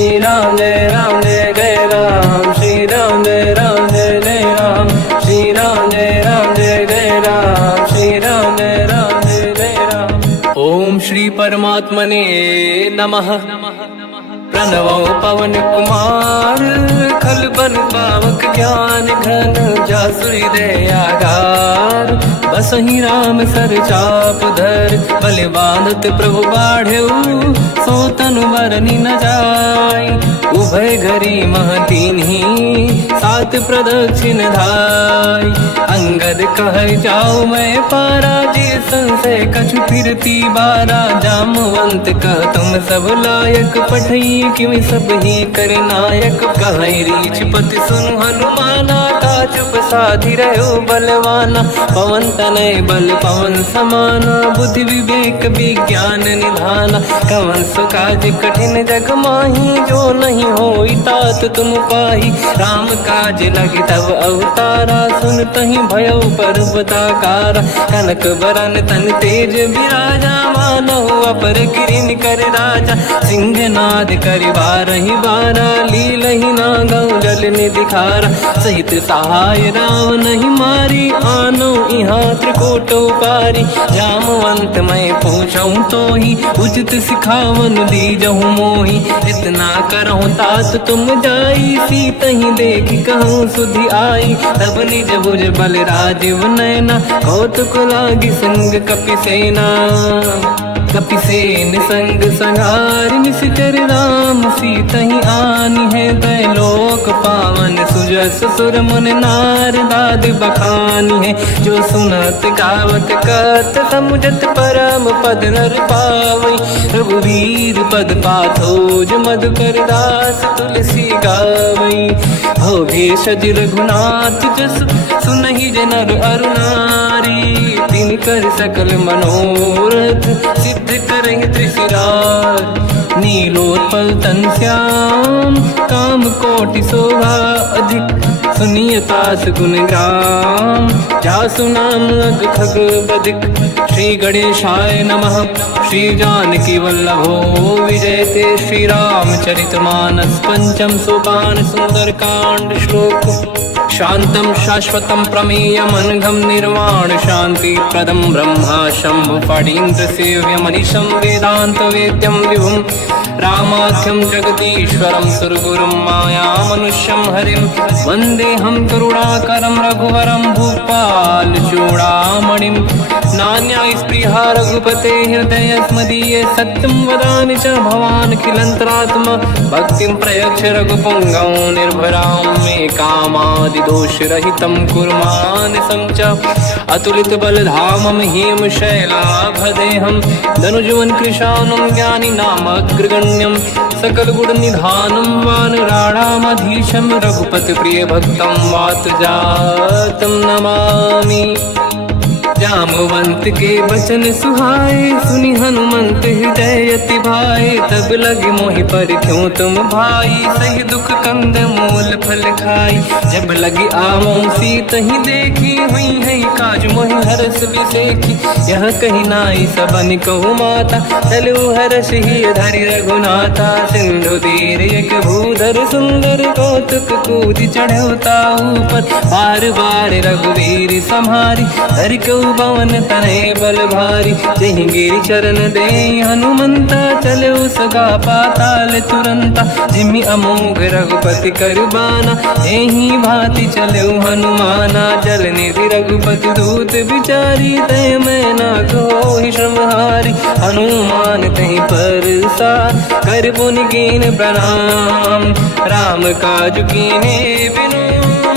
श्री राम जय जय राम, श्री राम जय जय राम, श्री राम जय जय राम, श्री राम जय जय राम। ओम श्री परमात्मने नमः। प्रणवो पवन कुमार, खल बन पावक ज्ञान घन, जासुरी दयागार। बसहि राम सर चाप धर, बल बांधत प्रभु बाढ़ऊ, सो तनु बरनि न जाय। उभय घरी महतीन्ही, सात प्रदक्षिण धाय। अंगद कह जाओ मैं पारा, जी संशय कछु फिरती बारा। जामवंत कह तुम सब लायक, पठई किमि सब ही कर नायक। कहै रीछ पति सुनु हनुमाना, काचुप साधि रहो बलवाना। पवन तनय बल पवन समाना, बुद्धि विवेक विज्ञान निधाना। कवन सो काज कठिन जग माही, जो नहीं होई तात तुम पाही। राम काज लगे तब अवतारा, सुन तहि भयो पर्वताकारा। कनक बरन तन तेज विराजा, मानहु अपर किरिन कर राजा। सिंहनाद करि बारहि बारा, लीलहि नागौ जल निधि खारा। सहित सहाय राम नहीं मारी, आनो इहाँ त्रिकोटौ पारी। जामवंत मैं पूछऊँ तोहि, उचित सिखावन दीजहु मोहि। इतना करहु तात तुम जाई, सीतहि देखि कहूँ सुधि आई। तब निज भुज बल राजीव नयना, कौतुक लागी संग कपिसेना। कपिसेन संग संहार, निशिचर राम सीतहि आनी है। दैलोक पावन सुजस सुर मुन नार, दाद बखानी है। जो सुनत गावत कहत, समुझत परम पद नर पावै। रघुवीर पद पाथोज, मधुकर दास तुलसी गावै। भोगेशज रघुनाथ जस, सुनहि जनर अरु नारी। तिन कर सकल मनोरथ, सिद्ध करहि त्रिशिरार। नीलोत्पल तन श्याम, काम कोटि शोभा अधिक। सुनिय तास गुण ग्राम, जासु नाम अग खग बदिक। श्री गणेशाय नमः। श्री जानकी वल्लभो विजयते, श्री रामचरित मानस। पंचम सोपान सुंदर कांड श्लोक। शांतं शाश्वतं प्रमेयमनघं, निर्वाण शांति प्रदं ब्रह्मा शंभु। फणीन्द्र सेव्यमनिशं, वेदांत वेद्यं विभुं। रामाख्यं जगदीश्वरं, सुरगुरुं मायामनुष्यं हरिं। वन्देऽहं करुणाकरं रघुवरं, भूपाल चूडामणिं। नान्यास्पृहा रघुपते हृदयस्मदीये, सत्यं वदामि च भवानखिलन्तरात्मा। भक्तिं प्रयच्छ रघुपुङ्गं, निर्भरां मे कामादिदोषरहितं कुर्मानसं च। अतुलित बलधामं हेम शैलाभदेहं, धनुजवन कृशानं ज्ञानी नामग्रगण्यं। सकल गुण निधानं वानराणामधीशं, रघुपति प्रिय भक्तं वातजातं नमामि। जामवंत के बचन सुहाए, सुनि हनुमंत हृदय अति भाए। तब लगे मोहि पर क्यों तुम भाई, सही दुख कंद मूल फल खाई। जब लगी आवों सीतहि देखी, हुई है काज मोहि हरस बिसेखी। यह कही नाई सबन कहु माता, चलु हरष ही धरि रघुनाथा। सिंधु तीर एक भूधर सुंदर, कौतुक कूदि चढ़ऊ ताऊ पर। बार बार रघुवीर सम्हारी, धरि कहु पवन तनय बल भारी। जहि गिरि चरण दे हनुमंता, चलो सगा पाताल तुरंता। जिमि अमोघ रघुपति कर बाना, एहि भांति चलो हनुमाना। जल निधि रघुपति दूत बिचारी, तय मैं ना कोहि श्रमहारी। हनुमान तहि परसा, कर पुनि कीन प्रणाम। राम काज कीन्हे बिनु,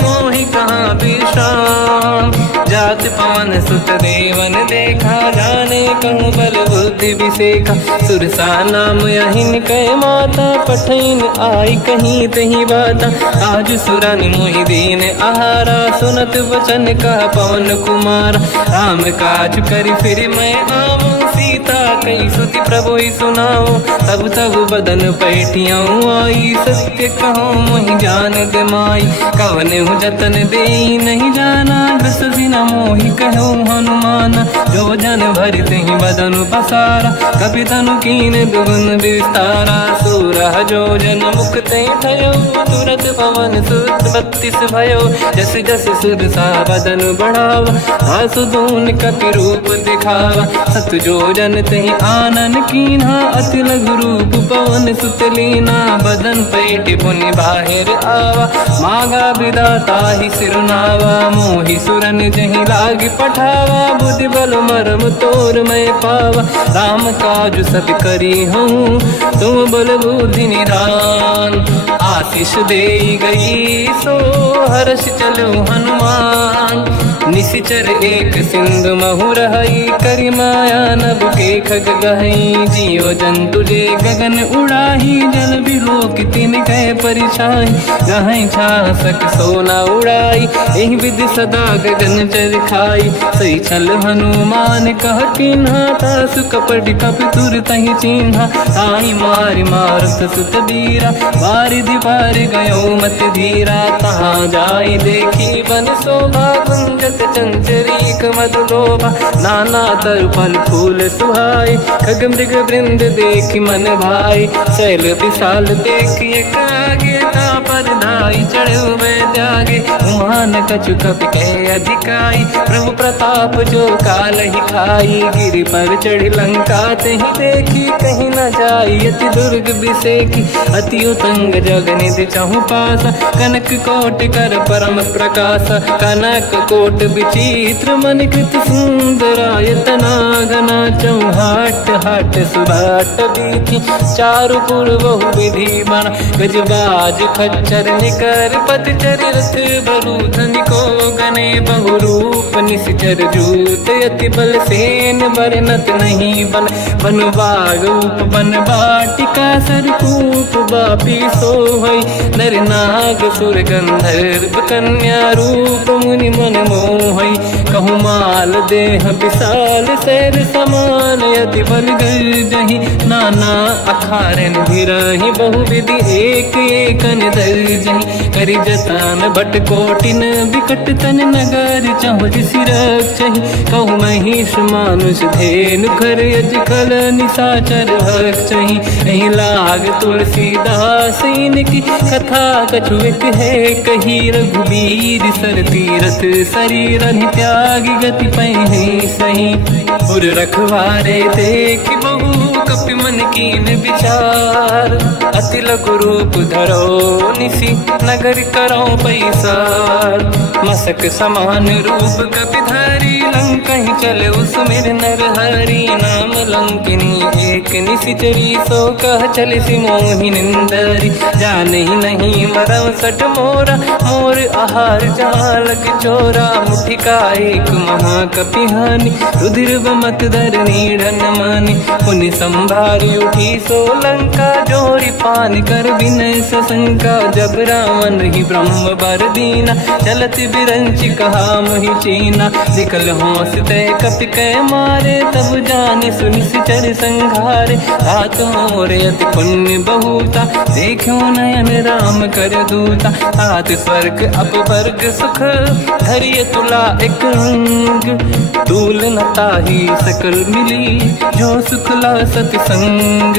मोहि कहाँ विश्राम। जात पवन सुत देवन देखा, जाने कहूँ बल बुद्धि विसेखा। सुरसा नाम यहिन कै माता, पठैन आई कहीं तही बाता। आज सुरन मोहि दीन आहारा, सुनत वचन कह पवन कुमार। राम काज करि फिर मैं आवूं, सीता कई सुति प्रभु ही सुनाओ। तब तब बदन पैठियाँ आई, सत्य कहो मोहि जान दे माई। कवन हूँ जतन दे नहीं जाना, बिससी न मोहि कहो हनुमान। जो जन भरते ही बदन पसारा, कपि तनु कीन दुगुन विस्तारा। सूरह जो जन मुक्त भयो, तुरत पवन सुत 32 भयो। जस जस सुर सा बदन बढ़ावा, आसुदून कपि रूप दिखावा। सत जो जन तहि आनन कीन्हा, अति लघु रूप पवन सुत लीना। बदन पैठ पुनि बाहिर आवा, मागा विदाता ही सिरुनावा। मोहि सुरन जहि लाग पठावा, बुद्धि बल मरम तोर मैं पावा। राम काज सब करी हूँ, तुम बल बुद्धि निधान। आशीष दे गई सो हर्ष चलो हनुमान। निशिचर एक सिंधु महु रहई, करि माया नभ के खग गहई। जीव जंतु जे गगन उड़ाही, जल बिलोक तिन कह परिछाई। गहई छासक सोना उड़ाई, एहि विधि सदा गगन चर खाई। सही छल हनुमान कह किन्हा, तासु कपट कप तुर तहि चिन्हा। आई मारि मारत सुत बीरा, बारिधि पार गयो मत धीरा। तहाँ जाई देखी बन शोभा, गुंजत चंचरीक मधुलोभा। नाना तरु फल फूल सुहाई, खग मृग वृंद देखि मन भाई। शैल विशाल देखि एक आगे, तापर धाई चढ़ु मैं त्यागे। उमान कछु कपि कह अधिकाई, प्रभु प्रताप जो काल ही खाई। गिरि पर चढ़ी लंका तहि देखी, कहीं न जाई अति दुर्ग बिसेकी। अति उतंग जग निधि चहु पासा, कनक कोट कर परम प्रकाश। कनक कोट विचित्र मन कृत सुंदरायतना। घना चौहाट हाट सुभाट बीथी, चारु पुर बहु विधि बना। गजबाज खच्चर निकर पतचर, रथ बरु धनिको गने बहु रूप। निशिचर जूत अति बल सेन, बरनत नहीं बन। बन बाग उप बन बाटिका, सरकूप बापी सोहई। नर नाग सुर गंधर्व कन्या, रूप मुनि मन मोहई। कहु माल देह विशाल, शैर समान अति बल गर्जहि। नाना अखारन भिरहि, बहु विधि एक एकन दर्जहि। करि जतन भट कोटिन, बिकट तन नगर चहु जिसि रक्षहि। कहु महिष मानुष धेनु, खर यज खल निशाचर भक्षहि। एहि लाग तुलसीदास इनकी, कथा कछु एक है कही। रघुबीर सर तीरथ शरीर त्यागी, गति पहि सही। पुर रखवारे देखि बहु, कपि मन कीन विचार। अति लघु रूप धरो निसी, नगर करो पैसार। मसक समान रूप कपि धारी, लंका ही चले उसमें नर हरि। नाम लंकिनी एक निशिचरी, सो कह चले सि मोहि निंदरी। जान ही नहीं मरव सठ मोरा, मोर आहार जालक चोरा। मुठिका एक महाकपि हानि, रुधिर बमत धर नीढ़न मानि। पुनि संभारी उठी सो लंका, जोरी पान कर विनय सशंका। जब रावण ही ब्रह्म बर दीना, चलत बिरंचि कहा मोहि चीना। निकल होश तय कपि कै मारे, तब जानि सुनि सिचर संघारे। हाथ मोरे अति पुण्य बहुता, देखो नयन राम कर दूता। हाथ स्वर्ग अपवर्ग सुख, धरिय तुला एक अंग। तूल न ताहि सकल मिली, जो सुख ला सत संग।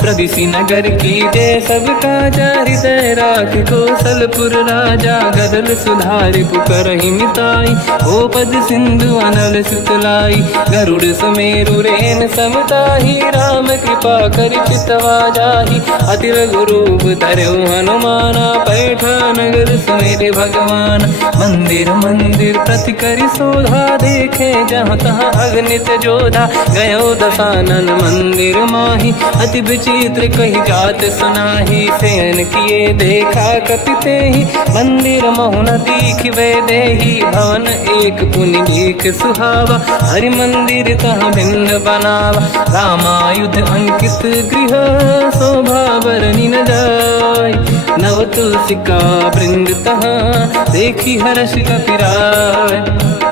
प्रदिशि नगर की जय सब काजा, हृदय राख कौशलपुर राजा। गदल सुधारि पुकरहि मिताई, ओ पद सिंधु अनल सुतलाई। गरुड़ सुमेरु रेन समताहि, राम कृपा करि चितवा जाहि। अति लघु रूप धरौ हनुमाना, पैठा नगर सुमेरे भगवान। मंदिर मंदिर प्रति करि शोधा, देखे जहाँ तहाँ अगणित जोधा। गयो दशानन मंदिर माहि, अति विचित्र कही जात सुनाहि। शयन किए देखा कपि तेहि, मंदिर महु न दीखिबे देहि। भवन एक पुनि दीख सुहावा, हरि मंदिर तहाँ भिन्न बनावा। रामायुध अंकित गृह, शोभा बरनि न जाय। नव तुलसिका वृंद तहाँ, देखी हर्ष कपि राय।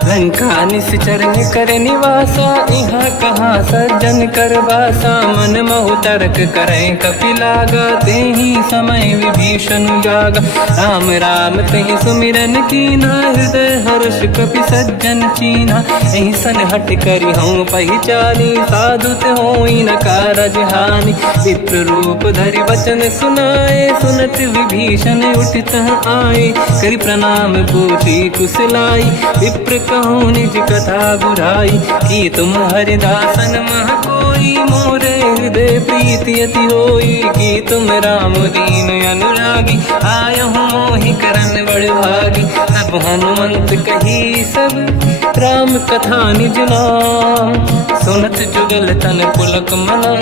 लंका निश्चर कर निवासा, यहाँ कहाँ सज्जन कर वासा। मन महु तर्क करें कपिलागा, तेहि समय विभीषण जागा। राम राम तेहि सुमिरन कीना, हृदय हर्ष कपि सज्जन चीना। एहि सन हट करि हूँ पहिचानी, साधु होई न कारज हानि। विप्र रूप धरि वचन सुनाए, सुनत विभीषण उठित आए। करि प्रणाम पूछी कुशलाई, विप्र कहूँ निज कथा बुराई। कि तुम हरिदासन मह कोई, मोरे हृदय प्रीति अति होई। कि तुम राम दीन अनुरागी, आयहु मोहि करन बड़ भागी। तब हनुमंत कही सब राम कथा निज नाम, सुनत जुगल तन पुलक मना,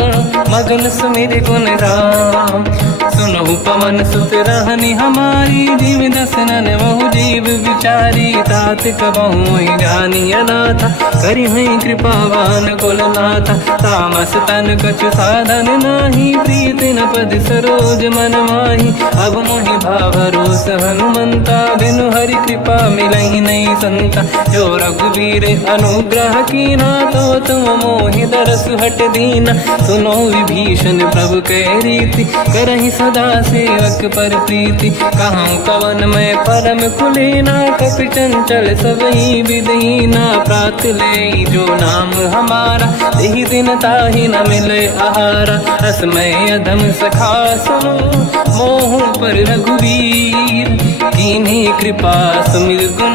मगन सुमिर गुण राम। सुनहु पवन सुत रहनि हमारी, जीव दसनन महु जीव विचारी। तात कबहु जानी अनाथा, करि हैं कृपावान कुलनाथा। तामस तन कछु साधन नाही, प्रीति न पद सरोज मन माही। अब मोहि भावरोस हनुमंता, बिनु हरि कृपा मिलहि नहीं संता। जो रघुवीर अनुग्रह कीना, तो तुम मोहि दरस हट दीना। सुनो विभीषण प्रभु के रीति, करहि सदा सेवक पर प्रीति। कहूँ कवन मैं परम कुलीना, कपि चंचल सबहि विदहीना। प्रात ले जो नाम हमारा, तेहि दिन ताहि न मिले आहारा। रसमय अधम सखा सुनो, मोह पर रघुवीर। कीन्ही कृपा सुमिर गुण,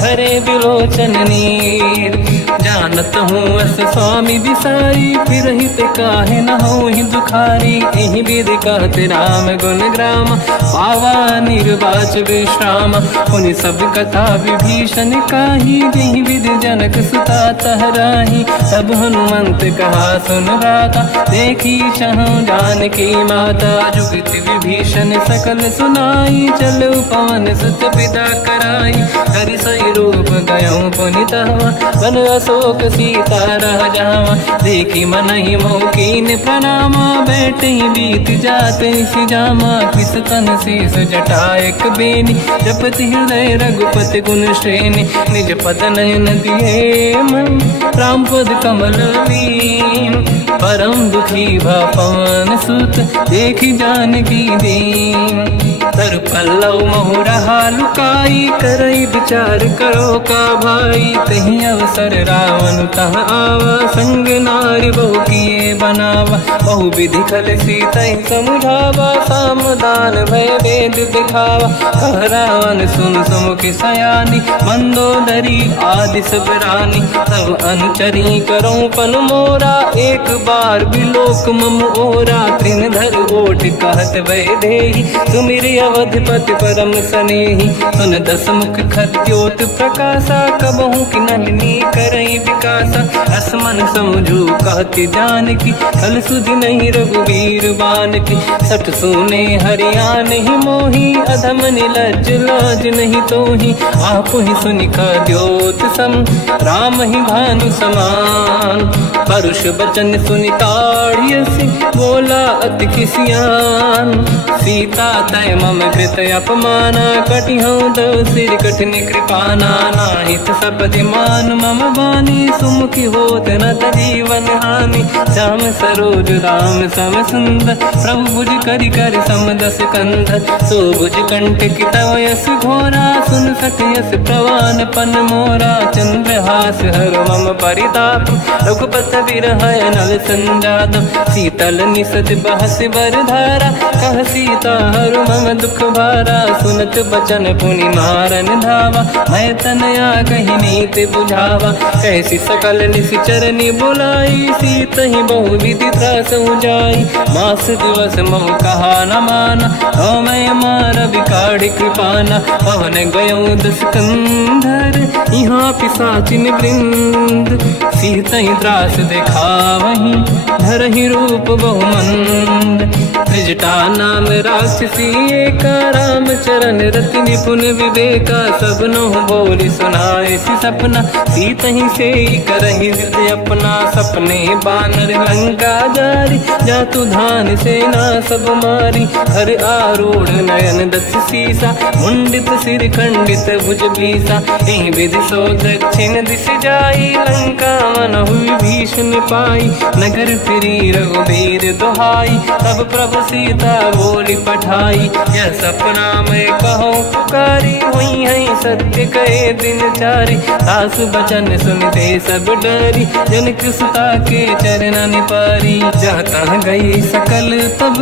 हरे बिलोचन नीर। जानत हूँ अस स्वामी बिसाई, फिर हित काहे न हो ही दुखारी। एहि विधि कहते राम गुण ग्राम, पावा निर्वाच विश्राम। पुनि सब कथा विभीषण काही, जेहि विधि जनक सुता तहराही। तब हनुमंत कहा सुन राता, देखी चहु जानकी माता। जुगति विभीषण सकल सुनाई, चलो पवन सुत पिता कराई। हरि सही रूप गयो पुनि तहवा, बन अशोक सीता रह जावा। देखी मनहि मोह कीन प्रणामा, बैठे बीत जाते सिजामा। किस तन शीस जटा एक बेनी, जपति हृदय रघुपति गुण श्रेणी। निज पद नयन दिए मन, राम पद कमल लीन। परम दुखी भा पवन सुत, देखी जानकी दीन। तर पल्लव महु रहा लुकाई, करई विचार करो का भाई। तहि अवसर रावण तह आवा, संग नारी बहु किए बनावा। बहु विधि खल सीतहि समुझावा, सामदान भय वेद दिखावा। कह रावण सुन सुमुख सयानी, मंदोदरी आदि सब रानी। सब अनुचरी करो पन मोरा, एक बार बिलोक मम ओरा। तृण धर ओठ कहत भय देहि, सुमिर अवधपति परम सनेहि। सुन दस मुख खद्योत प्रकाशा, कबहु कि नलिनी करई विकासा। असमन समझू कहति जानकी, खल सुधि नहीं रघुवीर बानकी। सठ सुने हरियाण ही मोही, अधम निलज्ज लाज नहीं तोही। आप ही सुनि खद्योत सम, राम ही भानु समान। परुष बचन सुनि ताड़ियसि, बोला अति किसियान। सीता तय मम कृत अपमाना, कटिहउँ दो सिर कठिन कृपाना। नाहित सपदि मान मम बानी, सुमुखी होत न जीवन हानि। श्याम सरोज राम सम सुंदर, प्रभु भुज करि कर सम दस कंधर। सो भुज कंठ की तव यस घोरा, सुन सठ यस प्रवान पन मोरा। चंद्रहास हर मम परिताप, रघुपत बिरहय नल संजात। शीतल निसत बहस बर धारा, कह सीता हर मम दुख भारा। सुनत बचन पुनि मारन धावा, मैं तनया कही नीति बुझावा। कैसी सकल निश्चरनि बुलाई, सीतहि बहु विधि त्रासउ जाई। मास दिवस मोह कहा न माना, तो मैं मार बिकाढ़ कृपाना। पवन गयो दस कंधर, यहाँ पिशाचिन वृंद। सीतहि त्रास दिखावहीं, धरहि रूप बहुमंद। त्रिजटा नाम राक्षसी एका, राम चरण रति निपुण विवेका, सबनो बोली सुनाए सी सपना, सीत ही से करहि हृदय अपना, सपने बानर लंका जारी, जातु धान सेना सब मारी, हर आरूढ़ नयन दस सीसा, मुंडित सिर खंडित भुज बीसा, एहि विधि सो दक्षिण दिश जाई, लंका मनहु विभीषण पाई, नगर फिरी रघुबीर दुहाई, तब प्रभु सीता बोली पठाई, यह सपना मैं कहो पुकारी, हुई है सत्य कहे दिन चारी, सास बचन सुनते सब डरी, जनक सुता के चरण निपारी, जहाँ तहाँ गई सकल तब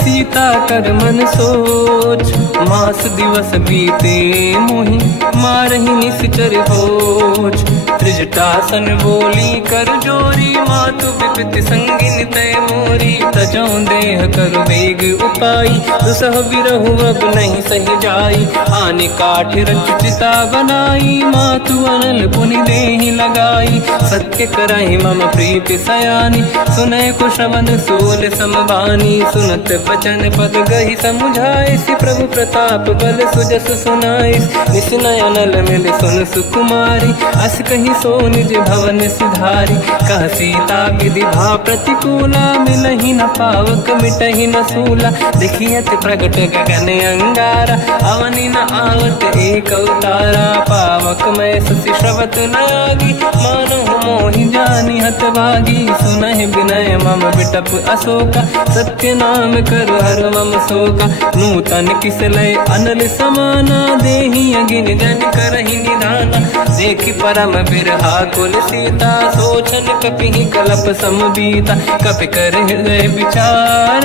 सीता कर मन सोच, मास दिवस बीते मोहि मारहि निश्चर होच, त्रिजटासन बोली कर जोरी, मातु विपति संगिन तय मोरी, तजौ देह कर वेग उपाई, दुसह बिरहु अब नहीं सही जाई, आने काठ रचिता बनाई, मातु अनल पुनि देहि लगाई, सत्य करहि मम प्रीति सयानी, सुनय को श्रवण सोल समबानी, सुनत बचन पद गहि समुझाए, सि प्रभु प्रताप बल सुजस सुनाई, निसनय अनल मिल सुन सुकुमारी, अस कहि सो निज भवन सिधारी, कह सीता विधि भा प्रतिकूला, मिलहि न पावक मिटहि न सूला, देखियत प्रगट गगन अंगारा, अवनि न आवत एक अवतारा, पावक मैं ससि श्रवत न आगी, मानो मोहि जानि हतभागी, सुनहि विनय मम विटप अशोका, सत्य नाम कर हर मम शोका, नूतन किसलय अनल समाना, देहि अगिन जन करहि निधाना, देखि परम बिरहा कुल सीता, सोचन कपिहि कलप समबीता, कपि कर हृदय विचार,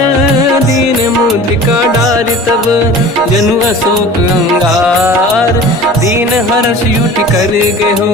दीन मुद्रिका डारि तब जनु अशोक अंगार, दीन हर्ष युति कर गयो,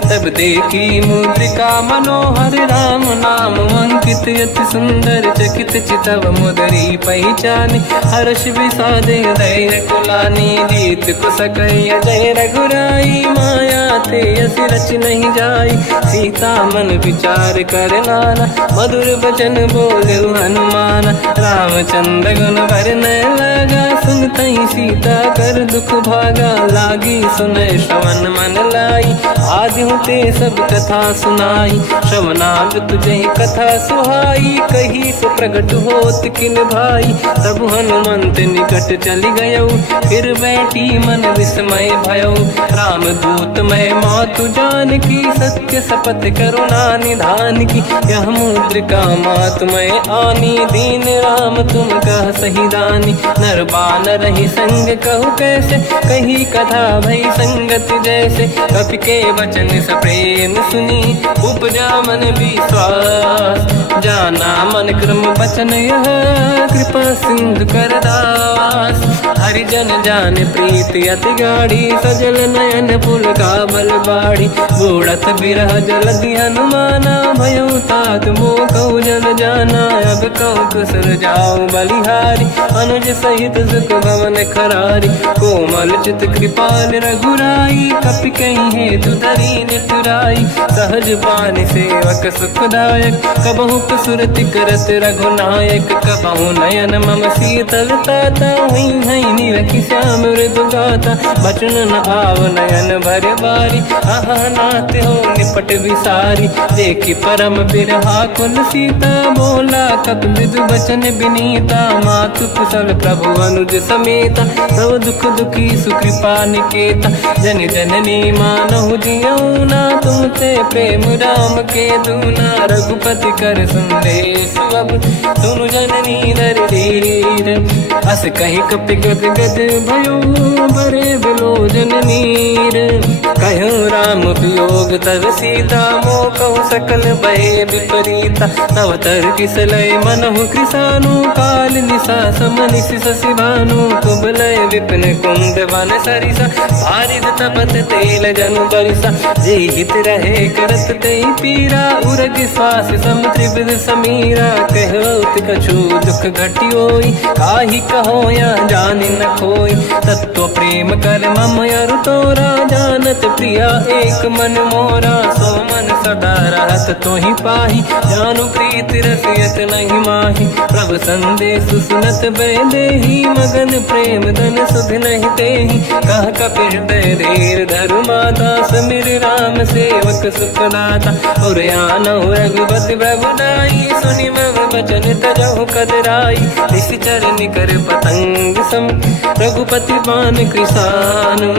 तब देखी मुद्रिका मनोहर, राम नाम अंकित अति सुंदर, चकित चितव मुदरी पहचान, हर्ष विषाद हृदय कुलानी, जीत को सकय जय रघुराई, माया ते अस रच नहीं जाई, सीता मन विचार कर नाना, मधुर बचन बोले हनुमान, रामचंद्र गुण वरनय लगा, सुनतहि सीता कर दुख भागा, लागी सुनय श्रवण मन लाई, आदि होते सब कथा सुनाई, श्रवणाग तुझहि कथा सुहाई, कही सो प्रगट होत किन भाई, तब हनुमंत निकट चली गयो, फिर बैठी मन विस्मय भयो, राम दूत मैं मातु जान की, सत्य शपथ करुणा निधान की, यह मुद्रिका मातु मैं आनी, दीन राम तुम कह सही दानी, नर बानर ही संग कहु कैसे, कही कथा भई संगति जैसे, कपि के वचन सप्रेम सुनी, उपजा मन विश्वास, जाना मन क्रम बचन यह, कृपा सिंधु कर दास, हरिजन जान प्रीति अति गाढ़ी, सजल नयन पुल का बल बाढ़ी, बूढ़त बिरह जलधि हनुमाना, भयो तात मो कहु जन जाना, अब कहु कुसुर जाओ बलिहारी, अनुज सहित सुख भवन खरारी, कोमल चित कृपाल रघुराई, कपि कहीं हेतु धरी निठुराई, सहज पानि सेवक सुखदायक, कबहु कुसुरति करत रघुनायक, कबहु नयन मम शीतल ताता, हुई है निरखि श्याम मृदु गाता, बचन न आव नयन भर बारी, आहा नाथ हो निपट विसारी, देखी परम बिरहा कुल सीता, बोला कप विदु बचन बिनीता, मातु कुशल प्रभु अनुज समेता, सब दुख दुखी सुकृपा निकेता, जन जननी मानहु जियौना, तुम ते प्रेम राम के दूना, रघुपति कर संदेश अब सुनु जननी दर धीर, अस कहि कपि गद गद भयो, बरे बिलोचन नीर, कहो राम वियोग तब सीता, मो कहु सकल भय विपरीता, तव तर किसलय मनहु कृसानु, काल निशा समनिशि शशि भानु, कुबलय विपिन कुंद वन सरिसा पारिद तपत तेल जनु बरिसा जे हित रहे करत ते पीरा उरग श्वास सम त्रिविध समीरा कहत कछु दुख घटियोई काहि कहो या जान न खोई तत्व प्रेम कर मम अरु तोरा जानत प्रिया एक मन मोरा सो मन सदा रहत तोहि पाहि जानु प्रीत रसियत नहीं माहि प्रभु संदेश सुनत बैदेही मगन प्रेम धन सुध नहीं तेहि कह कपिल धीर धरु माता समिर राम सेवक सुखदाता और आनौ रघुपति प्रभु दाई सुनि मम वचन तजहु कदराई निश्चर निकर पतंग सम रघुपति पान कृसानु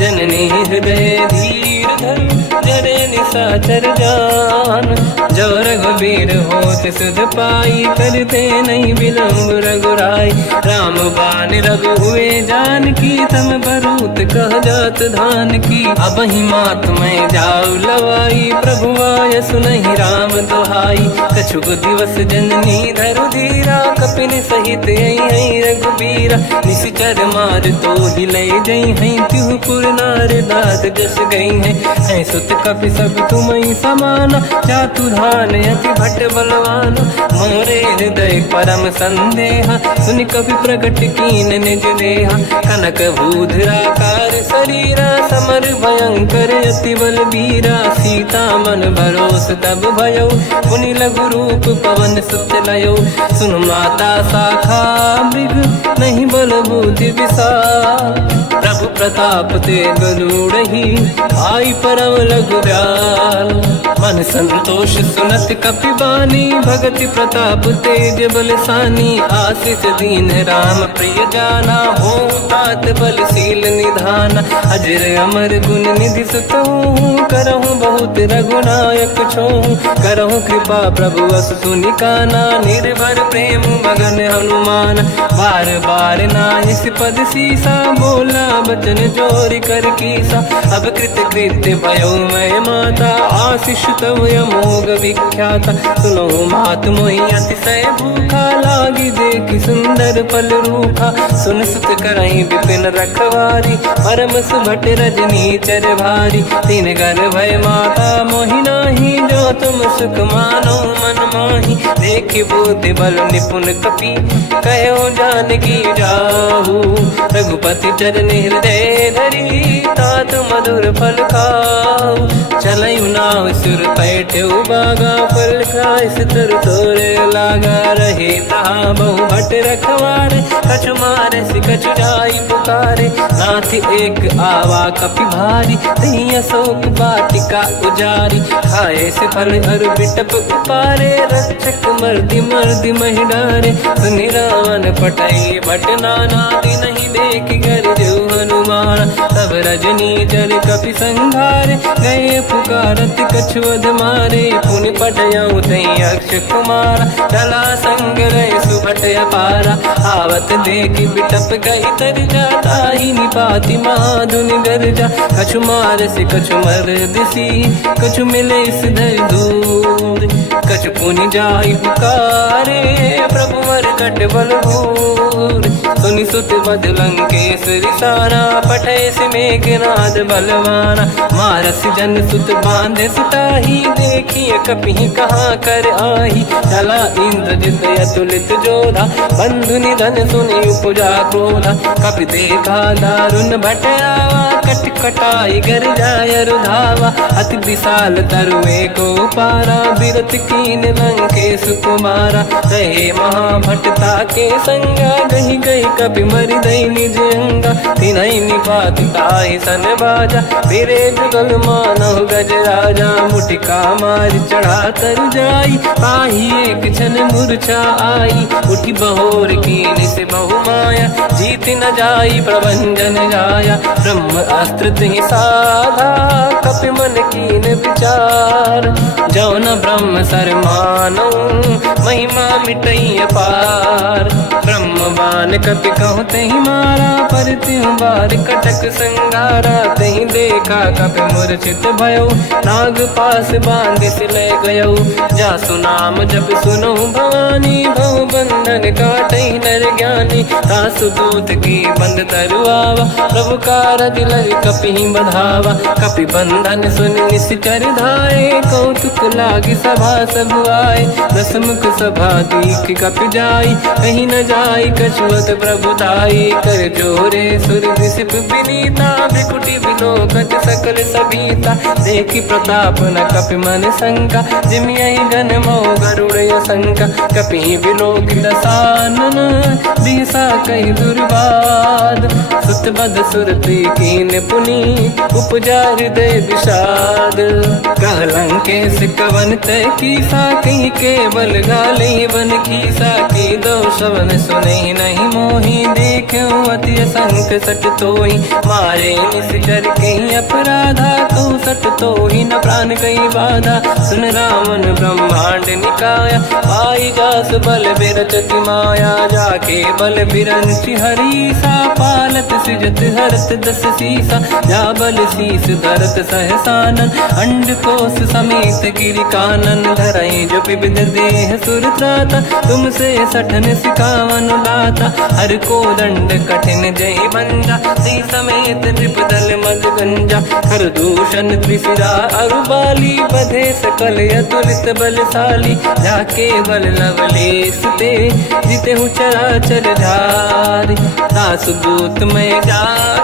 जननी हृदय धीर धरु जरे निशाचर जान जो रघुबीर होत सुध पाई करते नहीं विलंब रघुराई राम बान रघु हुए जान की तम बरूत कह जात धान की अब ही मात में जाऊ लवाई प्रभु आय सुनहि राम दोहाई कछुक दिवस जननी धरु धीरा कपिन सहित आई रघुबीरा निश्चर मार तो ही ले जई हैं तिहुपुर नार दाद जस गई है सुत कपि सब तुम समाना चातुधान अति भट्ट बलवान मोरे हृदय परम संदेहा सुनि कपि प्रकट कीन निज देहा कनक भूधराकार शरीरा समर भयंकर अति बलबीरा सीता मन भरोस तब भयो मुनि लघु रूप पवन सुत लयो सुन माता शाखा मृग नहीं बल बुद्धि विशाल प्रभु प्रताप ते गरुड़हि आई परम लघु दयाल मन संतोष सुनत कपि बानी भगति प्रताप तेज बलसानी आशीष दीन राम प्रिय जाना हो तात बलशील निधान अजर अमर गुण निधि सुतहु करहु बहुत रघुनायक छोहु करहु कृपा प्रभु अस सुनि काना निर्भर प्रेम मगन हनुमान बार बार नाहिस पद सीसा बोला बचन जोरि कर कीसा अब कृत कृत्य भयो मैं माता आशीष तव अमोघ विख्याता सुनो मात मोहि अतिशय भूखा लागी देखि सुंदर पल रूखा सुन सुत करहि विपिन रखवारी परम सुभट रजनी चर भारी तीन घर भय माता मोहि नाही जो तुम सुख मानो मन माही देखि बुद्धि बल निपुण कपि कहो जानकी जाहू रघुपति चरण हृदय धरी तात मधुर फल खाऊ चलयु नाव सुर पैठ्यु बागा फल खाय सितर तोरे लागा रहे तहा बहु भट रखवारे कछु मारे सि कछु जाई पुकारे नाथ एक आवा कपि भारी तही अशोक वाटिका उजारी खाए से फल अरु बिटप उपारे रक्षक मर्दि मर्दि महि डारे सुनि रावण पटई भट नाना नहीं देख घर जो हनुमान तब रजनी चर कपि संघारे गए पुकारत कछुअध मारे पुनि पटयऊ तई अक्ष कुमार चला संग रहे सुभट अपारा आवत देखि बिटप गई तर जाता ही निपाति माधुनि गर्जा कछु मार से कछु मर दिसी कछु मिले इस धर दूर कछु पुनि जाई पुकारे प्रभु वर कट बलभूर सुनि सुत बद लंकेश्वरी सारा पठे से मेघनाद बलवाना मारस जन सुत बांधे सुताही देखिए कपि कहाँ कर आही चला इंद्रजित अतुलित जोधा बंधु निधन सुनि उपजा क्रोधा कपि देखा दारुण भट आवा कट कटाई गर जाय रुधावा अति विशाल तरुए को पारा बिरत कीन लंकेश कुमारा रहे महाभटता के संगा गही गई कपि मरि दई निज अंगा तिनहि निपात ताहि सन बाजा फिरे जुगल मानव गज राजा मुटिका मार चढ़ा तर जाई पाही एक क्षण मूर्छा आई उठी बहोर कीन से बहु माया जीत न जाई प्रभंजन जाया ब्रह्म अस्त्र तिहि साधा कपि मन कीन विचार जौन ब्रह्म सर मानौ महिमा मिटई अपार ब्रह्म बान काल कपि कहूँ तही मारा, पर त्यों बार कटक संगारा। तही देखा कपि मूर्छित भयो, नाग पास बांध से ले गयो। जासु नाम जब सुनो भवानी, भव बंधन काटहि नर ज्ञानी। तासु दूत की बंद तरुआवा, प्रभु कारज लग कपि बधावा। कपि बंधन सुन निश्चर धाये, कौतुक लागी सभा सब आए। दसमुख सभा दीख कपि जाई, कहीं न जाई कछुअत प्रभुताई। कर जोरे सुर दिसिप विनीता, भ्रिकुटि विलोकत सकल सबीता। देखी प्रताप न कपि मन शंका, जिमियहि गन मोह गरुड़ शंका। कपि विलोक दसानन, दिशा कहि दुर्वाद। सुत बद सुरति कीन पुनि, उपजा हृदय विषाद। कहलंकेश कवन तय कीसा, कहीं केवल गाली बन खीसा। की दो शवन सुने नहीं मोही, देखूं अति संत सट तोहि। मारे निश्चर कहीं अपराधा, तो सट तोहि न प्राण कहीं बाधा। सुन रावण ब्रह्मांड निकाया, पाई जास बल बिरचति माया। जाके बल बिरंचि हरीसा, पालत सृजत हरत दस सीसा। जा बल शीस धरत सहसानन, अंड कोश समेत गिरि कानन। धरई जो विविध देह सुर त्राता, तुमसे सठन सिखावन लाता। हर को दंड कठिन जय बंजा, सी समेत नृपदल मद गंजा। हर दूषण त्रिशिरा अरुबाली, बधे सकल अतुलित बलशाली। जाके बल लवलेश ते, जितेहु चराचर धारी। दास दूत में जा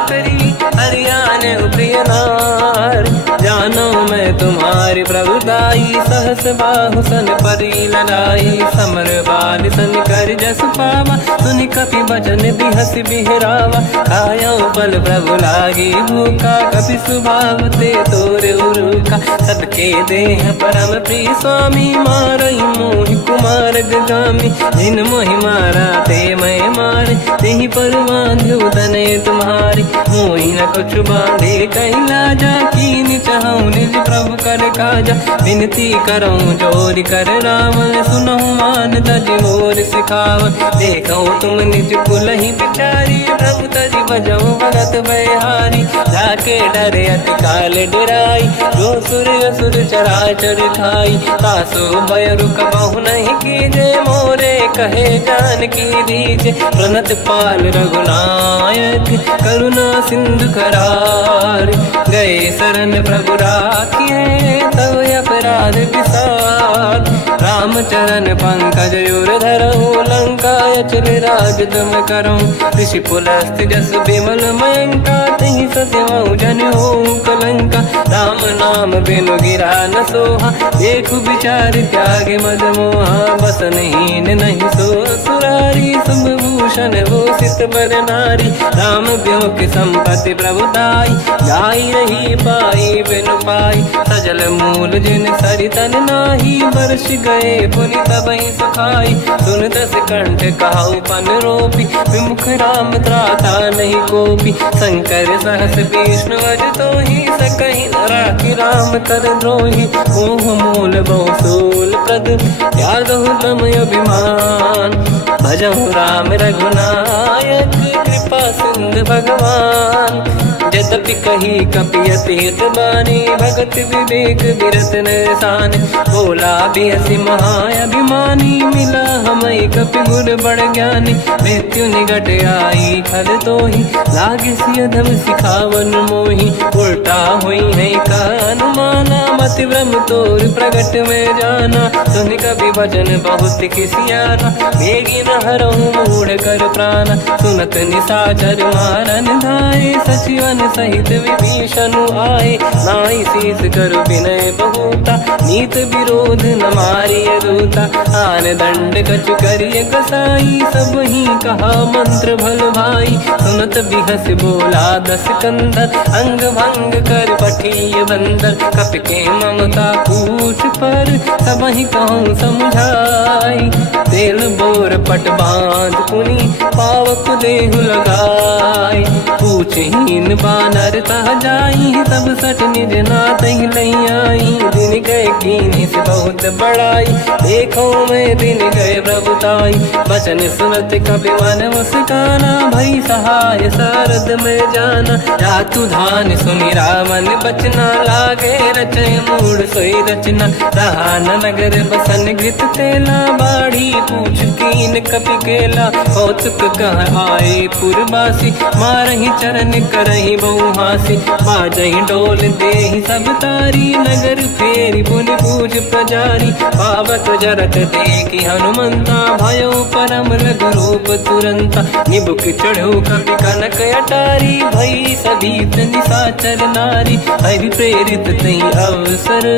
करी, हरियाण प्रिय नार। जानो मैं तुम्हारी प्रभुताई, सहस बाहु सन परी लड़ाई। समर बाल सन कर जस पावा, सुनि कपि बचन बिहस बिहरावा। खायो बल प्रभु लागी भूखा, कपि स्वभाव ते तोरे उरुका। सबके देह परम प्रिय स्वामी, मारई मोहि कुमार गगामी। जिन मोहि मारा ते मैं मारे, तेहि पर बांधु तने तुम्हारी। मोहि न कुछ बांधे कहीं लाजा, कीनि चाहूं निज प्रभु कर काजा। विनती करऊं जोरि कर रावण, सुनहु मान तज मोर सिखावन। देखो तुम निज कुलहि बिचारी, प्रभु तज बजऊं भगत बयहारी। जाके डरे अति काल डराई, जो सुर असुर चराचर खाई। तासो भय रुक बहु नहीं कीजे, मोरे कहे जान की दीजे। प्रणत पाल रघुनायक, करुणा सिंधु करार। गए शरण प्रभु राखिए, तब अपराध विसार। रामचरण पंकज उर धरऊं, लंका अचल राज तुम करऊं। ऋषि पुलस्त जस विमल मयंका, तहि सत्यमऊ जन होऊं कलंका। राम नाम बिनु गिरा न सोहा, देखु विचार त्यागे मद मोहा। बसनहीन नहीं सो सुरारी, शुभ भूषण भूषित बर नारी। राम ब्यों की संपत्ति प्रभुताई, जाई रही पाई बिनु पाई। सजल मूल जिन सरितन नाही, बरस गए पुनि तबहि सुखाई। सुन दस कंठ कहाऊ पन रोपी, विमुख राम त्राता नहीं कोपी। शंकर सहस विष्णु अज तोहि, सकहि न राखि राम कर द्रोही। मोह मूल बहु सूल प्रद, त्यागहु तम अभिमान। भजहु राम रघुनायक, कृपा सिंधु भगवान। यद्यपि कही कपि अति हित बानी, भगत विवेक बिरत निशान। बोला बिहसि महाअभिमानी, मिला हमई कपि गुर बड़ ज्ञानी। मृत्यु निकट आई खल तोहि, लागे सिय धम सिखावन मोहि। उल्टा हुई है का अनुमाना, मति ब्रह्म तोर प्रगट में जाना। सुन कपि भजन बहुत खिसियाना, बेगी न हरहु मूढ़ कर प्राण। सुनत निशाचर मारन धाये, सचिवन सहित विभीषण आए। नाई शीस कर विनय बहुता, नीत विरोध न मारिय दूता। आन दंड कछु करिय कसाई, सब ही कहा मंत्र भल भाई। सुनत बिहस बोला दस कंदर, अंग भंग कर पठिय बंदर। कपि के ममता पूछ पर, सब ही कहूँ समझाई। तेल बोर पट बांध पुनि, पावक देहु लगाई। पूछहीन वानर तह जाई, सब सट निज नाथ ही लई आई। दिन गए कीनी से बहुत बड़ाई, देखो मैं दिन गए प्रभुताई। बचन सुनत कपि मन मुस्काना, भई सहाय सारद में जाना। जातु धान सुनि रामन बचना, लागे रचय मूड सोई रचना। रहा न नगर बसन घृत तेला, बाढ़ी पूछ कीन कपि केला। कौतुक कह आए पुरवासी, मारहि चरण करहि बहु हासी। बाजहि डोल देहि सब तारी, नगर फेरी पुनि पूज प्रजारी। पावत जरत देखि हनुमंता, भयो परम लघु रूप तुरंता। निबुक चढ़ो कपि कनक अटारी, भई सभीत निशाचर नारी। हरि प्रेरित तई अवसर,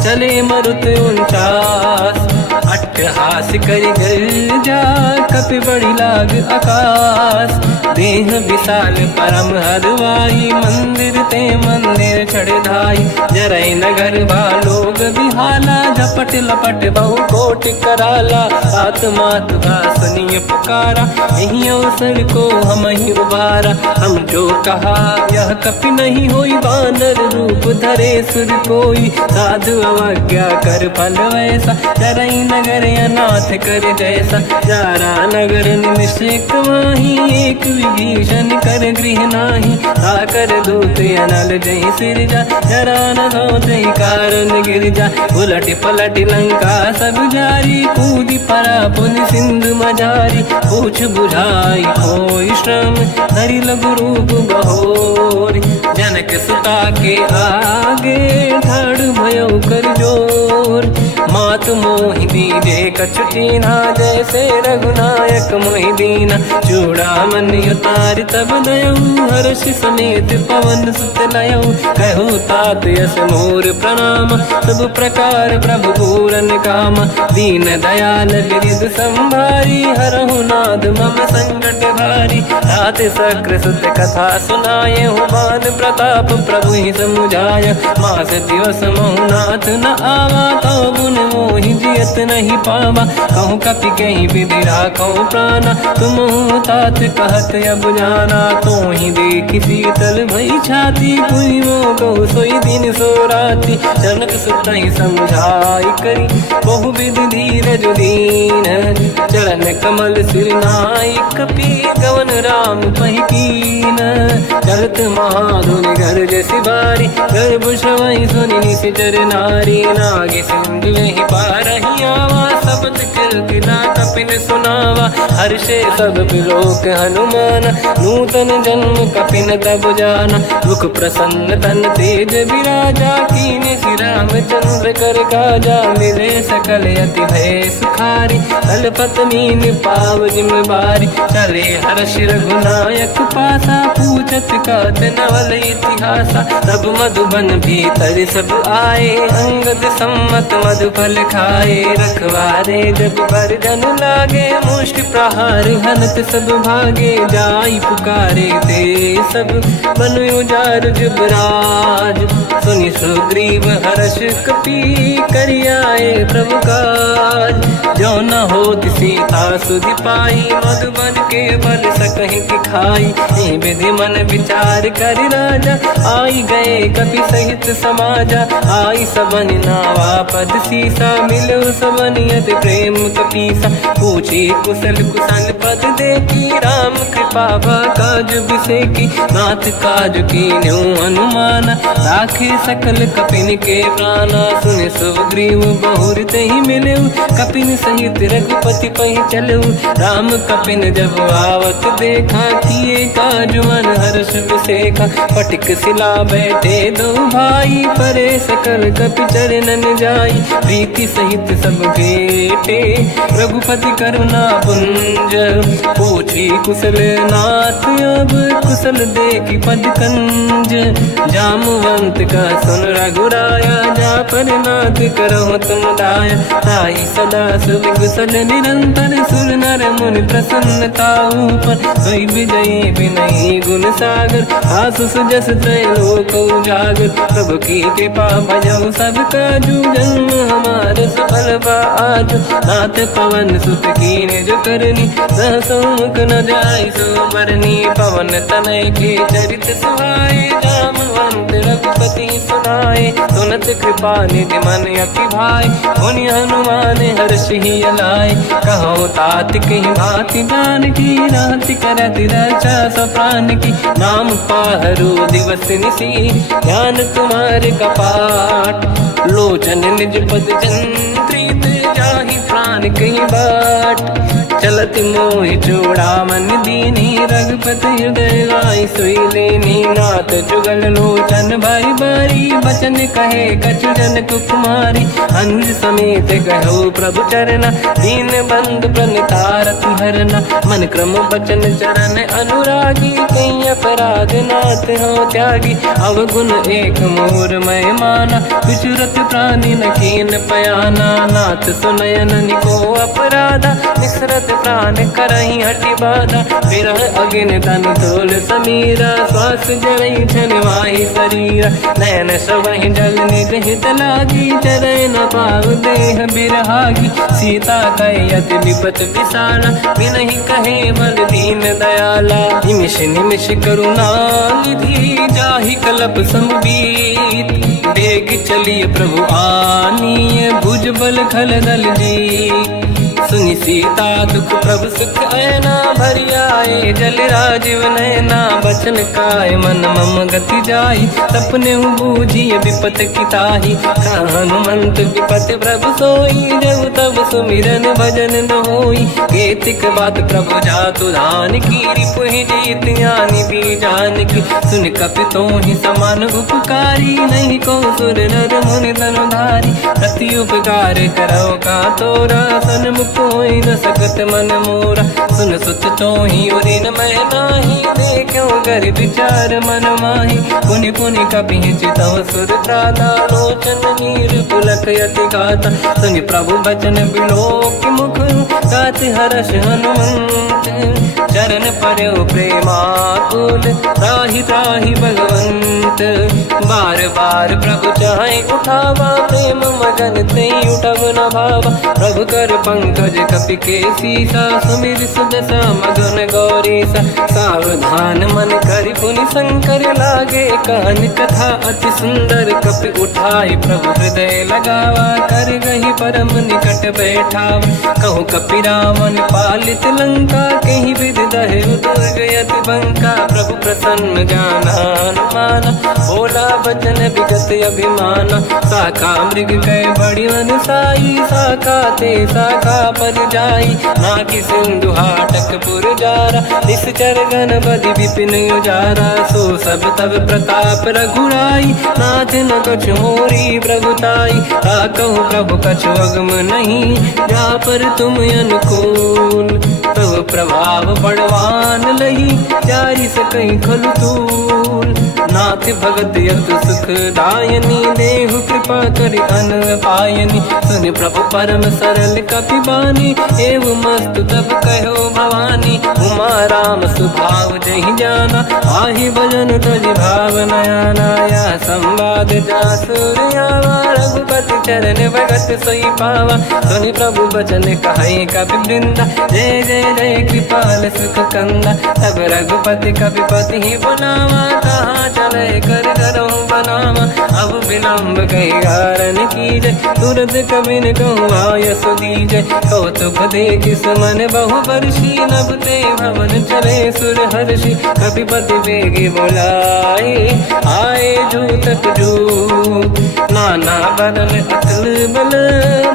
चले मरुत 49। अट्टहास करि गर्जा, कपि बड़ी लाग आकाश। देह विशाल परम हरवाई, मंदिर ते मंदिर चढ़ धाई। जरई नगर बालोग बिहाला, झपट लपट बहु कोट कराला। आत्मात सुनिय पुकारा, यही अवसर को हम ही उबारा। हम जो कहा यह कपि नहीं होई, वानर रूप धरे सुर कोई। साधु अवज्ञा कर फल वैसा, जरई नगर अनाथ कर जैसा। जारा नगर निमिषेक माही, एक विभीषण कर गृह नाही। आकर दूत अनल जय सिरजा, जरा न सोते कारण गिरजा। उलट पलट लंका सब जारी, कूदी परा पुन सिंधु मजारी। पूछ बुझाई कोई श्रम, धरि लघु रूप बहोरी। जनक सुता के आगे, ठाड़ भयो कर जोर। मात मोहि दीजे कछु कीन्हा, जैसे रघुनायक मोहि दीना। चूड़ामणि उतारि तब दयऊ, हर्ष समेत पवन सुत लयऊ। कहु तात यस मोर प्रणाम, सब प्रकार प्रभु पूरन काम। दीन दयाल गिरिधि संभारी, हरहु नाथ मम संकट भारी। तात सकृ सुत कथा सुनाए, मान प्रताप प्रभु ही समुझाय। मास दिवस महु नाथ न आवा, तौ गुण मोहि जियत नहीं पावा। कहूँ कपि कहीं विधि राखौ प्राणा, तुम तात कहत अब जाना। तो ही देखि शीतल भई छाती, कोई मो कहु सोई दिन सो राति। जनक सुतहि समझाई करी, बहु विधि धीरज दीन। चरण कमल सिर नाई, कपि गवन राम पहि कीन। चलत महाधुनि गर्ज सिबारी, गर्भ श्रवहि सुनि निशिचर नारी। नागे सिंधु ही पारहि आवा, शब्द कीर्ति ना कपिन सुनावा। हर्षे सब बिलोक हनुमान, नूतन जन्म कपिन तब जाना। मुख प्रसन्न तन तेज विराजा, कीने श्री रामचंद्र कर काजा। मिले सकल अति भय सुखारी, कलपत मीन पाव जिम बारी। चले हर्ष रघुनायक पासा, पूछत कात नवल इतिहासा। तब मधुबन भीतर सब आए, अंगद सम्मत मधुफल खाए। रखवारे जब बरजन लागे, मुष्टि प्रहार हनत सब भागे। जाई पुकारे ते सब, बनु उजार जुबराज। सुनि सुग्रीव हर्ष कपि, करियाए प्रभु काज। जो न होत सीता सुधि पाई, मधुबन के बल सकहि खाई। हे विधि मन विचार कर राजा, आई गए कपि सहित समाजा। आई सबन नावा पद सीसा, मिलो सबन यति प्रेम कपीसा। पूछी कुशल कुशल पद देखी, राम कृपा काज बिसेकी। नाथ काज कीन्हु हनुमाना, राखे सकल कपिन के प्राणा। सुनि सुग्रीव बहुर तेहि मिलऊ, कपिन सहित रघुपति पहि चलऊ। राम कपिन जब आवत देखा, किए काज मन हर्ष बिसेखा। पटिक सिला बैठे दो भाई, परे सकल कपि चरणन जाई। प्रीति सहित सब भेटे, रघुपति करुणा पुंज। पूछी कुशल नाथ अब, कुशल देखि पद कंज। जामवंत का सुन रघुराया, जा पर नाथ करहु तुम दाया। ताई सदा सुख कुशल निरंतर, सुर नर मुनि प्रसन्नता ऊपर। सोई विजयी विनयी गुण सागर, आसु सुजस त्रैलोक उजागर। प्रभु की कृपा भजऊ सब काजू, जन्म हमार सफल बा आज। नाथ पवन सुत कीन्ह जो करनी, सहसो मुख न जाय सो बरनी पवन तनय के चरित सुहाए जामवंत रघुपति सुनाए सुनत कृपा निधि मन अति भाई मुनि हनुमान हर्ष ही अलाय कहो तात कहीं भांति जान की राति करत रक्षा सब प्राण की नाम पाहरो दिवस निसी ध्यान तुम्हारे कपाट लोचन निज पद जंत्रित जाहि प्राण कहीं बाट चलत मोहि चूड़ामन दीनी रघुपति हृदय लाई सोई लेनी नाथ जुगल लोचन बारी बारी बचन कहे कछु जन कुमारी हंस समेत कहो प्रभु चरना दीन बंद प्रणितारत हरना मन क्रम बचन चरण अनुरागी कहीं अपराध नाथ हो त्यागी अवगुण एक मोर मैं माना विचुरत प्राणी न कीन पयाना नाथ सुनयन निको अपराधा निसरत प्राण करही हटि बाधा विरह अगिन तन तोल समीरा श्वास जरई छन वाही शरीरा नयन सबहि जल निज हित लागी चरय न पाव देह बिरहागी सीता कहे अति विपत विसाला बिनहि कहे बल दीन दयाला निमिष निमिष करुणा निधि जाहि कलप समबीत बेग चलिए प्रभु आनीय भुज बल खल दल जी सुनि सीता दुख प्रभु सुख ऐना भरि आए जल राजीव नैना बचन काय मन मम गति जाई सपने बूझिए विपत किताही हनुमंत विपत प्रभु सोई जब तब सुमिरन भजन न होई केतिक बात प्रभु जातु धान की रिपुहि जीत ज्ञानी भी जान की सुन कपितो ही समान उपकारी नहीं को सुर नर मुनि तनुधारी प्रति उपकार करो का तोरा सन्मुख कोई न सकत मन मोरा सुन सुत चोही उरी न मैं नाही देखो कर विचार मन माही पुनि पुनि कपि चितव सुर त्राता लोचन नीर पुलक यति गाता सुनि प्रभु बचन बिलोक मुख गात हर्ष हनुमंत चरण पर्यो प्रेमाकुल त्राहि त्राहि भगवंत बार बार प्रभु चाहे उठावा प्रेम मगन ते उठब न भावा प्रभु कर पंकज कपि के सीसा सुमिर सुदशा मगन गौरीसा सावधान मन करि पुनि शंकर लागे कहन कथा अति सुंदर कपि उठाई प्रभु हृदय लगावा कर गही परम निकट बैठाव कहु कपि रावण पालित लंका कहीं विधि दहे दुर्ग यति बंका प्रभु प्रसन्न जाना हनुमाना बोला बचन विगत अभिमाना शाखा मृग कह बड़ी साई शाखा ते शाखा पर जाई नाकि सिंधु हाटक पुर जारा निश्चर गण बधि विपिन उजारा सो सब तब प्रताप रघुराई नाथ न कछु मोरी प्रभुताई कहूँ प्रभु कछु अगम नहीं जा पर तुम अनुकूल तब प्रभाव बड़वान लही जारी सकई खलु तूल नाथ भगत यत सुख दायनी देहु कृपा करि अन पायनी सुन प्रभु परम सरल कपि बानी एव मस्तु तब कहो भवानी उमा राम सुभाव जहि जाना आहि भजन तजि भाव नयाना या संवाद जासुर आवा रघुपति चरण भगत सोई पावा सुनि प्रभु बचन कहे कपि वृंदा जय जय जय कृपाल सुख कंदा तब रघुपति कपिपति ही बनावा कहाँ चले कर करो बनावा अब विलम्ब कही कारण कीजय तुरंत कबिन कहूँ आयस दीजय कौतुक देख सुमन बहु वर्षी नभ ते भवन चले सुर हर्षि कपिपति बेगी बोलाए आए जूतक जूत नाना बदल अतल बल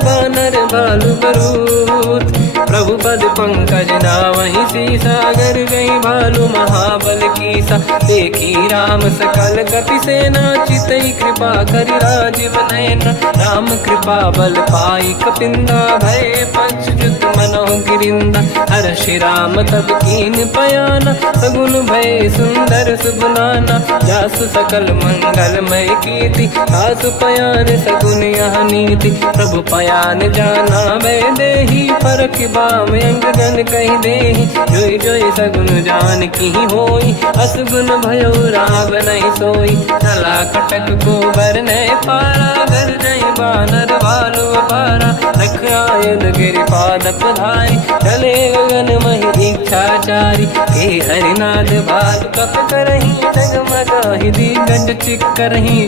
बानर बालु बरूत प्रभु पद पंकज नावहि सी सागर गई भालू महाबल कीसा देखी राम सकल कपि सेना चितई कृपा करि राजीव नयन राम कृपा बल पाई कपिंदा भय पक्षुत मनो गिरिंदा हर्षि राम तब कीन पयाना सगुन भय सुंदर सुबनाना जासु सकल मंगलमय कीर्ति आसु पयान सगुन यह नीति प्रभु पयान जाना मैं देही फरक बाम अंगन कही देही जोई जोई सगुन जान की होई असगुन भयो राव नहीं सोई चला कटक को बर नहीं पारा घर नहीं बानर बालू पारा रख आयन गिरिपाद पधारी चले गगन मही इच्छाचारी के हरिनाथ भाल कप करही जगमगाहि दिग्गज चिक्करहि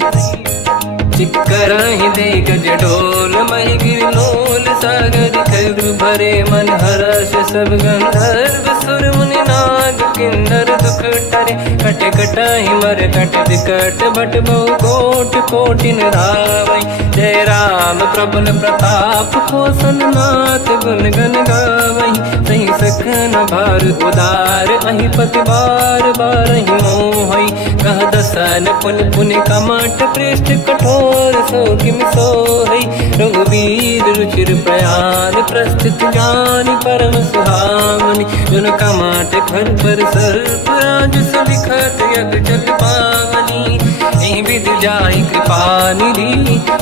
दिग्गज ढोल महि गिरलोल सागर खर भरे मन हर्ष सब गंधर्व सुर मुनि नाग किन्नर दुख टरे कट कटाहि मर कट विकट भट बहु कोट कोटिन रावै जय राम प्रबल प्रताप कोसन नाथ गुण गन गावै सही सकन भार उदार अहि पति बार बारहि मोहै कह दसन पुन पुन कमठ पृष्ठ कठोर सो किम सोहै रघुवीर रुचिर प्रयाण प्रस्थित ज्ञान परम सुहामनि जुन कमठ खर पर सर्प राज सलिखत यग जल पावनी एहि विधि जाहि कृपा निधि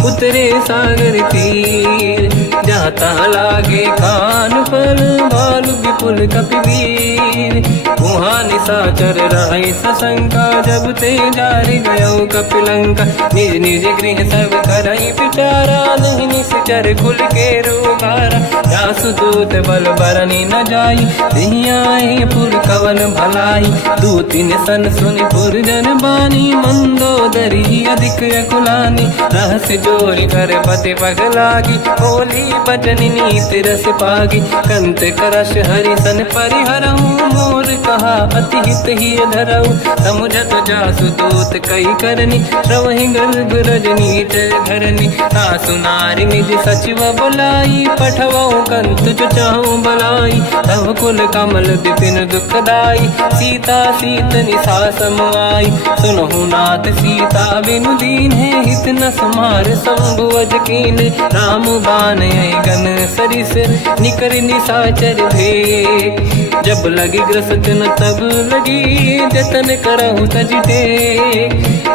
उतरे सागर तीर जाता लागे कान फल भालु विपुल कपिवीर वहाँ निशाचर रहे सशंका जब ते जारि गयो कपिलंका निज निज गृह सब करई विचारा नहीं निश्चर कुल के रूबारा जासु दूत बल बरनी न जाई नहीं आए पुर कवन भलाई दूतिन सन सुनि पुर जन बानी मंदोदरी अधिक अकुलानी रहस्य जोरि कर पति पगलागी बोली बचन नीति रस पागी कंत करश हरि सन परिहरहु मोर कहा अति हित ही धरऊ समुझत जासु दूत कई करनी श्रवहि गर्भ रजनी धरनी सासु नारी निज सचिव बुलाई पठवऊ कंत जो चाहूं बलाई तब कुल कमल विपिन दुखदाई सीता सीत निशा समाई सुनहु नाथ सीता बिनु दीन है हित न समार शंभु अज कीन राम बान गन सरिस निकर निशाचर भेक जब लगी ग्रसत न तब लगी जतन करहु तज टेक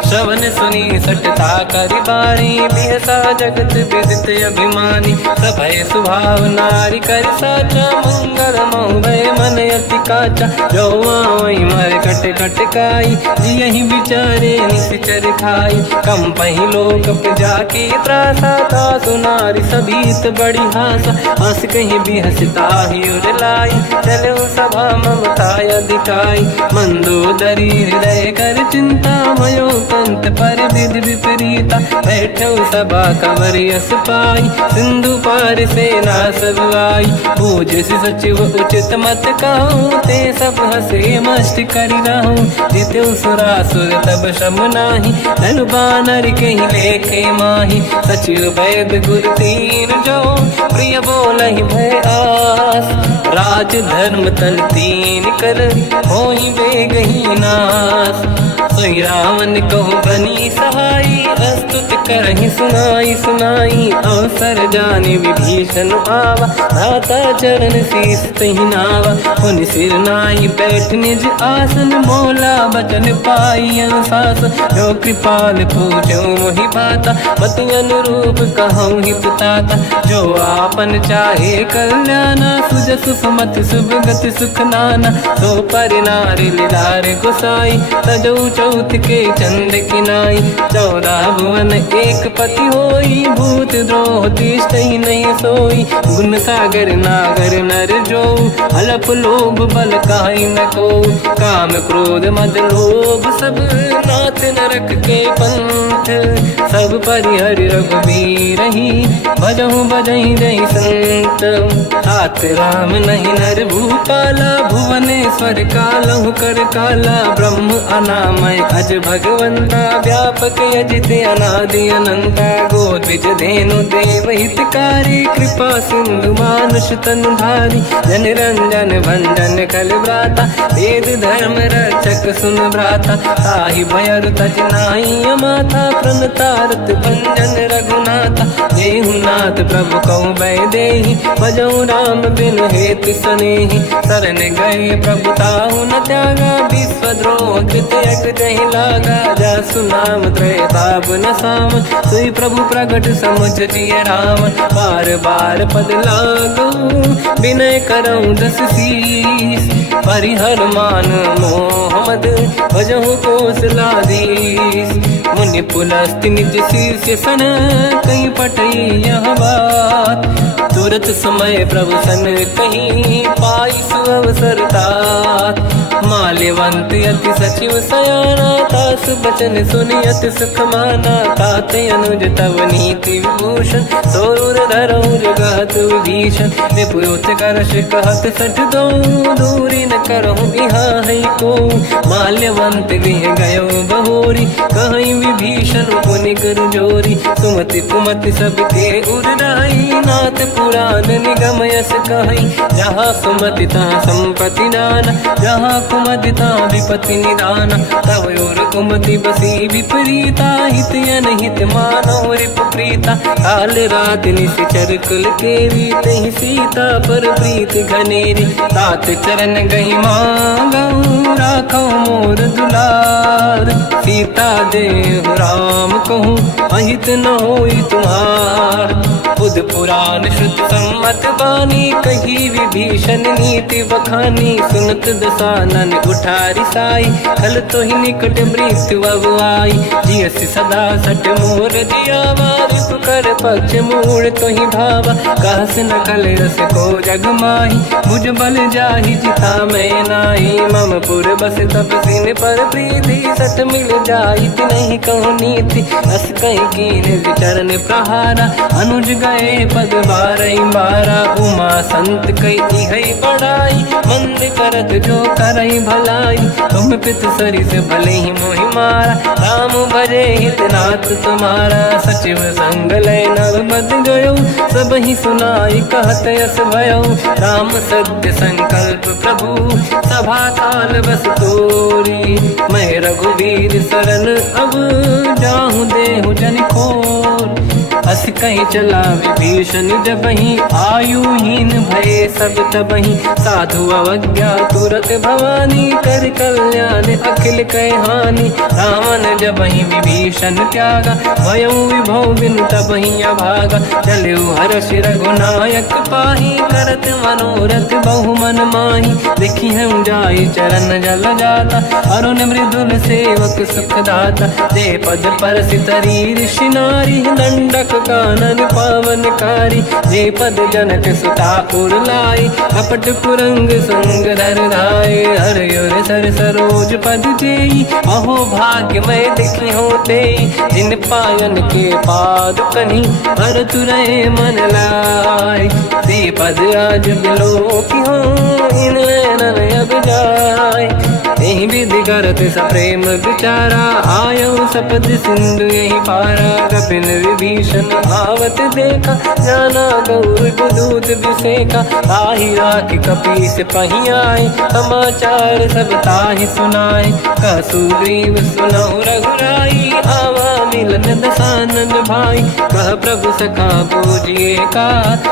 श्रवण सुनी सटता करि बाणी बिहसा जगत विदित अभिमानी सभय सुभाव नारी कर साचा मंगल भय मन अति काचा जो आवई मर कट कट काई जियहि बिचारे निश्चर खाई कम पही लोक जाके त्रासा था सुनारी सभीत बड़ी हासा हंस कहीं भी हंसता ही उर लाई चलो सभा ममता अधिकाई मंदोदरी हृदय कर चिंता मयो पंत पर विधि विपरीता बैठो सभा कंवर यस पाई सिंधु पार सेना सब आई पूज सचिव उचित मत कहूँ ते सब हसे मस्त करि रहूं जितु सुरासुर तब शम नाही धनु बानर कहीं लेखे माही सचिव वैद गुरु तीन जो प्रिय बोलहि भय आस राज धर्म तन तीन कर होई बेगही नास सोई रावण कहु बनी सहाई अस्तुत करहि सुनाई सुनाई अवसर जाने विभीषण आवा धाता चरण शीस तहि नावा पुनि सिर नाई बैठ निज आसन मोला बचन पाई अनुशास जो कृपाल पूजो मोहि बाता मति अनुरूप कहूँ हित ताता जो आपन चाहे कल्याणा सुजस सुमति शुभ गति सुख नाना सो पर नारी लीलार गोसाई तजौ चौथ के चंद किनाई 14 भुवन एक पति होई भूत द्रोह तिष्ठहि नहीं सोई गुण सागर नागर नर जो अलप लोभ बल काहि न को काम क्रोध मद लोभ सब नाथ नरक के पंथ सब परिहरि रघुबीर ही भजहु बजहि रहि संत हाथ राम नहीं नर भूपाला भुवनेश्वर कालहु कर काला ब्रह्म अनामय अज भगवंता व्यापक अजित अनादि अनंता गोद्विज धेनु देव हितकारी कृपा सिंधु मानुष तनु धारी जन रंजन भंजन कल व्राता वेद धर्म रक्षक सुन भ्राता ताहि भयर तज नाहि माथा प्रणतारत भंजन रघुनाथा जेहु नाथ प्रभु कहु भय देहि भजहु राम बिनु हेतु सनेहि शरण गए प्रभु ताहु न त्यागा विश्वद्रोह कृत यज्ञ जहि लागा जासु नाम त्रयताप न साम सोई प्रभु प्रगट समुझ जिय राम बार बार पद लागू विनय करऊँ 10 शीस परिहर मान मोहम्मद भजहु कौशलाधीश मुनि पुलस्त्य निज शिष्य सन कहीं पटई यह बात। तुरत समय प्रभु सन कहीं पाई सुअवसर तात। माल्यवंत अति सचिव सयाना तास बचन सुनि अति सुख माना। ताते अनुज तव नीति विभूषण सोर धरऊ जगत विभीषण। विपुत करश कहत सठ दो दूरी न करहु इहा है को। माल्यवंत गृह गयो बहोरी कहीं विभीषण पुनि कर जोरी। सुमति कुमति सबके उड़ाई नाथ पुराण निगम यस कहीं। जहाँ सुमति तहाँ संपत्ति नाना जहाँ कुमति तहाँ विपत्ति निदाना। तव और कुमति बसी विपरीता हित अनहित मानव रिप प्रीता। काल रात निश्चर कुल केरी तहि सीता पर प्रीत घनेरी। तात चरण गही मांगऊ राखो मोर दुलार। सीता देहु राम कहूँ अहित न होई तुम्हार। बुध पुराण श्रुत सम्मत बानी कही विभीषण नीति बखानी। सुनत दसानन उठारी साई खल तो ही निकट मृत्यु अब आई। जियसि सदा सट मोर जियावा रिपु कर पक्ष मूड़ तो ही भावा। कहस न कल रस को जग माही मुझ बल जाहि जिता मैं नाही। मम पुर बस तप सिन पर प्रीति सत मिल जाई नहीं कहूँ नीति। अस कहीं कीन विचरण प्रहारा अनुज गए पद बारई बारा। उमा संत कई है बड़ाई मंद करत जो करई भलाई। तुम पित सरिस भले ही मोहि मारा राम भजे हितनाथ तुम्हारा। सचिव संग लय नव बद गयो सब ही सुनाई कहत यस भयो। राम सत्य संकल्प प्रभु सभा काल बस तोरी। मैं रघुवीर शरण अब जाहूँ देहु जन खोर। अस कहीं चला विभीषण जबहि आयुहीन भये सब तबहि। साधु अवज्ञा तुरत भवानी कर कल्याण अखिल कह हानि। रावण जबहि विभीषण त्यागा भयउ विभव बिनु तबहि अभागा। चलऊ हर्ष रघुनायक पाही करत मनोरथ बहु मन माही। देखी हम जाई चरण जल जाता अरुण मृदुल सेवक सुख दाता। दे पद पर सितरी ऋषि नारी दंडक कानन पावनकारी। जे पद जनक सुता उर लाई कपट कुरंग संग धर धाय। हर सर सरोज पद जेई अहो भाग्य मैं देखी होते। जिन पायन के पाद कहीं हर तुरय मन लाय। दे पद आज बिलो की हो इन नैनन अब जाय। यही विधि करत सप्रेम विचारा आयो सपद सिंधु यही पारा। कपिन विभीषण आवत देखा जाना गौर दूत विसेका। ताहि राखि कपीस पही आए समाचार सब ताहि सुनाए। कह सुग्रीव सुनहु रघुराई आवा मिलन दसानन भाई। कह प्रभु सखा पूजिए का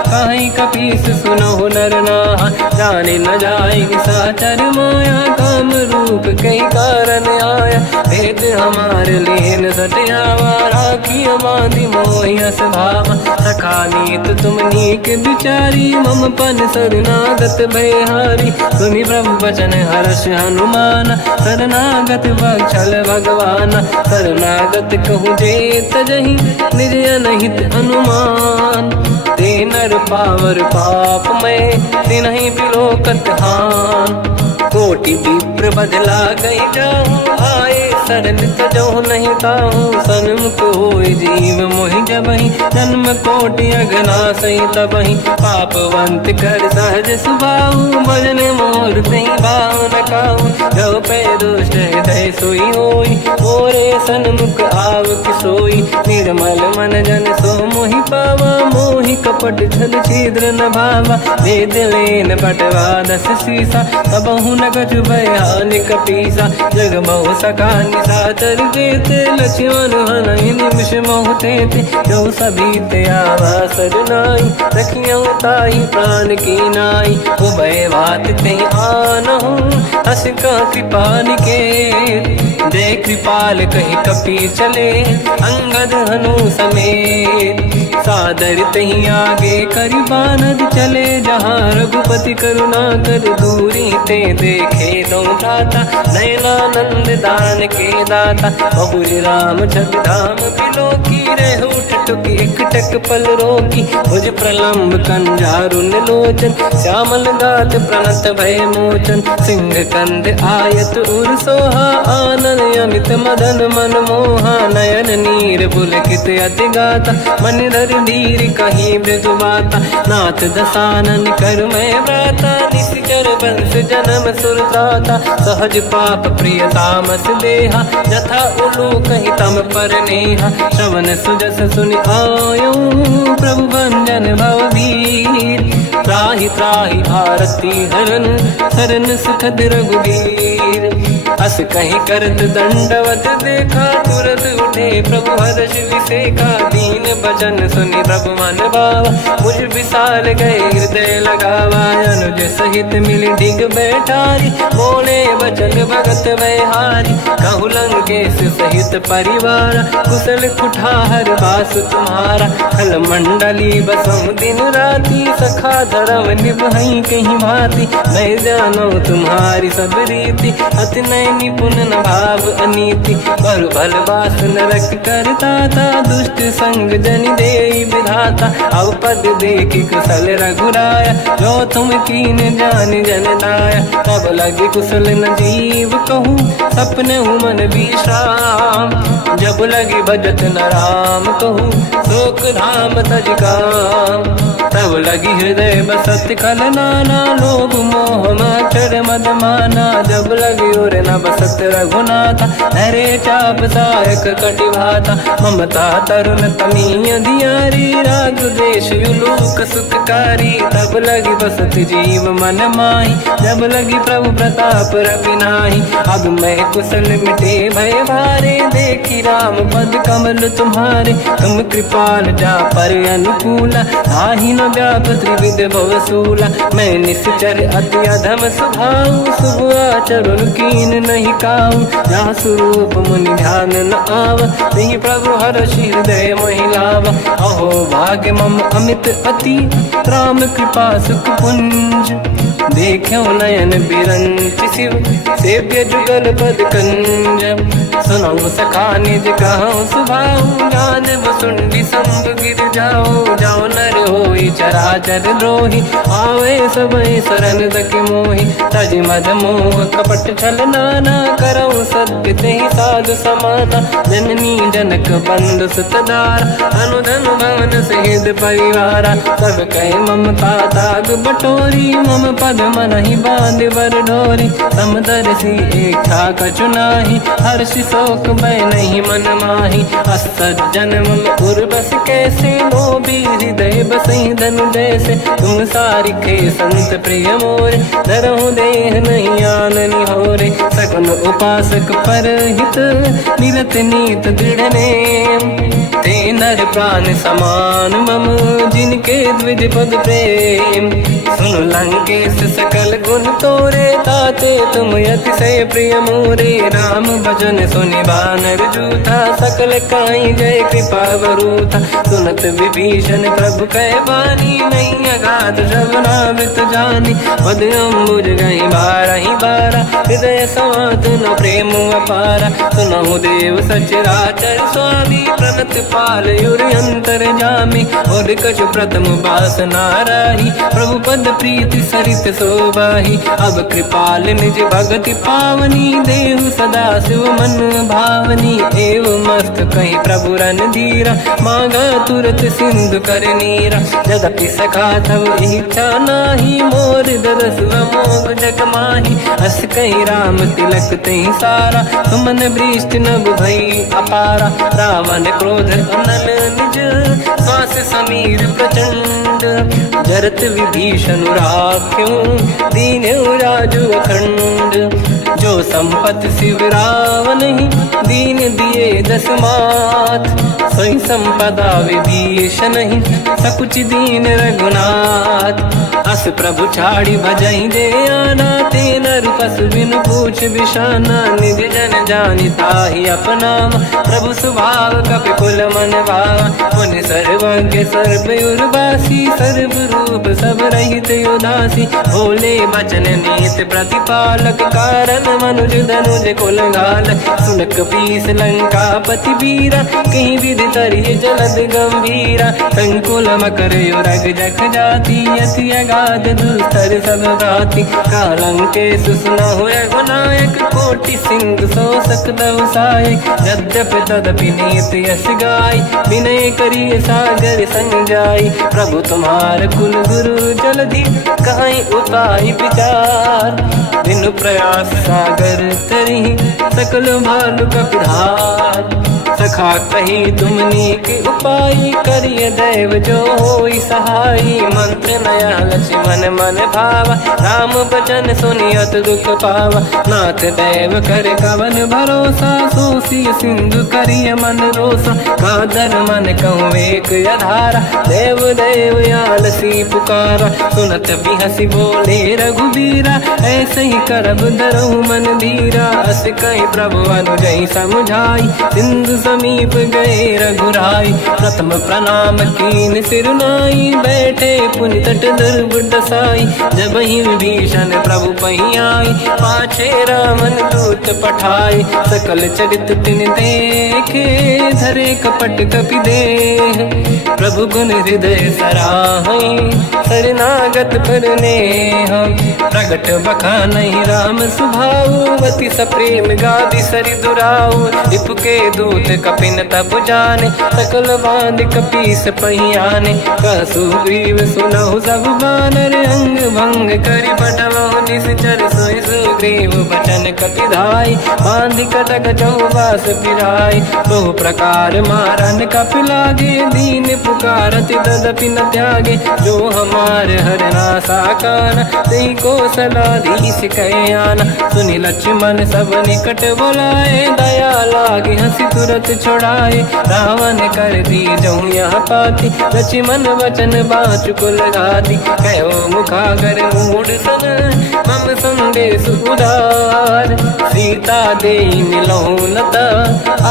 कहीं कपीस सुनहु नर नाहा। जाने न जाएगी साचर माया काम रूप कई कारण आया। भेद हमार लेन सटियावा राखी बांधी मोहियस भावा। सखा नीत तुम नीक बिचारी मम पन शरणागत भयहारी। सुनि प्रभु वचन हर्ष हनुमान शरणागत बक्षल भगवान। शरणागत कहूँ जे तजहि निज अनहित हनुमान। ते नर पावर पाप में तिन्हि बिलोकत हान। कोटि विप्र बदला गई जाऊँ आए शरण तजो नहीं ताहूँ। सन्मुख होय जीव मोहि जबहि जन्म कोटि अगना सही तबहि। पापवंत कर सहज सुभाऊ भजन मोर तहि बाहु न काहू। जो पे दुष्ट हृदय सोई होई मोरे सन्मुख आव किसोई। निर्मल मन जन सो मोहि पावा मोहि कपट छल छिद्र न भावा। भेद लेन बटवा दस सीसा तबहु न कछु भयानि कपीसा। जग महु सका निशाचर जेते लक्ष्मण हनहि निमिष महु तेते। जो सभी ते आवा सरनाई रखियौ ताहि प्राण की नाई। उभय बात ते आनहु हस का कृपा निकेत। जय कृपाल कहि कपि चले अंगद हनु समेत। सादर तही आगे करी बानर चले जहाँ रघुपति करुणा कर दूरी ते देखे दो भ्राता नयनानंद दान के दाता बहुरी राम छवि धाम बिलो की रह उठ टुकी एक टक पल रोकी भुज प्रलंब कंजारुन लोचन श्यामल गात प्रणत भय मोचन सिंह कंद आयत उर सोहा आनन अमित मदन मन मोहा नयन नीर पुलकित अति गाता मन धर धीर कहीं मृदु माता नाथ दसानन कर मैं व्राता निश्चर वंश जन्म सुरदाता सहज पाप प्रिय तामस देहा जथा उलू कहीं तम पर नेहा श्रवण सुजस सुनि आयो प्रभु भंजन भववीर त्राहि त्राहि आरती हरन सरन सुखद रघुवीर अस कहीं करत दंडवत देखा तुरत उठे प्रभु हर्ष विसेखा दीन भजन सुनि प्रभु मन भावा मुझ विशाल गए हृदय लगावा अनुज सहित मिल डिग बैठारी बोले बचन भगत वैहारी कहु लंकेश सहित परिवार कुशल कुठार बास तुम्हारा खल मंडली बसहु दिन राती सखा धर्म निभई कहीं भांति मैं जानो तुम्हारी सब रीति अति नय निपुण न भाव अनीति पर भल बास नरक करता था दुष्ट संग जन दे विधाता अब पद देखी कुशल रघुराया जो तुम कीन जान जन दाया तब लगे कुशल न जीव कहूँ सपने मन विश्राम जब लगे भजत न राम कहूँ शोक धाम तज काम तब लगी हृदय बसत कल नाना लोभ मोह मच्छर मद माना जब लगी और न बसत रघुनाथा हरे चाप सायक कटिभाता ममता तरुण तमीय धियारी राग देश युलोक सुखकारी तब लगी बसत जीव मन माही जब लगी प्रभु प्रताप रवि नाही अब मैं कुशल मिटे भय भारे देखी राम पद कमल तुम्हारे तुम कृपाल जा पर अनुकूला आही न व्याप त्रिविध भवसूला मैं निश्चर अति अधम स्वभाव शुभ आचरण कीन नहीं काऊ जहाँ स्वरूप मुनि ध्यान न आव नहीं प्रभु हर्ष हृदय महिलावा अहो भाग्य मम अमित अति राम कृपा सुख पुंज देखो नयन बिरंच शिव सेव्य जुगल पद कंज सुनो सखा निज कहूँ सुभाऊ ज्ञान वसुंडी संग गिर जाओ जाओ नर होई चराचर द्रोही आवे सबई शरण दक मोहि तज मद मोह कपट छल नाना करऊँ सत्य तेहि साधु समाना जननी जनक बंधु सुतदार अनुधन भवन सहित परिवारा सब कहे ममता ताग बटोरी मम पद मन ही बांध बर डोरी समदर्शी इच्छा कछु नाही हर्ष शोक मैं नहीं मन माही असज्जन मम उर्वश कैसे लोभी हृदय बसई धनु जैसे तुम सारिखे संत प्रिय मोरे धरहु देह नहीं आननि होरे सगुन उपासक पर हित निरत नीत दृढ़ नेम ते नर प्राण समान मम जिनके द्विज पद प्रेम सुन लंकेश सकल गुण तोरे ताते तुम अतिशय प्रिय मोरे राम भजन सुनि बानर जूथा सकल काई जय कृपा वरूथा सुनत विभीषण प्रभु कह बानी नहीं अगाध श्रवणामृत जानी पद अम्बुज गई बारहि बारा हृदय समात न प्रेम अपारा सुनहु देव सचराचर स्वामी प्रणत पाल युर अंतर जामी और कछु प्रथम बास नाराही प्रभु पद प्रीति सरित शोभाही अब कृपाल निज भगति पावनी देहु सदा शिव मन भावनी एव मस्त कहीं प्रभु रन धीरा मांगा तुरत सिंधु कर नीरा यद्यपि सखा तब इच्छा नाही मोर दरस मोग जग माही अस कहीं राम तिलक तही सारा तुमन वृष्ट नभ भई अपारा रावण क्रोध अनल निज श्वास समीर प्रचंड जरत विभीषण राख्यो दीन राजु अखंड जो जो संपत्ति शिवराव नहीं दीन दिए 10 मात सोई संपदा विभीष नहीं सकुच दीन रघुनाथ अस प्रभु छाड़ी भजई दे आना तेन रूपस बिन पूछ बिशाना निज जन जानिता ही अपना प्रभु स्वभाव कपि कुल मन भावा मुनि सर्वज्ञ सर्व उर्वासी सर्व रूप सब रहित उदासी भोले बचन नीत प्रतिपालक कारण मनुज धनुज कुल घाल सुन कपीस लंका पति वीरा कहीं विधि तरिय जलद गंभीरा संकुल मकर युरग जख जाति अति अगाध दुस्तर सब भाति कालंके सुसना होय गुनायक कोटि सिंधु सो सकदव साय यद्यपि तदपि नीत यस गाय विनय करिय सागर सन जाय प्रभु तुम्हार कुल गुरु जलधि कहीं उपाय विचार बिनु प्रयास सागर तरी सकल भालु कपिधार सखा कही तुमने के उपाय करिय दैव जो होई सहाय मंत्र नया लक्ष्मण मन भावा राम बचन सुनियत दुख पावा नाथ दैव कर कवन भरोसा सोसी सिंधु करिय मन रोसा कादर मन कहूँ एक अधारा देव देव आलसी पुकारा सुनत भी हंसी बोले रघुबीरा ऐसे ही करब धरहु मन धीरा अस कहीं प्रभु अनुजई समझाई सिंधु समीप गए रघुराई प्रथम प्रणाम कीन सिरुनाई बैठे पुनि तट दुर्बुड साई जब ही विभीषण प्रभु पही आई पाछे रामन दूत पठाई सकल चरित तिन देखे धरे कपट कपि देह प्रभु गुण हृदय सराहई शरणागत पर नेह प्रगट बखानहि राम सुभावती सप्रेम गादि सरि दुराऊ रिपु के दूत कपिन तब जाने सकल बांध कपीस पहियाने कहसु ग्रीव सुनहु सब बानर अंग भंग करि बटवहु निश्चर सोई सुग्रीव बचन कपिधाई बांध कटक चौबास फिराई बहु प्रकार मारन कपि लागे दीन पुकारति तदपि न त्यागे जो हमार हरनासा काना तेहि को सलाधीश कहे आना सुनि लक्ष्मण सब निकट बोलाए दया लागे हंसी तुरत छोड़ाए रावण कर दी जऊँ यहाँ पाती लक्ष्मण वचन बाचु कुल घाती कहो मुखागर मूड सन मम संदेश उदार सीता दे मिलहु लता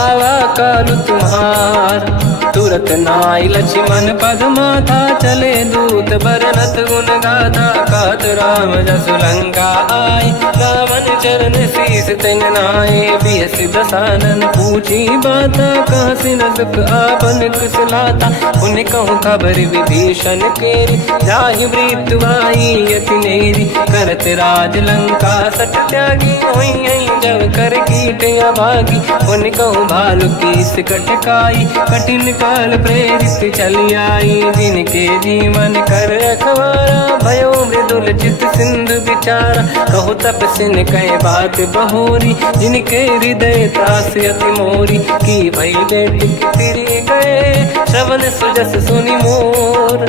आवा कालु तुम्हार तुरत नाई लक्ष्मण पद माथा चले दूत बरनत गुण गाथा कात राम जसु लंका आय रावण चरण शीस तिन नाये बिहसि दसानन पूछी बाता कहाँ से न दुख आपन कुशलाता उन्हें कहूँ खबर विभीषण केरी जाहि मृत्यु आई यति नेरी करत राज लंका सट त्यागी हुई जब कर कीट अभागी उन्हें कहूँ भालु कीस कटकाई कठिन काल प्रेरित चली आई जिनके जीवन कर रखवारा भयो मृदुल चित सिंधु विचारा कहु तपसिन कहे बात बहोरी जिनके हृदय त्रास अति मोरी की भई बेट फिरी गए श्रवण सुजस सुनि मोर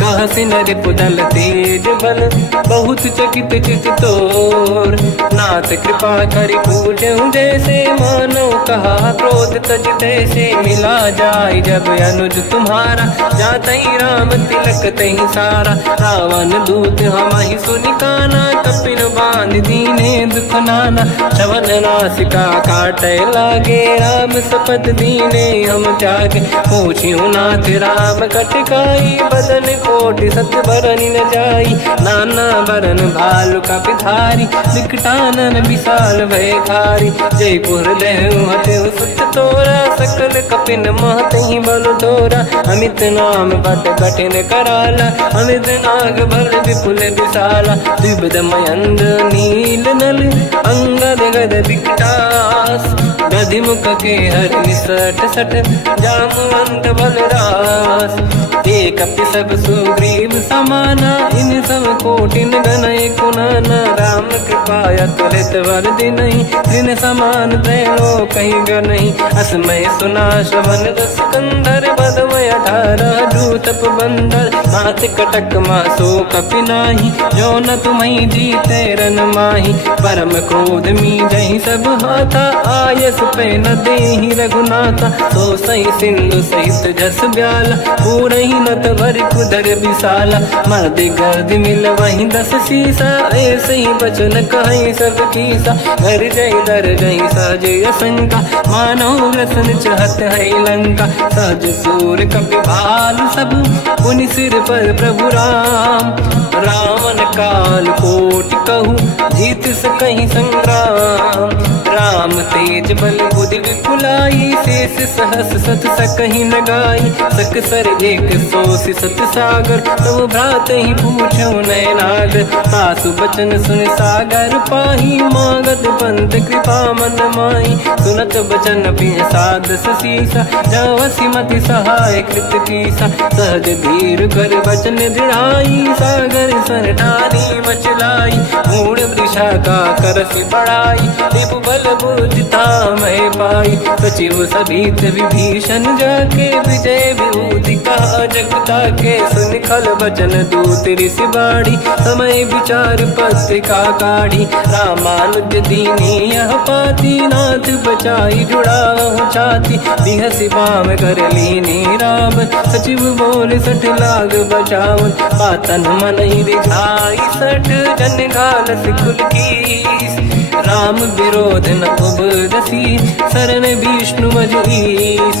कहा सिन रिपुदल तेज बल बहुत चकित चित तोर नाथ कृपा करि पूजहु जैसे मानो कहा क्रोध तज तैसे मिला जाय जब अनुज तुम्हारा जातहि राम तिलक तहि सारा रावण दूत हमहि सुनि काना कपिन बांध दीने दुख नाना श्रवण नासिका काटे लागे राम सपथ दीने हम त्यागे पूछियो नाथ राम कटकाई बदन कोटि सत बरनि न जाई नाना बरन भालु कपिधारी निकटानन विशाल भय खारी जयपुर देहु हतेउ सुत तोरा सकल कपिन महतहि बल तोरा अमित नाम बट कठिन कराला अमित नाग बल विपुल विशाला द्विविध मयंद नील नल अंगद गद विकटास गधिमुख के हर निसट सट जामवंत बलरास ते कपि सब सुग्रीव समाना, इन सब कोटिन गणय कुनाना। राम कृपाया तुलित वर दिनहि, तृण समान त्रैलोक ही गणहि। असमय सुना श्रवण रस कंधर, बदमय 18 दूतप बंदर। मात कटक मासो कपि नाही, जो न तुम्हि जीते रन माही। परम क्रोध मीजहि सब हाथा, आयस पे न देहि रघुनाथा। तो सही सिंधु सहित जस ब्याला, पूरहि नत भर कुदर विशाला। मर्द गर्द मिल वहीं 10 सीसा, ऐसे ही बचन कहीं सब कीसा। घर जय दर जय सहज असंका, मानव रसन चहत है लंका। सहज सूर कपि भाल सब, पुनि सिर पर प्रभु राम। रावण काल कोटि कहूँ, जीत सकहि संग्राम। राम तेज बल बुद्धि विपुलाई, शेष सहस सत सकहि न गाई। सकसर एक सोसि सत सागर, तब भ्रात ही पूछो नयनागर। सासु बचन सुन सागर पाही, मागत पंथ कृपा मन माही। सुनत बचन पिय साध सीसा, जवसि मति सहाय कृत कीसा। सहज धीर कर बचन दृढ़ाई, सागर सन ठानी मचलाई। मूढ़ वृषा का करसि बढ़ाई, रिपु बल बुद्धि तामहि पाई। सचिव सभीत विभीषण जाके, विजय विभूति कहा जगता के। सुन खल बचन दूत ऋषि बाड़ी, समय विचार पत्रिका काढ़ी। रामानुज दीनी यह पाती, नाथ बचाई जुड़ाहु छाती। बिहसि बाम कर लीनी राम, सचिव बोल 60 लाग बचावन। पातन मन ही रिझाई 60, जन घाल सिकुल कीस। राम विरोध न उबरसी, शरण विष्णु मज ईस।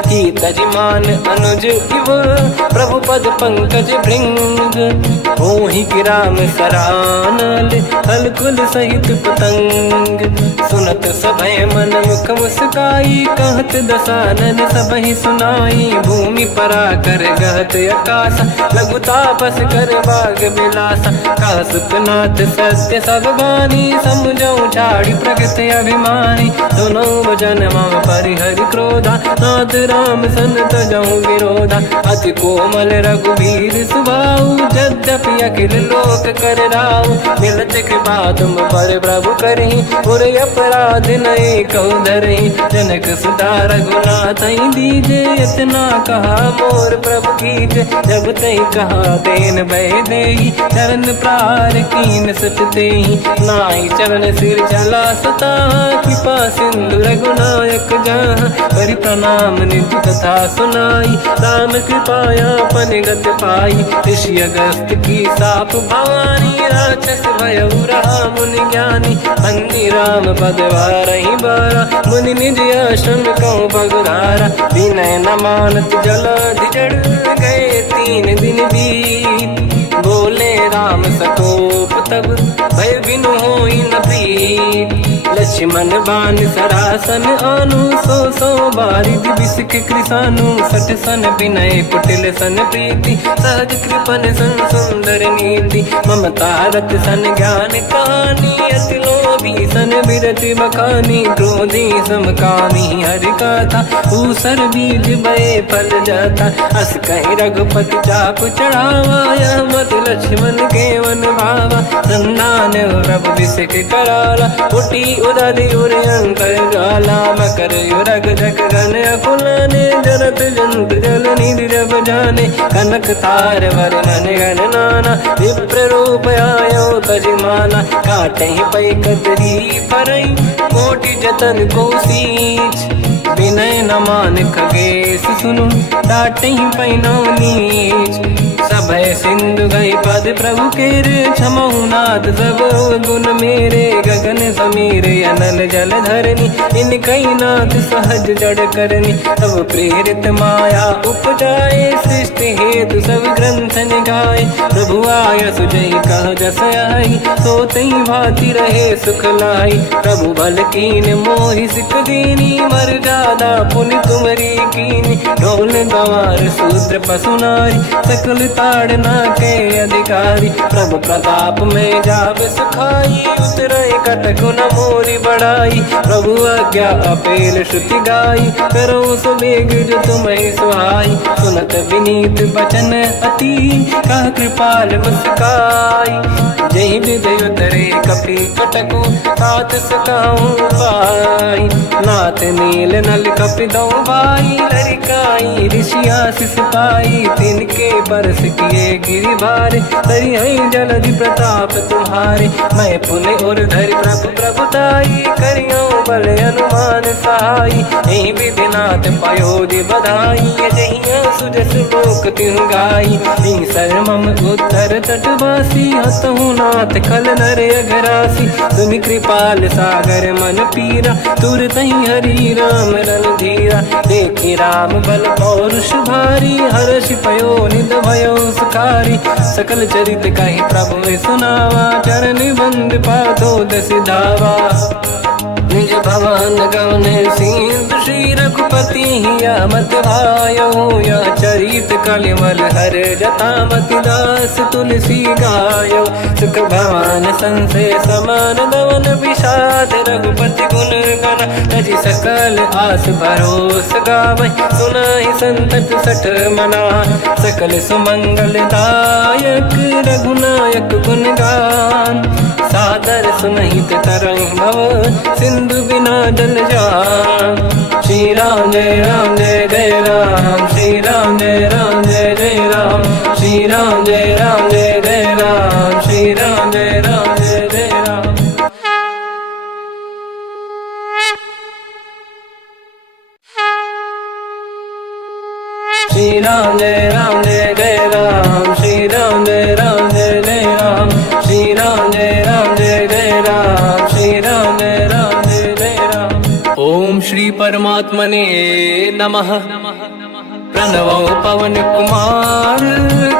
की तजिमान अनुज इव, प्रभु पद पंकज भृंग। होहि कि राम सरानल, हलकुल सहित पतंग। सुनत सभय मन मुख मुस्काई, कहत दसानन सबहि सुनाई। भूमि परा कर गहत आकाश, लघु तापस कर बाग बिलासा। कह सुखनाथ सत्य सब बानी, समझौ छाड़ी प्रगति अभिमानी। सुनो भजन मम परिहरि क्रोधा, नाथ राम सन तजहु विरोधा। अति कोमल रघुवीर सुभाऊ, यद्यपि अखिल लोक कर राऊ। मिलत कृपा तुम पर प्रभु करहि, पुर अपराध नये कहु धरहि। जनक सुता रघुनाथ दीजे, इतना कहा मोर प्रभु कीजे। जब तहि कहा देन भय देहि, चरण प्रार कीन सत तेहि। नाहि चरण सिर चला सता, कृपा सिंधु रघुनायक जहाँ। करि प्रणाम निधि कथा सुनाई, राम कृपाया पन गत पाई। ऋषि अगस्त की साप भवानी, राक्षस भयउ रहा मुनि ज्ञानी। बंदी राम पद वारहि बारा, मुनि निज आश्रम कहु पगुधारा। विनय न मानत जलाधि जड़, गए 3 दिन बीत। बोले राम सकोप तब, भय बिनु होई न प्रीत। लक्ष्मण बान सरासन आनु, 100 बारिद बिसक कृसानु। 60 सन विनय कुटिल सन प्रीति, सहज कृपन सन सुंदर नीति। ममता रत सन ज्ञान कहानी, अति लोभी सन बिरति बखानी। क्रोधी समकामी हरि कथा, ऊसर बीज बये फल जाता। अस कहि रघुपति चाप चढ़ावा, यह मत लक्ष्मण के वन भावा। संधान प्रभु बिसक कराला, उठी उदधि उरयंकर ज्वाला। मकर युरग जग गण अकुलाने, जरत जंत जल निधि जब जाने। कनक तार वर्णन गण नाना, विप्र रूप आयो तजिमाना। काटहि पै कतरी परई, कोटि जतन को सींच। विनय न मान खगेश सुनु, डांटहि पैनौ नीच। सभय सिंधु गई पद प्रभु केरे, क्षमहु नाथ सब गुण मेरे। गगन समीरे अनल जल धरनी, इन कई नाथ सहज जड़ करनी। तब प्रेरित माया उपजाए, सृष्टि हेतु सब ग्रंथ निगाए। प्रभु आय सुजई कह जस आई, सोतई भांति रहे सुख लाई। प्रभु बल कीन मोहि सिख दीनी, मर्यादा पुनि तुमरी कीनी। ढोल गंवार शूद्र पशु नारी, सकल ताड़ना के अधिकारी। प्रभु प्रताप में जाब सुखाई, उतरे कटक गुण मोरी बढ़ाई। प्रभु आज्ञा अपेल श्रुति गाई, करो सो बेग जो तुम्हें सुहाई। सुनत विनीत बचन अति, कह कृपाल मुस्काई। जय विदय तरे कपि कटकु, तात सकाऊं पाई। नाथ नील नल कपि दो भाई, लरिकाई ऋषि आशीष पाई। तिनके परस किए गिरि भारे, तरियहि जलधि प्रताप तुम्हारे। मैं पुने और धरि प्रभु प्रभुताई, करियो बल अनुमान सहाई। यही विधिनाथ पयोधि बधाई, जहिया सुजस लोक तिहु गाई। सरमम उत्तर तटवासी, हतहु नाथ खल नर अघरासी। तुम कृपाल सागर मन पीरा, तुरत ही हरि राम रन धीरा। देखी राम बल पौरुष भारी, हर्ष पयो निध भयो सुखारी। सकल चरित कहि प्रभु सुनावा, चरण बंद पादो दस धावा। निज भवन गवन सिंधु, श्री रघुपति हिया मत भायो। या चरित कलिमल हर जटा, मति दास तुलसी गायो। सुख भवन संशय समान दवन, विषाद रघुपति गुण गण। तजि सकल आस भरोस गावै, सुनाहि संतत सठ मना। सकल सुमंगल दायक, रघुनायक गुण गान। सादर सुनहित तरंग भव, सिंधु बिना जल जान। श्री राम जय राम जय जय राम, श्री राम जय राम जय जय राम। श्री राम जय राम जय जय राम, श्री राम जय राम जय जय राम। श्री राम जय राम जय जय राम, श्री राम जय राम जय जय राम। श्री राम जय राम जय जय राम, श्री राम जय राम जय जय राम। ओम श्री परमात्मने नमः। प्रणवो पवन कुमार,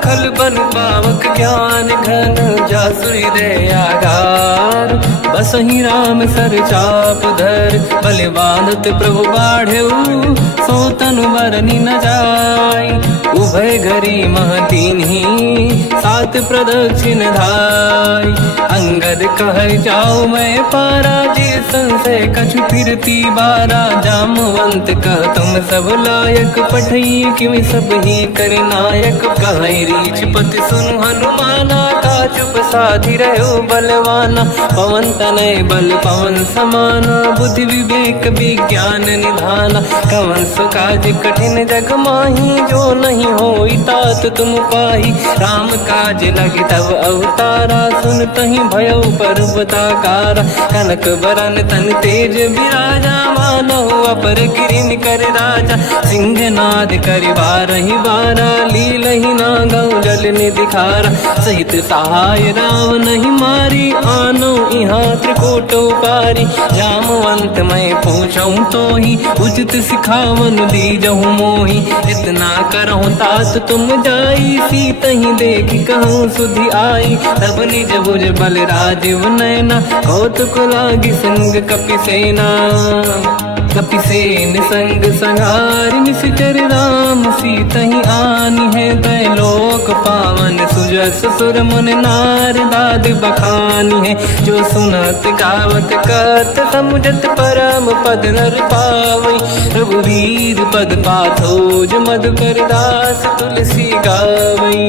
खल बन पावक ज्ञान घन। जासुरी दयागार, बसहि राम सर चाप धर। बल बांधत प्रभु बाढ़ऊ, सो तनु बरनि न जाय। उभय घरी मह दीन्ही, सात प्रदक्षिण धाय। अंगद कह जाओ मैं पारा, जे संशय कछु फिरती बारा। जामवंत कह तुम सब लायक, पठई किमि सब ही कर नायक। कहि रीछ पति सुनु हनुमाना, का चुप साधि रहो बलवाना। पवन तनय बल पवन समाना, बुद्धि विवेक विज्ञान निधाना। कवन सो काज कठिन जग माही, जो नहीं होई तात तुम पाही। राम काज लगे तब अवतारा, सुनतहि भयो पर्वताकारा। कनक बरन तन तेज विराजा, मानहु अपर गिरिन कर राजा। सिंहनाद करि बारहि बारा, लीलहि नागौ जल निधिखारा। सहित सहाय राम नहीं मारी, आनो इहाँ त्रिकोट पारी। जामवंत मैं पूछऊँ तोहि, उचित सिखावन दीजहु मोहि। इतना करहु तात तुम जाई, सीतहि देखि कहूँ सुधि आई। तब निज भुज बल राजीव नयना, कौतुक लागी संग कपि सेना। कपिसेन संग संहारि, निश्चर राम सीतहि आनि है। दैलोक पावन सुजस सुर मुनि नार, दाद बखानी है। जो सुनत गावत कहत, समुझत परम पद नर पावै। रघुवीर पद पाथोज, मधुकर दास तुलसी गावै।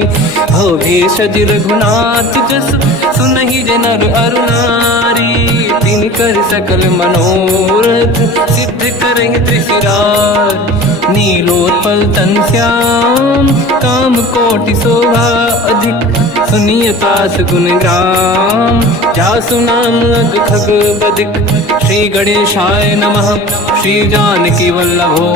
हो भेषज रघुनाथ जस, सुनहि जे नर अरु नारी। तिन कर सकल मनोरथ, सिद्ध करहि त्रिशिरार। नीलोत्पल तन श्याम, काम कोटि शोभा अधिक। सुनिय तास गुण ग्राम, जासु नाम अग खग बदिक। श्री गणेशाय नमः। श्री जानकी वल्लभो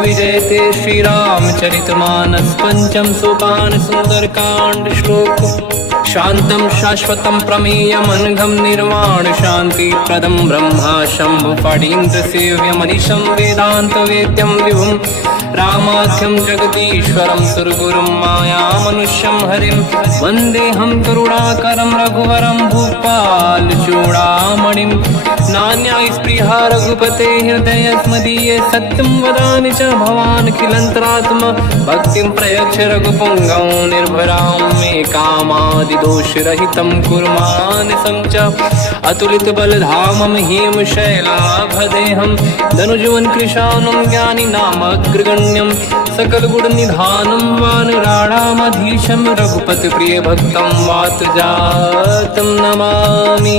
विजयते, श्री रामचरित मानस। पंचम सोपान सुंदर कांड श्लोक। शांतं शाश्वतं प्रमेयमनघं, निर्वाण शांति प्रदं ब्रह्मा शंभु। फणीन्द्र सेव्य मनीषं, वेदांत वेद्यं विभुं। रामाख्यं जगदीश्वरं, सुरगुरुं माया मनुष्यं हरिं। वन्देऽहं करुणाकरं रघुवरं, भूपाल चूडामणिं। नान्या स्पृहा रघुपते हृदयस्मदीये, सत्यं वदामि च भवानखिलन्तरात्मा। भक्तिं प्रयच्छ रघुपुङ्गं, निर्भरां मे कामादि दोष रहितं कुर्मानसं च अतुलित बलधामं हेम शैलाभदेहं धनुजवन कृशानं ज्ञानिनामग्रगण्यं सकल गुण निधानं वानराणामधीशं रघुपति प्रिय भक्तं वात जातं नमामि।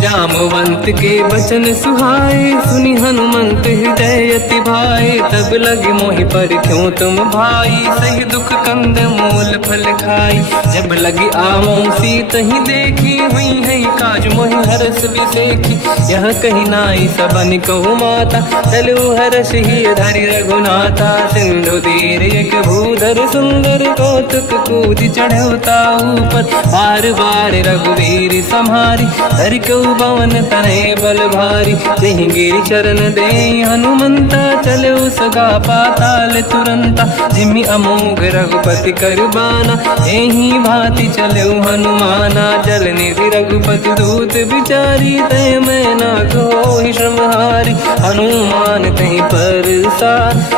जामवंत के बचन सुहाए सुनि हनुमंत हृदय अति भाए तब लगे मोहि पर क्यों तुम भाई सही दुख कंद मूल फल खाई जब लगी आमों सीत ही देखी हुई है काज मोहि हरस बिसेखी यह कही नाई सबन कहु माता चलु हरस ही धरि रघुनाथा सिंधु तीर एक भूधर सुंदर कौतुक कूद चढ़ौता ऊपर बार बार रघुवीर सम्हारी हरि को पवन तनय बल भारी जहि गिरि चरण दे हनुमंता चलो सगा पाताल तुरंता जिमि अमोघ रघुपति कर बाना एहि भांति चलो हनुमाना जल निधि रघुपति दूत बिचारी तय मैं ना कोहि श्रमहारी हनुमान तहि परसा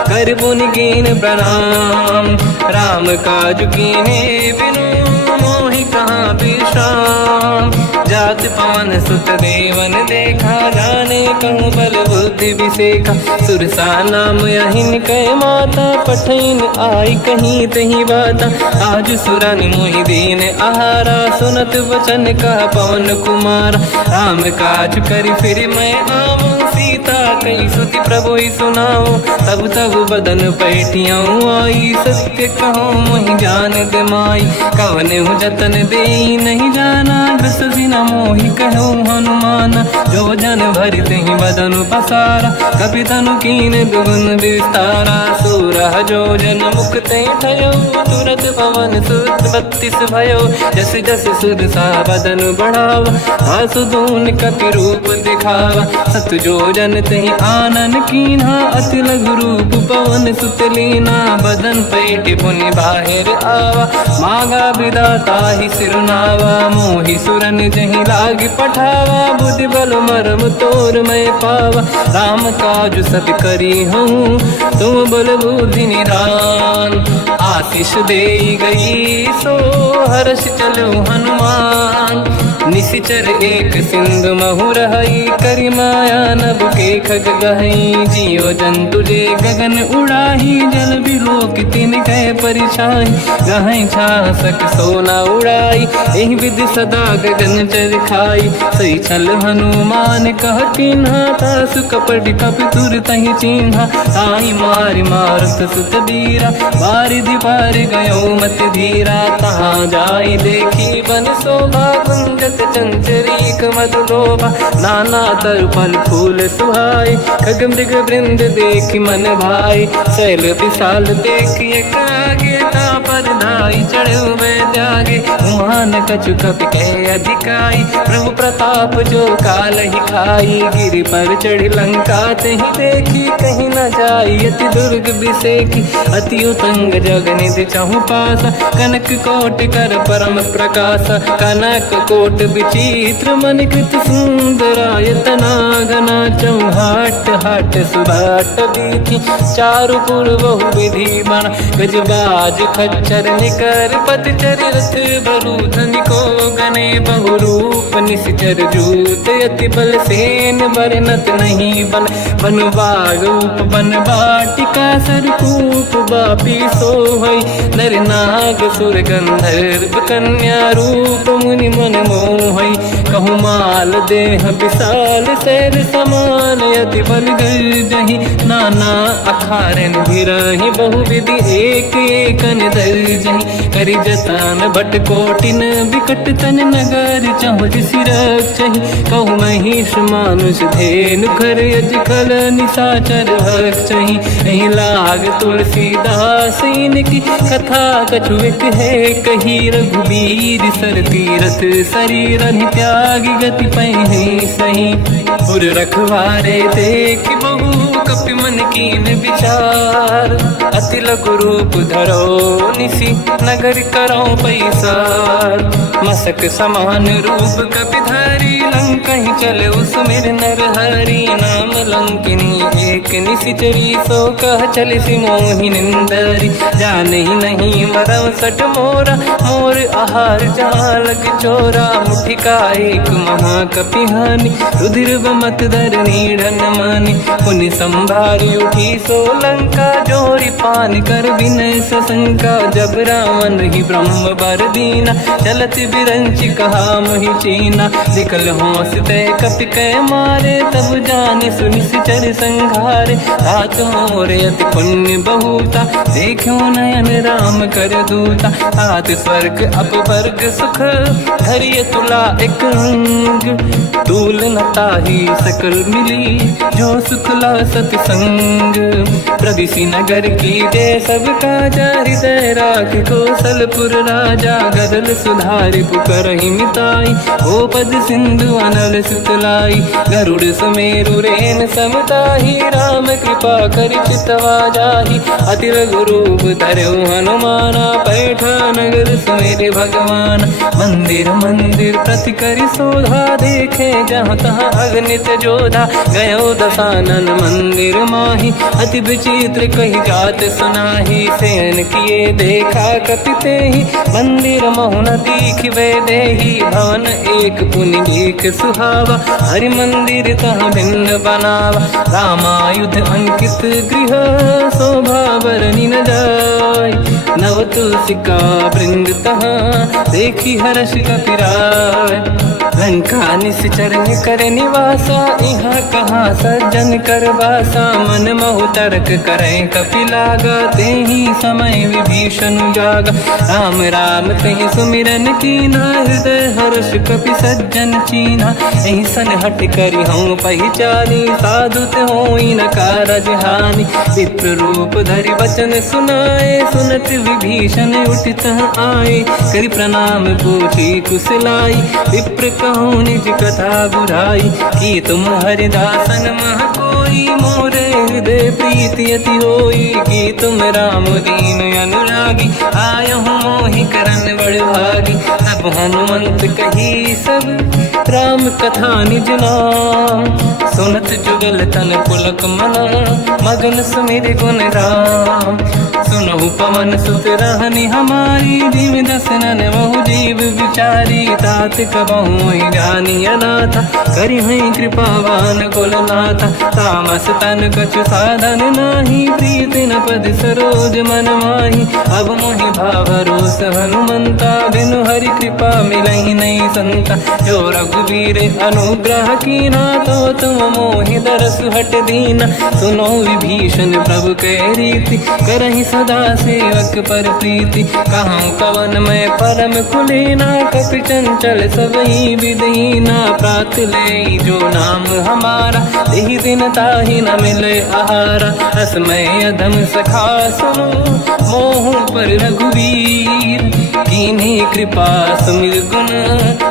कर पुनि कीन प्रणाम राम काज कीन्हे बिनु मोहि कहाँ विश्राम जात पवन सुत देवन देखा जाने कहूँ बल बुद्धि विसेखा सुरसा नाम यहिन कह माता पठैन आई कहीं तही बाता आज सुरन मोहि दीन आहारा सुनत वचन का पवन कुमार राम काज करि फिर मैं आऊँ सीता कई सुति प्रभु सुनाओ तब तब बदन पैठियाँ आई सत्य कहो मोहि जान दमाई कवन हूँ जतन दे नहीं जाना ग्रस सिना मोहि कहो हनुमान जो जन भरि तहि बदन पसारा कपि तनु कीन दुगुन विस्तारा सूरह जो जन मुख ते ठयो तुरत पवन सुत 32 भयो जस जस सुर सा बदन बढ़ावा आसु दून कपि रूप दिखावा सत जो जन तहि आनन कीन्हा अति लघु रूप पवन सुत लीना बदन पैठ पुनि बाहिर आवा मागा विधाता ही सिरनावा मोहि सुरन जहि लाग पठावा बुद्धि बल मरम तोर मैं पावा राम काज सब करी हूँ तुम बल बुद्धि निधान आशीष दे गई सो हर्ष चलो हनुमान निशिचर एक सिंधु महु रहई करि माया नभ के खग गहई जीव जंतु जे गगन उड़ाही जल बिलोक तिन कह परिछाई गहई छासक सोना उड़ाई एहि विधि सदा गगन चर खाई सही छल हनुमान कह किन्हा तासु कपट कपि तुर तहि चिन्हा आई मारि मारुत सुत बीरा बारिधि पार गयो मत धीरा तहाँ जाई देखी बन शोभा कुंजत चंचरीक मधुलोभा नाना तरु फल फूल सुहाई खग मृग वृंद देख मन भाई शैल विशाल देखिए कागे पर धाई चढ़ो मैं त्यागे उमान कछु कपि कह अधिकाई प्रभु प्रताप जो काल ही खाई गिरि पर चढ़ लंका तहि देखी कहीं न जाई अति दुर्ग बिसेखी अति उतंग जग निधि चहु पासा कनक कोट कर परम प्रकाश कनक कोट विचित्र मन कृत सुंदरायतना घना चौहाट हाट सुभाट बीथी चारु पुर बहु विधि बन गजबाज खच्चर निकर पतचर रथ बरु धनिको गने बहु रूप निश्चर जूत अति बल सेन बरनत नहीं बन बन बाग उप बन बाटिका सरकूप बापी सोहई नर नाग सुर गंधर्व कन्या रूप मुनि मन मोहई कहु माल देह विशाल शैल समान यति बल गर्जहि नाना अखारन भिरहि बहु विधि एक एकन दर्जहि करि जतान भट कोटिन विकट तन नगर चहुज सिरक्षहि कहु महिष मानुष धेनु खर यज खल निशाचर भक्षहि एहि लाग तुलसीदास इनकी कथा कछुक है कही रघुबीर सर तीरथ शरीर त्याग गति पहि सही उर रखवारे देख बहु कपि मन कीन विचार, अति लघु रूप धरो निसी नगर करो पैसार। मसक समान रूप कपि धरी लंका ही चले उसमें नर हरि, नाम लंकिनी एक निशिचरी सो कह चले सि मोहि निंदरी। जान ही नहीं मरम सट मोरा मोर आहार जहाँ लग चोरा, मुठिका एक महाकपि हानि रुधिर बमत धरनी ढन मानी। पुनि संभारी उठी सो लंका जोरी पान कर विनय सशंका, जब रावण ही ब्रह्म बर दीना चलत बिरंच कहा मोहि चीना। निकल होश तय कपि कै मारे तब जाने सुनि सिचर संघारे, तात मोर अति पुण्य बहुता देखो नयन राम कर दूता। तात स्वर्ग अपवर्ग सुख धरिय तुला एक अंग, तूल न ताहि सकल मिली जो सुखला सतसंग। प्रदिशि नगर की जय सब काजा हृदय राख कौशलपुर राजा, गदल सुधारि पुकरहि मिताई ओ पद सिंधु अनल सुतलाई। गरुड़ सुमेरु रेन समताहि राम कृपा कर चितवा जाहि, अति लघु रूप धरौ हनुमाना पैठा नगर सुमेरे भगवान। मंदिर मंदिर प्रति करि शोधा देखे जहाँ तहाँ अगणित जोधा, गयो दशानन मंदिर माहि अति विचित्र कही जात सुनाहि। सेन किए देखा कपि तेहि मंदिर महु न दीखिबे देहि, भवन एक पुनि एक सुहावा हरि मंदिर तहाँ भिन्न बनावा। रामायुध अंकित गृह शोभा बरनि न जाय, नव तुलसी का वृंद तहाँ देखी हर्ष कपि राय। लंका निश्चर कर निवासा यहाँ कहाँ सज्जन कर वासा, मन महु तर्क करें कपि लागा तेहि समय विभीषण जागा। राम राम तेहि सुमिरन कीना हृदय हर्ष कपि सज्जन चीना। एहि सन हट करि हूँ पहिचानी साधु होई न कारज हानि। विप्र रूप धरि वचन सुनाए सुनत विभीषण उठित आए, करि प्रणाम पूछी कुशलाई विप्र कहूँ निज कथा बुराई। कि तुम हरिदासन मह कोई मोरे हृदय प्रीति अति होई, कि तुम राम दीन अनुरागी आय हूँ मोहि करन बड़ भागी। तब हनुमंत कही सब राम कथा निज नाम, सुनत जुगल तन पुलक मना मगन सुमिर गुण राम। सुनहु पवन सुत रहनि हमारी, जीव दसनन महु जीव विचारी। तात कबहु जानी अनाथा करि हई कृपावान कुलनाथा, तामस तन कछु साधन नाही प्रीति न पद सरोज मन माही। अब मोहि भावरोस हनुमंता बिनु हरि कृपा मिलहि नहीं संता। जो रघुवीर अनुग्रह कीना तो तुम मोहि दरस हट दीना। सुनो विभीषण प्रभु के रीति करहि सदा सेवक पर प्रीति। कहूँ कवन मैं परम कुलीना कपि चंचल सबई विदहीना। प्रात ले जो नाम हमारा यही दिन ताहि न मिले आहारा। रसमय अधम सखा सुनो मोह पर रघुवीर, कीन्ही कृपा सुमिर गुण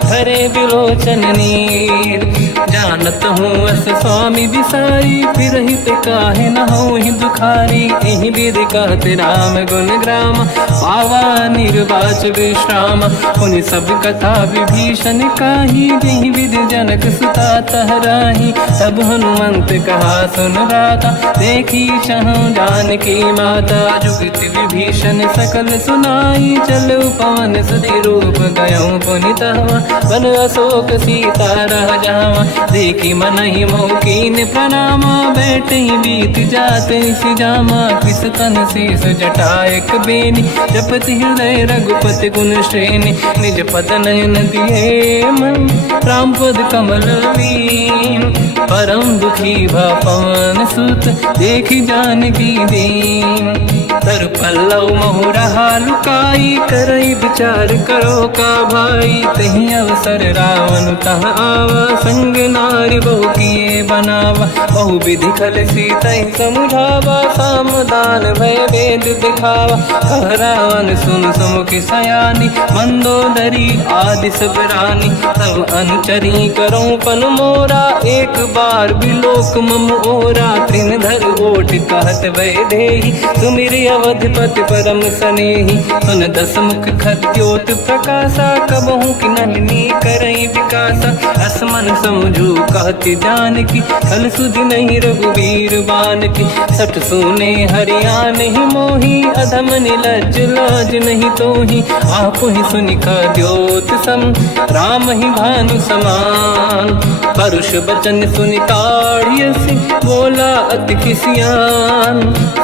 हरे बिलोचन नीर। जानत हूँ अस स्वामी बिसारी फिरहित काहे न होहि दुखारी। एहि विधि कहते राम गुण ग्राम पावा निर्वाच विश्राम। पुनि सब कथा विभीषण काही जहि विधि जनक सुता तहराही। तब हनुमंत कहा सुन राता देखी चहु जानकी माता। जुगति विभीषण सकल सुनाई चलो पवन सुधि रूप गयो पुनितवा। वन अशोक सीता रह जावा देखी मनहि मोह कीन प्रणामा। बैठे बीत जाते सिजामा किस तन शेष जटायक बेनी। जपति हृदय रघुपति गुण श्रेणी निज पद नयन दिए मन। राम पद कमल लीन परम दुखी भा पवन सुत देखी जानकी दीन। तर पल्लव महु रहा लुकाई करई विचार करो का भाई। तही अवसर रावण तह आवा संग नारी बहु किए बनावा। बहु विधि खल सीता समुझावा सामदान भय वेद दिखावा। कह रावण सुन सुमुख सयानी मंदोदरी आदि सब रानी। तब अनुचरी करो पन मोरा एक एक बार बिलोक मम ओरा त्रिन धर ओट कहत वैदेही सुमिर अवधपति परम सनेही सुन दस मुख खद्योत प्रकाशा कबहू की नलिनी करई विकासा असमन समझू कहती जान की कल सुधि नहीं रघुवीर बान की सठ सुने हरिया नहीं मोही अधम निलज लाज नहीं तो ही आप ही सुनि खद्योत सम राम ही भानु समान परुष बचन सुनि ताड़ियसि बोला अति किसियान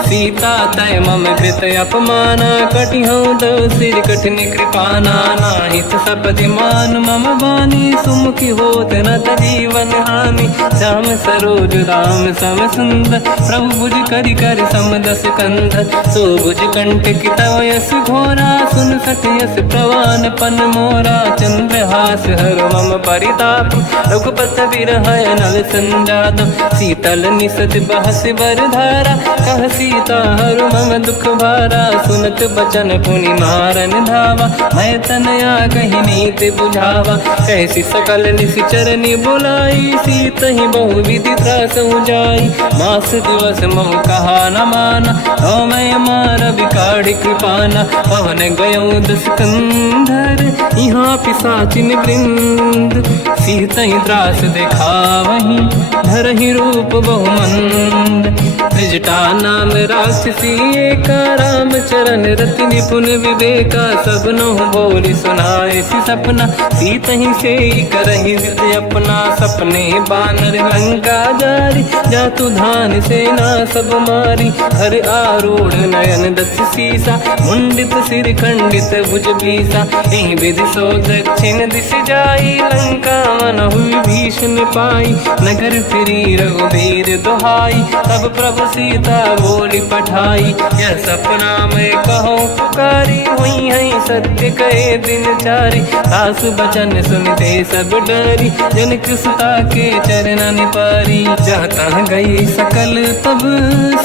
सीता तय मम कृत अपमाना कटिहौ दो सिर कठिन कृपाना नाहित सपदि मान मम बानी सुमुखी होत न जीवन हानि श्याम सरोज राम सम सुंदर प्रभु भुज करि कर समदस कंधर सो भुज कंठ की तव यस घोरा सुन सठ यस प्रवान पन मोरा चंद्रहास हर मम परिताप रघुपत विरह नल संजात शीतल निसत बहस बर धारा कह सीता हर मम दुख भारा सुनत बचन पुनि मारन धावा मैं तनया कही नीति बुझावा कैसी सकल निश्चरनी बुलाई सीत ही बहु विधि त्रास जाई मास दिवस मह कहा न माना तो मैं मार बिकाढ़ कृपाना पवन गयो दुष्कंधर यहाँ पिशाचिन वृंद सीत ही त्रास देखा वहीं धर ही रूप बहुमंद त्रिजटा नाम राक्षसी एका राम चरण रति निपुण विवेका सबनो बोली सुनाए सी सपना सीत ही से करही जिद अपना सपने बानर लंका जारी जातु धान सेना सब मारी हर आरूढ़ नयन दस सीसा मुंडित सिर खंडित भुज बीसा यही विधि सो दक्षिण दिश जाई लंका मन हुई भीषण पाई नगर फिरी रघुवीर दुहाई तब प्रभु सीता बोली पठाई यह सपना मैं कहूँ पुकारी हुई है सत्य कहे दिन चारी सास बचन सुनते सब डरी जनक सुता के चरण पारी जाता गई सकल तब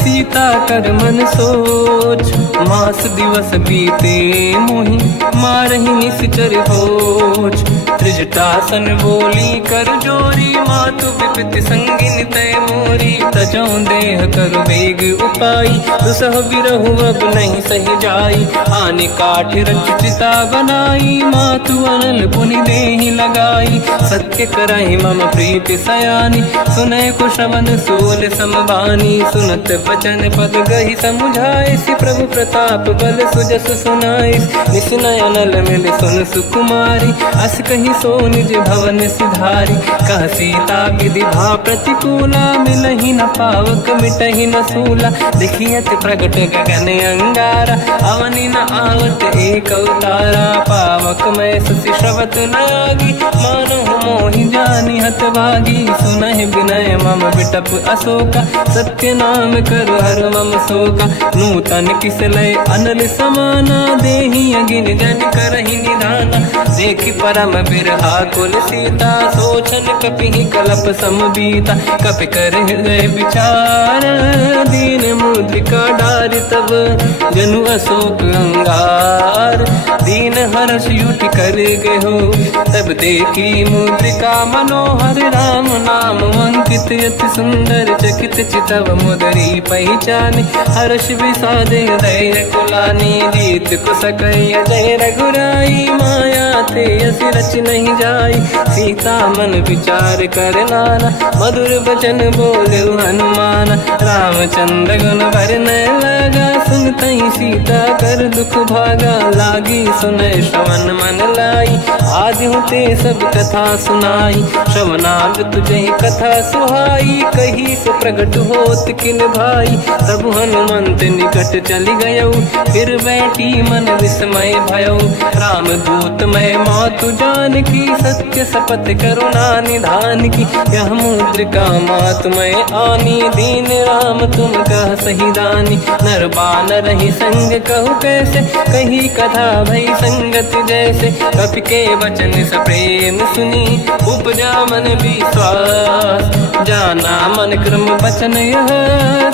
सीता कर मन सोच मास दिवस बीते मोहि मारहि निश्चर होच त्रिजटासन बोली कर जोरी मातु विपित संगिन तय मोरी तजौ देह कर वेग उपाई दुसह बिरहु अब नहीं सही जाई आने काठ रचिता बनाई मातु अनल पुनि देहि लगाई सत्य करहि मम प्रीति सयानी सुनय कुशवन सूल समबानी सुनत बचन पद गहि समुझाए सि प्रभु प्रताप बल सुजस सुनाई निसनय अनल मिल सुन सुकुमारी अस कहि सो निज भवन सिधारी कह सीता विधि भा प्रतिकूला मिलहि न पावक मिटहि न सूला देखियत प्रगट गगन अंगारा अवनि न आवत एक अवतारा पावक मैं ससि श्रवत नागी मानो मोहि जानि हत भागी सुनहि विनय मम विटप अशोका सत्य नाम कर हर मम शोका नूतन किसलय अनल समाना देहि अगिन जन करहि निधाना देखि परम बिरहा कुल सीता सोचन कपिहि कलप समबीता कपि कर हृदय विचार दीन मुद्रिका डारि तब जनु अशोक अंगार दीन हर्ष युट कर गयो तब देखी मुद्रिका मनोहर राम नाम अंकित अति सुंदर चकित चितव मुदरी पहचान हर्ष विषाद हृदय कुलानी जीत कुसकय जय रघुराई माया थे अस रच नहीं जाई सीता मन विचार कर नाना मधुर बचन बोले हनुमान रामचंद्र गुण वरन लगा सुनते सीता कर दुख भागा लागी सुनय श्रवण मन लाई आदि होते सब कथा सुनाई श्रवणाग तुझे कथा सुहाई कही से प्रगट होत किन भाई तब हनुमंत निकट चली गयो फिर बैठी मन विस्मय भयो राम दूत मैं मातु जान की सत्य शपथ करुणा निधान की यह मुद्रिका मातु मैं आनी दीन राम तुम कह सही दानी नर बानर ही संग कहु कैसे कही कथा भई संगत जैसे कपि के वचन सप्रेम सुनी उपजा मन विश्वास जाना मन क्रम वचन यह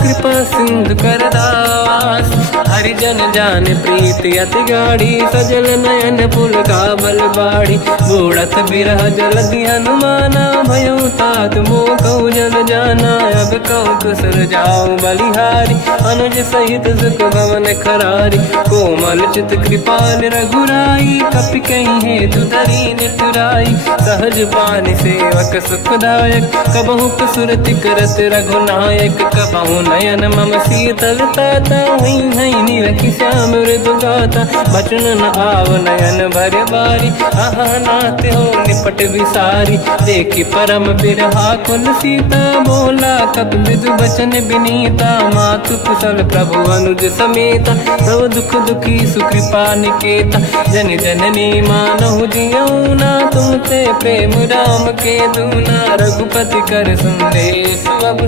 कृपा सिंधु कर दास हरिजन जान प्रीति अति गाढ़ी सजल नयन पुल का बल बाड़ी बूढ़त रह जल्दी हनुमाना भयो तात मो कहु जल जाना अब कहु कुसर जाओ बलिहारी अनुज सहित सुख भवन खरारी कोमल चित कृपाल रघुराई कपि कहीं हेतु धरी नितुराई सहज पानि सेवक सुखदायक कबहु कसुरति करत रघुनायक कबहु नयन मम शीतल ताता हई हई नीरखि श्याम मृदु गाता बचन न आव नयन भर बारी आहा नाथ हो निपट विसारी देखी परम बिरहा कुल सीता बोला कप मृदु बचन बिनीता मातु कुशल प्रभु अनुज समेता सब दुख दुखी सुकृपा निकेता जन जननी मानहु जियऊ ना तुमसे प्रेम राम के दूना रघुपति कर संदेश अब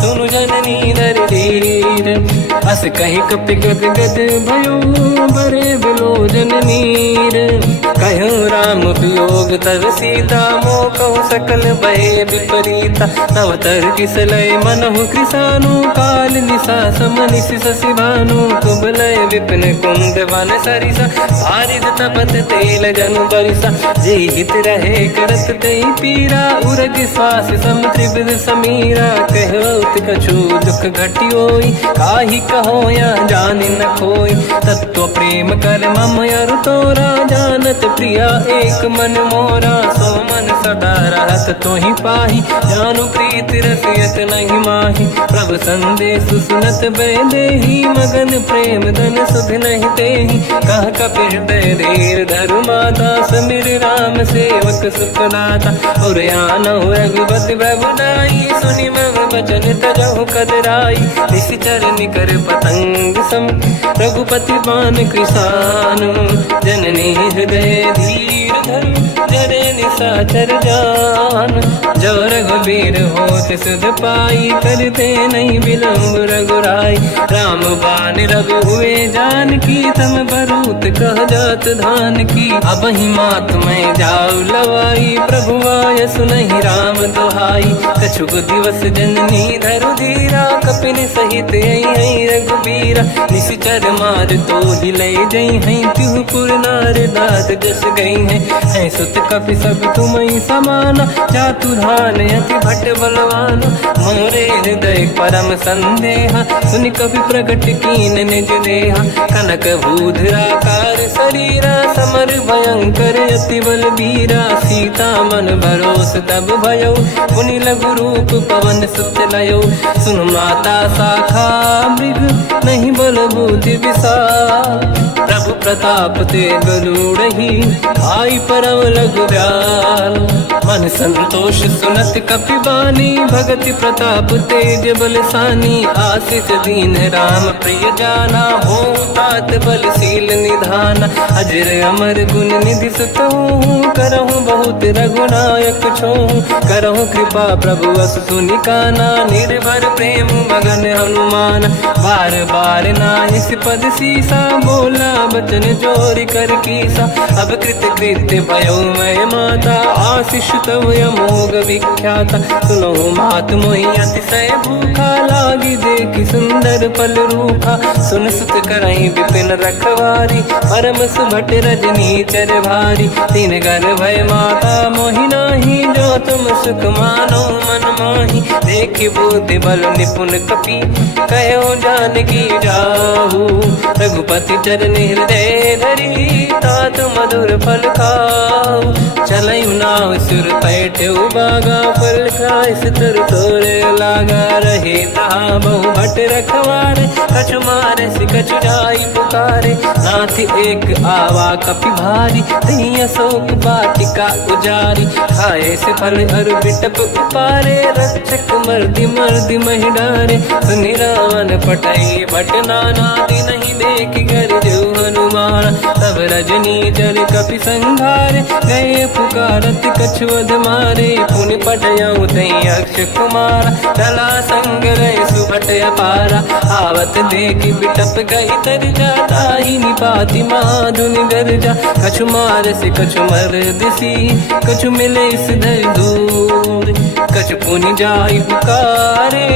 सुनु जननी दर धीर अस कहीं कपि गद गद भयो बरे बिलोचन नीर कहूँ राम वियोग तब सीता मोह कहु सकल भय विपरीता तव तर किसलय मनहु कृसानु काल निशा समनिश शशि भानु कुबलय विपिन कुंद वन सरिसा पारिद तपत तेल जनु बरिसा जे हित रहे करत ते पीरा उरग श्वास सम त्रिविध समीरा कहत कछु दुख घटियोई काहि कहो या जानि न खोई तत्व प्रेम कर मम अरु तोरा जानत प्रिया एक मन मोरा सो मन सदा रहत तोहि पाही जानु प्रीत रसियत नहीं माही प्रभु संदेश सुनत बेदेही मगन प्रेम धन सुध नहीं तेहि कह कपि हृदय धीर धरु माता समिर राम सेवक सुखदाता और आनहु रघुपति प्रभुदाई सुनि मम वचन तजहु कदराई निश्चर निकर पतंग सम रघुपति बान कृसानु जननी हृदय धीर धरु जरे निशाचर जान जो रघुबीर होत सुध पाई करते नहीं विलम्ब रघुराई राम बान रघु हुए जान की तम बरूत कह जात धान की अब ही मात में जाऊ लवाई प्रभु आय सुनहि राम दोहाई कछुक दिवस जननी धरु धीरा कपिन सहित आई रघुबीरा निश्चर मार तो हिलै जई हैं तिहु पुर नार दाद जस गई हैं सुत कपि सब तुमहि समाना जातु धान अति भट बलवान मोरे हृदय परम संदेहा सुनि कपि प्रगट कीन निज देहा कनक भूधराकार शरीरा समर भयंकर अति बल बीरा सीता मन भरोस तब भयो पुनि लघु रूप पवन सुत लयो सुन माता शाखा मृग नहीं बल बुद्धि विशाल प्रभु प्रताप ते गरुड़हि आई परम लघु दयाल मन संतोष सुनत कपि बानी भगति प्रताप तेज बलसानी आशीष दीन राम प्रिय जाना हो तात बलशील निधान अजर अमर गुण निधि सुतहु करहु बहुत रघुनायक छोहु करहु कृपा प्रभु अस सुनि काना निर्भर प्रेम मगन हनुमान बार बार नाहिस पद सीसा बोला बचन जोरि कर कीसा अब कृत कृत्य भयो मैं माता आशीष तव अमोघ विख्याता सुनो मात मोहि अतिशय भूखा लागी देखि सुंदर फल रूखा सुन सुत करहि विपिन रखवारी परम सुभट रजनी चर भारी तीन घर भय माता मोहि नाही जो तुम सुख मानो मन माही देखि बुद्धि बल निपुण कपि कहो जानकी जाहू रघुपति चरण हृदय धरी तात मधुर फल खाऊ चलऊ नाव सुर पैठे बागा फल खाए सितर तोरे लागा रहे तहाँ बहु भट रखवारे कछु मारे सि कछु जाई पुकारे नाथ एक आवा कपि भारी दही अशोक वाटिका उजारी खाए से फल अरु बिटप उपारे रक्षक मर्दि मर्दि महि डारे सुनि रावण पटई भट नाना दी नहीं देख कर जो हनुमान तब रजनी जल कपि संघारे गए पुकारत कछुअध मारे पुनि पटयऊ तई अक्ष कुमार चला संग रहे सुभट अपारा आवत देखि बिटप गई तर जाता ही निपाति माधुनि गर्जा कछु मार से कछु मर दिसी कछु मिले इस धर दूर कछ पुनि जाई पुकारे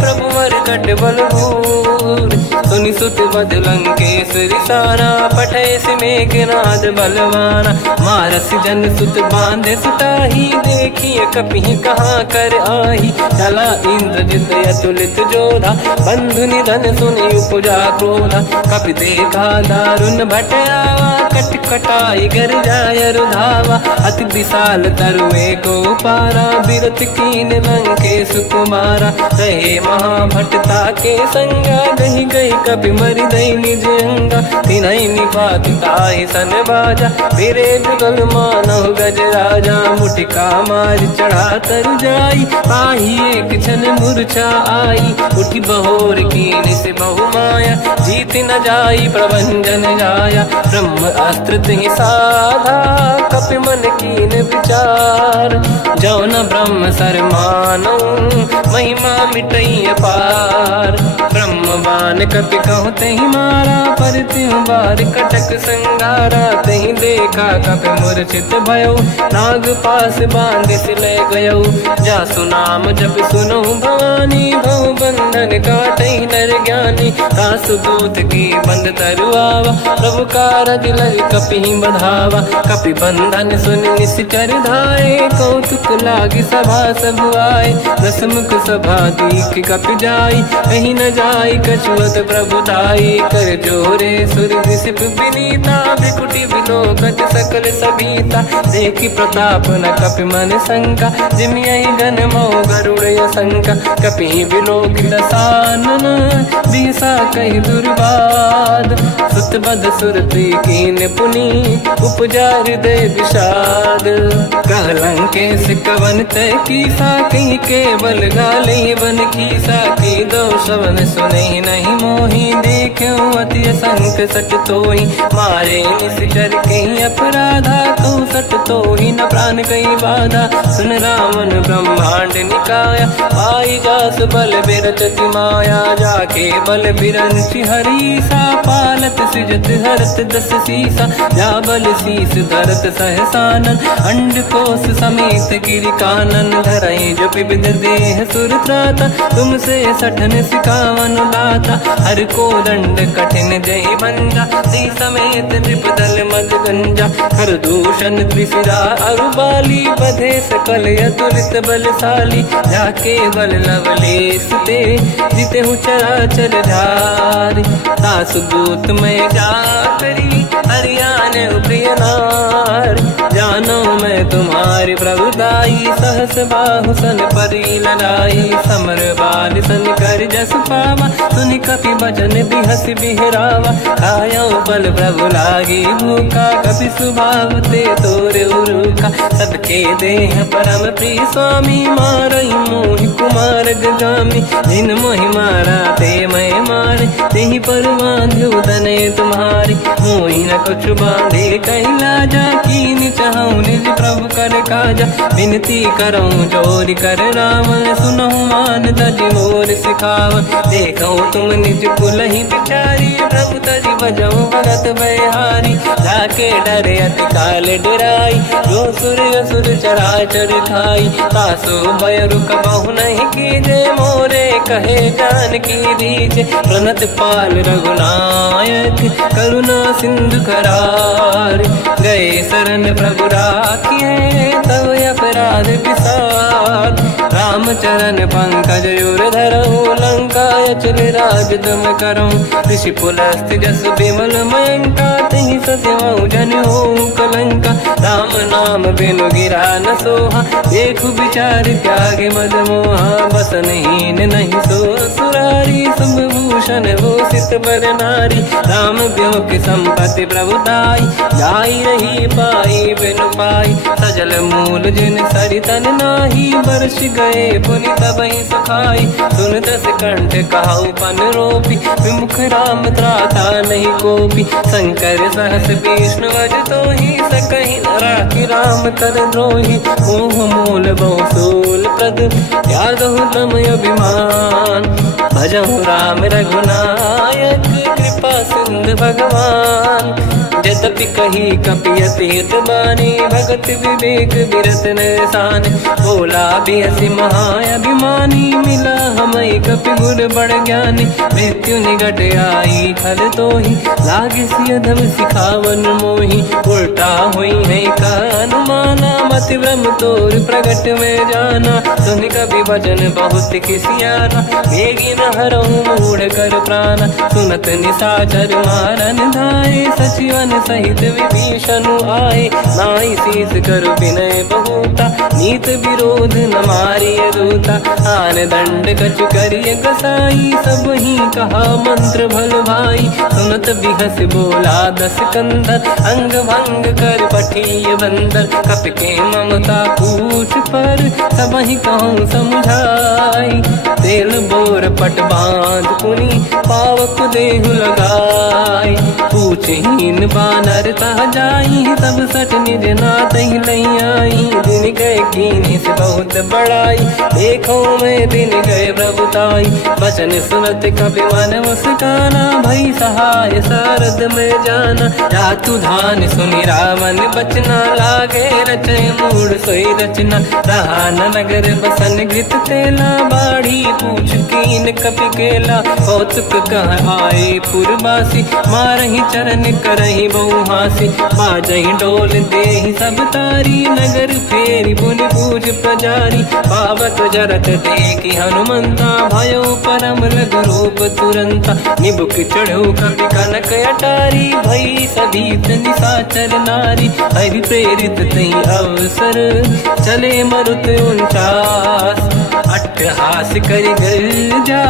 प्रभु मरकट बलभूर सुनि सुत बद लंकेश्वरी सारा पठे मेघनाद बलवाना मारस जन सुत बांधे सुताही देखिए कपि कहाँ कर आही चला इंद्रजित अतुलित जोधा बंधु निधन सुनि उपजा क्रोधा कपि देखा दारुण भट आवा कट कटाई गर जाय रुधावा अति विशाल तरुए को पारा बिरत कीन लंकेश कुमारा रहे महाभटता के संगा गही गई कपि मरि दई निज अंगा तिनहि निपात ताहि सन बाजा फिरे जुगल मानव गज राजा मुटिका मार चढ़ा तर जाई पाही एक क्षण मूर्छा आई उठी बहोर कीन से बहु माया जीत न जाई प्रभंजन जाया ब्रह्म अस्त्र तिहि साधा कपि मन कीन विचार जो न ब्रह्म सर मानो महिमा मिटई अपार ब्रह्मवान कपि कहु तहि मारा पर त्यों बार कटक संगारा तहि देखा कपि मूर्छित भयो नाग पास बांध सिले गयो जा सुनाम जप सुनो भवानी भव बंधन काटई नर ज्ञानी दास दूत की बंद तरुआवा प्रभु कारज लग कपि बधावा कपि बंधन सुन निश्चर धाये कौतुक लागी सभा सब आए दसमुख सभा दीख कपि जाई कहीं न जाई कछुअत प्रभु ताई कर जोरे सुर दिसिप विनीता बिकुटी विलोकत सकल सबीता देखी प्रताप न कपि मन शंका जिमियहि गन मो गरुड़ शंका कपि विलोकित सानन बिसा कहि दुर्बाद सुत बद सुरति कीन पुनि उपजा हृदय विषाद कहलंकेश कवन तय कीसा कहीं केवल गाले बन कीसा की दो शवन सुने नहीं मोही देखो अति संक सट तोही मारे निश्चर कहीं अपराधा तो सट तोही न प्राण कहीं बाधा सुन रावण ब्रह्मांड निकाया पाई जास बल बिरचति माया जाके बल बिरंच हरीसा पालत सिजत हरत दस सीसा जा बल शीस धरत सहसानन अंड कोश समेत गिरि कानन धरई जो विविध देह सुर त्राता तुमसे सठन सिखावन दाता हर को दंड कठिन जय बंजा सी समेत त्रिपदल मद गंजा हर दूषण त्रिशिरा अरुबाली बधे सकल अतुलित बलशाली जाके बल लवलेस ते जिते हूँ चराचर धारी दास दूत में जाकरी हरियाण प्रिय नार जानो मैं तुम्हारी प्रभुताई सहस बाहु सन परी लड़ाई समर बाल सन कर जस पावा सुनि कपि बचन बिहस बिहरावा खायो बल प्रभु लागी भूखा कपि स्वभाव ते तोरे उरुखा सबके देह परम प्रिय स्वामी मारई मोहि कुमार गगामी जिन मोहि मारा ते मैं मारे तेहि पर बांध्यो दने तुम्हारी मोहि न कुछ बांधे कैला जा कीन चाहूं निज प्रभु कर काजा विनती करऊं जोर कर रावण सुनहु मान तज मोर सिखावन देखो तुम निज कुल ही बिचारी प्रभु तज बजऊ भगत बहारी जाके डरे अति काल डराई जो सुर असुर चराचर खाई तासो भय रुक बहु नहीं कीजे मोरे कहे जान की दीजे प्रणत पाल रघुनायक करुणा सिंधु करार गए शरण प्रभु राखिए तब अपराध विसार रामचरण पंकज युर धरऊ लंका चल राज तुम करूं ऋषि पुलस्त जस विमल मयंका तहि सत्यमऊ जन हो कलंका राम नाम बिनु गिरा न सोहा देखु विचार त्याग मद मोहा बसनहीन नहीं सो सुरारी शुभ भूषण भूषित बर नारी राम ब्यों की संपत्ति प्रभुताई जाई रही पाई बिनु पाई सजल मूल जिन सरितन नाही बरस गए पुनि तबहि सुखाई सुन दस कंठ कहाऊ पन रोपी विमुख राम त्राता नहीं कोपी शंकर सहस विष्णु अज तो ही सकहि न राखी राम कर द्रोही मोह मूल बहु सूल प्रद त्यागहु तम अभिमान भजहु राम रघुनायक कृपा कृपा सिंधु भगवान। यद्यपि कही कपियत हित बानी भगत विवेक विरत निशान। बोला बिहसी महाअभिमानी मिला हमें कपि गुर बड़ ज्ञानी। मृत्यु निकट आई खल तो ही लागे सियधम सिखावन मोही। उल्टा हुई है का अनुमाना मति ब्रह्म तोर प्रगट में जाना। सुन कभी भजन बहुत किसियाना बेगी न हरहु मूढ़ कर प्राण। सुनत निशाचर मारन धाये सचिवन सहित विभीषण आए। नाई शीस कर विनय बहुता नीत विरोध न मारिय दूता। आन दंड कछु करिय कसाई सब ही कहा मंत्र भल भाई। सुनत बिहस बोला दस कंदर अंग भंग कर पठिय बंदर। कपि के ममता पूछ पर सब ही कहूँ समझाई। तेल बोर पट बांध पुनि पावक देहु लगाई। पूछहीन बानर ता जाई तब सट निज नाथ ही लई आई। दिन गए कीनी से बहुत बड़ाई देखो मैं दिन गए प्रभुताई। वचन सुनत कपि मन मुस्काना भई सहाय सारद में जाना। जातु धान सुनि रावण बचना लागे रचय मूड सोई रचना। रहा न नगर बसन घृत तेला बाढ़ी पूछ कीन कपि केला। कौतुक कह आए पुरवासी मारहि चरण करहि बहु हासी। बाजहि डोल देहि सब तारी नगर फेरी पुनि पूज प्रजारी। पावक जरत देखि हनुमंता भयो परम लघु रूप तुरंता। निबुक चढ़ो कपि कनक अटारी भई सभीत निशाचर नारी। हरि प्रेरित तई अवसर चले मरुत 49। अट्टहास करि गर्जा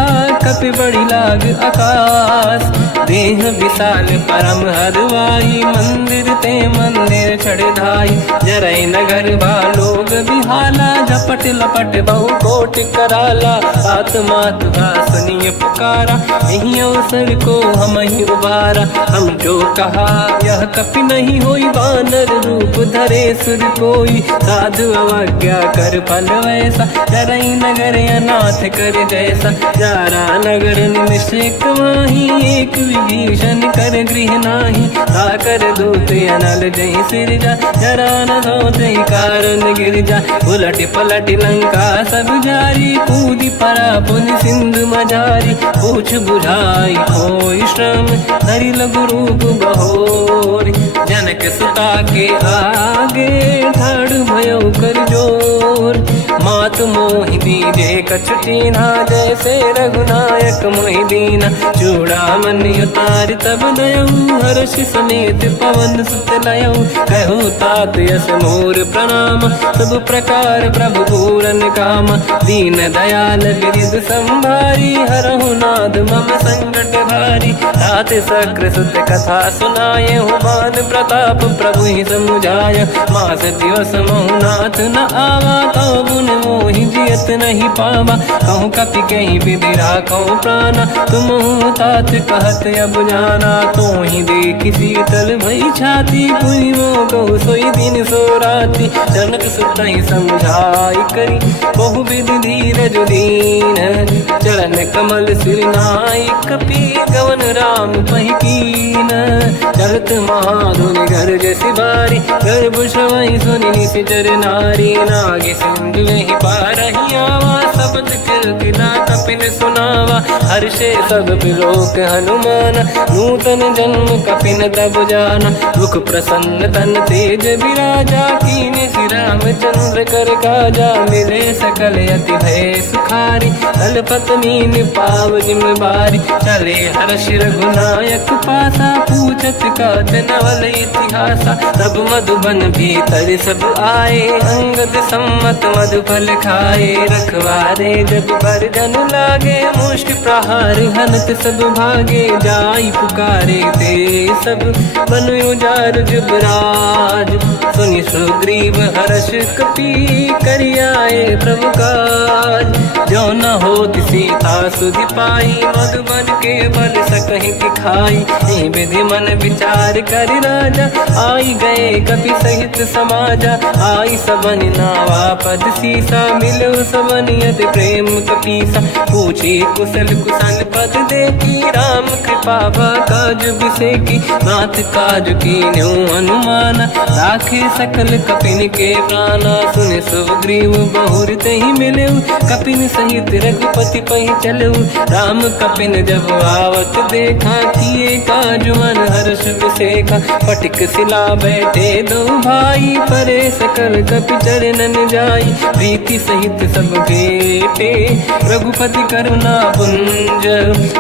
कपि बड़ी लाग आकाश। देह विशाल परम हरवाई मंदिर ते मंदिर चढ़ धाई। जरई नगर बालोग बिहाला झपट लपट बहु कोट कराला। आत्मा तुहा सुनिय पुकारा यही अवसर को हम ही उबारा। हम जो कहा यह कपि नहीं होई वानर रूप धरे सुर कोई। साधु अवज्ञा कर फल वैसा जरई नगर अनाथ कर जैसा। जारा नगर निमिषेक माही एक विभीषण कर गृह नाही। ताकर दूत अनल जय सिरजा जरा न सोते कारण गिर जा। उलट पलट लंका सब जारी कूदी परा पुनि सिंधु मजारी। पूछ बुझाई कोई श्रम धरि लघु रूप बहोरी। जनक सुता के आगे ठाड़ भयो कर जोर। मात मोहि दीजे कछु टीन्हा जैसे रघुनायक मोहि दीना। चूड़ामणि उतारि तब दयऊ हर्ष समेत पवन सुत लयऊ। कहु तात यस मोर प्रणाम सब प्रकार प्रभु पूरन काम। दीन दयाल गिरिध संभारी हरहु नाद मम संकट भारी। तात सक्र सुत कथा सुनाये हुमान प्रताप प्रभु ही समुझाय। मास दिवस महु नाथ न आवा तौ गुण मोहि जियत नहीं पावा। कहूँ कपि कहीं विधि राखो प्राणा तुम तात कहत अब जाना। तो ही देखी शीतल भई छाती पुनि मोह कहु सोई दिन सो राति। जनक सुत ही समझाई करी बहु विधि धीरज दीन। चरण कमल सिर नाई कपि गवन राम पहि कीन। चलत महाधुनि गर्ज सिबारी गर्भ श्रवहि सुनि निशिचर नारी। नागे सिंधु ही पारहि आवा शब्द कीर्तिना कपिन सुनावा। हर्षे सब बिलोक हनुमान नूतन जन्म कपिन तब जाना। मुख प्रसन्न तन तेज विराजा कीने श्री रामचंद्र कर काजा। मिले सकल अति भय सुखारी तलपत मीन पाव जिम बारी। चले हर्ष रघुनायक पासा पूछत कात नवल इतिहासा। तब मधुबन भीतर सब आए अंगद सम्मत मधुफल खाए। रखवारे जब पर जन लागे मुष्टि प्रहार हनत सब भागे। जाई पुकारे ते सब बन उजार जुबराज। सुनि सुग्रीव हर्ष कपि करियाए प्रभु काज। जो न होत सीता सुधि पाई मधुबन के बल सकहि दिखाई। हे विधि मन विचार कर राजा आई गए कपि सहित समाजा। आई सबन नावा पद सीसा मिलो सबन यत प्रेम प्रेम कपीसा। पूछे कुशल कुशल पद देखी, राम कृपा काज बिसेकी। नाथ काज कीन्यो हनुमाना, राखे सकल कपिन के प्राणा। सुन सुग्रीव बहुर तहि मिलऊ, कपिन सहित रघुपति पहि चलऊ। राम कपिन जब आवत देखा, किए काज मन हर्ष विसेखा। फटिक सिला बैठे दो भाई, परे सकल कपि चरणन जाई। प्रीति सहित सब भेटे, रघुपति करुणा पुंज।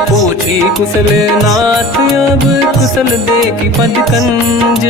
पूछी कुशल नाथ अब, कुशल देखी पद कंज।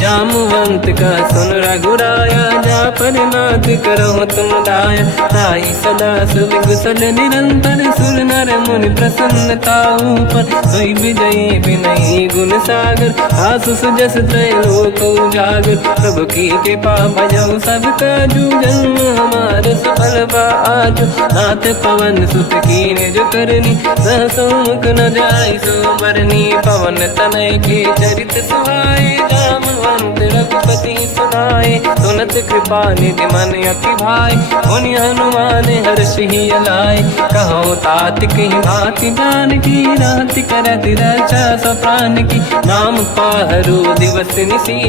जामवंत का सुन रघुराया, जा पर नाथ करो तुम दाया। ताई सदा सुविकुशल निरंतर, सुर नर मुनि प्रसन्नता ऊपर। सोई विजयी विनयी गुण सागर, आसु सुजस त्रैलोक उजागर। प्रभु की कृपा भजऊ सब काजू, जन्म हमार सफल बा आज। नाथ पवन सुत कीन्ह जो करनी, सहसो मुख न जाय सो बरनी। पवन तनय के चरित सुहाए, जामवंत रघुपति सुनाए। सुनत कृपा निधि मन अति भाई, मुनि हनुमान हर्षि अलाय। कहो तात कहीं भांति जान की, राति करत रक्षा सब प्राण की। नाम पाहरो दिवस निसी,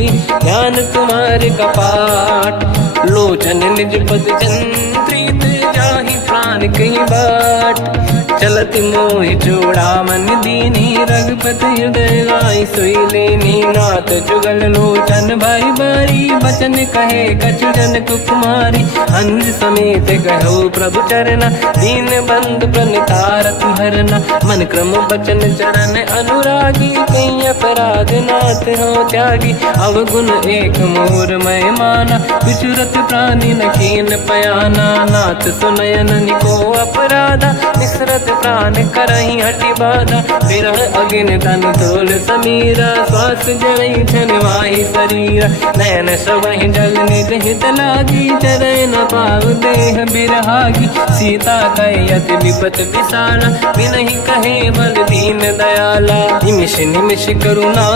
ज्ञान तुम्हारे कपाट। लोचन निज पद जंत्रित, जाहि प्राण कहीं बाट। चलत मोहि चूड़ामन दीनी, रघुपति हृदय लाई सोई लेनी। नाथ जुगल लोचन भाई बारी, बचन कहे कछु जन कुमारी। हंस समेत कहो प्रभु चरना, दीन बंधु प्रणितारत हरना। मन क्रम बचन चरण अनुरागी, कहीं अपराध नाथ हो त्यागी। अवगुण एक मोर मैं माना, विचुरत प्राणी न कीन पयाना। नाथ सुनयन निको अपराधा, मिश्रत प्राण करही हटि बाधा। विरह अग्नि तन तोल समीरा, श्वास जरई छन वाहि शरीरा। नयन सबहि जल निज हित लागी, चरय न पाव देह बिरहागी। सीता कहि अति विपत विसाला, बिनहि कहे बल दीन दयाला। निमिष निमिष करुणा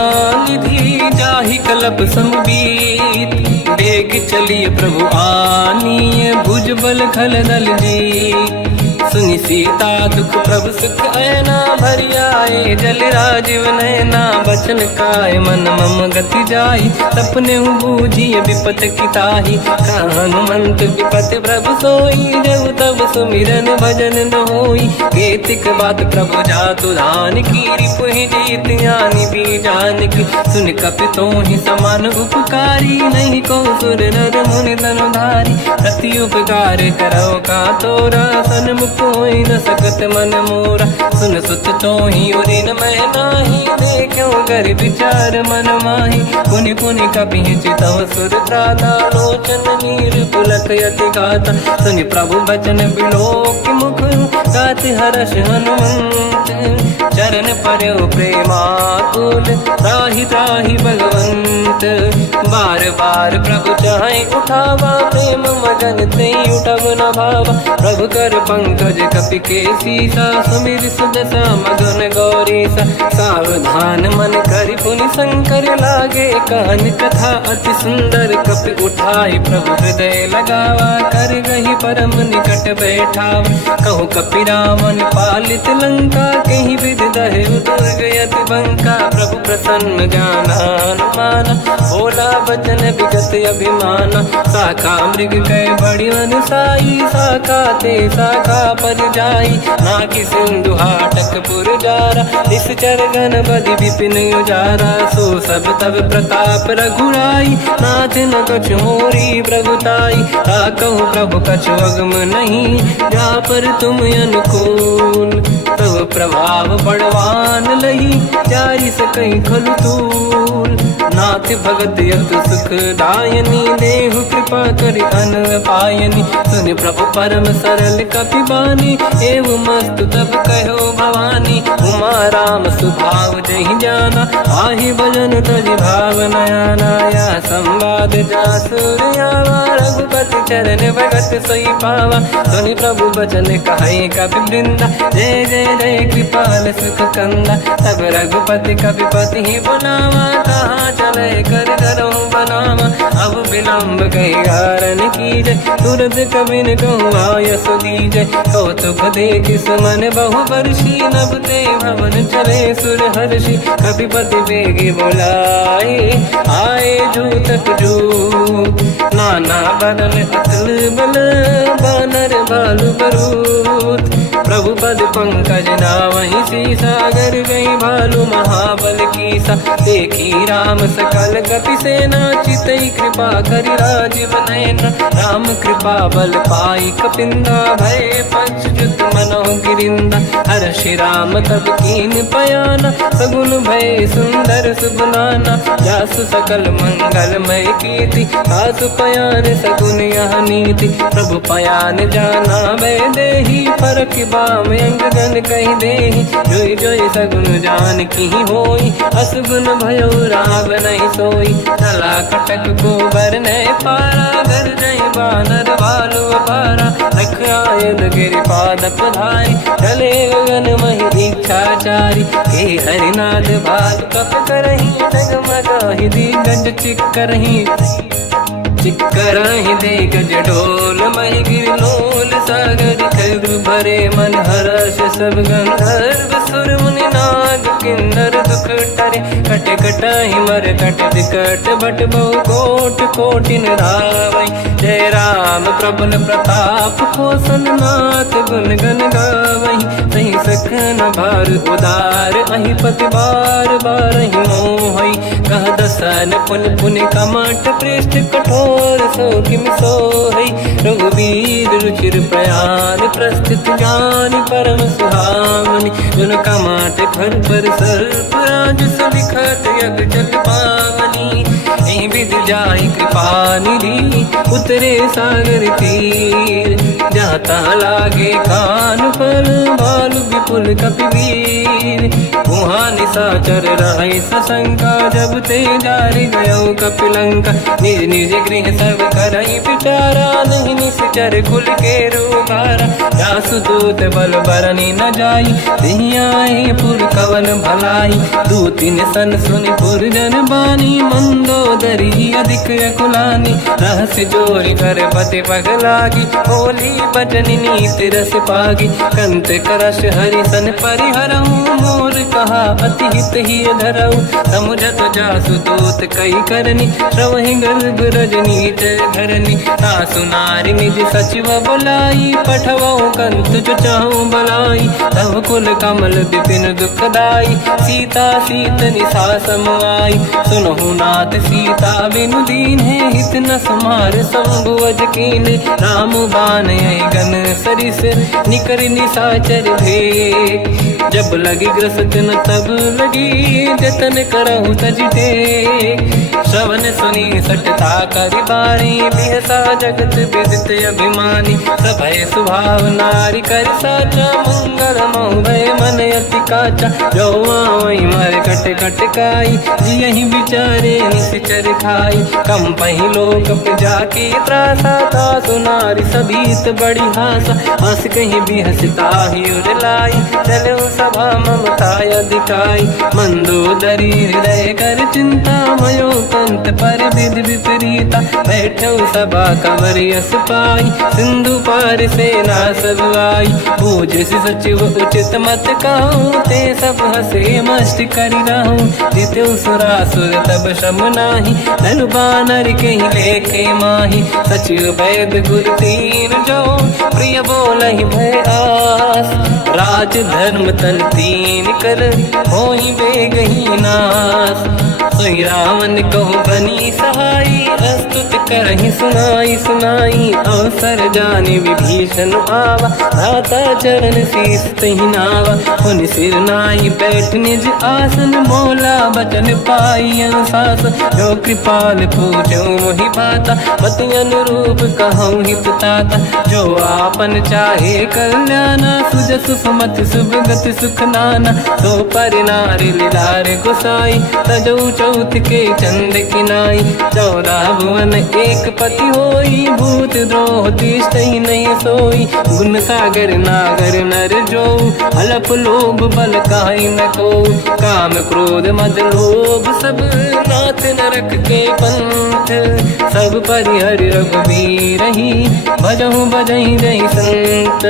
निधि, जाहि कलप समबीत। बेग चलिए प्रभु आनीय, भुज बल खल दल जी। सुनि सीता दुख प्रभु सुख ऐना, भरि आए जल राजीव नैना। बचन काय मन मम गति जाई, सपने बूझिए विपत की ताही। हनुमंत विपत प्रभु सोई, जब तब सुमिरन भजन न होई। केतिक बात प्रभु जातु धान की, रिपुहि जीत ज्ञानी भी जान की। सुन कपि तोहि समान उपकारी, नहीं को सुर नर मुनि तनुधारी। प्रति उपकार करो का तोरा, सन्मुख होई न सकत मन मोरा। सुन सुत तोहि उरिन मैं नाही, देखो कर विचार मन माही। पुनि पुनि कपि चितव सुर त्राता, लोचन नीर पुलक यति गाता। सुनि प्रभु बचन बिलोक मुख, गात हर्ष हनुमंत। चरण पर्यो प्रेमाकुल, त्राहि त्राहि भगवंत। बार बार प्रभु चाहे उठावा, प्रेम मगन तई उठब न भावा। प्रभु कर पंकज कपि के सीसा, सुमिर सुदशा मगन गौरीसा। सावधान मन करि पुनि शंकर, लागे कान कथा अति सुंदर। कपि उठाई प्रभु हृदय लगावा, कर गही परम निकट बैठावा। कहु कपि रावण पालित लंका, कहीं विधि दहे दुर्ग यति बंका। प्रभु प्रसन्न जाना हनुमाना, बोला बचन विगत अभिमाना। शाखा मृग कै बड़ी अनुसाई, शाखा ते शाखा पर जाई। नाकि सिंधु हाटक पुर जारा, निश्चर गण बदि विपिन उजारा। सो सब तब प्रताप रघुराई, नाथ न कछु मोरी प्रभुताई। कहु प्रभु कछु अगम नहीं, जा पर तुम अनुकूल। तब प्रभाव बड़वान लही, जाई सकई खलु तूल। नाथ भगत यत सुख दायनी, देहु कृपा करि अन पायनी। सुनि प्रभु परम सरल कपि बानी, एव मस्तु तब कहो भवानी। उमा राम सुभाव जहि जाना, आहि भजन तजि भाव नयाना। या संवाद जासुर आवा, रघुपति चरण भगत सोई पावा। सुनि प्रभु बचन कहै कपि वृंदा, जय जय जय कृपाल सुख कंदा। तब रघुपति कपिपति ही बुलावा, कहाँ चले कर घरों बनावा। अब विलम्ब कई कारण कीजय, तुरत कबिन कहूँ आयस दीजय। कौतुक देख सुमन बहु वर्षी, नभ ते भवन चले सुर हर्षि। कपिपति बेगी बुलाए, आए जूतक जूत। नाना बदन अतुल बल, बानर भालु बरूत। प्रभु पद पंकज नावहि सीसा, गर गई भालू महाबल कीसा। देखी राम सकल कपि सेना, चितई कृपा करि राजीव नयना। राम कृपा बल पाई कपिंदा, भय पश्चात मनो गिरिंदा। हर्षि राम तब कीन पयाना, सगुन भय सुंदर सुगुनाना। जासु सकल मंगलमय कीर्ति, आसु पयान सगुन यह नीति। प्रभु पयान जाना वै देहि, फरक बाम अंगगन कहि देहि। जोई जोई सगुन जान की होई, असगुन भयो राव नहीं सोई। चला कटक को बर नय पारा, घर जय बानर भालु अपारा। लख आयल गिरि पाद पधारी, चले गगन महि दीक्षाचारी। हे हरिनाथ भालु कप करहि, डगमगाहि दिग्गज चिक्करहि। चिक्करहि दिग्गज डोल, महि गिरि लोल सागर। खग भरे मन हर्ष सब गंधर्व, सुर मुनि नाग किन्नर दुख टरे। कट कटाहि मर कट विकट, भट बहु कोट कोटिन धावै। जय राम प्रबल प्रताप, कोसन नाथ गुण गन गावै। सही सखन भार उदार, अहि पति बार बारहि मोहै। कह दसन पुन पुन कमठ, पृष्ठ कठोर सो किम सोहै। रघुवीर रुचिर प्रयाण, प्रस्थित ज्ञान परम सुहामनि। जुन कमाट घर पर सर्प, राज सबिखत यग जल पावनी। एहि विधि जाहि कृपा निधि, उतरे सागर तीर। जाता लागे कान फल, भालु विपुल कपि वीर। वहाँ निशाचर रहै सशंका, जब ते जारि गयो कपिलंका। निज निज गृह सब करहि विचारा, नहीं निश्चर कुल के रूबारा। जासु दूत बल बरनि न जाई, तिहि आए पुर कवन भलाई। दूतिन सन सुनि पुर जन बानी, मंदोदरी अधिक अकुलानी। रहस्य जोरि कर पति पगलागी, होली बचन नीति रस पागी। कंत करश हरि सन परिहरहु, मोर कहा अति हित ही धरऊ। समुझत जासु दूत कई करनी, श्रवहि गर्भ रजनी जय धरनी। तासु नारी निज सचिव बुलाई, पठवऊ कंत जो चाहूं बलाई। तब कुल कमल विपिन दुखदाई, सीता सीत निशा समाई। सुनहु नाथ सीता बिनु दीन है, हित न समार शंभुवज कीन। राम बान आई गन सरिस, निकर निशाचर भेक। जब लगी ग्रसत न तब लगी, जतन करहु तज टेक। श्रवण सुनी सटता करि बारी, बिहसा जगत विदित अभिमानी। सभय सुभाव नारी करि साचा, मंगल मोह भय मन अति काचा। जो आवै मर कट कट काई, जियहि विचारे निश्चर खाई। कम पहि लोक जाके त्रासा, तासु नारी सभीत बड़ी हासा। हंस कहीं बिहसता ही उरलाई, चलो सभा ममता अधिकाई। मंदोदरी हृदय कर चिंता, भयो कंत पर विधि विपरीता। बैठो सभा कंवर यस पाई, सिंधु पार सेना सब आई। पूजस सचिव उचित मत कहूँ, ते सब हसे मस्त करि रहूं। जित्यु सुरासुर तब श्रम नाही, धनु बानर कहीं लेखे माही। सचिव वैद गुर तीन जो, प्रिय बोलहि भय आस। राज धर्म तन तीन कर, होई बेगहि नास। सोई रावण कहु बनी सहाई, अस्तुत करहि सुनाई सुनाई। अवसर जाने विभीषण आवा, भ्राता चरण शीस तहि नावा। पुनि सिर नाई बैठ निज आसन, बोला बचन पाई अनुशासन। जो कृपाल पूजो मोहि पाता, मति अनुरूप कहूँ हित ताता। जो आपन चाहे कल्याणा, सुजस सुमति सुभगति सुख नाना। तो पर नारी लीलार गोसाई, तजौ चौथ के चंद किनाई। 14 भुवन एक पति होई, भूत द्रोह तिष्ठहि नहीं सोई। गुण सागर नागर नर जो, अलप लोभ बल काई न को, काम क्रोध मद लोभ सब नाथ नरक के पंथ। सब परिहरि रघुबीर ही, भजहु बजहि रही संत।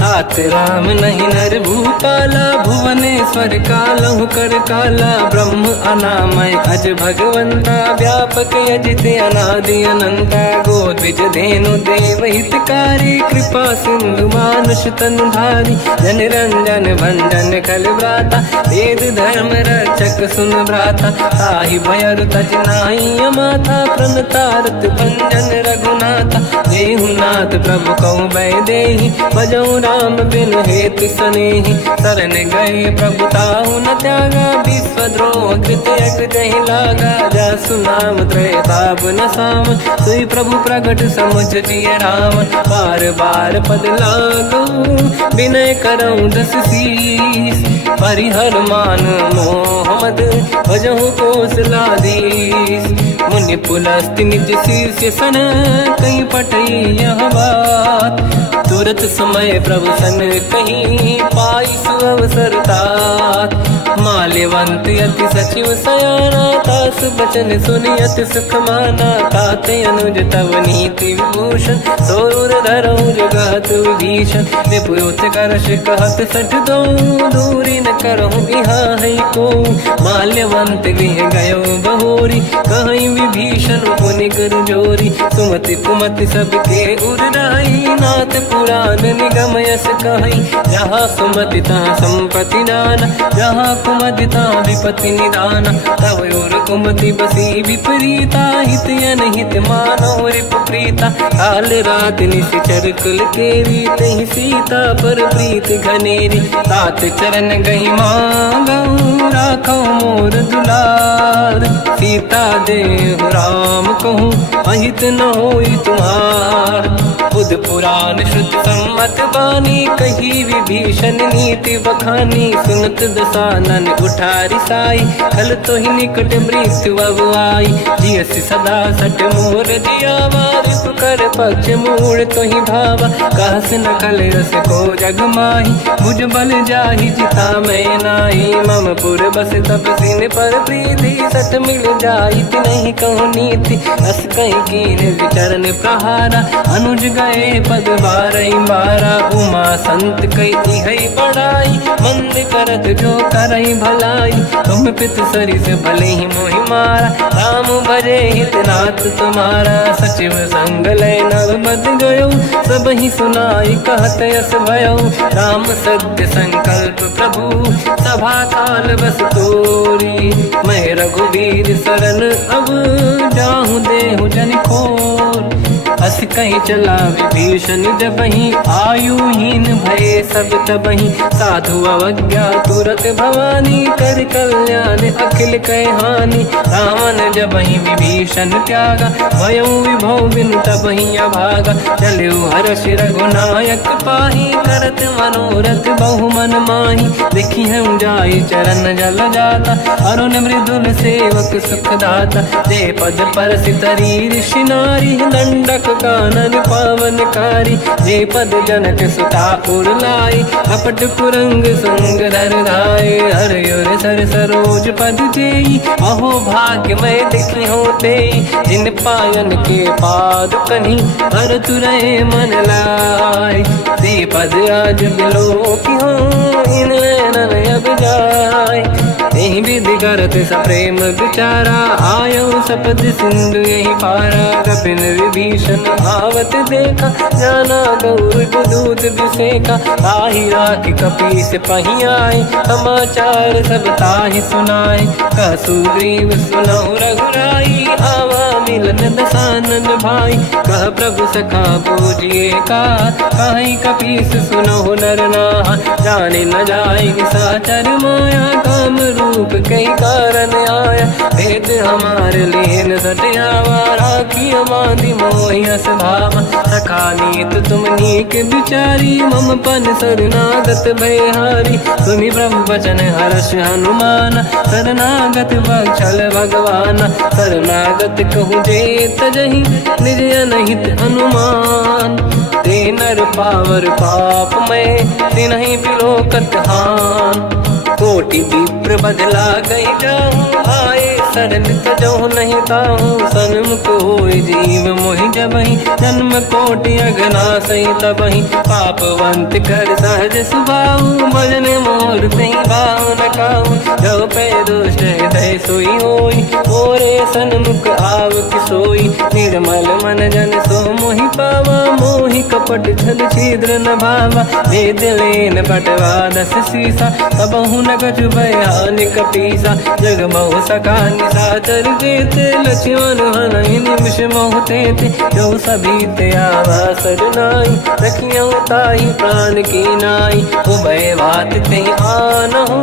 हाथ राम नहीं नर भूपाला, भुवनेश्वर कालहु कर काला। ब्रह्म अनामय अज भगवंता, व्यापक यजित अनादि अनंता। गोद्विज धेनु देव हितकारी, कृपा सिंधु मानुष तनुधारी। जन रंजन भंजन खल व्राता, वेद धर्म रक्षक सुन भ्राता। ताहि भयर तज नाहि अमाथा, प्रणतारत भंजन रघुनाथा। देहुनाथ प्रभु कहु बै देहि, भजऊ राम बिन हेतु सनेहि। शरण गए प्रभु ताहु न त्यागा, विश्वद्रोह कृत यज्ञ जहि लागा। जासु नाम त्रयताप न साम, सोई प्रभु प्रगट समुझ जिय राम। बार बार पद लागऊ, विनय करऊँ दस शीस। परिहर मान मोह मद, भजहु कौशलाधीश। मुनि पुलस्त्य निज शीर्ष सन, कहीं पटई यह बात। तुरत समय प्रभु सन कहीं, पाई सुअवसर तात। माल्यवंत अति सचिव सयाना, तास बचन सुनियत सुख माना। ताते अनुज तव नीति विभूषण, सोर धरऊँ जगत विभीषण। विपुत करश कहत सठ दो, दूरी न करहूँ यहाँ है को। माल्यवंत गृह गयो बहोरी, कहीं विभीषण पुनि कर जोरी। सुमति कुमति सबके उरराई, नाथ पुराण निगम यस कहीं। जहाँ सुमति तहाँ संपत्ति नाना, जहाँ कुमति तहाँ विपत्ति निदाना। तव और कुमति बसी विपरीता, हित अनहित मानव रिपु प्रीता। काल रात निशिचर कुल केरी, तहि सीता पर प्रीत घनेरी। तात चरण गई मांगऊ, राखो मोर दुलार। सीता देहु राम कहूँ, अहित न होई तुम्हार। बुध पुराण श्रुत सम्मत बानी, कही विभीषण नीति बखानी। सुनत दसानन उठारी साई, खल तो ही निकट मृत्यु अब आई। जियसि सदा सट मोर जियावा, रिपु कर पक्ष मूड़ तो ही भावा। कहस न कल रस को जग माही, भुज बल जाहि जिता मैं नाई। मम पुर बस तप सिन पर प्रीति, सत मिल जाई नहीं कहूँ नीति। अस कहीं कीन विचरण प्रहारा, अनुज गए पद बारई बारा। उमा संत कई है बड़ाई, मंद करत जो करई भलाई। तुम पित सरिस भले ही मोहि मारा, राम भजे हितनाथ तुम्हारा। सचिव संग लय नव बद गयो, सब ही सुनाई कहत यस भयो। राम सत्य संकल्प प्रभु, सभा काल बस तोरी। मैं रघुवीर शरण अब, जाहु देहु जन खोर। अस कहीं चला विभीषण जबहि, आयुहीन भये सब तबहि। साधु अवज्ञा तुरत भवानी, कर कल्याण अखिल कह हानि। रावण जबहि विभीषण त्यागा, भयउ विभव बिनु तबहि अभागा। चलऊ हर्ष रघुनायक पाहि, करत मनोरथ बहु मन माहि। देखी हम जाई चरण जल जाता, अरुण मृदुल सेवक सुख दाता। जे पद पर सितरी ऋषि नारी, दंडक कानन पावनकारी। जे पद जनक सुता उरलाई, कपट कुरंग संग धर धाय। हर योर सर सरोज पद जेई, अहो भाग्य मैं देखी होते। जिन पायन के पाद कन्ही, हर तुरहे मन लाय। ते पद आज बिलो की हो, इन नैनन अब जाय। यही विधि करत सप्रेम विचारा, आयो सपद सिंधु यही पारा। कपिन विभीषण आवत देखा, जाना गौर दूत विसेका। ताहि राख कपीस पही आए, समाचार सब ताहि सुनाए। कह सुग्रीव सुनहु रघुराई, आवा मिलन दसानन भाई। कह प्रभु सखा पूजिए का, कहीं कपीस सुनहु नर नाहा। जाने न जाए साचर माया, काम रूप कई कारण आया। भेद हमारे लेन सटियावा, राखी हमारी मोहियस भावा। सखा नीत तुम नीक विचारी, मम पन शरणागत भयहारी। सुनि प्रभु वचन हर्ष हनुमान, शरणागत बक्षल भगवान। शरणागत कहूँ जे तजहि, निज अनहित अनुमान। जे नर पावर पाप में तिन्हीं बिलोकत हान। कोटि विप्र बदला गई जाऊं आए शरण तजहु नहीं ताहूँ। सन्मुख होय जीव मोहि जबहि जन्म कोटि अगना सही तबहि। पापवंत कर सहज सुभाऊ भजन मोर तहि भाव न काहू। जो पे दुष्ट हृदय सोई होई मोरे सन्मुख आव कि सोई। निर्मल मन जन सो मोहि पावा मोहि कपट छल छिद्र न भावा। भेद लेन बटवा दस सीसा तबहु न कछु भयानि कपीसा। जग महु सका निशाचर जेते लक्ष्मण हनहि निमिष मोह तेते। जो सभी ते आवा सरनाई रखियो ताहि प्राण की नाई। उभय बात ते आनहु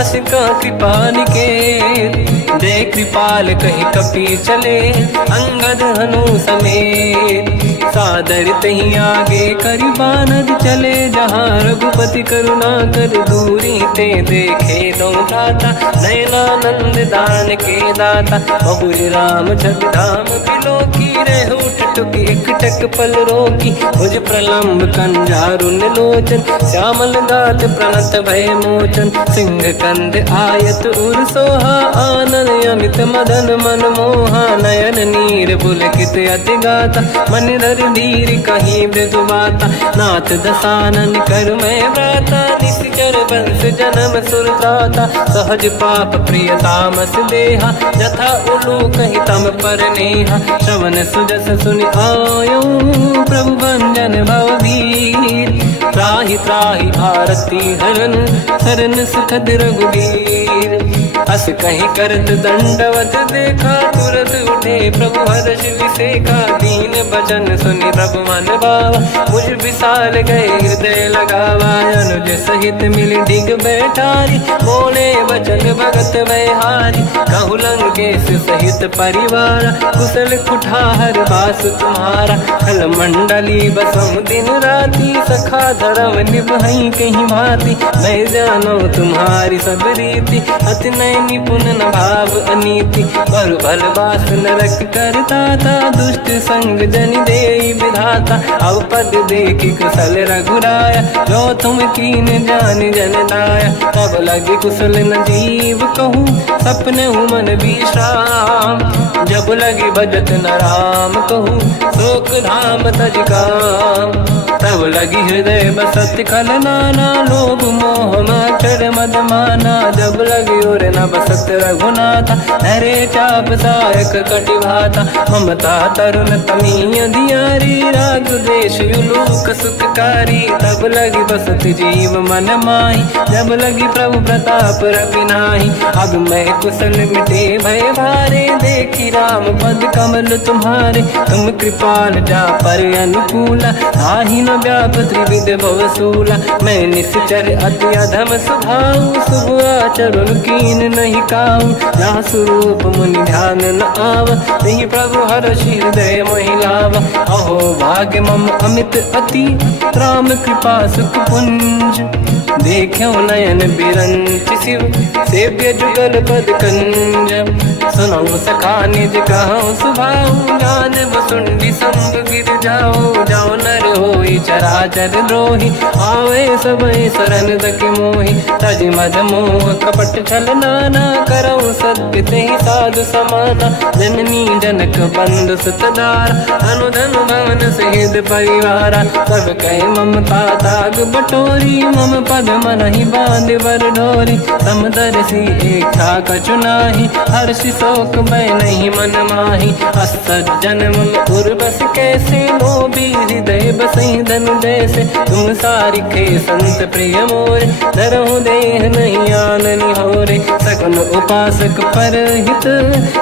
अस का कृपा निकेत। जय कृपाल कहि कपि चले अंगद हनु समेत। सादर तही आगे करि बानर चले जहाँ रघुपति करुणा कर दूरी ते देखे दो दाता। नयनानंद दान के दाता बहुर राम छग धाम बिलोकी। रहु टुक एक टक पल रोकी भुज प्रलम्ब कंजारुन लोचन। श्यामल दात प्रणत भय मोचन सिंह कंद आयत उर सोहा। आनन अमित मदन मन मोहा नयन नीर पुलकित अति गाता। मन धर धीर कहीं मृदु बाता नाथ दसानन कर मैं व्राता। निश्चर वंश जन्म सुरताता सहज पाप प्रिय तामस देहा। जथा उलू कहीं तम पर नेहा श्रवण सुजस सुनि आयो। प्रभु भंजन भवधीर त्राहि त्राहि आरती हरन शरण सुखद रघुवीर। अस कहीं करत दंडवत देखा तुरत उठे प्रभु हर्ष विसेखा। दीन बचन सुनि प्रभु मन भावा मुझ विशाल गए हृदय लगावा। अनुज सहित मिल डिग बैठारी बोले वचन भगत वैहारी। कहु लंकेश सहित परिवार कुशल कुठार बास तुम्हारा। खल मंडली बसम दिन राति सखा धर्म निभई कहीं भांति। मैं जानो तुम्हारी सब रीति अति नय निपुण न भाव अनीति। पर भल बास नरक करता था दुष्ट संग जन दे विधाता। अब पद देखि कुशल रघुराया जो तुम कीन जान जन दाया। तब लगे कुशल न जीव कहूँ सपने मन विश्राम। जब लगे भजत न राम कहूँ शोक धाम तज काम। तब लगी हृदय बसत खल नाना लोभ मोह माचर मद माना। जब लगी और न बसत रघुनाथा हरे चाप सायक कटिभाता। ममता तरुण तमी अधियारी राग देश युलूक सुखकारी। तब लगी बसत जीव मन माही जब लगी प्रभु प्रताप रवि नाही। अब मैं कुशल मिटे भय भारे देखी राम पद कमल तुम्हारे। तुम कृपाल जा पर अनुकूला आहि न व्याप त्रिविध भवसूला। मैं निश्चर अति अधम स्वभाव शुभ आचरण कीन नहीं काऊ। जहाँ स्वरूप मुनि ध्यान न आव नहीं प्रभु हर्ष हृदय महिलावा। अहो भाग्य मम अमित अति राम कृपा सुख पुंज। देखो नयन बिरंच शिव सेव्य जुगल पद कंज। सुनऊ सखा निज कहूँ सुभाऊ जान वसुंडी संग गिर जाओ। जाओ नर होई चराचर द्रोही आवे सबई शरण तक मोहि। तज मद मोह कपट छल नाना करऊ सत्य तेहि साधु समाना। जननी जनक बंधु सुतदारा अनुधन भवन सहित परिवारा। सब कहे ममता ताग बटोरी मम पद मनहि बांध बर ढोरी। समदर्शी इच्छा कछु नाही हर्षि शोक मैं नहीं मन माही। असज्जन मम उर्वश कैसे लोभी हृदय बसई धन जैसे। तुम सारिखे संत प्रिय मोरे धरहु देह नहीं आननि होरे। सगुन उपासक पर हित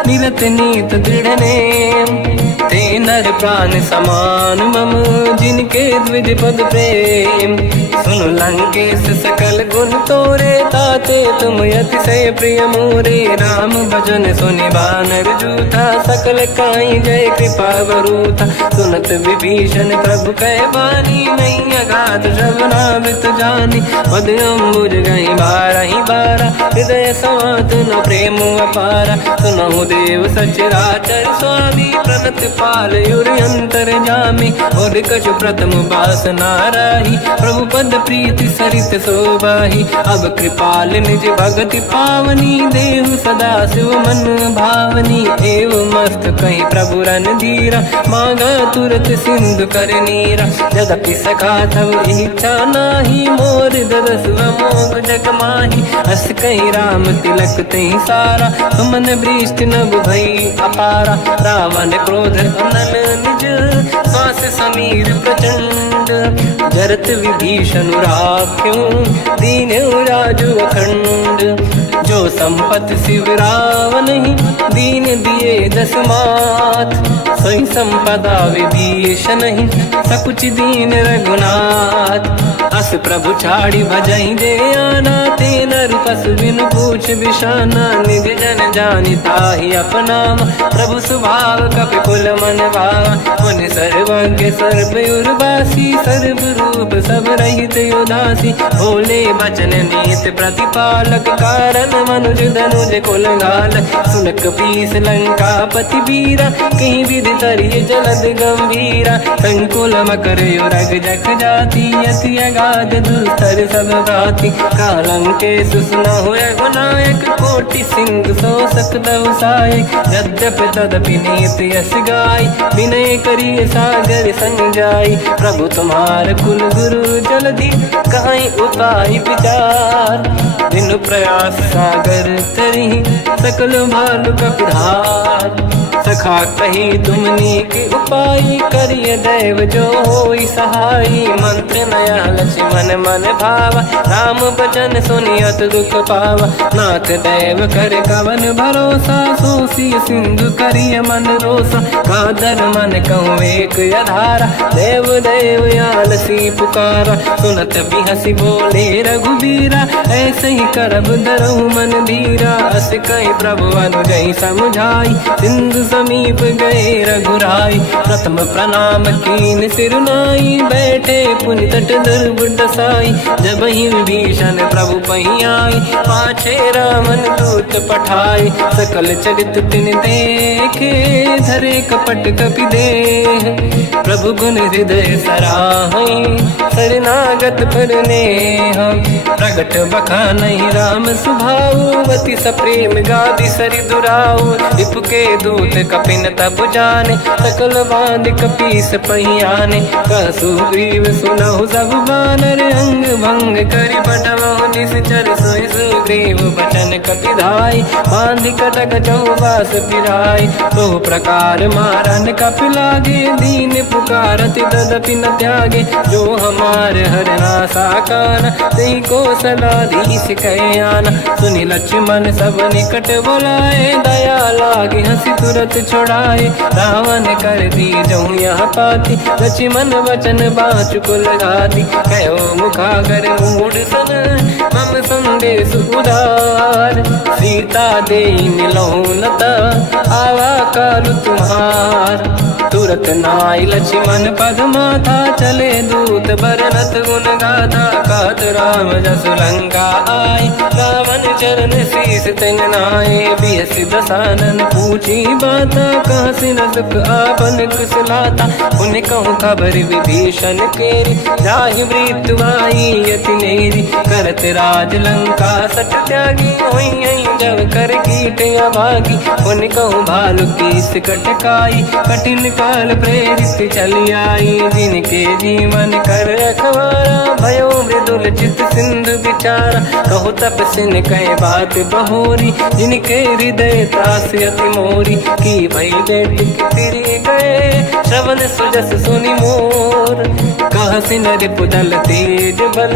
निरत नीत दृढ़ नेम। ते नर प्राण समान मम जिनके द्विज पद प्रेम। सुन लंकेश सकल गुण तोरे ताते तुम अतिशय प्रिय मोरे। राम भजन सुनि बानर जूथा सकल काई जय कृपा वरूथा। सुनत विभीषण प्रभु कह बानी नहीं अगाध श्रवणामृत जानी। पद अम्बुज गई बारहि बारा हृदय समात न प्रेम अपारा। सुनहु देव सचराचर स्वामी प्रणत कृपाल युर अंतर जामे और कछु प्रथम बासना राही प्रभु पद प्रीति सरित शोभाही अब कृपाल निज भगति पावनी देहु सदा शिव मन भावनी एव मस्त कहीं प्रभु रन धीरा मांगा तुरत सिंधु कर नीरा यद्यपि सखा तब इच्छा नाही मोर दरस मोग जग माही हस कहीं राम तिलक तही सारा सुमन वृष्टि नभ भई अपारा रावण क्रोध अनल निज श्वास समीर प्रचंड जरत विभीषण राख्यो दीन राजु अखंड जो संपत शिव रावण ही दीन दिए दस मात सोई संपदा विभीषण ही सकुच दीन रघुनाथ अस प्रभु छाड़ी भजई दे आना ते नर पसु बिनु पूछ बिशाना निज जन जानि ताहि अपनाम प्रभु स्वभाव कपि कुल मन भावा मुनि सर्वज्ञ सर्व उर्वासी सर्व रूप सब रहित उदासी भोले बचन नीत प्रतिपालक कारण मनुज धनुज कुल घाल सुनक पीस लंका पति वीरा कहीं विधि तरिय जलद गंभीरा संकुल मकर युरग जख जाति अति अगाध दुस्तर सब भाति कालंके सुसना हुए गुनायक कोटि सिंधु सो सकदव साय यद्यपि तदपि नीत यस गाय विनय करिय सागर संग जाई प्रभु तुम्हार कुल गुरु जलधि कहीं उपाय विचार बिनु प्रयास सागर तरी सकल भालु कपिधार सखा कही तुमनी के उपाय करिय दैव जो होई सहाई मंत्र नया लक्ष्मण मन भावा राम भजन सुनियत दुख पावा नाथ दैव कर कवन भरोसा सोसी सिंधु करिय मन रोसा कादर मन कहूँ एक अधारा देव देव आलसी पुकारा सुनत भी हसी बोले रघुबीरा ऐसे ही करब दरहु मन धीरा अस कहीं प्रभु अनुजई समझाई सिंधु समीप गए रघुराई प्रथम प्रणाम कीन सिरुनाई बैठे पुनि तट दुर्बुड साई जब ही विभीषण प्रभु पही आई पाछे रामन दूत पठाए सकल चरित तिन देखे धरे कपट कपि देह प्रभु गुण हृदय सराहई शरणागत पर नेह प्रगट बखानहि राम सुभाऊ अति सप्रेम गादि सरि दुराऊ रिपु के दूत कपिन तब जाने सकल बांध कपीस पहियाने कह सुग्रीव सुनहु सब बानर अंग भंग करि बटमहु निश्चर सोई सुग्रीव बचन कपिधाई बांध कटक चौबास पिराई तो प्रकार मारन कपि लागे दीन पुकारत तदपि न त्यागे जो हमार हरना साकान तेहि कौशलाधीश कहे आना सुनि लक्ष्मण सब निकट बोलाए दया लागे हंसी तुरत छोड़ाए रावण कर दी जऊँ यहाँ पाती लक्ष्मण वचन बाँच को लगाती कहो मुखागर मूड सन मम संदेश उदार सीता दे मिलहु लता आवा कालु तुम्हार तुरत नाई लक्ष्मण पद माथा चले दूत बरनत गुण गाथा कहत राम जस लंका आई रावण चरण शीस तिन नाये बिहस दसानन पूछी बाता कह सिन दुख आपन कुशलाता उन कहूँ खबर विभीषण केरी जाहि मृत्यु आई यति नेरी करत राज लंका सट त्यागी हुई जब कर कीट अभागी उन कहूँ भालु कीस कटकाई कठिन काल प्रेरित चली आई जिनके जीवन कर रखवारा भयो मृदुल चित सिंधु विचारा कहो तपसिन कहे बात बहोरी जिनके हृदय त्रास अति मोरी की भई बेट फिर गए श्रवण सुजस सुनि मोर कहसिन रिपुदल तेज बल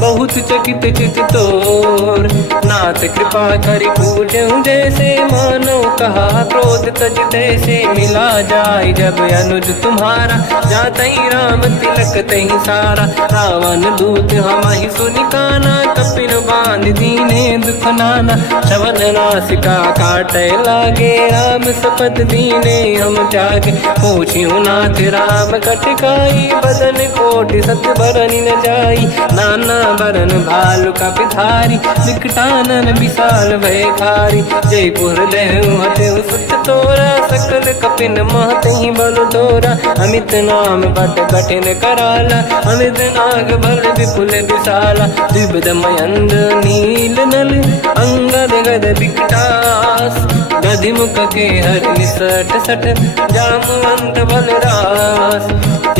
बहुत चकित चित तोर नाथ कृपा करि पूजऊं जैसे मानो कहा क्रोध तज तैसे मिला जाय जब अनुज तुम्हारा जातहि राम तिलक तहि सारा रावण दूत हमहि सुनि काना कपिन बांध दीने दुख नाना। श्रवण नासिका काटे लागे, राम सपत दीने हम त्यागे। पूछियो नाथ राम कटकाई, बदन कोटि सत बरन न जाई। नाना बरन भालु का पिधारी, विकटानन विशाल भयकारी। जयपुर देहु हतेउ सुत तोरा, सकल कपिन महतहि बल तोरा। अमित नाम बट कठिन कराला, अमित नाग बल विपुल विशाला। द्विविध मयंद नील नल, अंगद गद विकटास। गधिमुख के हर निसट सट, जामवंत बलरास।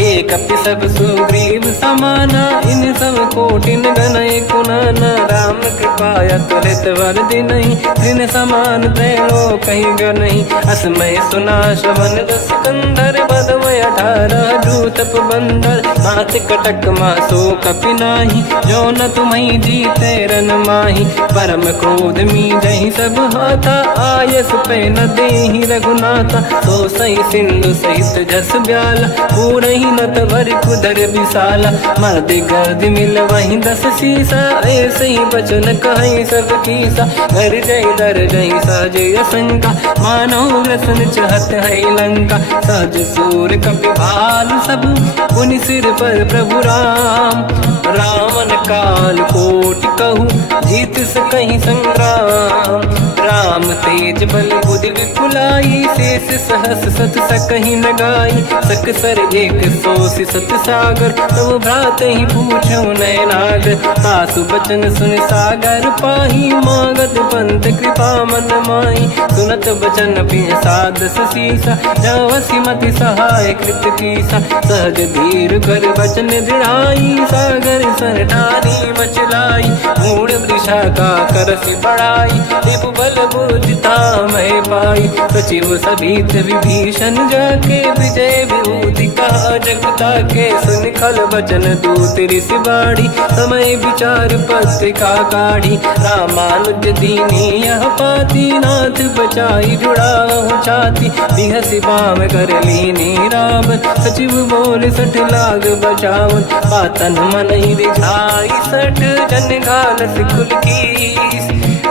एक सब सुग्रीव समाना, इन सब कोटिन गनय कुनाना। राम कृपाया त्वरित वर दिनहि, दिन समान त्रैलोक कहीं गनहि। असमय सुना श्रवण रस कंदर, बदमय 18 दूतप बंदर। मात कटक मासो कपि नाही, जो न तुम्हि जीते रन माही। परम क्रोध मीजहि सब हाथा, आयस पे न देहि रघुनाथा। तो सही सिंधु सहित जस ब्याला, पूरहि नत भरि कुदर विशाला। मर्द गर्द मिल वहीं 10 सीसा, ऐसे ही बचन कहीं सब कीसा। घर जय दर जय सहज असंका, मानो रसन चहत है लंका। सहज सूर कपि भाल सब, पुनि सिर पर प्रभु राम। रावण काल कोटि कहूँ, जीत सकहि संग्राम। राम तेज बल बुद्धि विपुलाई, शेष सहस सत सकहि न गाई। सकसर एक सोषि सत सागर, तब भ्रात ही पूछो नयनागर। सासु बचन सुन सागर पाही, मागत पंथ कृपा मन माही। सुनत बचन पिय सादस सीसा, जावसी मति सहाय कृत कीसा। सहज धीर कर बचन दृढ़ाई, सागर सन ठानी मचलाई। मूढ़ वृषा का करसि बढ़ाई, रिपु बल बुद्धि तामय पाई। सचिव सभीत विभीषण जाके, विजय विभूति कहा जगता के। सुन खल बचन दूत ऋषि बाड़ी, समय विचार पत्रिका काढ़ी। रामानुज दीनी यह पाती, नाथ बचाई जुड़ाहु छाती। बिहसि बाम कर लीनी रावण, सचिव बोल 60 लाग बचावन। पातन मन ही रिझाई 60, जन घाल सिकुल कीस।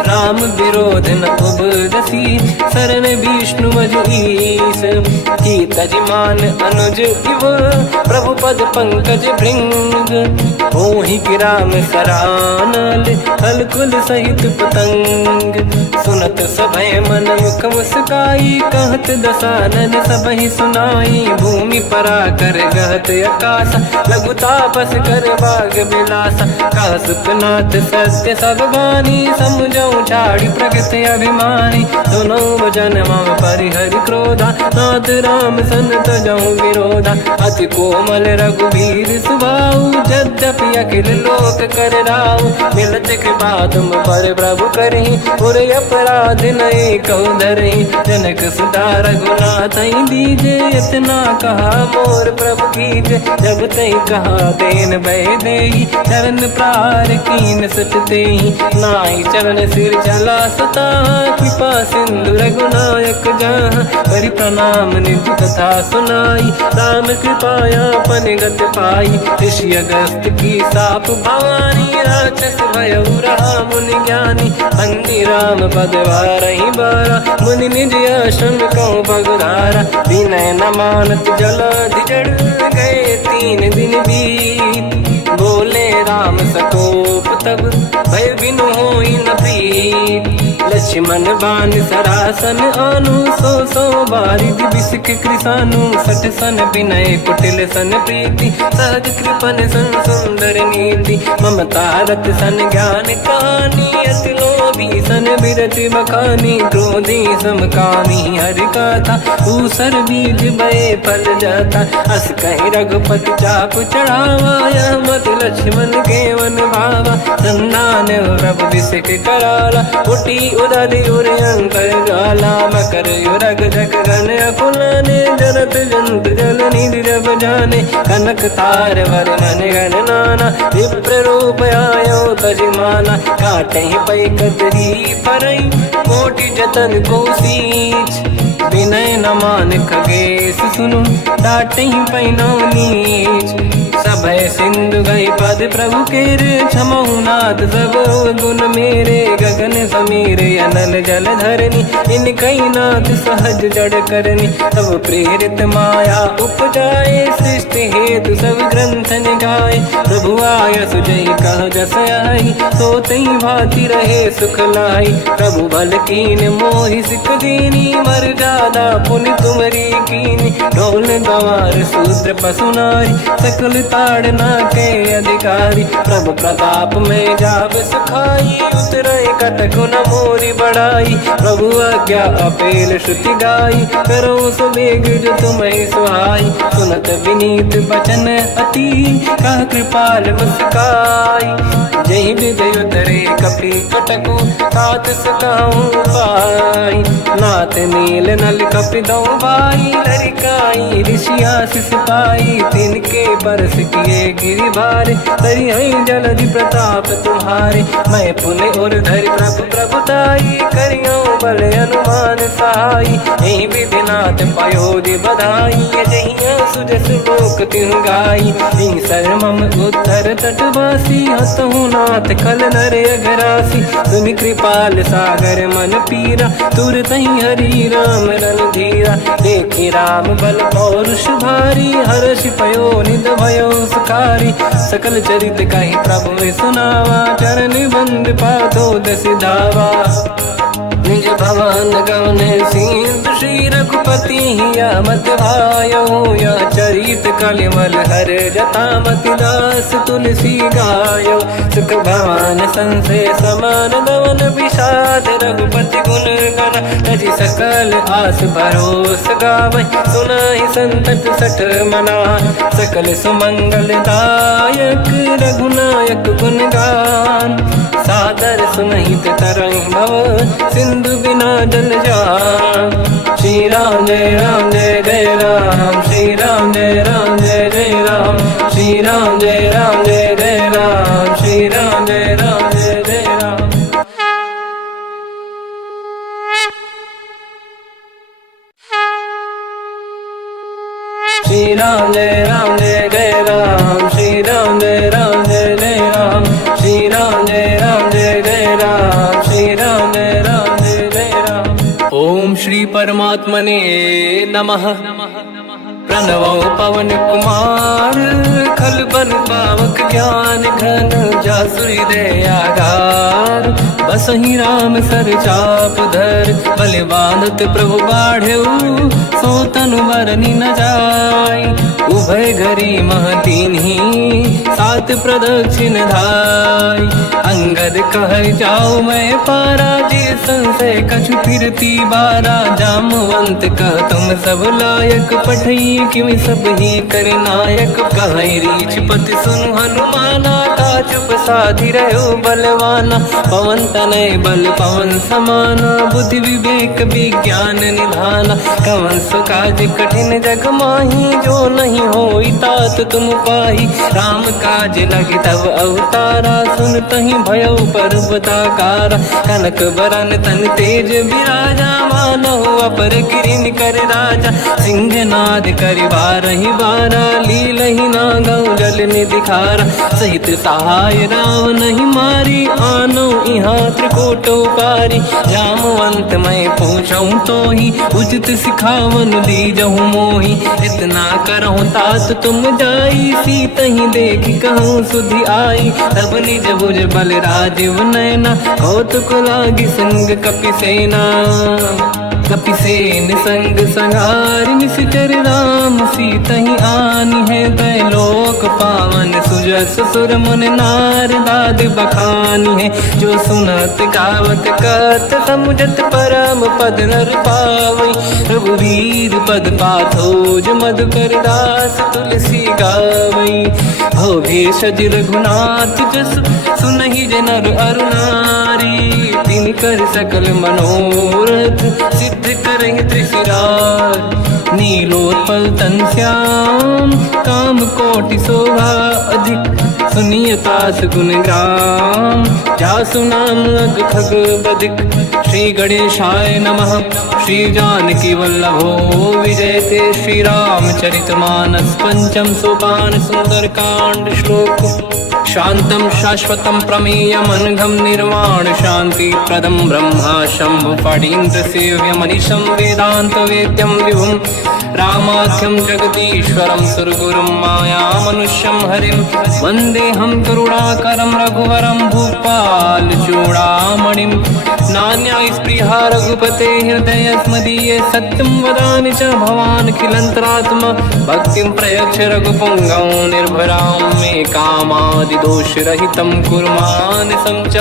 राम विरोध न उपदसी, शरण विष्णु मजईस। कीतजिमान अनुज इव, प्रभु पद पंकज भृंग। ओहि कि राम सरानल, कलकुल सहित पतंग। सुनत सभय मन मुख मुस्काई, कहत दसानन सबहि सुनाई। भूमि परा कर गहत आकाशा, लघु तापस कर बाग बिलासा। कासुपनाथ सत्य सब बानी, समझौ छाड़ी प्रगति अभिमानी। दोनों वचन मम परिहरि क्रोधा, नाथ राम सन तजौ विरोधा। अति कोमल रघुवीर सुभाऊ, यद्यपि अखिल लोक कर राऊ। मिलत कृपा तुम पर प्रभु करहि, पुर अपराध नये कहु धरहि। जनक सुता रघुनाथ दीजे, इतना कहा मोर प्रभु कीजे। जब तई कहा देन भय देहि, चरण प्रार कीन सट तेहि। नाई चरण सिर चला सता, कृपा सिंधु रघुनायक जहाँ। हरि प्रणाम निधि कथा सुनाई, राम कृपाया पन गत पाई। ऋषि अगस्त की साप भवानी, राक्षस भयउ रहा मुनि ज्ञानी। अंगी राम पद वारहि बारा, मुनि निज आश्रम कहु पगुधारा। विनय न मानत जलधि जड़, गए 3 दिन बीत। बोले राम सकोप तब, भय बिनु होई न प्रीत। लक्ष्मण बाण सरासन आनु, 100 बारिधि बिसिक कृसानु। 60 सन विनय कुटिल सन प्रीति, सहज कृपन सन सुंदर नीति। ममता रत सन ज्ञान कहानी, अति लोभी सन बिरति बखानी। क्रोधी समकामी हरि कथा, ऊसर बीज बये फल जाता। अस कहि रघुपति चाप चढ़ावा, यह मत लक्ष्मण के वन भावा। संधान प्रभु बिसिक कराला, उठी उदधि उर अंकर ज्वाला। मकर युरग जग गण अकुलाने, जरत जंत जल निधि जब जाने। कनक तार वर्णन गण नाना, विप्र रूप आयो तजमाना। काटे पै कतरी परई, कोटि जतन को सींच। विनय न मान खगेश सुनु, डांटे पैनौ नीच। सभय सिंधु गई पद प्रभु केरे क्षमहु नाथ सब गुण मेरे गगन समीर अनल जल धरनी इन कई नाथ सहज जड़ करनी सब प्रेरित माया उपजाए सृष्टि हेतु सब ग्रंथ गाए प्रभु आय सुजय कह जस आई सो तई भांति रहे सुख लाई प्रभु बल कीन मोहि सिख दीनी मर्यादा पुनि तुमरी कीनी ढोल गवार शूद्र पशु नारी सकल ताड़ना के अधिकारी प्रभु प्रताप में जाब सुखाई उतरे कटक न मोरी बढ़ाई प्रभु आज्ञा अपेल श्रुति गाई करो सुबेग जो तुम्हें सुहाई सुनत विनीत बचन अति कह कृपाल मुस्काई जय विजय उतरे कपि कटकु तात सकाऊं पाई नाथ नील नल कपि दो भाई लरिकाई ऋषि आशीष पाई तिनके बरस किए गिरि भारे तरी हई जलधि प्रताप तुम्हारे मैं पुण्य और धरि प्रभु प्रभुताई करियो बल अनुमान सहाई यही विधिनाथ पयोधि बधाई जहिया सुजस लोक तिहु गाई सरमम उत्तर तटवासी हसहु नाथ खल नर अघरासी तुम कृपाल सागर मन पीरा तुरत ही हरि राम रन धीरा देखी राम बल पौरुष भारी हर्ष पयो निध भयो सुखारी सकल चरित कहि प्रभु सुनावा चरण बंद पादो दस धावा निज भवन गवन सिंधु श्री रघुपति या मत आयो या चरित कलिमल हर जता मति दास तुलसी गायो सुख भवन संसे समान गवन विषाद रघुपति गुण गण तजि सकल आस भरोस गावै सुनाहि संतट सठ मना सकल सुमंगल दायक रघुनायक गुण गान सादर सुनहित तरंग भव सिंधु बिना जल जान श्री राम जय जय राम श्री राम जय जय राम श्री राम जय जय राम श्री राम जय जय राम श्री राम जय जय राम श्री राम जय जय राम श्री राम जय जय राम श्री राम जय जय राम। ओम श्री परमात्मने नमः। प्रणवो पवन कुमार खल बन पावक ज्ञान घन जासुरी दयागार बसहि राम सर चाप धर बल बांधत प्रभु बाढ़ऊ सो तनु बरनी न जाय उभय घरी महतीन्ही सात प्रदक्षिण धाय अंगद कह जाओ मैं पारा जी संशय कछु फिरती बारा जामवंत कह तुम सब लायक पठई किमि सब ही कर नायक कहीं रीछ पति सुनु हनुमाना का चुप साधि रहो बलवाना पवन तनय बल पवन समाना बुद्धि विवेक विज्ञान निधाना कवन सो काज कठिन जग माही जो नहीं होई तात तुम पाही राम काज लगे तब अवतारा सुन तहि भयो पर्वताकारा कनक बरन तन तेज विराजा मानो अपर गिरिन कर राजा सिंह नाद करि बारहि बारा लीलहि नागौ जल निधिखारा सहित सहाय रावण ही मारी आनो इहाँ त्रिकोटो पारी जामवंत मैं पूछऊँ तो ही उचित सिखावन दीजहु मोही इतना करहु तात तुम जाई सीत ही देखी कहूँ सुधि आई तब निज भुज बल राजीव नैना कौतुक लागी संग कपि सेना कपि सेन संग संहार निश्चर राम सीत ही आनी है दैलोक पावन सुजस सुर मुन नार दाद बखानी है जो सुनत गावत कत समुझत परम पद नर पावई रघुवीर पद पाथोज मधुकर दास तुलसी गावई हो भेषज रघुनाथ जस सुनहि जनर अरुणारी दिन कर सकल मनोरथ सिद्ध करहि त्रिशिरार। नीलोत्पल तन श्याम काम कोटि शोभा अधिक, सुनिय तास गुण ग्राम जासु नाम अग खग बदिक। श्री गणेशाय नमः। श्री जानकी वल्लभो विजयते। श्री रामचरित मानस पंचम सोपान सुंदर कांड श्लोक। शांतं शाश्वतं प्रमेयम् अनघं निर्वाण शांति प्रदं ब्रह्मा शंभु फणीन्द्र सेव्य मनीषं वेदांत वेद्यं विभुं रामाख्यं जगदीश्वरं सुरगुरुं माया मनुष्यं हरिं वन्देऽहं करुणाकरं रघुवरं भूपाल चूडामणिं। नान्या स्पृहा रघुपते हृदयस्मदीये सत्यं वदामि च भवान् खिलन्तरात्मा भक्तिं प्रयच्छ रघुपुङ्गं निर्भरां मे कामादिदोषरहितं कुर्मानसं च।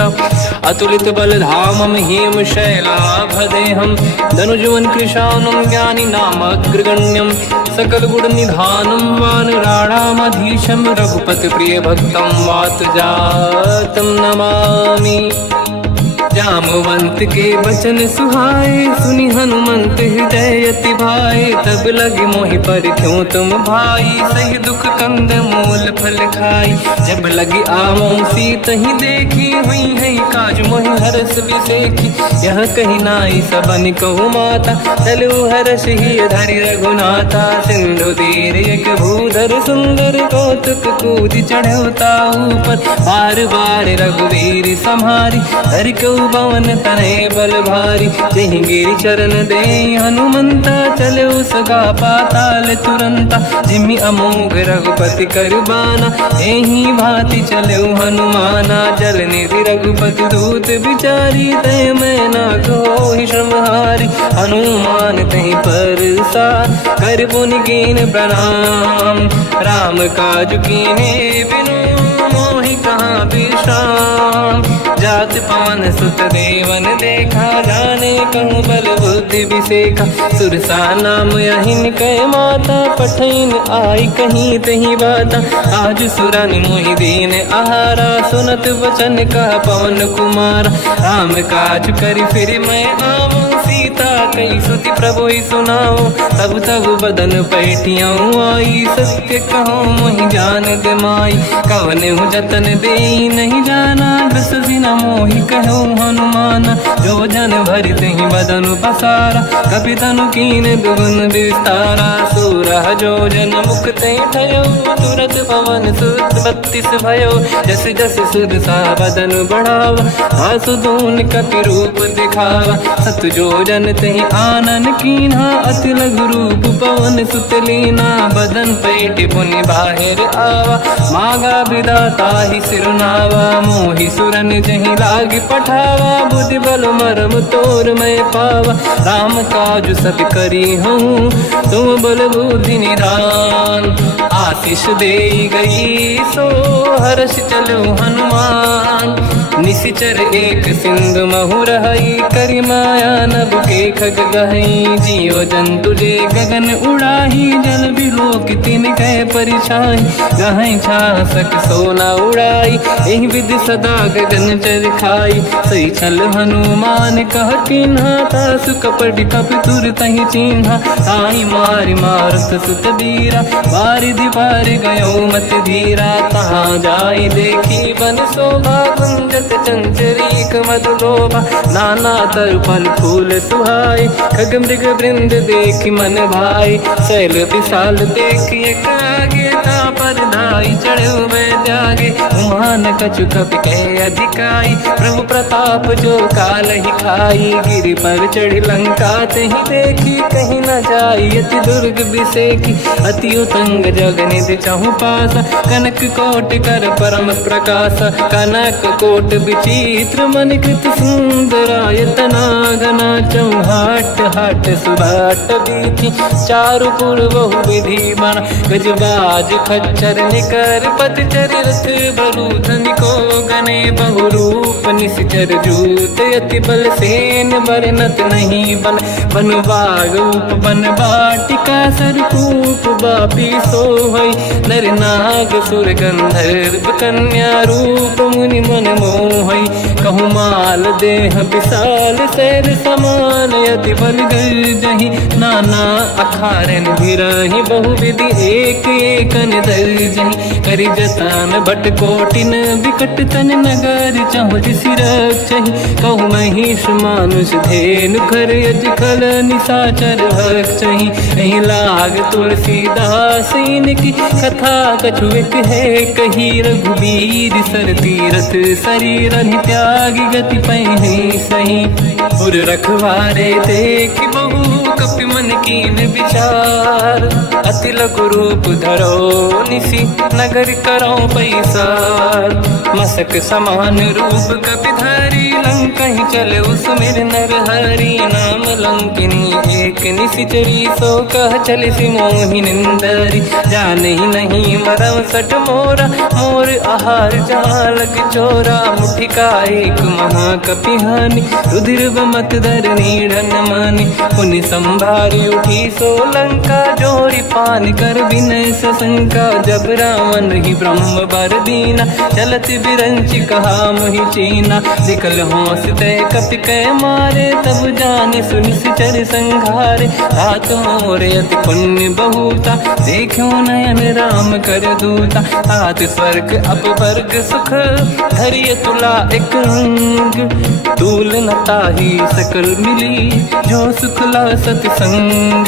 अतुलित बलधामं हेमशैलाभदेहं धनुजवन कृशानं ज्ञानिनामग्रगण्यं सकलगुणनिधानं वानराणामधीशं रघुपति प्रियभक्तं वातजातं नमामि। जामवंत के बचन सुहाए सुनि हनुमंत हृदय अति भाए। तब लगे मोहि पर क्यों तुम भाई सही दुख कंद मूल फल खाई। जब लगी आमो सीत ही देखी हुई है काज मोहि हरस बिसेखी। यह कही नाई सबन कहु माता चलु हरस ही धरि रघुनाथा। सिंधु तीर एक भूधर सुंदर कौतुक कूद चढ़ौता ऊपर। बार बार रघुवीर सम्हारी धरि कहु पवन तनय बल भारी। जहि गिरि चरण दे हनुमंता चलो सगा पाताल तुरंता। जिमि अमोघ रघुपति कर बाना एहि भांति चलो हनुमाना। जल निधि रघुपति दूत बिचारी तय मैं ना कोहि श्रमहारी। हनुमान तहि परसा कर पुनि कीन प्रणाम। राम काज कीन्हे बिनु मोहि कहाँ विश्राम। जात पवन सुत देवन देखा जाने कहूँ बल बुद्धि विसेखा। सुरसा नाम यहिन कह माता पठैन आई कहीं तही बाता। आज सुरन मोहि दीन आहारा सुनत वचन कहा पवन कुमारा। राम काज करि फिर मैं आवूं सीता कई सुति प्रभु ही सुनाओ। तब तब बदन पैठियाँ आई सत्य कहो मोहि जान दे माई। कवन जतन दे नहीं जाना दस दिन मोहि कहो हनुमाना। जो जन भरित ही बदन पसारा कपि तनु कीन दुगुन विस्तारा। सूरह जो जन मुख ते ठयो तुरत पवन सुत 32 भयो। जस जस सुर सा बदन बढ़ावा आसु दून कपि रूप दिखावा। सत जो जन तहि आनन कीन्हा अति लघु रूप पवन सुत लीना। बदन पैठ पुनि बाहिर आवा मागा विदाता ही सिरुनावा। मोहि सुरन जहि लाग पठावा बुद्धि बल मरम तोर मैं पावा। राम काज सब करी हूँ तुम बल बुद्धि निधान। आशीष दे गई सो हर्ष चलो हनुमान। निशिचर एक सिंधु महु रहई करि माया नभ के खग गहई। जीव जंतु जे गगन उड़ाही जल बिलोक तिन कह परिछाई। गहई छासक सोना उड़ाई एहि विधि सदा गगन चर खाई। सही छल हनुमान कह किन्हा तासु कपट कपि तुर तहि चिन्हा। ताई मारि मारुत सुत बीरा बारिधि पार गयो मत धीरा। तहाँ जाई देखी बन शोभा कुंजत चंचरीक मधुलोभा। नाना तरु फल फूल सुहाई खग मृग वृंद देखि मन भाई। शैल विशाल देखि एक आगे पर धाई चढ़ो मैं त्यागे। उमान कछु कपि कह अधिकाई प्रभु प्रताप जो काल ही खाई। गिरि पर चढ़ी लंका तहि देखी कहीं न जाई। अति दुर्ग बिसेखी अति उतंग जग निधि चहु पासा। कनक कोट कर परम प्रकाश कनक कोट विचित्र मन कृत सुंदरायतना। घना चौहाट हाट सुभाट बीथी चारु पुर बहु विधि बना। गजबाज खच्चर चरण कर पद चरित बरु धन को गने बहुरूप निश्चर जूत अति बल सेन बरनत नहीं बल बन बाग उप बन बाटिका सरकूप बापी सोहई नर नाग सुर गंधर्व कन्या रूप मुनि मन मोहई कहूँ माल देह विशाल सैर समान यति बल गर्जहि नाना अखारन भिरहि बहुविधि एक एकन दर्जहि करि जतान भट कोटिन विकट तन नगर चहुँ सिरक्षहि कहूँ महिष मानुष धेनु खर यज खल निशाचर भक्षहि एहि लाग तुलसीदास इनकी कथा कछु एक है कही रघुबीर सर तीरथ शरीर त्यागी गति पहि सही पुर रखवारे देख बहु कपि मन कीन विचार अति लघु रूप धरो निसी नगर करो पैसार मसक समान रूप कपि धरी लंकहि चले उसमेर नर हरि नाम लंकिनी एक निशिचरी सो कह चले सि मोहि निंदरी जाने ही नहीं मरम सट मोरा मोर आहार जहाँ लग चोरा मुठिका एक महाकपि हानि रुधिर बमत धर नीड़न मानि पुनि संभारी उठी सो लंका जोरी पान कर विनय सशंका जब रावण ही ब्रह्म बर दीना चलत बिरंच कहा मोहि चीना निकल होश तय कपि कै मारे तब जाने सुनि सिचर संघारे हाथ मोरे अति पुण्य बहुता देखो नयन राम कर दूता हाथ स्वर्ग अपवर्ग सुख धरिय तुला एक अंग तूल नताही सकल मिली जो सुखला सतसंग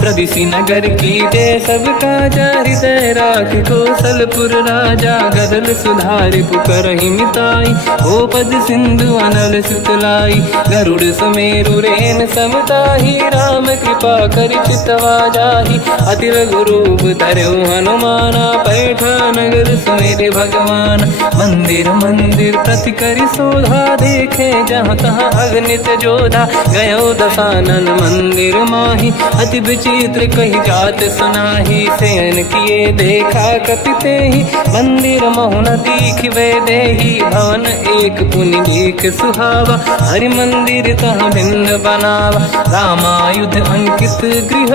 प्रदिशि नगर की जय सब काजा हृदय राख कौशलपुर राजा गदल सुधारि पुकरहि मिताई ओ पद सिंधु अनल सुतलाई गरुड़ सुमेरु रेन समताही राम कृपा करि चितवा जाहि अति लघु रूप धरऊ हनुमाना पैठा नगर सुमेरे भगवान मंदिर मंदिर प्रति करि शोधा देखे जहाँ तहाँ अगणित जोधा गयो दशानन मंदिर माही अति विचित्र कही जात सुनाही शयन किए देखा कपिते ही मंदिर महु न दीखिबे देही भवन एक पुनि देख सुहावा हरि मंदिर तहाँ भिन्न बनावा रामायुध अंकित गृह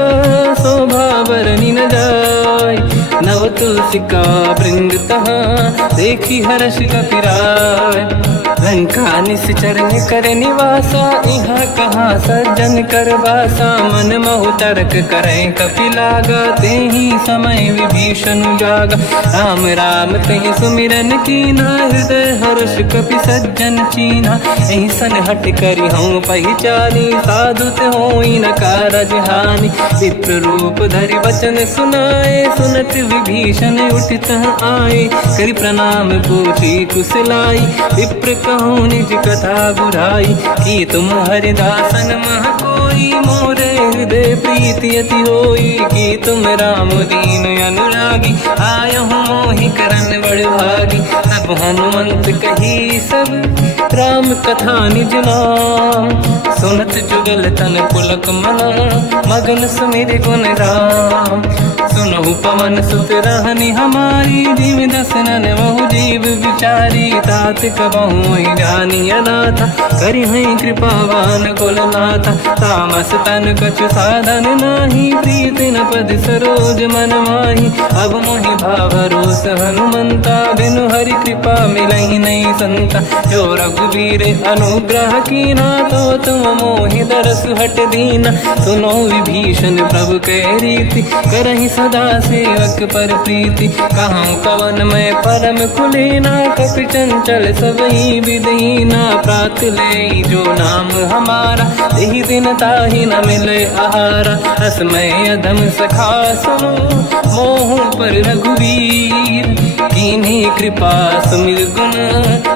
शोभा बरनि न जाय नव तुलसिका वृंद तहाँ देखी हर्ष कपिराय लंका निश्चर कर निवासा यहाँ कहाँ सज्जन कर वासा मन महु तर्क करें कपि लागा तेहि समय विभीषण जागा राम राम तेहि सुमिरन कीना हृदय हर्ष कपि सज्जन चीना एहि सन हट करि हूँ पहिचानी साधु होई न कारज हानि विप्र रूप धरि वचन सुनाए सुनत विभीषण उठित आए करि प्रणाम पूछी कुशलाई विप्र कहूँ निज कथा बुराई कि तुम हरिदासन मह कोई मोरे हृदय प्रीति अति होई कि तुम राम दीन अनुरागी आयहु मोहि करन बड़ भागी तब हनुमंत कही सब राम कथा निज नाम सुनत जुगल तन पुलक मना मगन सुमिर गुण राम सुनहु पवन सुत रहनि हमारी जीव दसनन महु जीव विचारी तात कबहु जानी अनाथा करि हैं कृपावान कुलनाथा तामस तन कछु साधन नाही प्रीति न पद सरोज मन माही अब मोहि भावरोस हनुमंता बिनु हरि कृपा मिलहि नहीं संता जो रघुवीर अनुग्रह कीना तो तुम मोहि दरस हट दीना सुनो विभीषण प्रभु के रीति करहि सदा सेवक पर प्रीति कहूँ कवन में परम कुलीना कपि चंचल सबही विदहीना प्रात ले जो नाम हमारा यही दिन ताहि न मिले आहारा रसमय अधम सखा सुनो मोह पर रघुवीर कीन्ही कृपा सुमिर गुण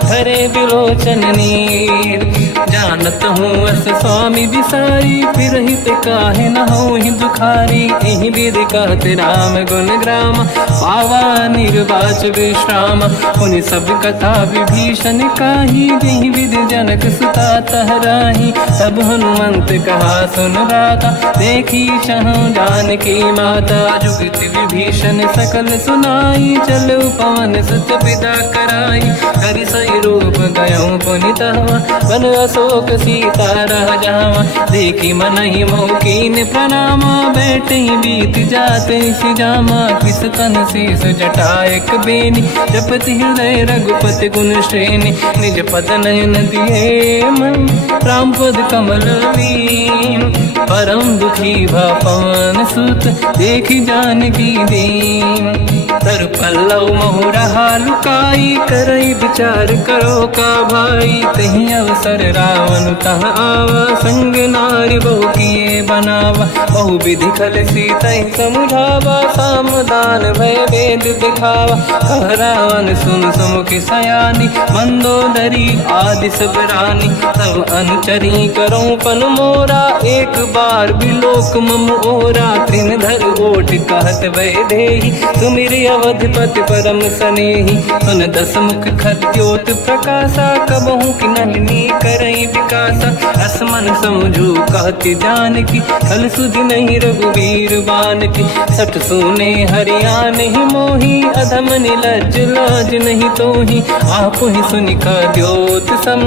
धरे बिलोचन नीर जानत हूँ अस स्वामी बिसारी फिर हित काहे न हो ही दुखारी यही विधि कहते राम गुण ग्राम पावा निर्वाच विश्राम उन सब कथा विभीषण काही यही विधि जनक सुता तहराही। तब हनुमंत कहा सुन भ्राता, देखी चहु जानकी माता। जुगत विभीषण सकल सुनाई, चलो पवन सुत विदा कराई। हरि सही रूप गयो पुनितवा, बन अशोक सीता रह जावा। देखी मनहि मोकीन प्रणामा, बैठे बीत जाते सिजामा। किस तन शीस जटा एक बेनी, जपति हृदय रघुपति गुण श्रेणी। निज पद नयन दिए मन, राम पद कमल लीन। परम दुखी भा पवन सुत, देखी जानकी दीन। तर पल्लव महु रहा लुकाई, करई विचार करो का भाई। तही अवसर रावण तह आवा, संग नारी बहु किए बनावा। बहु विधि खल सीतहि समुझावा, सामदान भय वेद दिखावा। कह रावण सुन सुमुखि सयानी, मंदोदरी आदि सब रानी। तब अनुचरी करो पन मोरा, एक बार बिलोक मम ओरा। त्रिन धर ओट कहत भय देहि, सुमिरि अवधपति परम सनेहि। सुन दस मुख खद्योत प्रकाशा, कबहु कि नलिनी करई विकासा। असमन समझू कहति जानकी, खल सुधि नहीं रघुवीर बानकी। सठ सुने हरिया नहीं मोही, अधम निलज्ज लाज नहीं तोही। आपु ही सुनि खद्योत सम,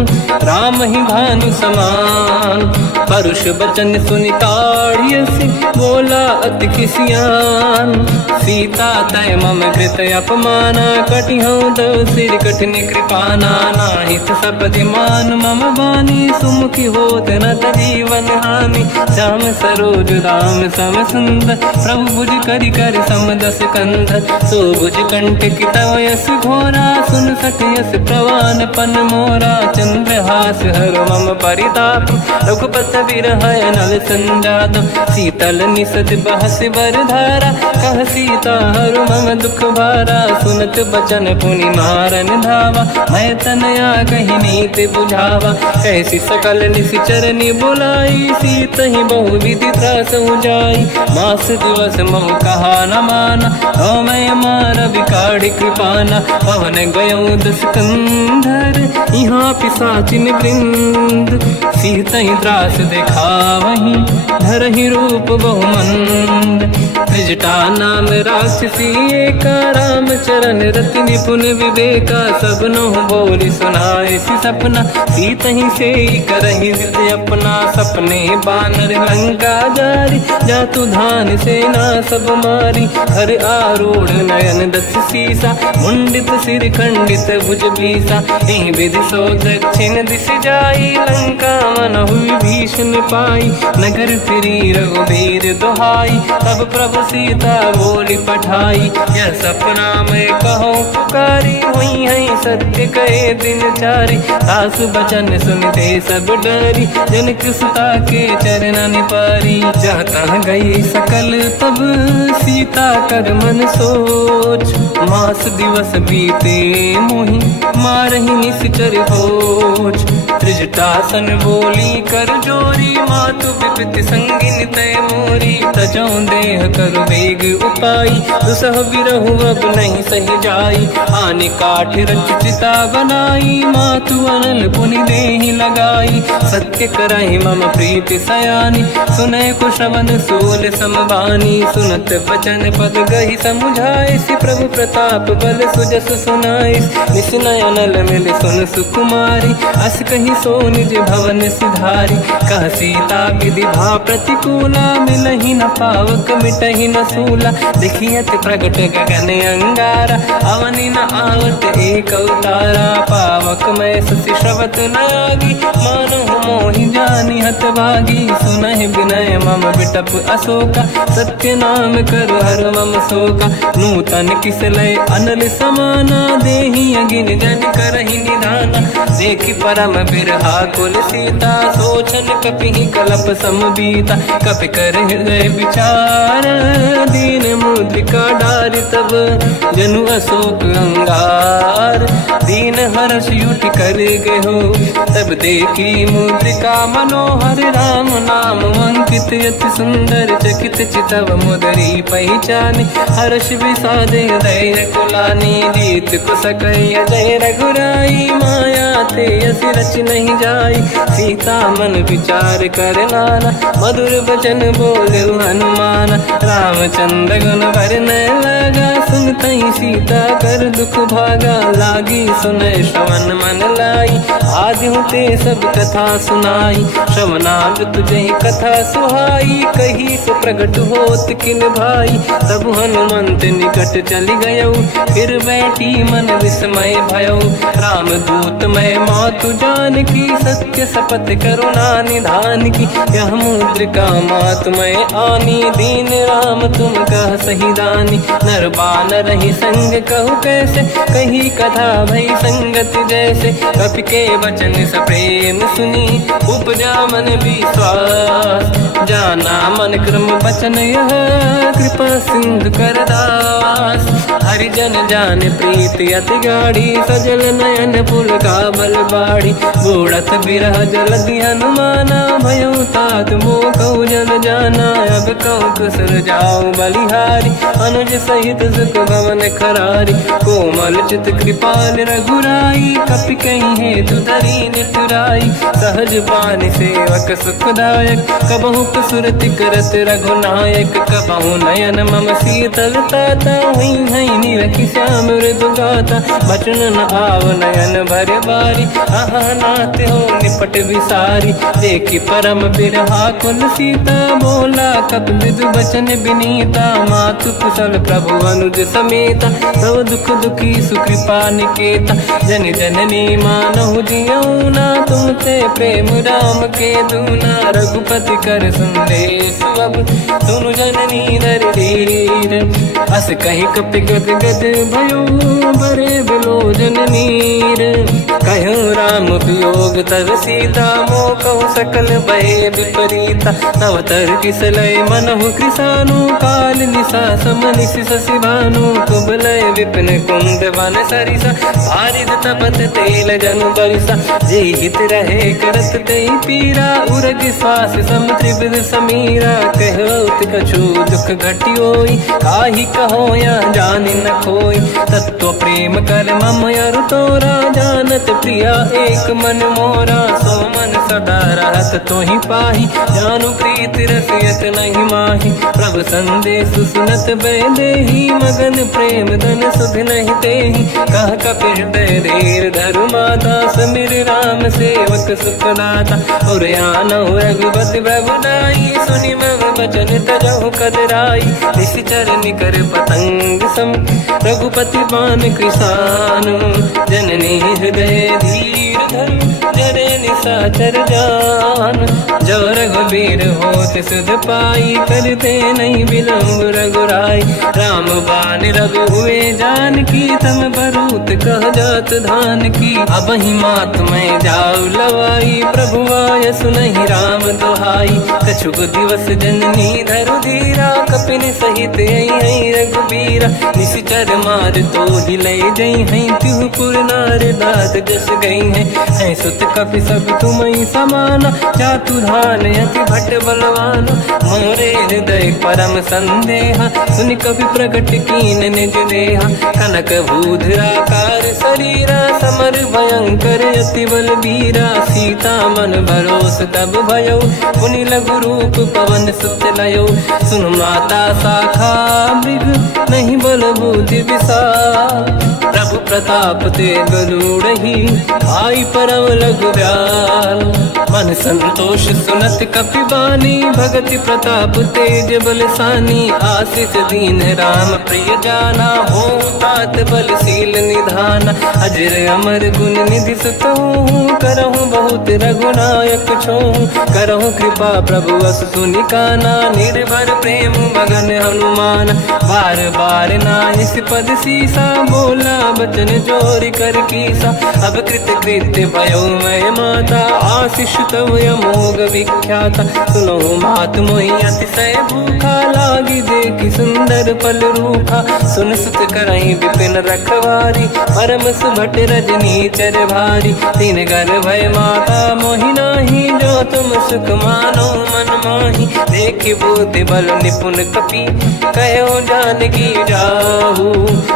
राम ही भानु समान। परुष बचन सुनि ताड़ियसि, बोला अति किसियान। सीता तय मम कृत अपमाना, कटिहउँ दो सिर कठिन कृपाना। नाहित सपदि मान मम बानी, सुमुखि होत न जीवन हानि। श्याम सरोज राम सम सुंदर, प्रभु भुज करि कर सम दस कंधर। सो भुज कंटक तव यस घोरा, सुन सठ यस प्रवान पन मोरा। चंद्रहास हर मम परिताप, रघुपत बिरहय नल संजात। शीतल निसत बहस बरधारा, कह सीता हर मम दुख भारा। सुनत बचन पुनि मारन धावा, मैं तनया कहि नीति बुझावा। कैसी सकल निश्चरनि बुलाई, सीतहि बहु विधि त्रास जाई। मास दिवस महु कहा न माना, तो मैं मार बिकाढ़ि कृपाना। पवन गयो दस कंधर, यहाँ पिशाचिन वृंद। सीतहि त्रास देखावहीं, धरहि रूप बहुमंद। त्रिजटा नाम राक्षसी एका, राम चरण रति निपुण विवेका। सबनो बोली सुनाए सि सपना, सीतहि से करहि विधि अपना। सपने बानर लंका जारी, जातु धान सेना सब मारी। हर आरूढ़ नयन दस सीसा, मुंडित सिर खंडित भुज बीसा। एहि विधि सो दक्षिण दिश जाई, लंका मनहु विभीषण पाई। नगर फिरी रघुबीर दुहाई, तब प्रभु सीता बोली पठाई। यह सपना मैं कहूँ पुकारी, हुई है सत्य कहे दिन चारी। सास बचन सुनते सब डरी, जनक सुता के चरण पारी। जाता गई सकल तब सीता कर मन सोच, मास दिवस बीते मोहि मारहि निश्चर होच। त्रिजटासन बोली कर जोरी, मातु विपति संगिन तय मोरी। तजौ देह कर वेग उपाई, दुसह बिरहु अब नहीं सही जाई। हानि काठ रच चिता बनाई, मातु अनल पुनि देहि लगाई। सत्य करहि मम प्रीति सयानी, सुनय को श्रवण सूल समबानी। सुनत बचन पद गहि समुझाइसि, प्रभु प्रताप बल सुजस सुनाइस। निस नयनल मिल सुन सुकुमारी, अस कहि सो निज भवन सिधारी। कह सीता विधि भा प्रतिकूला, मिलहि न पावक मिटहि न सूला। देखियत प्रगट गगन अंगारा, अवनि न आवत एक अवतारा। पावक मैं ससि श्रवत न आगी, मानहु मोहि जानि हत भागी। सुनहि विनय मम बिटप अशोका, सत्य नाम कर हर मम शोका। नूतन किसलय अनल समाना, देहि अगिन जन करहि निधाना। देखि परम बिरहा कुल सीता, सोचन कपिहि कलप समबीता। कपि कर हृदय विचार, दीन मुद्रिका डारि तब जनु अशोक अंगार। दीन हर्ष युट कर गयो, तब देखी मुद्रिका मनोहर। राम नाम अंकित अति सुंदर, चकित चितव मुदरी पहचान। हर्ष विषाद हृदय कुलानी, जीत को सकय जय रघुराई। माया ते अस रचना नहीं जाई। सीता मन विचार कर नाना, मधुर बचन बोले हनुमान। रामचंद्र गुण भरने लगा, सुनते ही सीता कर दुख भागा। लागी सुने श्रवण मन लाई, आदि होते सब कथा सुनाई। श्रवणार्थ तुझे कथा सुहाई, कही से प्रकट होत किन भाई। तब हनुमंत निकट चली गयो, फिर बैठी मन विस्मय भयो। राम दूत मैं मातु जान की, सत्य शपथ करुणा निधान की। यह मुद्रिका मातु मैं आनी, दीन राम तुम कह सही दानी। नर बानर ही संग कहु कैसे, कही कथा भई संगत जैसे। कपि के वचन सप्रेम सुनी, उपजा मन विश्वास। जाना मन क्रम वचन यह, कृपा सिंधु कर दास। हरिजन जान प्रीति अति गाढ़ी, सजल नयन पुल का बल बाढ़ी। बूढ़त बिरह जलधि हनुमाना, भयो तात मोह कहु जन जाना। अब कहु कुशल जाओ बलिहारी, अनुज सहित सुख भवन खरारी। कोमल चित कृपाल रघुराई, कपि कहीं हेतु धरी निठुराई। सहज पानि सेवक सुखदायक, कबहु सुरति करत रघुनायक। कबहु नयन मम शीतल ताता, हुई हई निरखि श्याम मृदु गाता। बचन न आव नयन भर बारी, आहा नाथ हो निपट विसारी। देखी परम बिरहा कुल सीता, बोला कपि विदु बचन विनीता। मातु कुशल प्रभु अनुज समेता, सब दुख दुखी सुकृपा निकेता। जन जननी मानहु जियौना, तुमते प्रेम राम के दूना। रघुपति कर संदेश अब, सुनु जननी नर धीर। अस कहि कपि गद गद भयो, बरे बिलोचन नीर। कहु राम वियोग तब सीता, मोह कहु सकल भय विपरीता। तव तर किसलय मनहु कृसानु, काल निशा समनिश शशि भानु। कुबलय विपिन कुंद वन सरिसा, भारिद तपत तेल जनु बरिसा। जे हित रहे करत ते पीरा, उरग श्वास सम त्रिविध समीरा। कहत कछु दुख घटियोई, काहि कहो या जानि न खोई। तत्व प्रेम कर मम अरु तोरा, जानत प्रिया एक मन मोरा। सो मन सदा रहत तोहि पाहि, जानु प्रीति रसियत नहीं माहि। प्रभु संदेश सुनत बैदेहि, मगन प्रेम धन सुध नहीं तेहि। कह कपि हृदय धीर धरु माता, समिर राम सेवक सुखदाता। और आनहु रघुपति प्रभु नाई, सुनि मम वचन तजहु कदराई। निश्चर निकर पतंग सम, रघुपति बान कृसानु। जननी हृदय धीर धरु, जरे निशाचर जान। जो रघुबीर होत सुध पाई, करते नहीं विलम्ब रघुराई। राम बान रघु हुए जान की, तम बरूत कह जात धान की। अब ही मात मैं जाऊ लवाई, प्रभु आय सुनहि राम दोहाई। कछुक दिवस जननी धरु धीरा, कपिन सहित आई रघुबीरा। निश्चर मार तो हिलई जई हैं, तिहु पुर नार दात जस गई हैं। सुत कपि सब तुमहि समाना, चातु धान अति भट बलवाना। मोरे हृदय परम संदेहा, सुनि कपि प्रकट कीन निज देहा। कनक भूधराकार शरीरा, समर भयंकर अति बलबीरा। सीता मन भरोस तब भयो, पुनि लघु रूप पवन सुत लयो। सुन माता शाखा मृग, नहीं बल बुद्धि विशाल। प्रभु प्रताप ते गरुड़हि, आई परम लघु ब्याल। मन संतोष सुनत कपि बानी, भगति प्रताप तेज बलसानी। आशीष दीन राम प्रिय जाना, हो तात बलशील निधान। अजर अमर गुण निधि सुतहु, करहु बहुत रघुनायक छोहु। करहु कृपा प्रभु अस सुनि काना, निर्भर प्रेम मगन हनुमान। बार बार नायस पद सीसा, बोला बचन जोरि कर कीसा। अब कृत कृत्य भयो मैं माता, आशीष तव अमोघ विख्याता। सुनो मात मोहि अतिशय भूखा, लागी देखि सुंदर फल रूखा। सुन सुत करहि विपिन रखवारी, परम सुभट रजनी चर भारी। तीन घर भय माता मोहि नाही, जो तुम सुख मानो मन माही, देखी बुद्धि बल निपुण कपि कहो जानकी जाहू।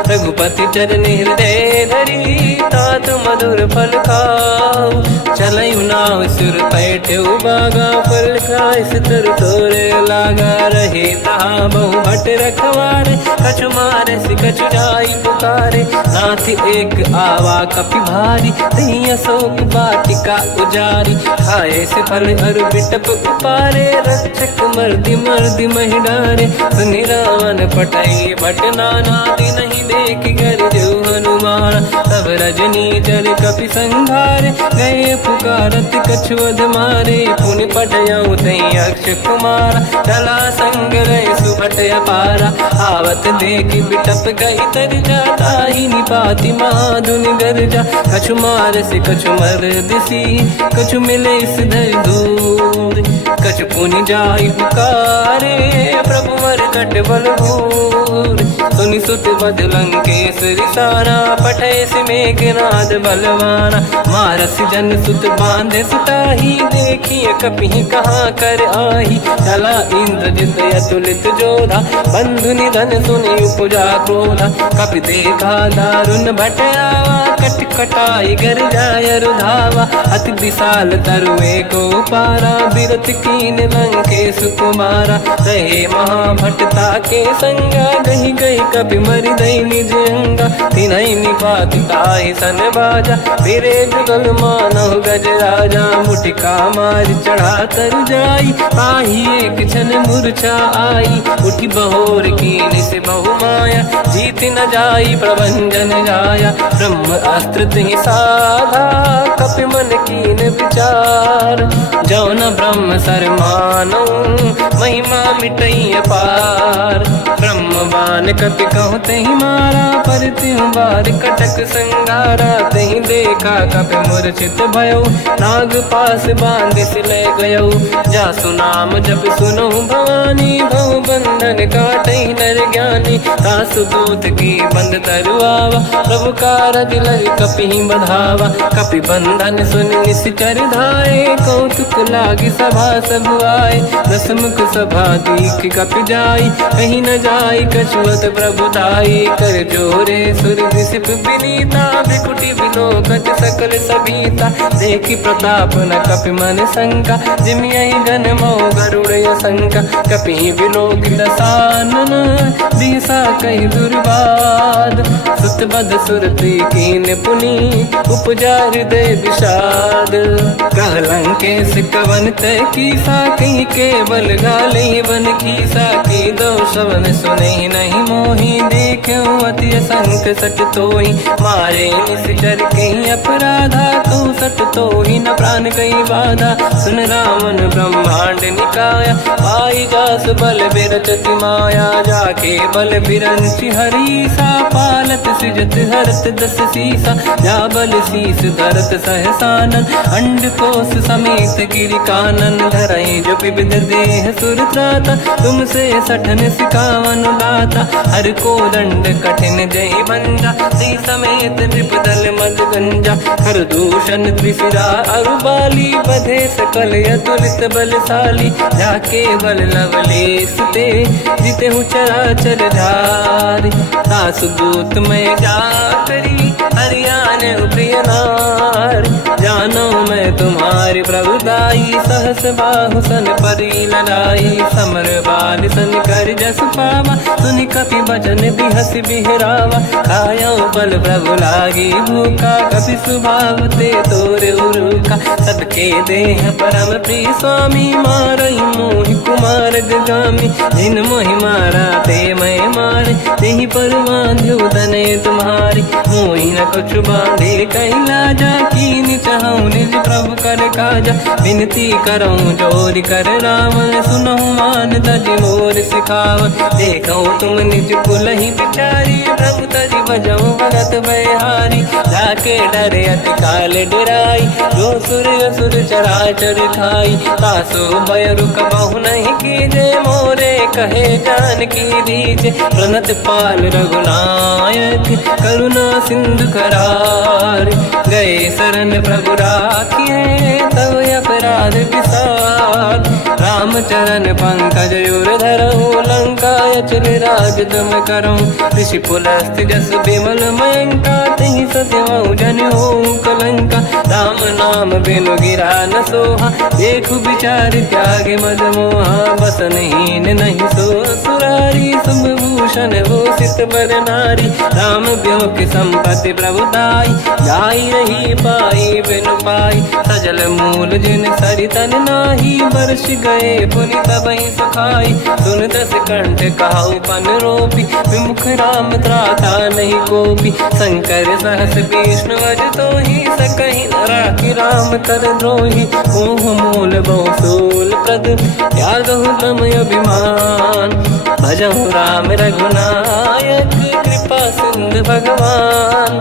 रघुपति चरण हृदय धरी तात मधुर फल खाऊ। चलऊ नाव सुर पैठ्यऊ बागा पल खाइस तर तोरे लागा। रहे तहाँ बहु भट रखवारे कछु मारे सि कछु जाई पुकारे। नाथ एक आवा कपि भारी तही अशोक वाटिका उजारी। खाए से फल अरु बिटप उपारे रक्षक मर्दि मर्दि महि डारे। सुनि रावण पटई भट नानादि नहीं देख कर जो हनुमान। तब रजनी चर कपि संघारे गए पुकारत कछु अध मारे। पुनि पटयऊ तई अक्ष कुमारा चला संग रहे सुभट अपारा। आवत देखि बिटप गई तर जाता ही निपाति महाधुनि गरजा। कछु मार से कछु मर दिसी कछु मिले सिधर दूर। कछु पुनि जाई पुकारे प्रभु मर कट बलभूर। सुनि सुत बद लंकेश रिसाना पठय से मेघनाद बलवाना। मारस जन सुत बांधे सुताही देखिए कपि कहाँ कर आही। चला इंद्रजित अतुलित जोधा बंधु निधन सुनि उपजा क्रोधा। कपि देखा दारुण भट आवा कट कटाई गर जाय रुधावा। अति विशाल तरुए को पारा बिरत कीन लंकेश कुमारा। रहे महाभटता के संगा गही गई कपि मरि दई निज अंगा। तिन्है निपाति ताहि सन बाजा फिरे जुगल मानव गज राजा। मुटिका मार चढ़ा तर जाई ताहि एक क्षण मूर्छा आई। उठी बहोर कीन से बहु माया जीत न जाई प्रभंजन जाया। ब्रह्म अस्त्र तिहि साधा कपि मन कीन विचार। जो न ब्रह्म सर मानौ महिमा मिटई अपार। ब्रह्म बान कपि कहु तहि मारा पर तिहु बार कटक संगारा। तहि देखा कपि मूर्छित भयउ नाग पास बांधिस ले गयउ। जासु नाम जप सुनौ भवानी भव बंधन काटई नर ज्ञानी। तासु दूत की बंद तरुआवा प्रभु कारज लय कपि बधावा। कपि बंधन सुनि निश्चर धाये कौतुक लागी सभा सब आए। दसमुख सभा दीख कपि जाई कहीं न जाई कछुअत प्रभु दाई। कर जोरे सुर दिसिप विनीता बिकुटी बिलोकत सकल सबीता। देखी प्रताप न कपि मन शंका जिमियहि जन मोह गरुड़ शंका। कपि बिलोक दसानन दिशा कहि दुर्बाद। सुत बद सुरति कीन पुनि उपजा हृदय विषाद। कह लंकेश कवन तय कीसा कहीं केवल गाली बन कीसा। की दो शवन सुने नहीं मोही देखे अति संक सट तोही। मारे निश्चर कहीं अपराधा तू सट तोही न प्राण कहीं बाधा। सुन रावण ब्रह्मांड निकाया पाई जास बल बिरचति माया। जाके बल बिरंचि हरीसा पालत सृजत हरत दस सीसा। जा बल शीस धरत सहसानन अंड कोश समेत गिरि कानन। धरई जो विविध देह सुर त्राता तुमसे सठन सिखावन दाता। हर को दंड कठिन जय बंजा सी समेत नृपदल मद गंजा। हर दूषण त्रिशिरा अरुबाली बधे सकल अतुलित बलशाली। जाके बल लवलेश ते जिते हूँ चराचर धारी। सासु दूत में जा करी हरियाने प्रिय नार। जानो मैं तुम्हारी प्रभुदाई सहस बाहु सन परी लड़ाई। समर बाल सन कर जस पावा सुनि कपि बचन बिहस बिहरावा। खायो बल प्रभु लागी भूखा कपि स्वभाव ते तोरे उरुखा। सबके देह परम प्रिय स्वामी मारई मोहि कुमार गामी। जिन मोहि मारा ते मैं मारे तेहि पर बांधु तनय तुम्हारी। मोहि न कुछ बांधे कैलाजा कीनि चाहूँ निज प्रभु कर काजा। विनती करऊँ जोर कर रावण सुनहु मान तज मोर सिखावन। देखो तुम निज कुलहि बिचारी प्रभु तज बजऊँ भगत बयहारी। जाके डरे अति काल डराई जो सुर असुर चराचर खाई। तासो भय रुक बहु नहीं कीजे मोरे कहे जानकी दीजे। प्रणत पाल रघुनायक करुणा सिंधु करार। गए शरण प्रभु राखिए तब अपराध विसार। रामचरण पंकज उर धरहु लंका अचल राज तुम करहु ऋषि पुलस्त जस विमल मयंका तहि सत्यमु जन हो कलंका राम नाम बिनु गिरा न सोहा देखु विचार त्याग मद मोहा बसनहीन नहीं सो सुरारी शुभ भूषण भूषित बर नारी राम ब्योह की संपत्ति प्रभुताई जाई रही पाई बिनु पाई सजल मूल जिन सरितन नाही वर्ष गए पुनि तबहि सुखाई सुन दस कंठ कहाऊ पन रोपी विमुख राम त्राता नहीं कोपी शंकर सहस विष्णु अज तो ही सकहि न राखि राम कर द्रोही मोह मूल बहु सूल प्रद त्यागहु तम अभिमान भजहु राम रघुनायक कृपा सिंधु भगवान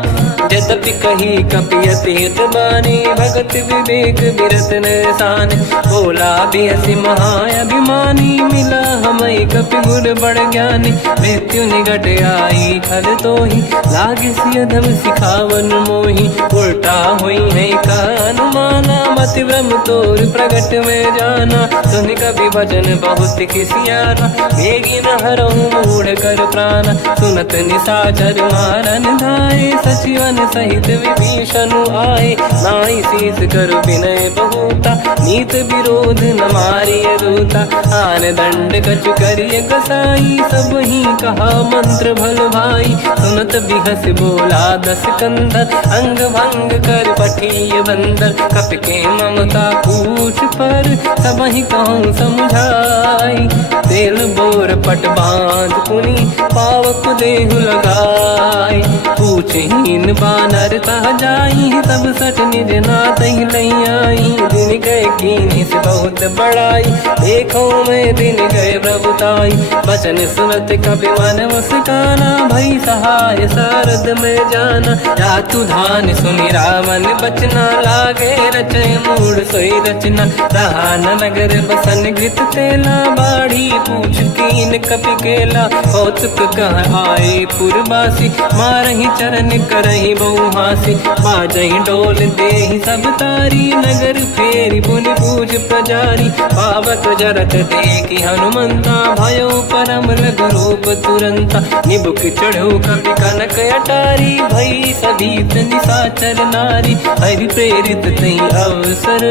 यद्यपि कही कपियति हित बानी भगत विवेक विरत नसान बोला बिहसी महाअभिमानी मिला हमें कपि गुर बड़ ज्ञानी मृत्यु निकट आई खल तो ही लागे सियधम सिखावन मोही उल्टा हुई है का अनुमाना मति ब्रह्म तोर प्रगट में जाना सुन कभी वचन बहुत खिसियाना बेगी न हरहु मूढ़ कर प्राण सुनत निशाचर मारन धाये सचिवन सहित विभीषण आए नाई शीस कर विनय बहुता नीत विरोध न मारिय दूता आन दंड कछु करिय कसाई सब ही कहा मंत्र भल भाई सुनत बिहस बोला दस कंधर अंग भंग कर पठिय बंदर कप के ममता पूछ पर सब ही कहूँ समझाई तेल बोर पट बांध पुनि पावक देहु लगाई पूछहीन बानर तह जाई तब सट निज नाथ ही लई आई दिन गए कीनी से बहुत बड़ाई देखो मैं दिन गए प्रभुताई बचन सुनत कपि मन मुस्काना भई सहाय सारद में जाना जातु धान सुनि रामन बचना लागे रचय मूड सोई रचना रहा न नगर बसन गृत तेला बाढ़ी पूछ कीन कपि केला कौतुक कह आए पुरबासी मारही चरण करही बहु हासी बाजही डोल देहि सब तारी नगर फेरी पुनि पूज प्रजारी पावक जरत देखी हनुमंता भयो परम रघुरूप तुरंता निबुक चढ़ो कपि कनक अटारी भई सभीत निशाचर नारी हरि प्रेरित तई अवसर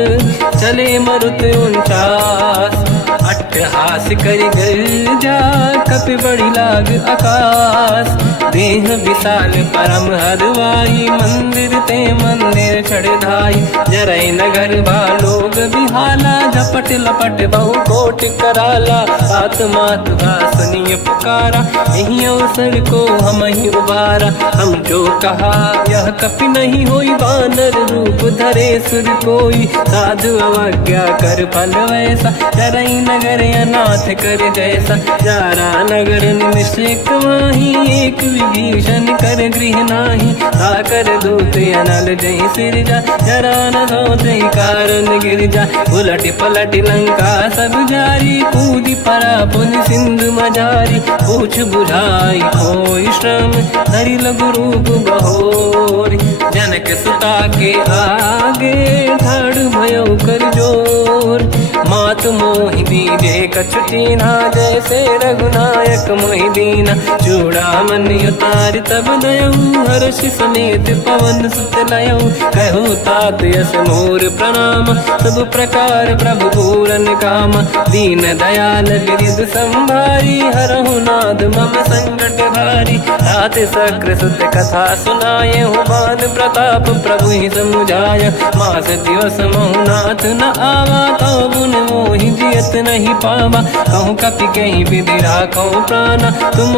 चले मरुत 49 अट्टहास करि गर्जा कपि बड़ी लाग आकाश देह विशाल परम हरवाई मंदिर ते मंदिर चढ़ाई जरई नगर बालोग बिहाला झपट लपट बहु कोट कराला सात मात सुनिय पुकारा यही अवसर को हम ही उबारा हम जो कहा यह कपि नहीं होई बानर रूप धरे सुर कोई साधु अवज्ञा कर फल वैसा जरई नगर अनाथ कर जैसा जारा नगर निमिषक माही एक विभीषण कर गृह नाही आकर दूत अनल जय सिरजा जरा न सोते कारण गिरजा उलट पलट लंका सब जारी कूदी परा पुन सिंधु मजारी पूछ बुझाई कोई श्रम धरि लघु रूप बहोरी जनक सुता के आगे ठाड़ भयो कर जोर मात मोहि दीजे कछु चीन्हा जैसे रघुनायक मोहि दीना चूड़ामन उतार तब दयऊ हर्ष समेत पवन सुत लयऊ कहु तात यस मोर प्रणाम सब प्रकार प्रभु पूरन काम दीन दयाल गिरिध संभारी हरहु नाद मम संकट भारी तात सक्र सुत कथा सुनाये हुमान प्रताप प्रभु ही समुझाय मास दिवस महु नाथ न आवा तो बुन मोहि जियत नहीं पावा कहूँ कपि कहीं विधि राखो प्राणा तुम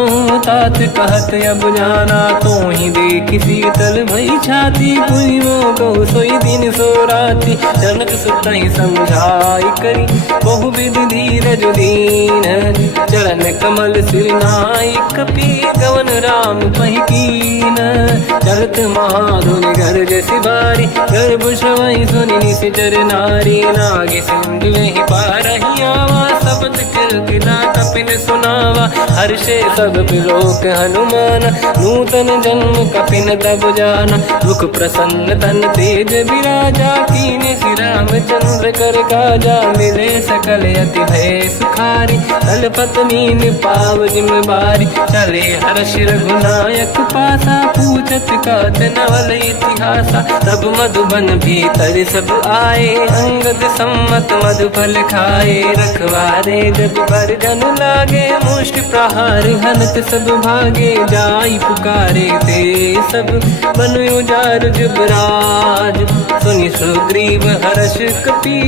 तात कहत अब जाना तो ही देखी शीतल भई छाती पुनि वो कहु सोई दिन सो राती जनक सुत ही समझाई करी बहु विधि धीरज दीन चरण कमल सिर नाई कपि गवन राम पहि कीन चलत महाधुनि गर्ज सिबारी गर्भ श्रवई सुनि निशिचर नारी नागे सिंधु ही पारही आवा, शब्द किलकिला कपिन सुनावा, हर्षे सब बिलोक हनुमान, नूतन जन्म कपिन तब जाना, मुख प्रसन्न तन तेज विराजा, कीने श्री रामचंद्र कर काजा, मिले सकल अति भय सुखारी, तल पत्नी पाव जिम्मेवारी, चले हर्ष रघुनायक पासा, पूछत कात नवल इतिहासा, तब मधुबन भीतर सब आए, अंगद सम्मत मधुफल खाए, रखवारे जब पर जन लागे, मुष्टि प्रहार हनत सब भागे, जाई पुकारे ते सब बन उजार जुबराज, सुनि सुग्रीव हर्ष कपि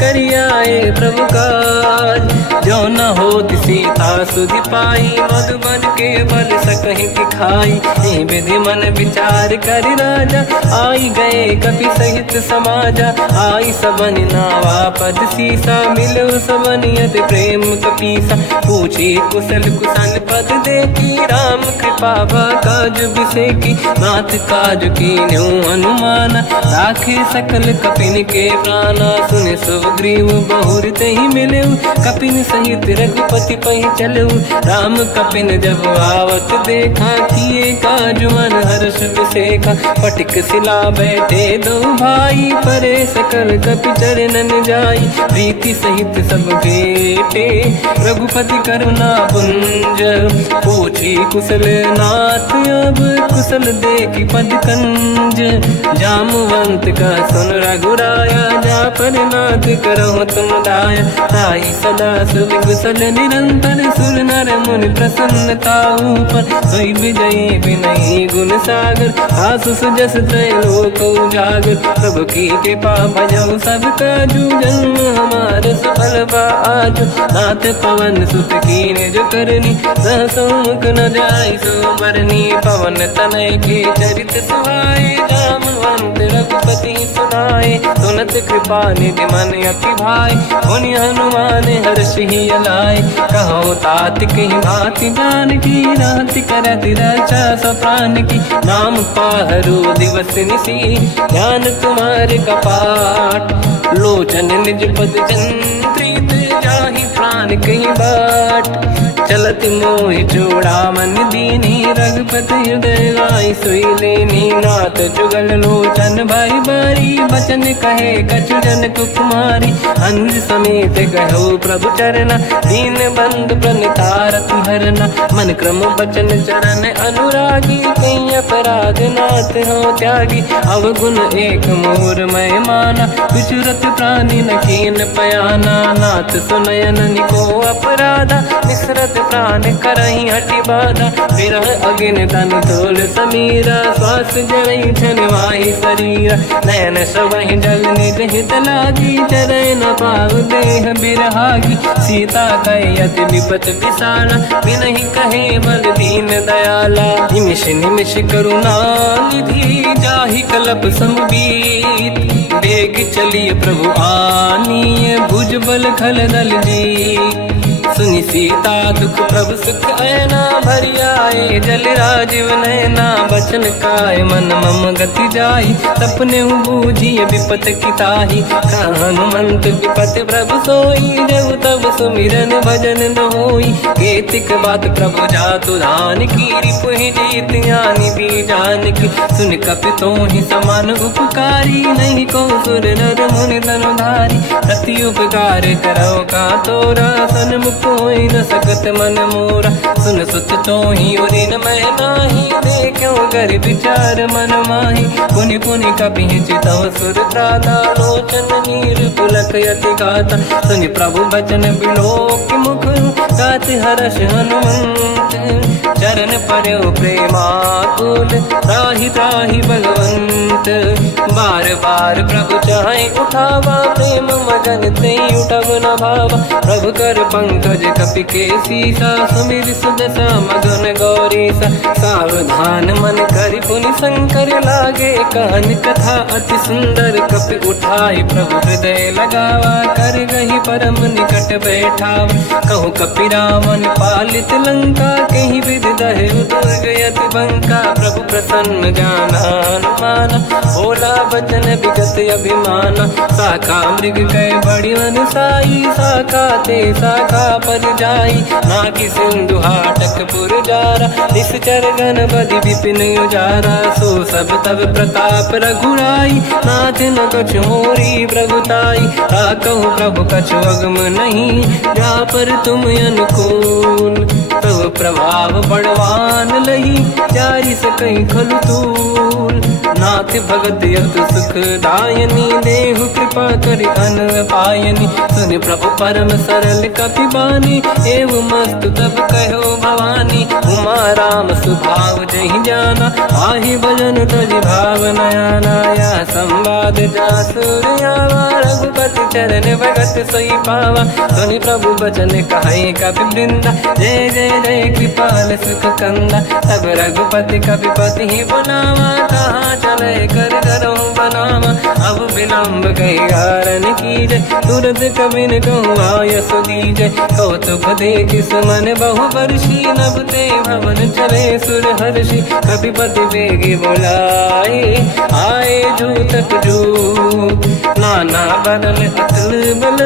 करियाए प्रभु काज, जो न होत सीता सुधि पाई, मधुबन के बल सकहि खाई, विधि मन विचार कर राजा, आई गए कपि सहित समाजा, आई सबन नावा पद सीसा, मिलो सबन यदि प्रेम कपीसा, पूछी कुशल कुशल पद देखी, राम कृपा काज बिसेकी, मात काज की न्यू हनुमान, राखे सकल कपिन के प्राणा, सुने सुग्रीव बहुर ते ही मिले, कपिन सहित रघुपति पहि चलऊ, राम कपिन जब आवत देखा, किए काज मन हर्ष बिसेखा, पटिक सिला बैठे दो भाई, परे सकल कपि चरणन जाई, प्रीति सहित सब भेटे, रघुपति करुणा पुंज, पूछी कुशल नाथ अब कुशल देखी पद कंज, जामवंत का सुन रघुराया, जा पर नाथ करहु तुम दाया, ताई सदा सुविकुशल निरंतर, सुर नर मुनि प्रसन्नता ऊपर, सोई विजयी विनयी गुण सागर, आसु सुजस त्रैलोक उजागर, प्रभु की कृपा भजऊ सब काजू, जन्म हमार सफल बा आज, नाथ पवन सुत कीन्ह जो करनी, सहसो मुख न जाय सो बरनी, पवन तनय के चरित सुहाए, जामवंत रघुपति सुनाए, सुनत कृपा निधि मन अति भाई, मुनि हनुमान हर्षि अलाए, कहो तात कहीं भांति जानकी, राति करत रक्षा सप्रान की, नाम पाहरो दिवस निसी, ध्यान तुम्हारे कपाट, लोचन निज पद चंद्रित, जाहि प्राण कहीं बाट, चलत मोहि चूड़ामन दीनी, रघुपति हृदय लाई सोई लेनी, नाथ जुगल लोचन भाई बारी, बचन कहे कछु जन कुमारी, अंध समेत गहो प्रभु चरना, दीन बंधु प्रणितारति हरना, मन क्रम बचन चरण अनुरागी, कहीं अपराध नाथ हो त्यागी, अवगुण एक मोर मैं माना, विचुरत प्राणी न कीन पयाना, नाथ सुनयन निको अपराधा, निसरत प्राण करही हटि बाधा, विरह अगिन तन तोल समीरा, श्वास जरई छनवाही शरीरा, नयन सबहि जल निज हित लागी, चरय न पाव देह बिरहागी, सीता कहे अति विपत विसाला, बिनहि कहे बल दीन दयाला, निमिष निमिष करुणा निधि, जाहि कलप समबीत, बेग चलिए प्रभु आनीय, भुज बल खल दल जी, सुनि सीता दुख प्रभु सुख ऐना, भरि आए जल राजीव नैना, बचन काय मन मम गति जाई, सपने बूझी विपत किताही, हनुमंत विपत प्रभु सोई, जब तब सुमिरन भजन न होई, केतिक बात प्रभु जातु धान की, रिपुहि जीत ज्ञानी बीजान की, सुन कपि तोहि समान उपकारी, नहीं को सुर नर मुनि तनुधारी, प्रति उपकार करो का तोरा, सन्मुख होई न सकत मन मोरा, सुन सुत तोहि उरि न मैं नाही, देखो कर विचार मन माही, पुनि पुनि कपि चितव सुर त्राता, लोचन नीर पुलक यति गाता, सुनि प्रभु बचन बिलोक मुख, गात हर्ष हनुमंत, चरण पर्यो प्रेमाकुल, त्राहि त्राहि भगवंत, बार बार प्रभु चाहे उठावा, प्रेम मगन ते उठब न भावा, प्रभु कर पंकज कपि के सीसा, सुमिर सुदशा मगन गौरीसा, सावधान मन करि पुनि शंकर लागे, कान कथा अति सुंदर, कपि उठाई प्रभु हृदय लगे। लगावा, कर गही परम निकट बैठाव। कहु कपि रावण पालित लंका, कहीं विध दहे दुर्ग यति बंका। प्रभु प्रसन्न ज्ञानानुमान, भोला बचन विगत अभिमाना। शाखा मृग गए बड़ी मनसाई, शाखा ते शाखा पर जाई। नाकि सिंधु हाटक पुर जारा, निश्चर गण बधि विपिन उजारा। सो सब तब प्रताप रघुराई, नाथ न कछु मोरी प्रभुताई। कहूँ प्रभु कछु अगम नहीं, जा पर तुम अनुकूल। तब प्रभाव बड़वान लही, जारी सकई खलु तूल। नाथ भगत यत सुख दायनी, देहु कृपा करि अन पायनी। सुन प्रभु परम सरल कपि बानी, एव मस्त तब कहो भवानी। उमा राम सुभाव जहि जाना, आहि भजन तज भाव नयाना। या संवाद जासुर आवा, रघुपति चरण भगत सोई पावा। सुनि प्रभु बचन कहै कपि वृंदा, जय जय जय कृपाल सुख कंदा। तब रघुपति कपिपति ही बनावा, कहाँ चले कर करो बनावा। अब विलम्ब कही कारण कीजय, तुरंत कबिन कहूँ आयस दीजय। कौतुक देख सुमन बहु वर्षी, नभ ते भवन चले सुर हर्षि। कपिपति बेगी बुलाए, आए जूतक जूत। नाना बदल अतल बल,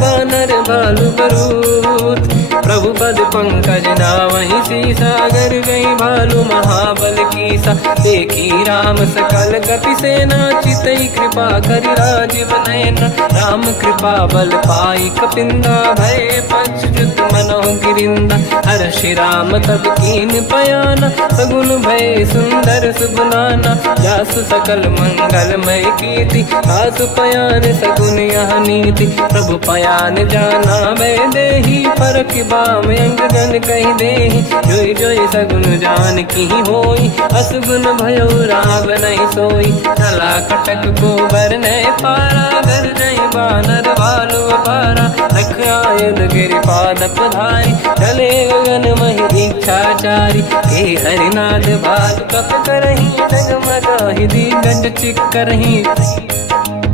बानर भालु बरूत। प्रभु पद पंकज नावहि सीसा, गर गई भालु महाबल कीसा। देखी राम सकल कपि सेना, चितई कृपा करि राजीव नयना। राम कृपा बल पाई कपिंदा, भय पश्चात मनोह गिरिंदा। हर्षि राम तब कीन पयाना, सगुन भय सुंदर सुबलाना। जासु सकल मंगलमय कीर्ति, तासु पयान सगुन यह नीति। प्रभु पयान जाना भय देहि, फरक बाम अंग जन कहि देहि। जोई जोई सगुन जान की होई, असगुन भयो राव नहीं सोई। चला कटक को बरने पारा, घर जय बानर भालु अपारा। रख आयन गिरिपाद पधारी, चले गगन महि इच्छाचारी। हे हरिनाथ भालु कप करही, डगमगाहि दिग्गज चिक्करही।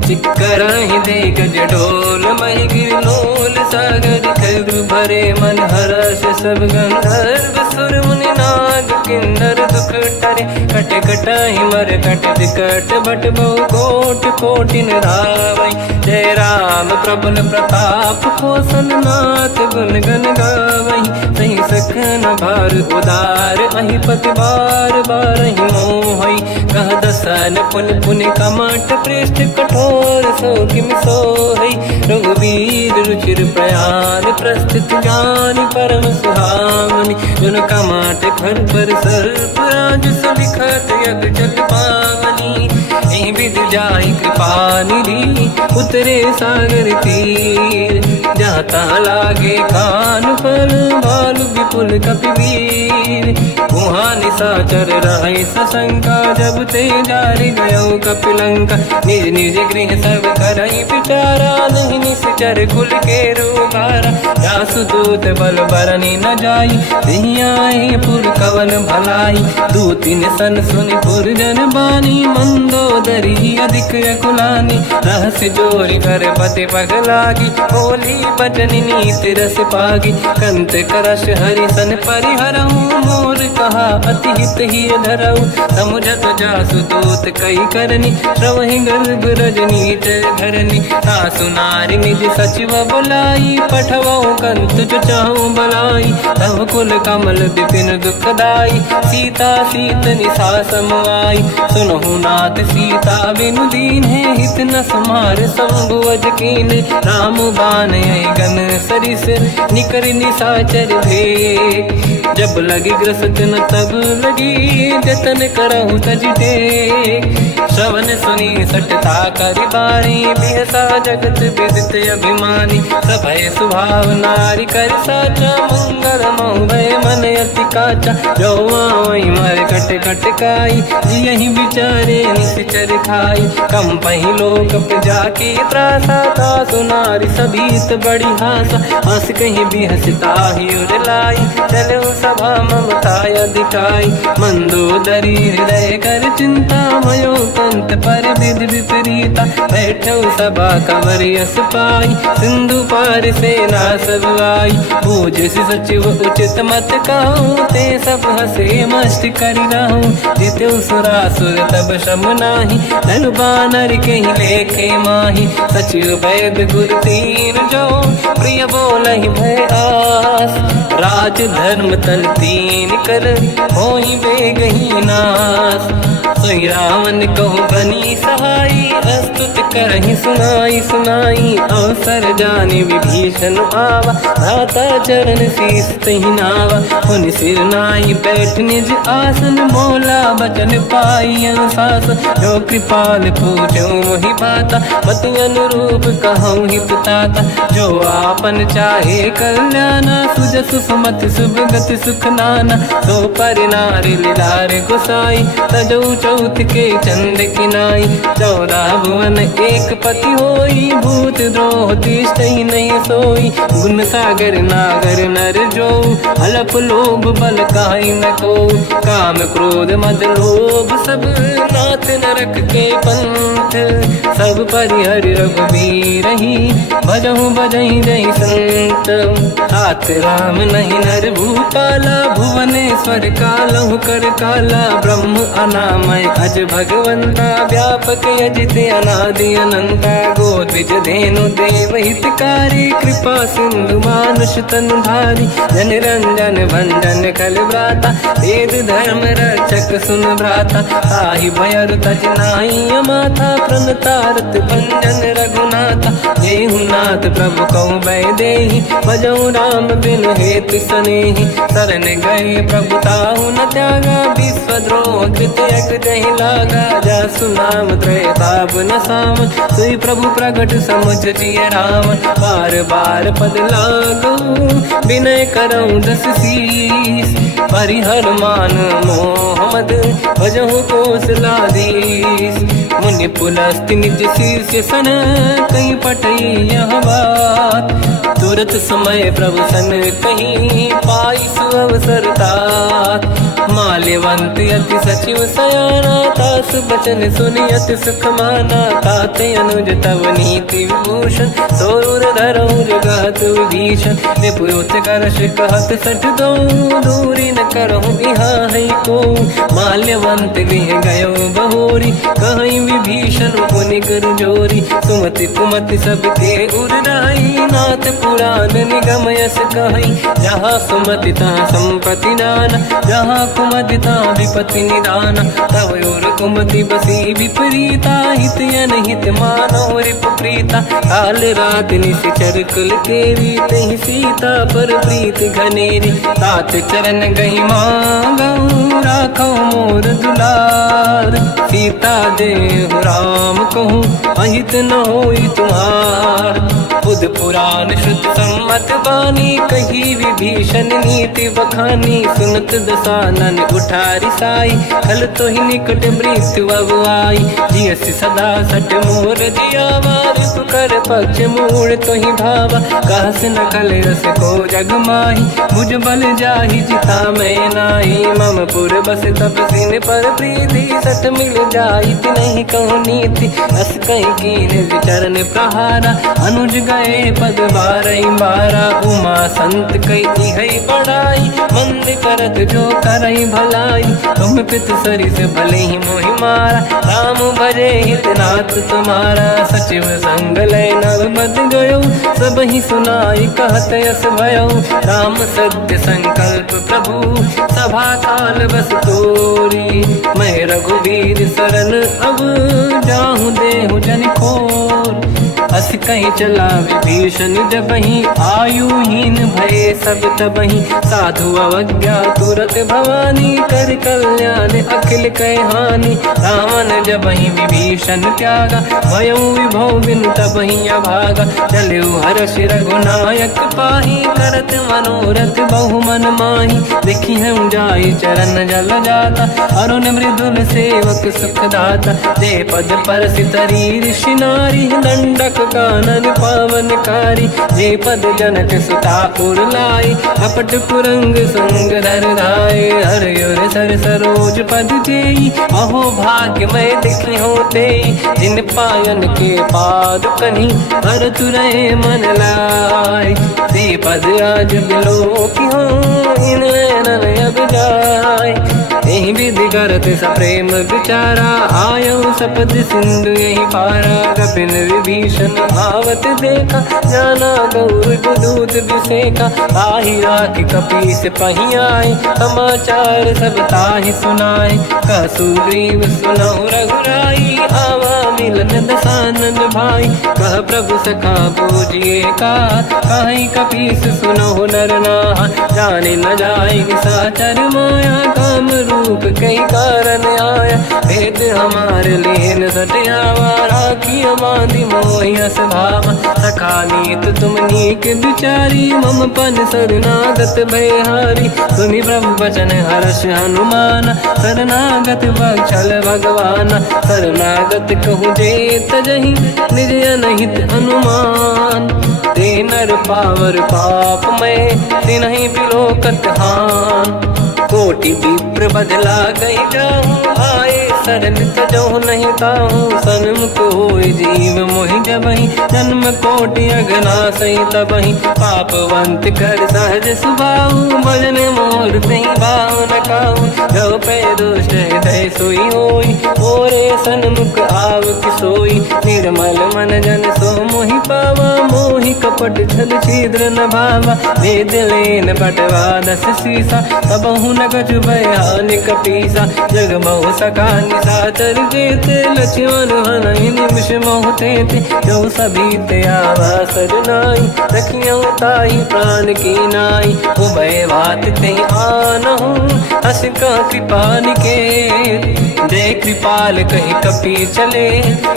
चिक्करहि दिग्गज डोल, महि गिरलोल सागर। खर भरे मन हर्ष सब गंधर्व, सुर मुनि नाग किन्नर दुख टरे। कट कटाहि मर कट विकट, बट बहु कोट कोटिन धावै। जय राम प्रबल प्रताप, कौशल नाथ गुण गण गावै। सही सखन भार उदार, अहि पति बार बारहि मोहै। कह दसन पुन पुन कमठ, पृष्ठ कठोर सो किम सोहै। रघुवीर रुचिर प्रयाण, प्रस्थित ज्ञान परम सुहावनी। जुन कमाट घर पर सर्प राज, सलिखत यग जल पावनी। एहि विधि जाहि कृपा निधि, उतरे सागर तीर। जाता लागे कान पर, भालु विपुल कपि वीर। वहाँ निशाचर रहे सशंका, जब ते जारि गयो कपिलंका। निज निज गृह सब करई विचारा, नहीं निश्चर कुल के रूबारा। जासु दूत बल बरनी न जाई, तिहि आए पुर कवन भलाई। दूतिन सन सुनि पुर जन बानी, मंदोदरी अधिक अकुलानी। रहस्य जोरि कर पति पगलागी, बोली बचन नीति रस पागी। कंत करश हरि सन परिहरहु, मोर कहा अति हित ही धरऊ। समुझत जासु दूत कई करनी, श्रवहि गर्भ रजनी जय धरनी। सासु नारी निज सचिव बुलाई, पठवऊ कंत जो चाहू बलाई। तब कुल कमल विपिन दुखदाई, सीता सीत निशा समाई। सुनहु नाथ सीता बिनु दीन है, हित न समार संभुवज कीन। राम बान गन सरिस, निकर निशाचर भे। जब लगी ग्रस्त न तब लगी, जतन करहु तज टेक। श्रवण सुनी सटता करि बाणी, बिहसा जगत विदित अभिमानी सभय स्वभाव नारी कर साचा मंगल मोह भय मन अति काचा जो वही मर कट कट काई यही बिचारे निश्चर खाई कम पही लोग पे जाके त्रासा था सुनारी सभीत बड़ी हासा हंस कहीं भी हंसता ही उड़ लाई चलो सभा ममता दिखाई मंदोदरी हृदय कर चिंता मयो कंत पर विधि विपरीता बैठो सभा कवर यस पाई सिंधु पार से ना सब आई पूज सचिव उचित मत कहूँ ते सब हंसे मस्त करी रहूँ जिते सुरासुर तब शम नाही धन बानर कहीं लेखे माही सचिव वैद गुरु तीन जो प्रिय बोलहि भय आस राज धर्म तल तीन कर होई बेगही नास सोई रावण कहु बनी सहाई अस्तुत करहि सुनाई सुनाई अवसर जाने विभीषण आवा भ्राता चरण शीस तहि नावा उन सिर नाई बैठ निज आसन मोला बचन पाई अनुशासन जो कृपाल पूछो मोहि बाता मति अनुरूप कहूँ हित ताता जो आपन चाहे कल्याणा सुजस सुमति सुभगति सुख नाना सो पर नारी लीलार गोसाई तजौ चौथ के चंद किनाई 14 भुवन एक पति होई भूत द्रोह तिष्ठ ही नहीं सोई गुण सागर नागर नर जो अलप लोभ बल काई न को काम क्रोध मद लोभ सब नाथ नरक के पंथ सब परिहर रघुवीर ही भजहु बजहि जय संत हाथ राम नहीं नर भूपाला भुवनेश्वर कालहु कर काला ब्रह्म अनामय अज भगवंता व्यापक अजित अनादि अनंता गोद्विज धेनु देव हितकारी कृपा सिंधु मानुष तनुधारी जन रंजन भंजन कल व्राता वेद धर्म रक्षक सुन भ्राता ताहि भयर तज नाई माथा प्रणतारत भंजन रघुनाथा जेहु नाथ प्रभु कहु भय देहि भजऊ राम बिन हेतु सनेहि शरण गए प्रभु ताहु न त्यागा विश्वद्रोह कृत यज्ञ जहि लागा जासु नाम त्रयताप न साम सोई प्रभु प्रगट समुझ जिय राम बार बार पद लागू विनय करऊँ दस शीस परिहर मान मोहम्मद भजहु कौशलाधीश मुनि पुलस्ति निज शीर्ष सन कहीं पटई यह बात तुरत समय प्रभु सन कहीं पाई सुअवसर तात माल्यवंत अति सचिव सयाना तास बचन सुनि अति सुख माना ताते अनुज तव नीति विभूषण सोर धरऊ जगत विभीषण विपुत करश कहत सठ दो दूरी न करहु इहा है को माल्यवंत गृह गयो बहोरी कहीं विभीषण पुनि कर जोरी सुमति कुमति सब ते उड़ाई नाथ पुराण निगम यस कहीं जहाँ सुमति तहाँ संपत्ति नाना जहाँ कुमति तहाँ विपत्ति निदान तव और कुमति बसी विपरीता हित अनहित मानव रिप प्रीता काल रात निश्चर कुल तेरी तहि सीता पर प्रीत घनेरी तात चरण गही मांगऊ राखो मोर दुलार सीता देहु राम कहूँ अहित न होई तुम्हार बुध पुराण शुद्ध सम्मत बानी कही विभीषण नीति बखानी सुनत दसानन उठारी साई खल तो ही निकट मृत्यु अब आई जियस सदा सट मोर जिया वार कर पक्ष मूड़ तो ही भावा कहस न कल रस को जग माही मुझ बल जाहि जिता मैं नाई मम पुर बस तप सिन पर प्रीति सत मिल जाई नहीं कहूँ नीति अस कहीं कीन चरण प्रहारा अनुज गए पद बारई बारा उमा संत कई है बड़ाई मंद करत जो करई भलाई तुम पित सरिस भले ही मोहि मारा राम भजे हितनाथ तुम्हारा सचिव संग लय नव बद गयो सब ही सुनाई कहत यस भयो राम सत्य संकल्प प्रभु सभा काल बस तोरी मैं रघुवीर शरण अब जाहूँ देहु जन खोर हस कहीं चला विभीषण जबहि, आयुहीन भये सब तबहि। साधु अवज्ञा तुरत भवानी, कर कल्याण अखिल कह हानि। रावण जबहि विभीषण त्यागा, भयउ विभव बिनु तबहि अभागा। चलउ हर्ष रघुनायक पाहि, करत मनोरथ बहु मन माहि। देखि हूँ जाई चरण जल जाता, अरुण मृदुल सेवक सुखदाता। जे पद परसि तरी ऋषि नारी, दंडक कानन पावनकारी। जे पद जनक सुता पुर लाई, कपट कुरंग संग धर धाय। हर सर सरोज पद जेई, अहो भाग्य मैं देखी होते। जिन पायन के पाद कन्ही, हर तुरय मन लाय। ते पद आज बिलो की हो, इन नयन अब जाय। यही विधि करत सप्रेम विचारा, आयो सपद सिंधु यही पारा। कपिन विभीषण आवत देखा, जाना गौर दूत विसेका। ताहि राख कपीस पहि आए, समाचार सब ताहि सुनाए। कह सुग्रीव सुनहु रघुराई, आवा मिलन दसानन भाई। कह प्रभु सखा पूजिए का, कहीं कपीस सुनहु नर नाहा। जाने न जाएगी साचर माया, काम रूप कई कारण आया। भेद हमारे लेन सटियावा, राखी बांधि मोहिया स्वभाव। सखा नीत तुम नीक विचारी, मम पन शरणागत भयहारी। सुनि प्रभु वचन हर्ष हनुमान, शरणागत बक्षल भगवान। शरणागत कहु जे तजहि, निज अनहित अनुमान। ते नर पावर पाप में, तिन्हि बिलोकत हान। कोटि विप्र बदला गई जाऊँ, आए शरण तजहु नहीं ताहूँ। सन्मुख होय जीव मोहि जबहि, जन्म कोटि अगना सही तबहि। पापवंत कर सहज सुभाऊ, भजन मोर तहि भाव न काहू। जो पे दुष्ट हृदय सोई होई, मोरे सन्मुख आव कि सोई। निर्मल मन जन सो मोहि पावा, मोहि कपट छल छिद्र न भावा। वेद लेन बटवा दस सीसा, तबहु न कछु भयानि कपीसा। जग बहु सका निशाचर जेते, लक्ष्मण हनहि निमिष मोहु तेते। जो सभी आवा सरनाई, रखियौ ताहि प्राण की नाई। उभय बात ते आनहु, हस का कृपा निकेत। जय कृपाल कहि कपि चले,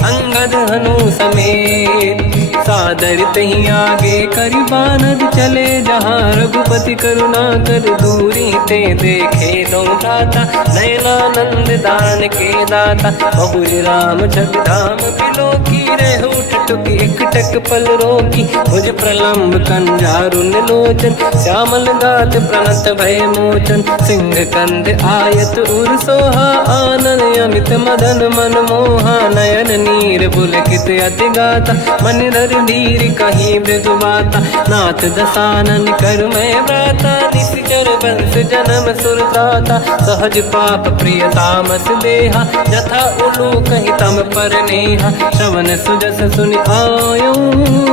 अंगद हनु समेत। सादर तहि आगे करि बानर चले, जहाँ रघुपति करुणा कर दूरी ते देखे। दो दाता नयनानंद दान के दाता, बहुर राम जगधाम बिलो की। रेहु टुक एकटक पल रोकी, भुज प्रलम्ब कंजारुन लोचन। श्यामल गात प्रणत भय मोचन, सिंह कंद आयत उर सोहा। आनन अमित मदन मन मोहा, नयन नीर पुलकित अति गाता। मन धर धीर कहीं मृदु बाता, नाथ दसानन कर मैं व्राता। निश्चर वंश जन्म सुरदाता, सहज पाप प्रिय तामस देहा। जथा उलू कहीं तम पर नेहा, श्रवण सुजस सुनि आयो।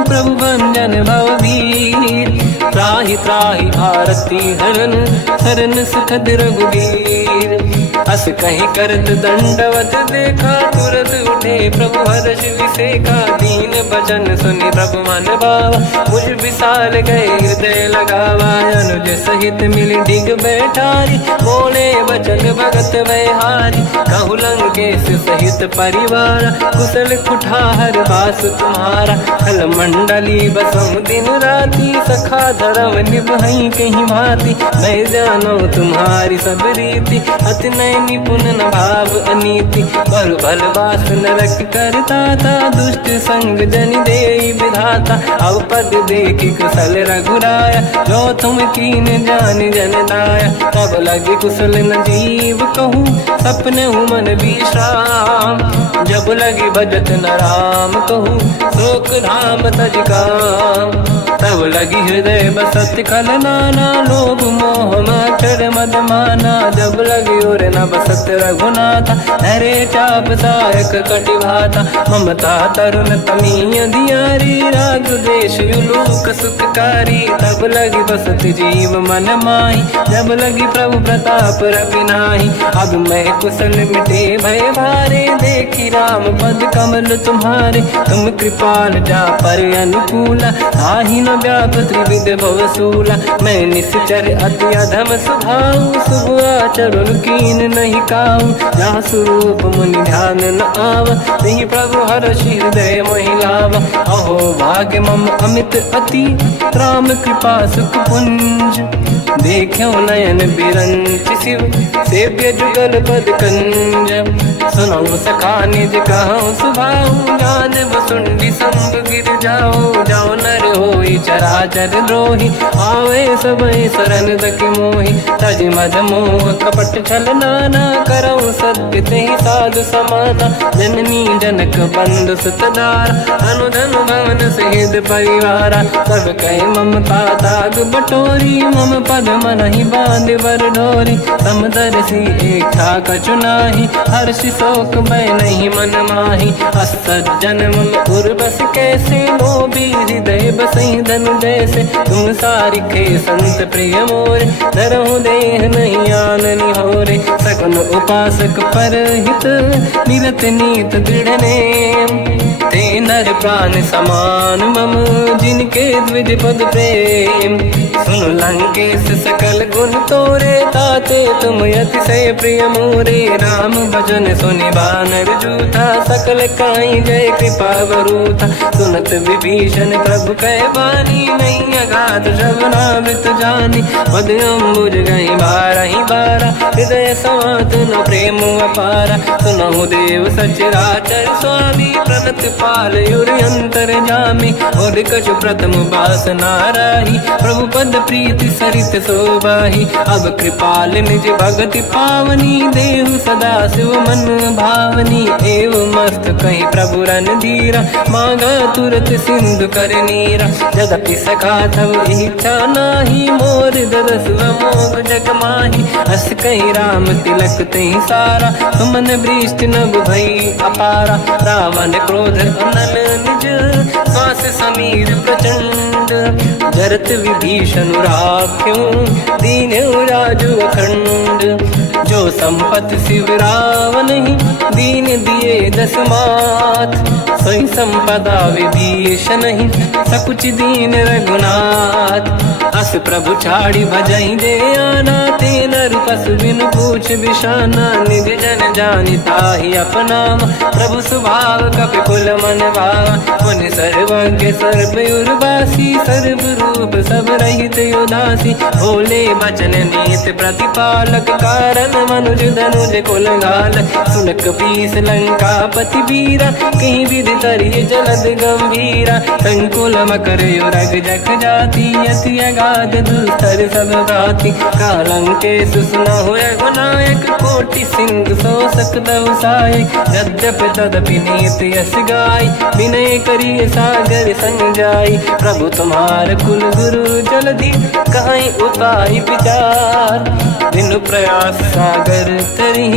प्रभु भंजन भवभीर, त्राहि त्राहि आरती हरन। शरण सुखद रघुवीर, हस कहीं करत दंडवत देखा। तुरत उठे प्रभु हर्ष विसेका, दीन बचन सुनि प्रभु मन भावा। मुझ विशाल गए हृदय लगावा, अनुज सहित मिल डिग बैठारी। बोले बचन भगत वैहारी, कहु लंकेश सहित परिवार। कुशल कुठार बास तुम्हारा, खल मंडली बसहु दिन राति। सखा धर्म निभहि कहीं भांति, मैं जानो तुम्हारी सब रीति। अति नय निपुण न भाव अनीति, बल बल बास नरक करता था। दुष्ट संग जन देई विधाता, अब पद देखि कुशल रघुराया। जो तुम कीन जान जन दाया, तब लगे कुशल न जीव कहूँ। सपने मन विश्राम, जब लगे भजत न राम कहूँ। शोक धाम तज काम, तब लगी हृदय बसत खल नाना, लोभ मोह मच्छर मद माना। जब लगी उर न बसत रघुनाथा, हरे चाप सायक कटि भाता। ममता तरुण तमीय धियारी, राग द्वेष युलूक सुखकारी। तब लगी बसत जीव मन माही, जब लगी प्रभु प्रताप रवि नाही। अब मैं कुशल मिटे भय भारे, देखी राम पद कमल तुम्हारे। तुम कृपाल जा पर अनुकूला, ताहि न व्याप त्रिविध भवसूला। मैं निश्चर अति अधम स्वभाव, शुभ आचरण कीन नहीं काऊ। जहाँ स्वरूप मुनि ध्यान न आव, नहीं प्रभु हर्षि हृदय महिलाव। अहो भाग्य मम अमित अति, राम कृपा सुख पुंज। देखो नयन बिरंच शिव, सेव्य जुगल पद कंज। सुनऊ सखा निज कहूँ सुभाऊ, जान बसुंडी संग गिर जाओ। जाओ नर होई चराचर द्रोही, आवे सबई शरण दक मोहि। तज मद मोह कपट छल नाना, करऊँ सत्य तेहि साधु समाना। जननी जनक बंधु सुतदार, अनुधन भवन सहित परिवारा। सब कहे ममता ताग बटोरी, मम पद मन ही बांध बर डोरी। समदर्शी इच्छा कछु नाही, हर्ष शोक भय नहीं मन माही। असज्जन मम उर बस कैसे, लोभी हृदय बसई धनु जैसे। तुम सारिखे संत प्रिय मोरे, धरहु देह नहीं आननि होरे। सगुन उपासक पर हित, निरत नीत दृढ़ नेम। ते नर प्राण समान मम, जिनके द्विज पद प्रेम। सुन लंकेश सकल गुण तोरे, ताते तुम अतिशय प्रिय मोरे। राम भजन सुनि बानर जूथा, सकल काई जय कृपा वरूथा। सुनत विभीषण प्रभु कह बानी, नहीं अगाध श्रवणामृत जानी। पद अम्बुज गई बारहि बारा, हृदय समात न प्रेम अपारा। सुनहु देव सचराचर स्वामी, प्रणत पाल युर अंतर जामी। और कछु प्रथम बास नाराही, प्रभु पद प्रीति सरित शोभाही। अब कृपाल निज भगति पावनी, देहु सदा शिव मन भावनी। एव मस्त कहीं प्रभु रन धीरा, मांगा तुरत सिंधु कर नीरा। यद्यपि सखा तब इच्छा नाही, मोर दरस मोग जग माही। हस कहीं राम तिलक तहि सारा, सुमन वृष्टि नभ भई अपारा। रावण क्रोध अनल निज, श्वास समीर प्रचंड। जरत विभीषण राख्यों, दीन्यु राजु अखंड। जो संपत शिव रावण ही, दीन दिए दस मात। सोई संपदा विभीषण ही, सकुच दीन रघुनाथ। अस प्रभु छाड़ी भजई दे आना, ते नर पशु बिनु पूछ बिशाना। निज जन जानि ताहि अपनाम, प्रभु स्वभाव कपि कुल मन भावा। मुनि सर्वज्ञ सर्वयुर्वासी, सर्व रूप सब रहित उदासी। भोले बचन नीत प्रतिपालक, कारण मनुज धनुज कुल घाल। सुन कपीस लंका पति वीरा, कहीं विधि तरिय जलद गंभीरा। संकुल मकर युरग जख जाति, अति अगाध दुस्तर सब भाति। कालंकेश सुना हुए गुनायक, कोटि सिंधु शोषक दव सहायक। यद्यपि तदपि नीत यस गाय, विनय करिय सागर सन जाई। प्रभु तुम्हार कुल गुरु जलधि, कहीं उपाय विचार। बिनु प्रयास सागर तरी,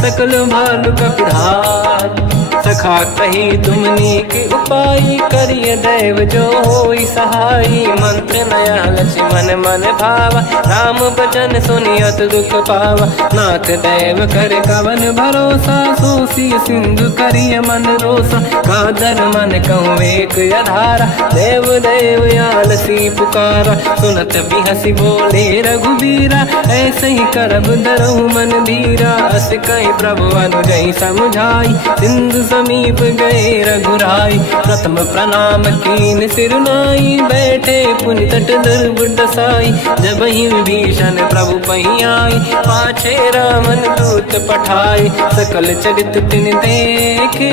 सकल भालु कपिधार। सखा कही तुमनी के उपाय, करिय दैव जो होई सहाई। मंत्र नया लक्ष्मण मन भावा, राम भजन सुनियत दुख पावा। नाथ दैव कर कवन भरोसा, सोसी सिंधु करिय मन रोसा। कादर मन कहूँ एक अधारा, देव देव आलसी पुकारा। सुनत बिहसी बोले रघुबीरा, ऐसे ही करब धरहु मन धीरा। अस कहीं प्रभु अनुजई समझाई, सिंधु समीप गए रघुराई। प्रथम प्रणाम कीन सिरुनाई, बैठे पुनि तट दुर्बुड साई। जब ही विभीषण प्रभु पही आई, पाछे रामन दूत पठाई। सकल चरित तिन देखे,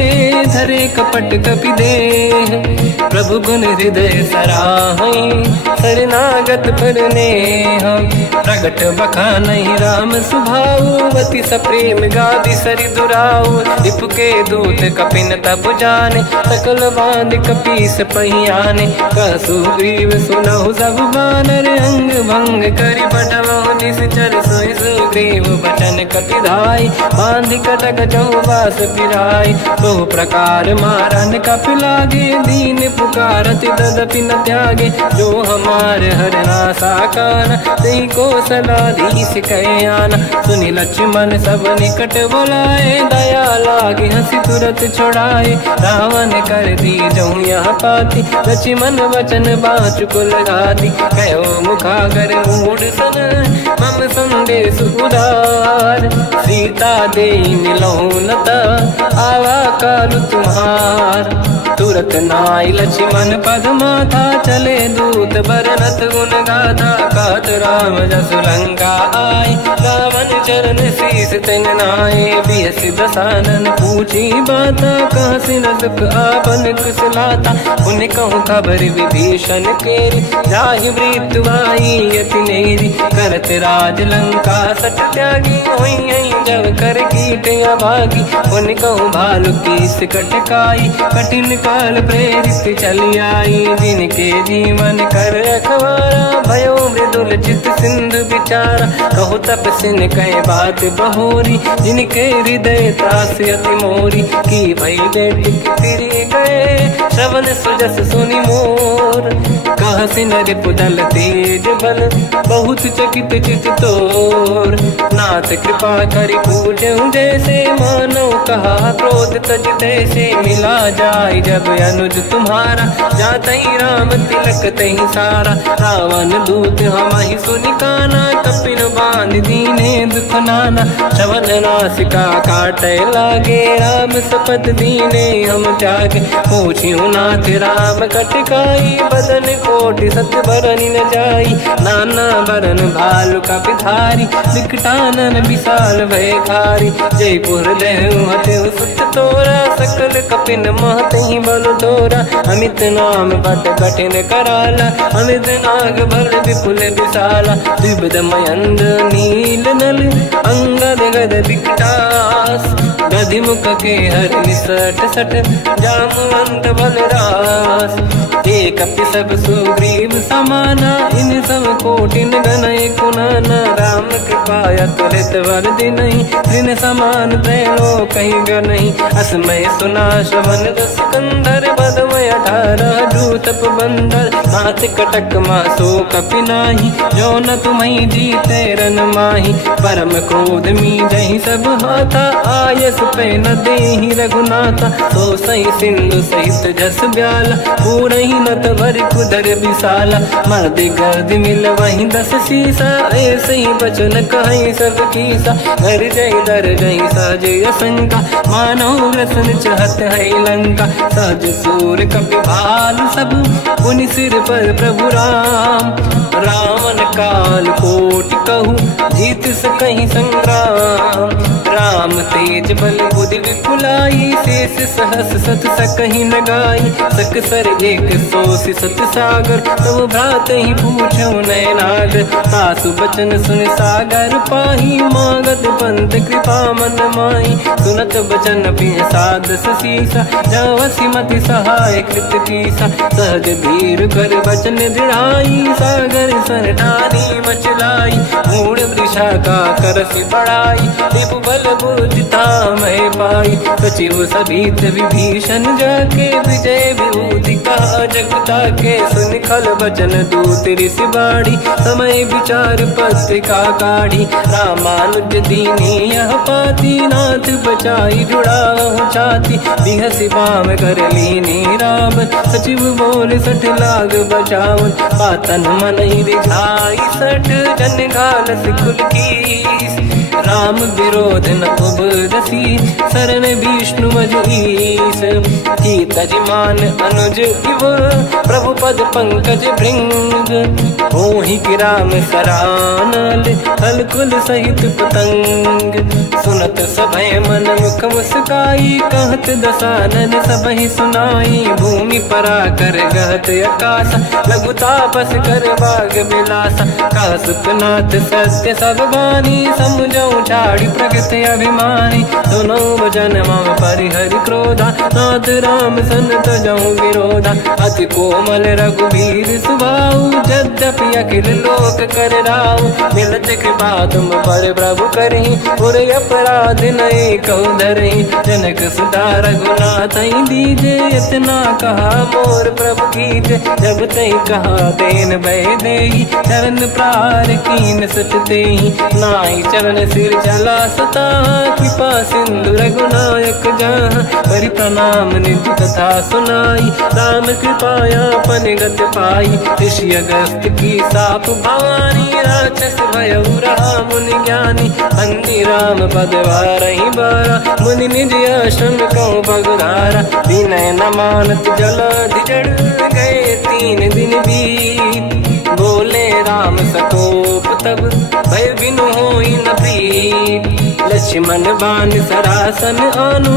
धरे कपट कपि देह। प्रभु गुण हृदय सराहै, शरणागत पर नेह प्रगट बखानहि राम सुभावती सप्रेम गादि सरि दुराऊ रिपुके दूत कपिन तब जाने सकल बांध कपीस पहियाने कहसु ग्रीव सुनहु सब बानर अंग भंग करि पटवहु निश्चर सोई सुग्रीव बचन कपि धाई बांधि कटक चौबास पिराई बहु प्रकार मारन कपि लागे दीन पुकारति तदपि न त्यागे जो हमार हरना साकार तेहि को सलाधीश कहे आना सुनि लक्ष्मण सब निकट बुलाए दया लागे हंसी तुरत छुड़ाए रावण कर दी जऊँ यह पाती लक्ष्मण वचन बाचुकुल घाती कहो मुखागर मूढ़ सन मम संदेश उदार सीता दे मिलहु नता आवा कालु तुम्हार तुरत नाई लक्ष्मण पद माथा चले दूत बरनत गुण गाथा कहत राम जसु लंका आए रावण चरण शीस तिन नाए बियस दसानन पूछी बाता कहसी न दुख आपन कुशलाता उन कहूँ खबर विभीषण केरी जाहि मृत्यु आई यति नेरी करत राज लंका सट त्यागी होई जब कर कीट अभागी उन कहूँ भालु कीस कटकाई कठिन काल प्रेरित चली आई जिनके जीवन कर अखबारा भयो मृदुल चित सिंधु विचारा कहु तपसिन कहे बात बहोरी जिनके हृदय तास अति मोरी की भई बेटी फिर गए श्रवण सुजस सुनि मोर कहसिन रिपुदल तेज बल बहुत चकित चित तोर नाथ कृपा करि पूजहु जैसे मानो कहा क्रोध तज तैसे मिला जाय जब अनुज तुम्हारा जातहि राम तिलक तहि सारा रावण दूत हमहि सुनि काना कपिन बांध दीने दुख नाना श्रवण नासिका काटे लागे राम सपथ दीने हम त्यागे पूछियो नाथ राम कटकाई बदन कोटि सत बरनि न जाई नाना बरन भालु कपिधारी विकटानन विशाल भय खारी जयपुर देहु हतेउ सुत तोरा सकल कपिन महतहि बल तोरा अमित नाम बट कठिन कराला अमित नाग बल विपुल विशाला द्विविध मयंद नील नल अंगद गद विकटास गधिमुख के हर निसट सट जामवंत बलरास एक सब सुग्रीव समाना इन सब कोटिन गनय कुनाना राम कृपाया तुलित वर दिनहि दिन समान त्रैलो कहीं गनहि असमय सुना श्रवण दस कंधर बदमय 18 जूतप बंदर नाथ कटक मासो कपि नाही जो न तुम्हि जीते रन माही परम क्रोध मी जहि सब हाथा आयस पे न देहि रघुनाथा तो सही सिंधु सहित जस ब्याला पूरहि नत भर कुदर विशाला मर्द गर्द मिल वहीं 10 सीसा ऐसे ही बचन कहीं सब कीसा घर जय दर जय सहज असंका मानो रसन चहत है लंका सहज सूर कपि भाल सब पुनि सिर पर प्रभु राम रावण काल कोटि कहूँ जीत सकहि संग्राम राम तेज बल बुद्धि विपुलाई शेष सहस सत सकहि न गाई सकसर एक सोसी सत सागर तब भ्रात ही पूछो नयनागर सासु बचन सुन सागर पाही मागत पंत कृपा मन माही सुनत बचन पिय सादस सीसा जवसी मति सहाय कृत कीसा सहज धीर कर बचन दृढ़ाई सागर सन ठानी मचलाई मूढ़ वृषा का करसि बढ़ाई रिपु बल बुद्धि तामय पाई सचिव सभीत विभीषण जाके विजय विभूति कहा जगता के सुन खल बचन दूत ऋषि बाड़ी समय विचार पत्रिका काढ़ी रामानुज दीनी यह पाती नाथ बचाई जुड़ा छाती बिहसी बाम कर लीनी राम सचिव बोल सठ लाग बचावन पातन मन ही दिखाई सठ जन घाल सिकुल की राम विरोध न उबरसी, शरण विष्णु मज ईस। की तजमान अनुज इव प्रभु पद पंकज भृंग, मोहि की राम सरानल हलकुल सहित पतंग। सुनत सभय मन मुख मुस्काई, कहत दसानन सबहि सुनाई। भूमि परा कर गहत आकाश, लघु तापस कर बाग बिलासा। कासुकनाथ सत्य सब बानी, समझऊ छाड़ी प्रकृति अभिमानी। सुनो वचन मम परिहरि क्रोधा, नाथ राम सन तजऊ विरोधा। अति कोमल रघुवीर सुभाऊ, यद्यपि अखिल लोक कर राऊ। मिलत कृपा तुम पर प्रभु करहि, पुर अपराध नये कहु धरहि। जनक सुता रघुनाथ दीजे, इतना कहा मोर प्रभु कीजे। जब तई कहा देन भय देहि, चरण प्रार कीन सट देहि। नाहि चरण सिर चला सता, कृपा सिंधु रघुनायक जहाँ। करि प्रणाम निधि कथा सुनाई, राम कृपाया पन गत पाई। ऋषि अगस्त की साप भवानी, राक्षस भयउ रहा मुनि ज्ञानी। अंधि राम पद वारहि बारा, मुनि निज आश्रम कहु भगधारा। विनय न मानत जलाधि जड़, गए 3 दिन बीत। बोले राम सकोप तब, भय बिनु होई न प्रीत। लक्ष्मण बान सरासन आनु,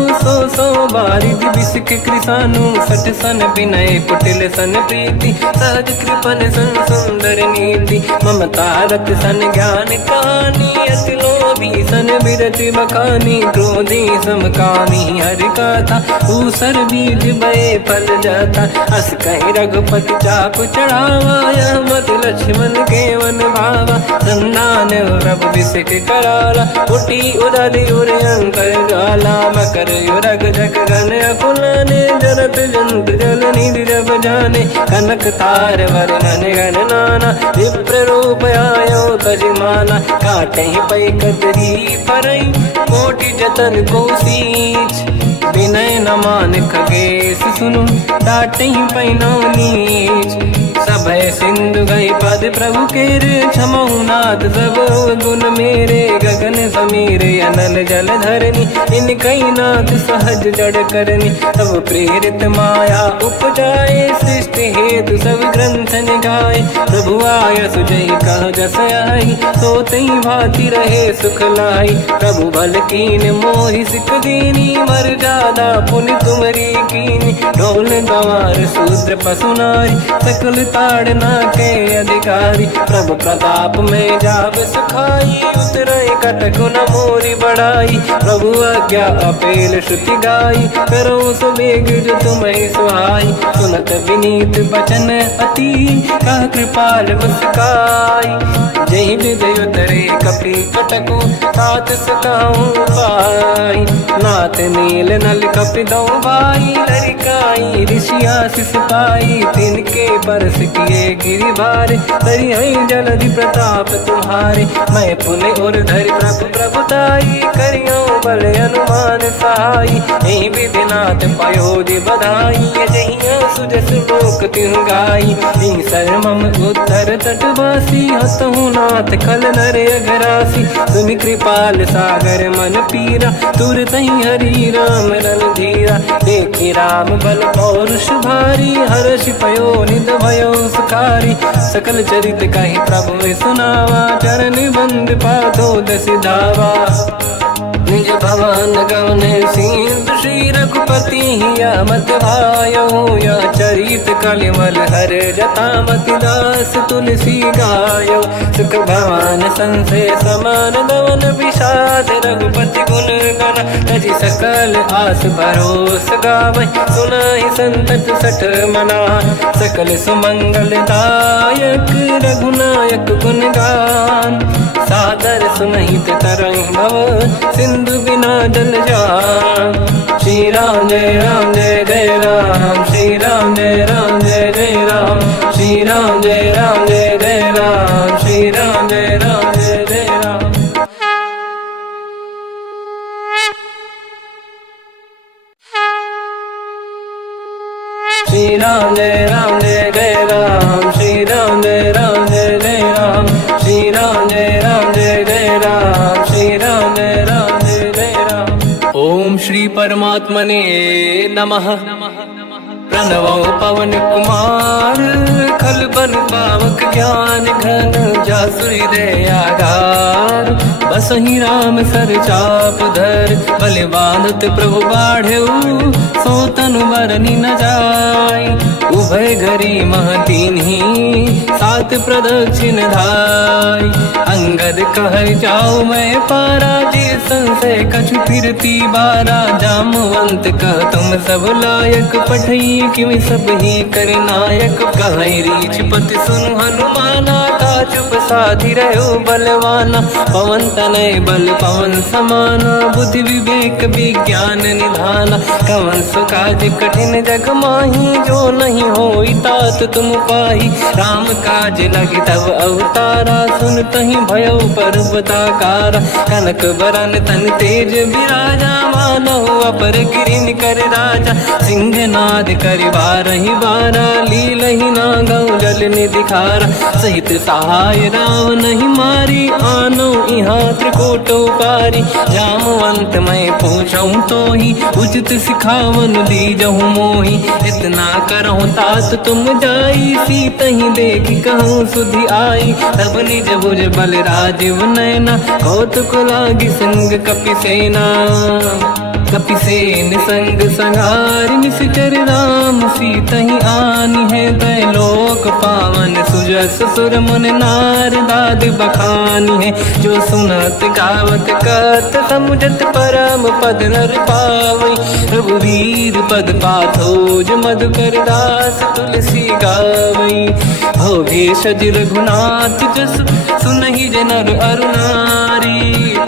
सो बारिद बिसिक कृसानु। सठ सन विनय कुटिल सन प्रीति, सहज कृपन सन सुंदर नीति। ममता रत सन ज्ञान कहानी, अति लोभी सन बिरति बखानी। क्रोधी समकामी हरि कथा, ऊसर बीज बये फल जाता। अस कहीं रघुपति चाप चढ़ावा, यह मत लक्ष्मण के वन भावा। संधान प्रभु बिसिक कराला, उठी उदधि उर अंकर ज्वाला। मकर युरग जग गण अकुलाने, जरत जंत जल निधि जब जाने। कनक तार वर्णन गण नाना, विप्र रूप आयो तजमाना। काटे पै कतरी परई, कोटि जतन को सींच। विनय न मान खगेश सुनु, डांटहि पैनौ नीच। सभय सिंधु गई पद प्रभु केरे, क्षमऊ नाथ सब गुण मेरे। गगन समीरे अनल जल धरनी, इनकई नाथ सहज जड़ करनी। तब प्रेरित माया उपजाए, सृष्टि हेतु सब ग्रंथ निगाए। प्रभु आय सुजई कह जस आई, सोतई भांति रहे सुख लाई। प्रभु भल कीन मोहि सिख दीनी, मर जादा पुनि तुमरी कीनी। ढोल गंवार शूद्र पशु नारी, सकल ताड़ना के अधिकारी। प्रभु प्रताप में जाब सुखाई, उतरई कटक न मोरी बढ़ाई। प्रभु आज्ञा अपेल श्रुति गाई, करो सुबेग जो तुम्हें सुहाई। सुनत विनीत बचन अति, कह कृपाल मुस्काई। जय विदय उतरे कपि कटकु, तात सकाऊं पाई। नाथ नील नल कपि दौ भाई, लरिकाई ऋषि आशीष पाई। तिनके बरस किए गिरि भारे, तरिहै जलधि प्रताप तुम्हारे। मैं पुने उर धरि प्रभु प्रभुताई, करियो बल अनुमान सहाई। यही विधिनाथ पयोधि बधाई, जहिया सुजस लोक तिहु गाई। सर मम उत्तर तटवासी, हसहु नाथ खल नर अघरासी। तुम कृपाल सागर मन पीरा, तुरतहि हरि राम रणधीरा। देखि राम बल पौरुष भारी, हर्षि पयो निध भयो सुखारी। सकल चरित कहि प्रभु सुनावा, चरण बंद पादो दसि धावा। निज भवन गवने सिंधु, श्री रघुपति हिया मत भायो। या चरित कलिमल हर जतामति, दास तुलसी गायो। सुख भवन संशय समान गवन, विषाद रघुपति गुण गण। तजि सकल आस भरोस गावै, सुनाहि संतत सठ मना। सकल सुमंगल दायक, रघुनायक गुण गान। सादर सुनहित तरंग भव, सिंधु बिना जल जान। श्री राम जय राम जय जय राम, श्री राम जय राम जय जय राम। श्री राम जय राम जय जय राम, श्री राम जय राम जय जय राम। श्री राम जय राम जय जय राम, श्री राम जय राम जय जय राम। श्री राम जय राम जय जय राम, श्री राम परमने नमः। प्रणवो पवन कुमार खल बन पावक ज्ञान घन जासुरी दयागार। बसहि राम सर चाप धर बल बांधत प्रभु बाढ़ऊ सो तनु बरनी न जाय। उभय घरी महतीन्ही सात प्रदक्षिण धाय। अंगद कह जाओ मैं पारा जी संशय कछु फिरती बारा। जामवंत कह तुम सब लायक पठई किमि सब ही कर नायक। कहीं रीछ पति सुनु हनुमाना का चुप साधि रहो बलवाना। पवन तनय बल पवन समाना बुद्धि विवेक विज्ञान निधाना। कवन सु काज कठिन जग माही जो नहीं होई तात तुम पाही। राम काज लगी तब अवतारा सुन तहि भयो पर्वताकारा। कनक बरन तन तेज विराजा मानहु अपर गिरिन कर राजा। सिंहनाद कर बारहि बारा लीलहि नागौ जल निधिखारा। सहित सहाय राम नहीं मारी आनो इहाँ त्रिकोटो पारी। जामवंत मैं पूछऊँ तो ही उचित सिखावन दीजहु मोही। इतना करहु तात तुम जाई सीतहि देखि कहूँ सुधि आई। तब निज भुज बल राजीव नैना कौतुक लागी संग कपिसेना। कपिसेन संग संहारि निश्चर राम सीतहि आनी है। दैलोक पावन सुजस सुर मुन नार दाद बखानी है। जो सुनत गावत कहत समुझत परम पद नर पावई। रघुवीर पद पाथोज मधुकर दास तुलसी गावई। भोगेशज रघुनाथ जस सुनहि जनर अरुनारी।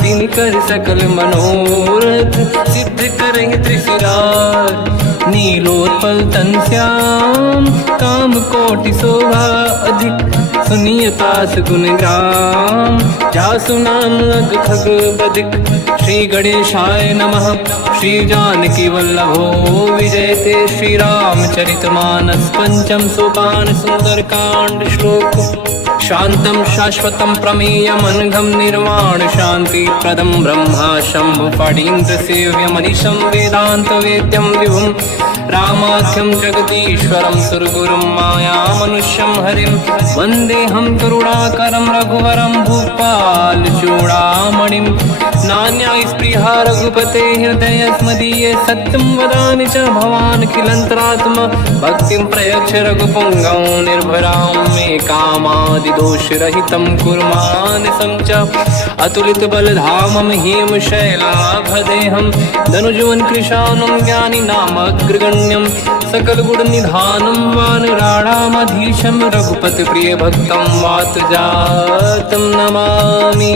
तिन कर सकल मनोरथ सिद्ध करहि त्रिशिरार। नीलोत्पल तन श्याम काम कोटि शोभा अधिक। सुनिय तास गुण ग्राम जासु नाम अग खग बदिक। श्री गणेशाय नमः। श्री जानकी वल्लभो विजयते। श्री रामचरित मानस पंचम सोपान सुंदर कांड श्लोक। शांतं शाश्वतं प्रमेयमनघं निर्वाण शांति प्रदं ब्रह्मा शंभु फणीन्द्र सेव्यमनिशं वेदांत वेद्यं विभुं। रामाख्यं जगदीश्वरं सुरगुरुं मायामनुष्यं हरिं। वन्देऽहं करुणाकरं रघुवरं भूपाल चूडामणिं। नान्यास्पृहा रघुपते हृदयस्मदीये सत्यं वदामि च भवान् खिलन्तरात्मा। भक्तिं प्रयच्छ रघुपुङ्गं निर्भरां मे कामादिदोषरहितं कुर्मानसं च। अतुलित बलधामं हेमशैलाभदेहं धनुजवन कृशानं ज्ञानी नामग्रगण्यं। सकल गुण निधानं वानराणामधीशं। रघुपति प्रिय भक्तं वातजातं नमामि।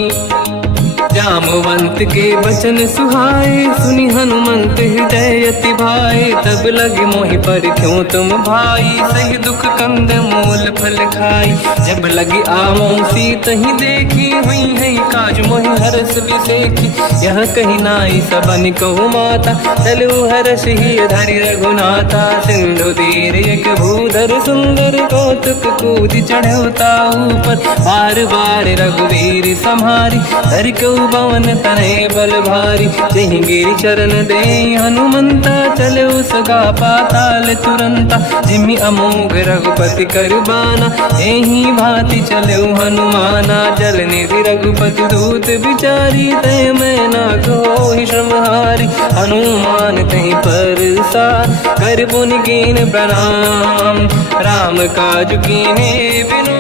जामवंत के वचन सुहाए सुनि हनुमंत हृदय अति भाए। तब लगे मोहि पर क्यों तुम भाई सही दुख कंद मूल फल खाई। जब लगी आवों सीतहि देखी हुई है काज मोहि हरस बिसेखी। यह कही नाई सबन कहु माता चलु हरस ही धरि रघुनाथा। सिंधु तीर एक भूधर सुंदर कौतुक कूद चढ़ौता ऊपर। बार बार रघुवीर सम्हारी धर कऊ पवन तनय बल भारी। जहि गिरि चरण दे हनुमंता चले सगा पाताल तुरंता। जिमि अमोघ रघुपति कर बाना एहि भांति चले हनुमाना। जल निधि रघुपति दूत बिचारी तय मैं ना कोहि श्रमहारी। हनुमान तहि परसा कर पुनि कीन प्रणाम। राम काज कीन्हे बिनु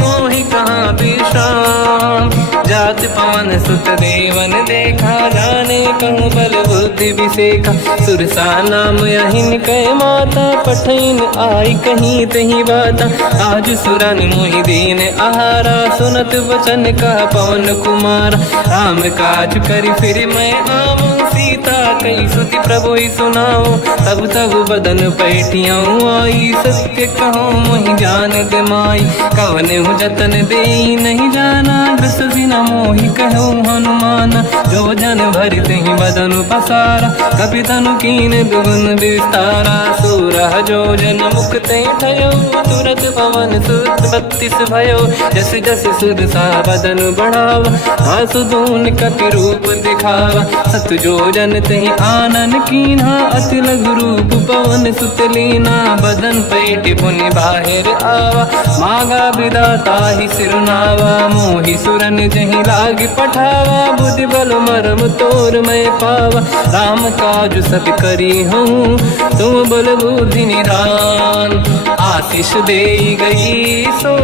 मोहि कहाँ विश्राम। जात पवन सुत देवन देखा जाने कहूँ बल बुद्धि विसेखा। सुरसा नाम यहिन कै माता पठैन आई कहीं तही बाता। आज सुरन मोहि दीन आहारा सुनत वचन कह पवन कुमार। राम काज करि फिर मैं आऊँ सीता कई सुति प्रभु सुनाओ। तब तब बदन पैठियाँ आई सत्य कहो मोहि जान दे माई। कवन जतन दे नहीं जाना ग्रस न मोहि मोहि कहो हनुमान। जो जन भरि तेहि बदन पसारा, कपि तनु कीन दुगुन विस्तारा। सूरह जो जन मुख तेहि भयो, तुरत पवन सुत 32 भयो। जस जस सुरसा बदन बढ़ावा, आसु दून कपि रूप दिखावा। सत जो जन तेहि आनन कीन्हा, अति लघु रूप पवन सुत लीना। बदन पैठ पुनि बाहिर आवा, मागा विधाता ही सिरनावा। मोहि सुरन जहि लाग पठावा, बुद्धि बल मरम तोर मैं पावा। राम काज सब करी हूँ, तुम बल बुद्धि निधान। आशीष दे गई सो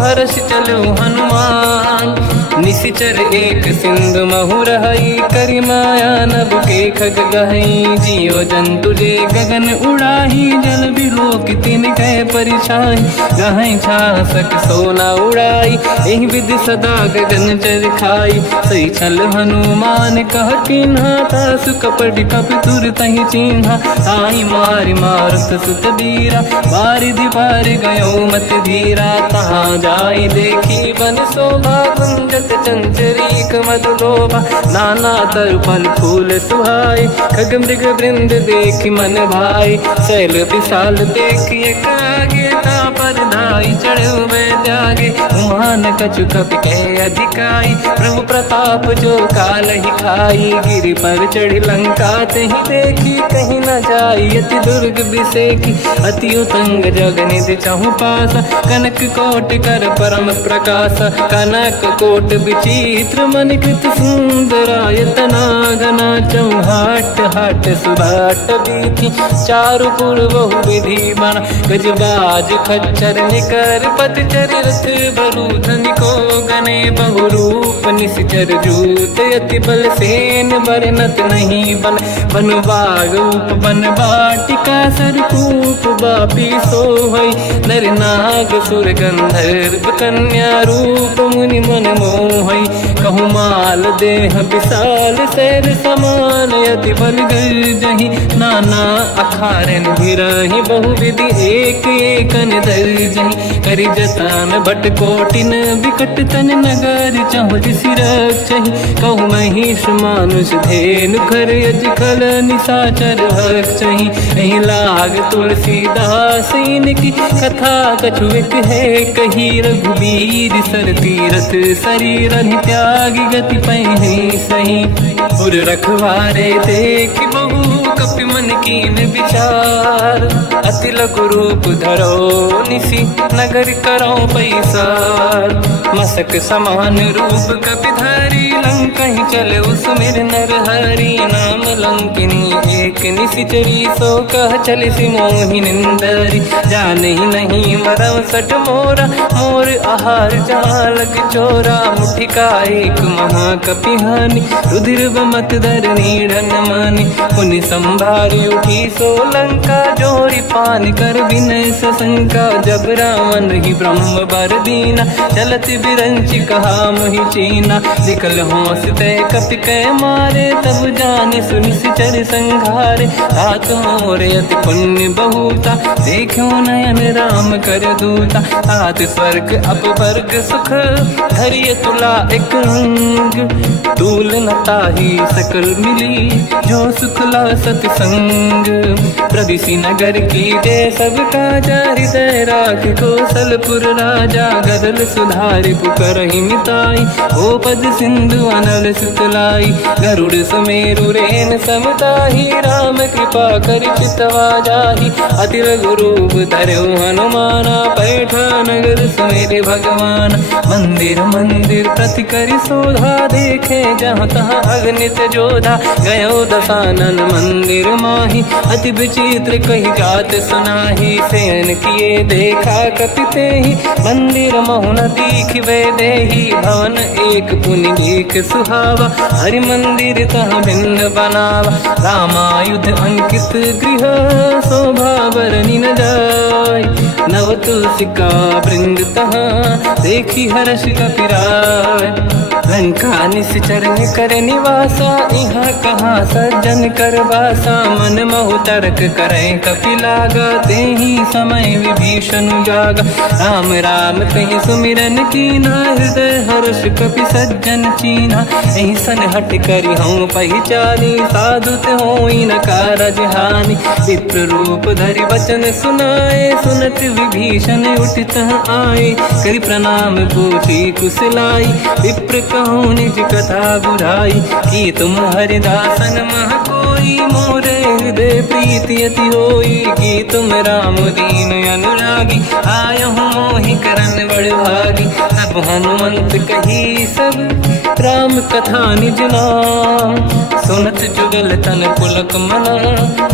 हर्ष चलो हनुमान। निशिचर एक सिंधु महु रहई, करि माया नभ के खग गहई। जियो जंतु जे गगन उड़ाही, जल बिलोक तिन कह परिछाई। गहई छासक सोना उड़ाई, एहि विधि सदा गगन चर खाई। सही छल हनुमान कह किन्हा, तासु कपट कप तुर तहि चिन्हा। आई मारि मारुत सुत बीरा, बारिधि पार गयो मत धीरा। तहाँ जाई देखी बन शोभा, गुंजत चंचरीक मधु लोभा। नाना तरु फल फूल सुहाई, खग मृग वृंद देखि मन भाई। शैल विशाल देखि एक आगे, तापर धाई चढ़ु में त्यागे। उमान कछु कपि कह अधिकाई, प्रभु प्रताप जो काल ही खाई। गिरि पर चढ़ी लंका तेहि देखी, कहीं न जाई अति दुर्ग बिसेकी। अति उतंग जग निधि चहु पासा, कनक कोट कर परम प्रकाश। कनक कोट विचित्र मन कृत सुंदरायतना। घना चौहाट हाट सुभाट बीथी, चारु पुर बहु विधि बना। गजबाज खच्चर निकर पतचर, रथ बरु धनिको गने बहु रूप। निशिचर जूत अति बल सेन, बरनत नहीं बन। बन बाग उप बन बाटिका, सरकूप बापी सोहई। नर नाग सुर गंधर्व कन्या, रूप मुनि मन मोहई। कहु माल देह विशाल, शैल समान अति बल गर्जहि। नाना अखारन भिरहि, बहु विधि एक एकन दर्जहि। करि जतन भट कोटिन, विकट तन नगर चहु दिसि रक्षहि। कहु महिष मानुष धेनु, खर यज खल निशाचर भक्षहि। एहि लाग तुलसीदास इनकी, कथा कछु एक है कही। रघुबीर सर तीरथ शरीर त्यागी, गति पहि सही। पुर रखवारे देख बहु, कपि मन कीन विचार। अति लघु रूप धरो निशि, नगर करो पैसार। मसक समान रूप कपि धारी, लंका ही चले उसमेर नर हरि। नाम लंकिनी एक निशिचरी, सो कह चले सि मोहि निंदरी। जान ही नहीं मरम सट मोरा, मोर आहार जालक चोरा। मुठिका एक महाकपि हानि, रुधिर बमत धर नीढ़न मानि। पुनि संभारी उठी सो लंका, जोरी पान कर विनय सशंका। जब रावण ही ब्रह्म बर दीना, चलत बिरंचि कहा मोहि चीना। निकल होश तय कपि कै मारे, तब जानि सुनि सिचर संघारे। तात मोरे अति पुण्य बहुता, देखो नयन राम कर दूता। तात स्वर्ग अपवर्ग सुख, धरिय तुला एक अंग। तूल न ताहि सकल मिली, जो सुख ला सत संग। प्रदिशि नगर की जय सब काजा, हृदय राख कौशलपुर राजा। गदल सुधारि पुकरहि मिताई, ओ पद सिंधु अनल सुतलाई। गरुड़ सुमेरु रेन समताहि, राम कृपा करि चितवा जाहि। अति लघु रूप धरौ हनुमाना, पैठा नगर सुमेरि भगवान। मंदिर मंदिर प्रति करि शोधा, देखे जहाँ तहाँ अगणित जोधा। गयो दशानन मंदिर माहि, अति विचित्र कही जात सुनाहि। शयन किए देखा कपि तेहि, मंदिर महु न दीखिबे देहि। भवन एक पुनि देख सुहावा, हरि मंदिर तह भिन्न बनावा। रामायुध अंकित गृह, शोभा बरनि न जाय। नव तुलसी का वृंद तहाँ, देखी हर्ष कपि राय। लंका निश्चर कर निवासा, यहाँ कहाँ सज्जन कर वासा। मन महु तर्क करे कपि लागा, तेहि समय विभीषण जागा। राम राम कहि सुमिरन कीना, हृदय हर्ष कपि सज्जन चीना। दीना। ऐसन हट करी हम पहिचानी, साधु ते होई न कारज हानि। विप्र रूप धरि वचन सुनाए, सुनत विभीषण उठित आए। करि प्रणाम पूछी कुशलाई, विप्र कहूँ निज कथा बुझाई। कि तुम हरिदासन मह कोई, मोरे हृदय प्रीति अति होई। कि तुम राम दीन अनुरागी, आयहु मोहि करन बड़ भागी। तब हनुमंत कही सब राम कथा निज नाम। सुनत जुगल तन पुलक मना,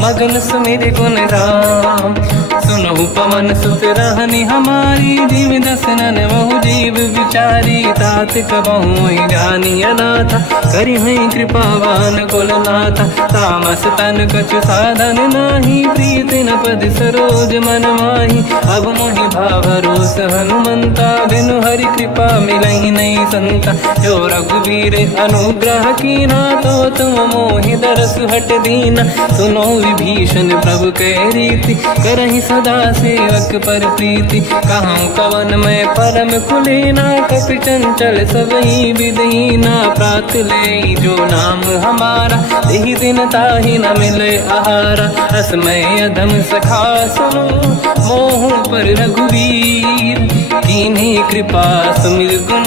मगन सुमिर गुण राम। सुनहु पवन सुत रहनी हमारी, जीव दसनन महु जीव विचारी। तात कबहु जानी अनाथा, करि हैं कृपावान कुलनाथा। तामस तन कछु साधन नाही, प्रीति न पद सरोज मन माही। अब मोहि भावरोस हनुमंता, बिनु हरि कृपा मिलहि नहीं संता। जो रघुवीर अनुग्रह कीना, तो तुम मोहि दरस हट दीना। सुनो विभीषण प्रभु के रीति, करहि सदा सेवक पर प्रीति। कहूँ कवन मैं परम कुलीना, कपि चंचल सबहि विदहीना। प्रात ले जो नाम हमारा, एहि दिन ताहि न मिले आहारा। रसमय अधम सखा सुनो, मोह पर रघुवीर। कीन्ही कृपा सुमिर गुण,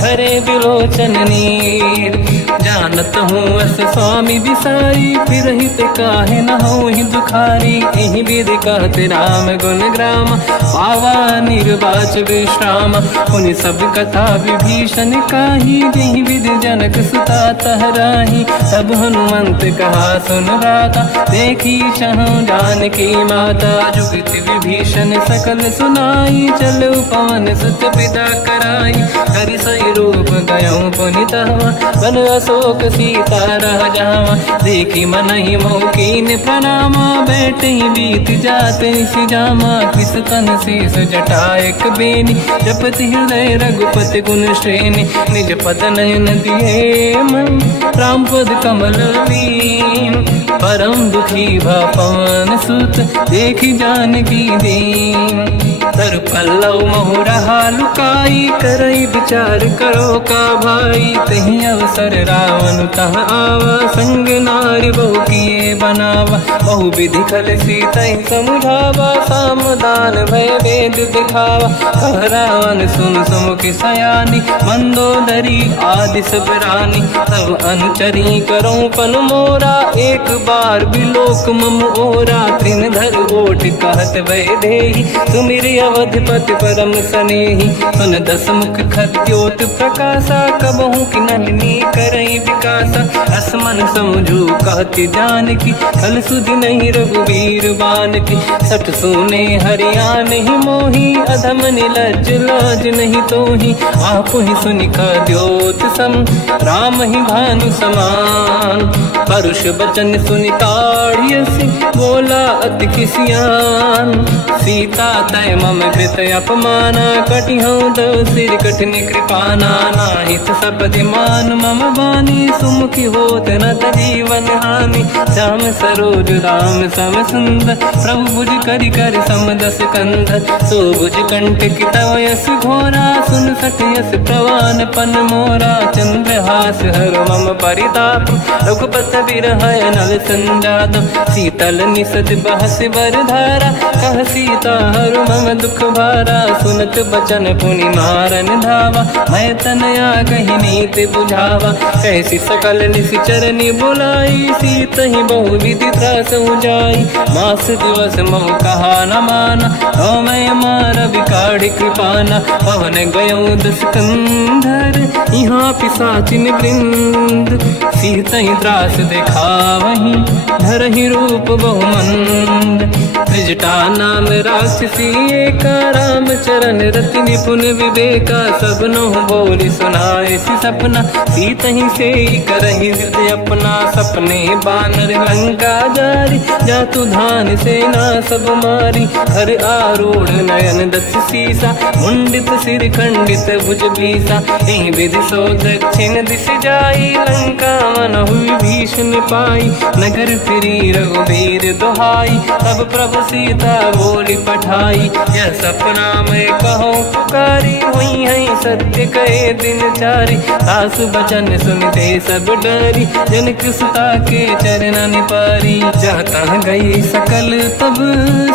हरे बिलोचन नीर। जानत हूँ अस स्वामी बिसाई, फिर हित काहे न हो ही दुखारी। एहि विधि कहते राम गुण ग्राम, पावा निर्वाच विश्राम। पुनि सब कथा विभीषण काही, जेहि विधि जनक सुता तहराही। तब हनुमंत कहा सुन राता, देखी चहु जानकी माता। जुगति विभीषण सकल सुनाई, चलो पवन सुत पिता कराई। हरि सही रूप गयऊँ पुनि तहवा, बन अशोक सीता रह जावा। देखी मनहि मोह कीन प्रणामा, बैठे बीत जाते सिजामा। किस तन शीस जटायक बेनी, जपति हृदय रघुपति गुण श्रेणी। निज पद नयन दिए मन, राम पद कमल लीन। परम दुखी भा पवन सुत, देखी जानकी दीन। तर पल्लव महु रहा लुकाई, करई विचार करो का भाई। तही अवसर रावण तह आवा, संग नारी बहु किए बनावा। बहु विधि खल सीतहि समुझावा, सामदान भय वेद दिखावा। कह रावण सुन सुमुख सयानी, मंदोदरी आदि सब रानी। तब अनुचरी करो पन मोरा, एक बार बिलोक मम ओरा। तृण धर ओट कहत भय देहि, सुमिर अवधिपति परम सनेहि। सुन दस मुख खद्योत प्रकाशा, कबहु कि नलिनी करई विकासा। असमन समझू कहति जानकी, खल सुधि नहीं रघुवीर बानकी। सठ सुने हरियाण ही मोही, अधम निलज्ज लाज नहीं तोही। आप ही सुनि खद्योत सम, राम ही भानु समान। परुष बचन सुनि ताड़ियसि, बोला अति किसियान। सीता तय मम कृत अपमाना, कटिहऊँ दो सिर कठिन कृपाना। नाहित सपदि मान मम बानी, सुमुखी होत न जीवन हानि। श्याम सरोज राम सम सुंदर, प्रभु भुज करि कर समदस कंधर। सो भुज कंटक तव यस घोरा, सुन सठ यस प्रवान पन मोरा। चंद्रहास हर मम परिताप, रघुपत बिरहय नल संजात। शीतल निसज बहस बरधारा, कह सीता हर मम दुख भारा। सुनत बचन पुनि मारन धावा, मैं तनया कही नीति बुझावा। कैसी सकल निशिचरनि बुलाई, सीतहि बहु विधि त्रासहु जाई। मास दिवस महु कहा न माना, तो मैं मार बिकाढ़ कृपाना। पवन गयऊँ दस कंधर, यहाँ पिशाचिन वृंद। सीतहि त्रास दिखावहीं, धरहि रूप बहुमंद। त्रिजटा नाम राक्षसी एका, राम चरण रति निपुण विवेका। सबनो बोली सुनाए सि सपना, सीतहि से करहि हृदय अपना। सपने बानर लंका जारी, जातु धान सेना सब मारी। हर आरूढ़ नयन दस सीसा, मुंडित सिर खंडित भुज बीसा। एहि विधि सो दक्षिण दिश जाई, लंका मनहु विभीषण पाई। नगर फिरी रघुवीर दुहाई, तब प्रभु सीता बोली पठाई, यह सपना मैं कहो पुकारी, हुई है सत्य कहे दिन चारी। सासु बचन सुनते सब डरी, जनक सुता के चरण पारी। जाता गई सकल तब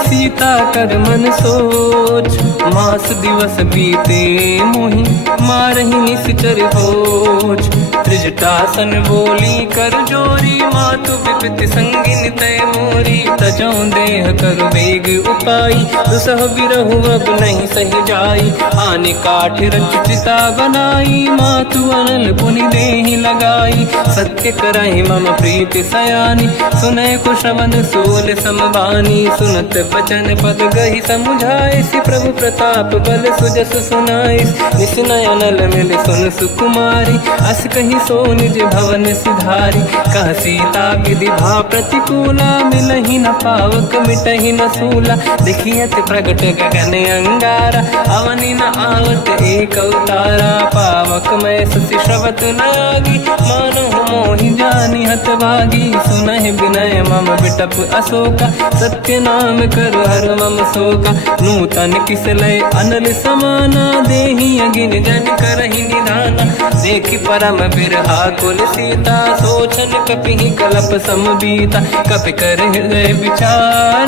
सीता कर मन सोच, मास दिवस बीते मोहि मारहि निश्चर होच। त्रिजटासन बोली कर जोरी, मातु विपति संगिन तय मोरी। तजौ देह कर वेग उपाई, दुसह बिरहु अब नहीं सही जाई। आने काठ रचिता बनाई, मातु अनल पुनि देहि लगाई। सत्य करहि मम प्रीति सयानी, सुनय को श्रवण सोल समबानी। सुनत बचन पद गहि समुझाए, सि प्रभु प्रताप बल सुजस सुनाई। निसनय अनल मिल सुन सुकुमारी, अस कहि सो निज भवन सिधारी। कह सीता विधि भा प्रतिकूला, मिलहि न पावक मिटहि न सूला। देखियत प्रगट गगन अंगारा, अवनि न आवत एक अवतारा। पावक मैं ससि श्रवत नागी, मानो मोहि जानि हतभागी। सुनहि विनय मम बिटप अशोका, सत्य नाम कर हर मम शोका। नूतन किसलय अनल समाना, देहि अगिन जन करहि निधाना। देखि परम बिरहा कुल सीता, सोचन कपिहि कलप समबीता। कपि कर हृदय विचार,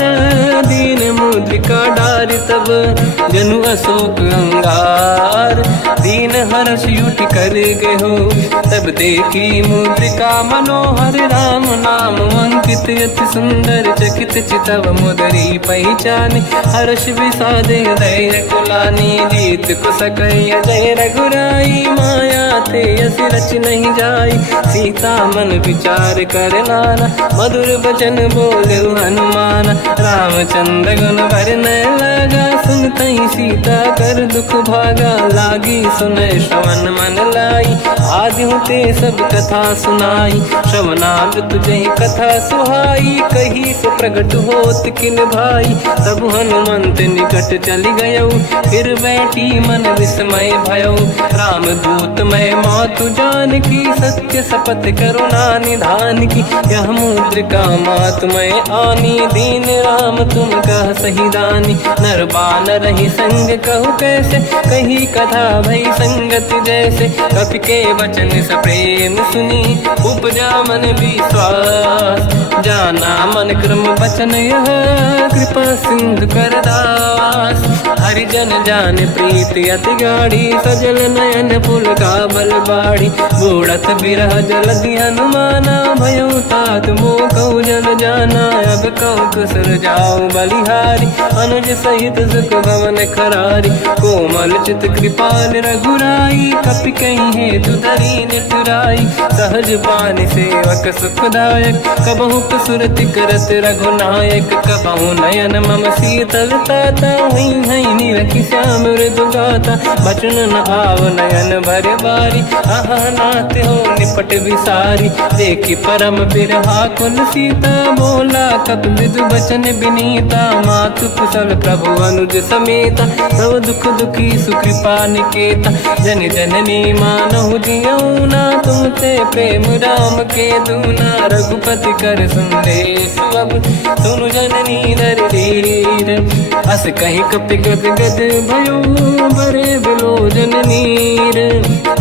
दीन मुद्रिका डारि तब जनु अशोक अंगार। दीन हर्ष युति कर गयो, तब देखी मुद्रिका मनोहर। राम नाम अंकित अति सुंदर, चकित चितव मुदरी पहचान। हर्ष विषाद हृदय कुलानी, जीत को सकय जय रघुराई। माया ते यस रच नहीं जाई, सीता मन विचार कर नाना। मधुर बचन बोले हनुमान, रामचंद्र गुण वरनय लगा। सुनतहि सीता कर दुख भागा, लागी सुनय श्रवण मन लाई। आदि होते सब कथा सुनाई, श्रवणाग तुझहि कथा सुहाई। कही सो प्रगट होत किन भाई, तब हनुमंत निकट चली गयो। फिर बैठी मन विस्मय भयो, राम दूत मैं मातु जानकी। सत्य शपथ करुणा निधान की, यह मुद्रिका मातु मैं आनी। दीन राम तुम कह सही दानी, नर बानर ही संग कहु कैसे। कही कथा भई संगति जैसे, कपि के वचन सप्रेम सुनी। उपजा मन विश्वास, जाना मन क्रम वचन यह। कृपा सिंधु कर दास, हरिजन जान प्रीति अति गाढ़ी। सजल नयन पुल का बल बाढ़ी, बूढ़त बिरह जलधि हनुमाना। भयो तात मो कहु जल जाना, अब कहु कुसर जाओ बलिहारी। अनुज सहित सुख भवन खरारी, कोमल चित कृपाल रघुराई। कपि कहीं हेतु धरी निठुराई, सहज बानी सेवक सुखदायक। कबहु सुरति करत रघुनायक, कबहु नयन मम शीतल ताता। हुई है निरखि श्याम मृदु गाता, बचन न आव नयन भर बारी। आहा नाथ हो निपट विसारी, देखी परम बिरहा कुल सीता। बोला कप विदु बचन बिनीता, मातु कुशल प्रभु अनुज समेता। सब दुख दुखी सुकृपा निकेता, जन जननी मानहु जियौना। तुम ते प्रेम राम के दूना, रघुपति कर संदेश अब सुनु जननी दर धीर। अस कहीं कपि गद गद भयो, बरे बिलोचन नीर।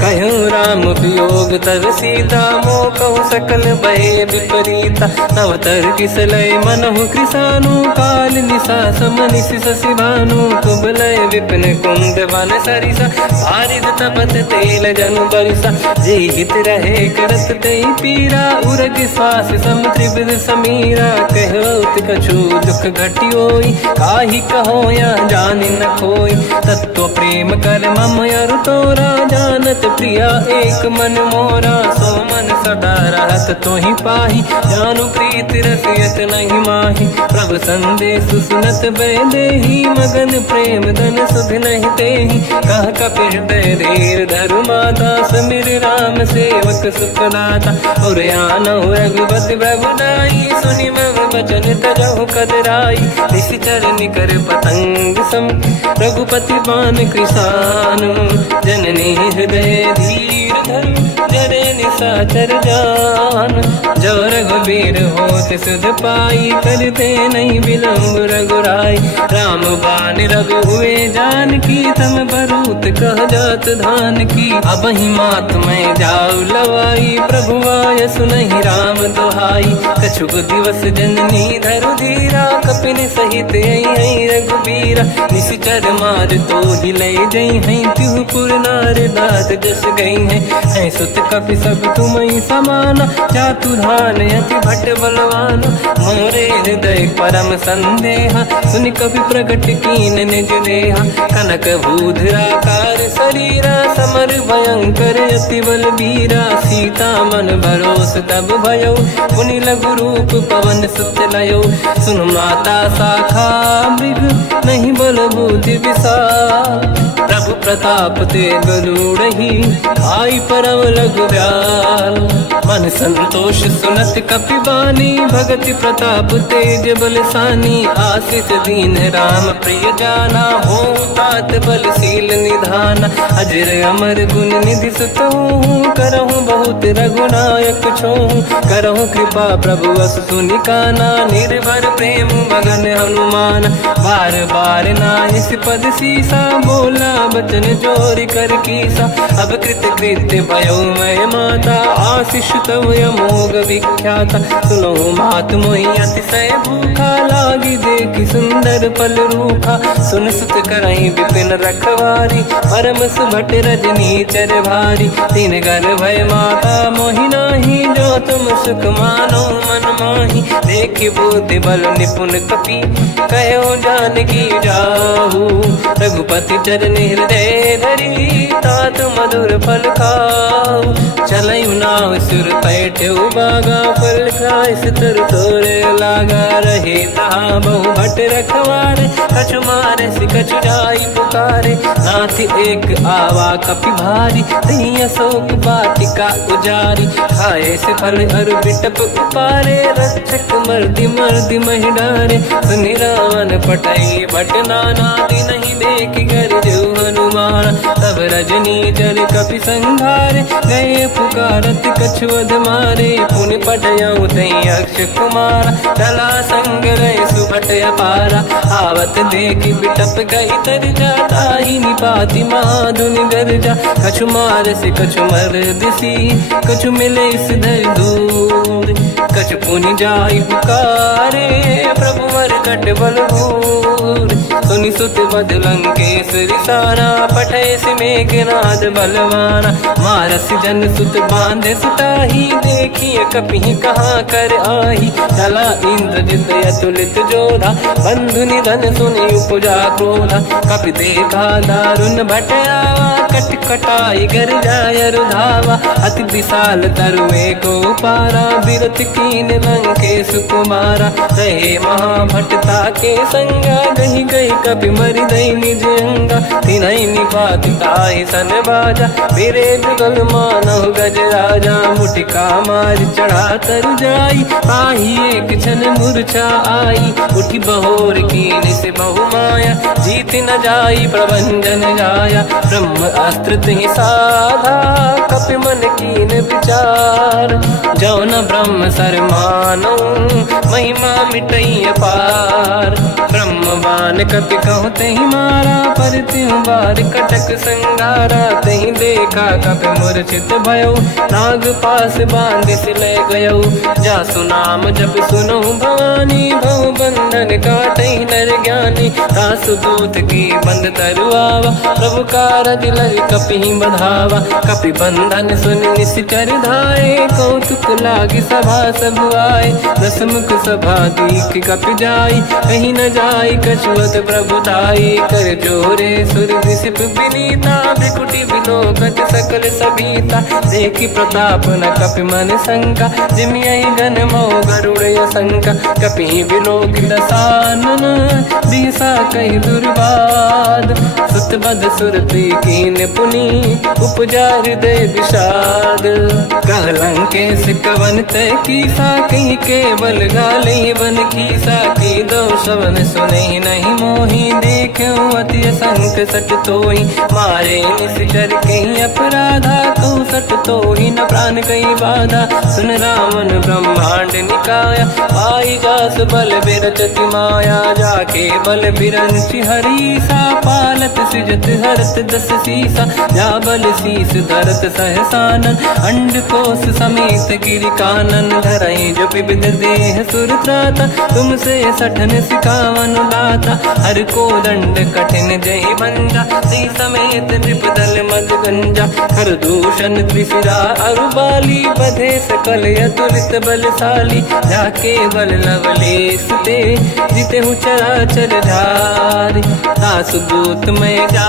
कहो राम वियोग तब सीता, मो कहु सकल भय विपरीता। तव तर किसलय मनहु कृसानु, काल निशा समनिशि शशि भानु। कुबलय विपिन कुंद वन सरिसा, बारिद तपत तेल जनु बरिसा। जे हित रहे करत ते पीरा, उरग श्वास सम त्रिविध समीरा। कहत कछु दुख घटियोई, काहि कहो या जानि न खोई। तत्व प्रेम कर मम अरु तोरा, जानत प्रिया एक मन मोरा। सो मन सदा रहत तोहि पाहि, जानु प्रीति रसियत नहीं माहि। प्रभु संदेश सुनत बैदेहि, मगन प्रेम धन सुध नहीं तेहि। कह कपि हृदय धीर धरु माता, समिर राम सेवक सुखदाता। और आनहु रघुपति प्रभुदाई, सुनि मम वचन तजहु कदराई। निश्चर निकर पतंग सम, रघुपति पान कृसानु। जननी हृदय धीर धरु, जरे निशाचर जान। मान। जो रघुबीर होत सुध पाई, करते नहीं विलम्ब रघुराई। राम बान रघु हुए जानकी, तम बरूत कह जात धान की। अब ही मात मैं जाऊ लवाई, प्रभु आय सुनहि राम दुहाई। कछुक दिवस जननी धरु धीरा, कपिन सहित आई रघुबीरा। निशिचर मार तो ही ले जई हैं, तिहुपुर नार दात जस गई हैं। सुत कपि सब तुम ही समाना, जातु धान अति भट बलवान। मोरे हृदय परम संदेहा, सुनि कपि प्रगट कीन निज देहा। कनक भूधराकार शरीरा, समर भयंकर अति बलबीरा। सीता मन भरोस तब भयो, पुनि लघु रूप पवन सुत लयो। सुन माता शाखा मृग, नहीं बल बुद्धि विशाल। प्रभु प्रताप ते गरुड़हि, आई परम लघु ब्याल। मन संतोष सुनत कपि बानी, भगति प्रताप तेज बलसानी। आशीष दीन राम प्रिय जाना, हो तात बलशील निधान। अजर अमर गुण निधि सुतहु, करहु बहुत रघुनायक छोहु। करहु कृपा प्रभु अस सुनि काना, निर्भर प्रेम मगन हनुमान। बार बार नायस पद सीसा, बोला बचन जोरि कर कीसा। अब कृत कृत्य भयो मैं माता, आशीष तव अमोघ विख्याता। सुनो मात मोहि अतिशय भूखा, लागी देखि सुंदर फल रूखा। सुन सुत करहि विपिन रखवारी, परम सुभट रजनी चर भारी। तीन घर भय माता मोहि नाही, जो तुम सुख मानो मन माही। देखि बुद्धि बल निपुण कपि, कहो जानकी जाहू। रघुपति चरण हृदय धरी, तात मधुर फल खाऊ। चलऊ नाव सुर पैठऊ बागा, फल खाय सितर तोरे लागा। रहे तहा बहु भट रखवारे, कछु मारे सि कछु जाई पुकारे। नाथ एक आवा कपि भारी, तही अशोक वाटिका उजारी। खाए से फल अरु बिटप उपारे, रक्षक मर्दि मर्दि महि डारे। सुनि रावण पटई भट नाना, नहीं देख कर जो हनुमान। तब रजनी चर कपि संघारे, गए पुकारत कछुअध मारे। पुनि पटयऊ तई अक्ष कुमारा, चला संग रहे सुभट अपारा। आवत देखि बिटप गई तरजा, ताहि निपाति महाधुनि गरजा। कछु मार से कछु मर दिसी, कछु मिले इस धर दूर। कछु पुनि जाई पुकारे, प्रभु मरकट बलभूर। सुनि सुत बद लंकेश्वरी सारा, पठय सि मेघनाद बलवाना। मारस जन सुत बांधे सुताही, देखिए कपि कहाँ कर आही। चला इंद्रजित अतुलित जोधा, बंधु निधन सुनि उपजा क्रोधा। कपि देखा दारुण भट आवा, कट कटाई गर जाय रुधावा। अति विशाल तरुए को पारा, बिरत कीन लंकेश कुमारा। रहे महाभटता के संगा, गही गई कपि मरि दई निज अंगा। तिन्हि निपाति ताहि सन बाजा, फिरे जुगल मानव गज राजा। मुटिका मार चढ़ा तर जाई, आही एक क्षण मूर्छा आई। उठी बहोर कीन से बहु माया, जीत न जाई प्रभंजन जाया। ब्रह्म अस्त्र तिहि साधा, कपि मन कीन विचार। जो न ब्रह्म सर मानो, महिमा मिटई अपार। ब्रह्म बान कपि कहु तहि मारा, पर त्यों बार कटक संगारा। तहि देखा कपि मूर्छित भयो, नाग पास बांध से ले गयो। जासु नाम जप सुनहु भवानी, भव बंधन काटहि नर ज्ञानी। दासु दूत की बंद तरुआवा, प्रभु कारज लग कपि बधावा। कपि बंधन सुनि निश्चर धाये, कौतुक लागी सभा सब आए। दसमुख सभा दीख कपि जाई, कहीं न जाई कछुअत प्रभुताई। कर जोरे सुर विसिप विनीता, बिकुटी बिलोकत सकल सबीता। देखि प्रताप न कपि मन शंका, जिमियहि गन मोह गरुड़ असंका। कपि बिलोक दसानन, दिशा कहि दुर्वाद। सुत बद सुरति कीन पुनि, उपजा हृदय विषाद। कह लंकेश कवन तय कीसा, कहीं केवल गाली बन कीसा। की दो शवन सुनहि नहीं मोहि, देखऊं अति असंख सट तोहि। मारे निश्चर कहीं अपराधा, कहूँ कपट तो ही न प्राण कई बाधा। सुन रावण ब्रह्मांड निकाया, पाई जास बल बिरचति माया। जाके बल बिरंच हरी सा, पालत सृजत हरत दस सीसा। जा बल शीस धरत सहसानन, अंड कोश समेत गिरि कानन। धरई जो विविध देह सुर त्राता, तुमसे सठन सिखावन दाता। हर को दंड कठिन जय भंजा, सी समेत नृपदल मद गंजा। हर दूषण त्रिशिरा अरुबाली, बधे सकल अतुलित बलशाली। जाके बल लवलेश ते, जिते हूँ चराचर धारी। दास दूत में जा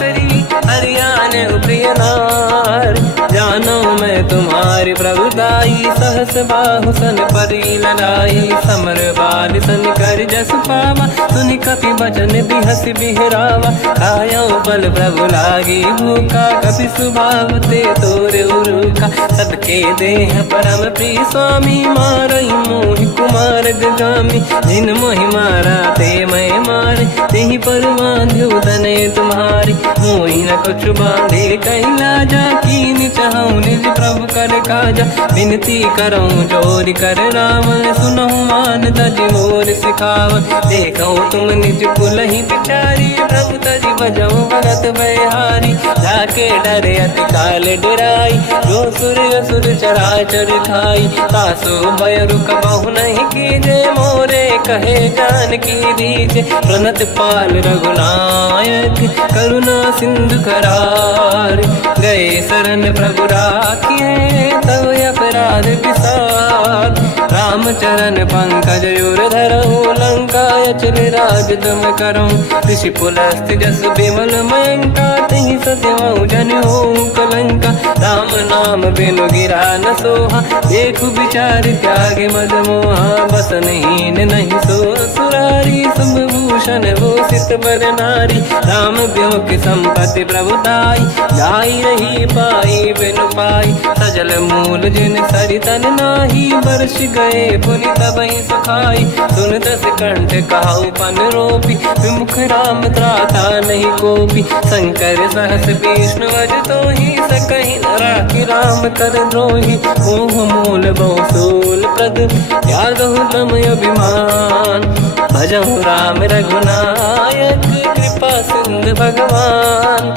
करी, हरियाण प्रिय नार। जानो मैं तुम्हारी प्रभुताई, सहस बाहु सन परी लड़ाई। समर बाल सन कर जस पावा, सुनि कपि बचन बिहस बिहरावा। खायो बल प्रभु लागी भूखा, कपि स्वभाव ते तोरे उरुखा। सबके देह परम प्रिय स्वामी, मारई मोहि कुमार गगामी। जिन मोहि मारा ते मैं मारे, तेहि पर बांध्यो तने तुम्हारी। मोहि न कुछ बांधे कहीं लाजा, कीन चाहूं निज प्रभु कर काजा। विनती करऊं जोरि कर रावण, सुनहु मान तज मोर सिखावन। देखो तुम निज कुलहि बिचारी, प्रभु तज बजऊं भगत बलिहारी। जाके डरे अति काल डराई, जो सुर असुर चराचर खाई। तासो भय रुक बहु नहीं कीजे, मोरे कहे जानकी दीजे। प्रणत पाल रघुनायक, करुणा सिंधु करार। गए शरण प्रभु राखिए, तब अपराध विसार। रामचरण पंकज उर धरऊं, लंका अचल राज तुम करऊं। ऋषि पुलस्त्य जस विमल मयंका, तिहि सत्यवहु जन होऊं कलंका। राम नाम बिनु गिरा न सोहा, देखु विचार त्यागे मद मोहा। बसनहीन नहीं सो सुरारी, शुभ भूषण भूषित बर नारी। राम ब्यों की संपत्ति प्रभुताई, जाई रही पाई बिनु पाई। सजल मूल जिन सरितन नाही, बरस गए पुनि तबहि सुखाई। सुन दस कंठ कहाऊ पन रोपी, विमुख राम त्राता नहीं कोपी। शंकर सहस विष्णु अज तोहि, सकहि न राखि राम कर द्रोही। मोह मूल बहु सूल प्रद, त्यागहु तम अभिमान। भजहु राम रघुनायक, कृपा सिंधु भगवान।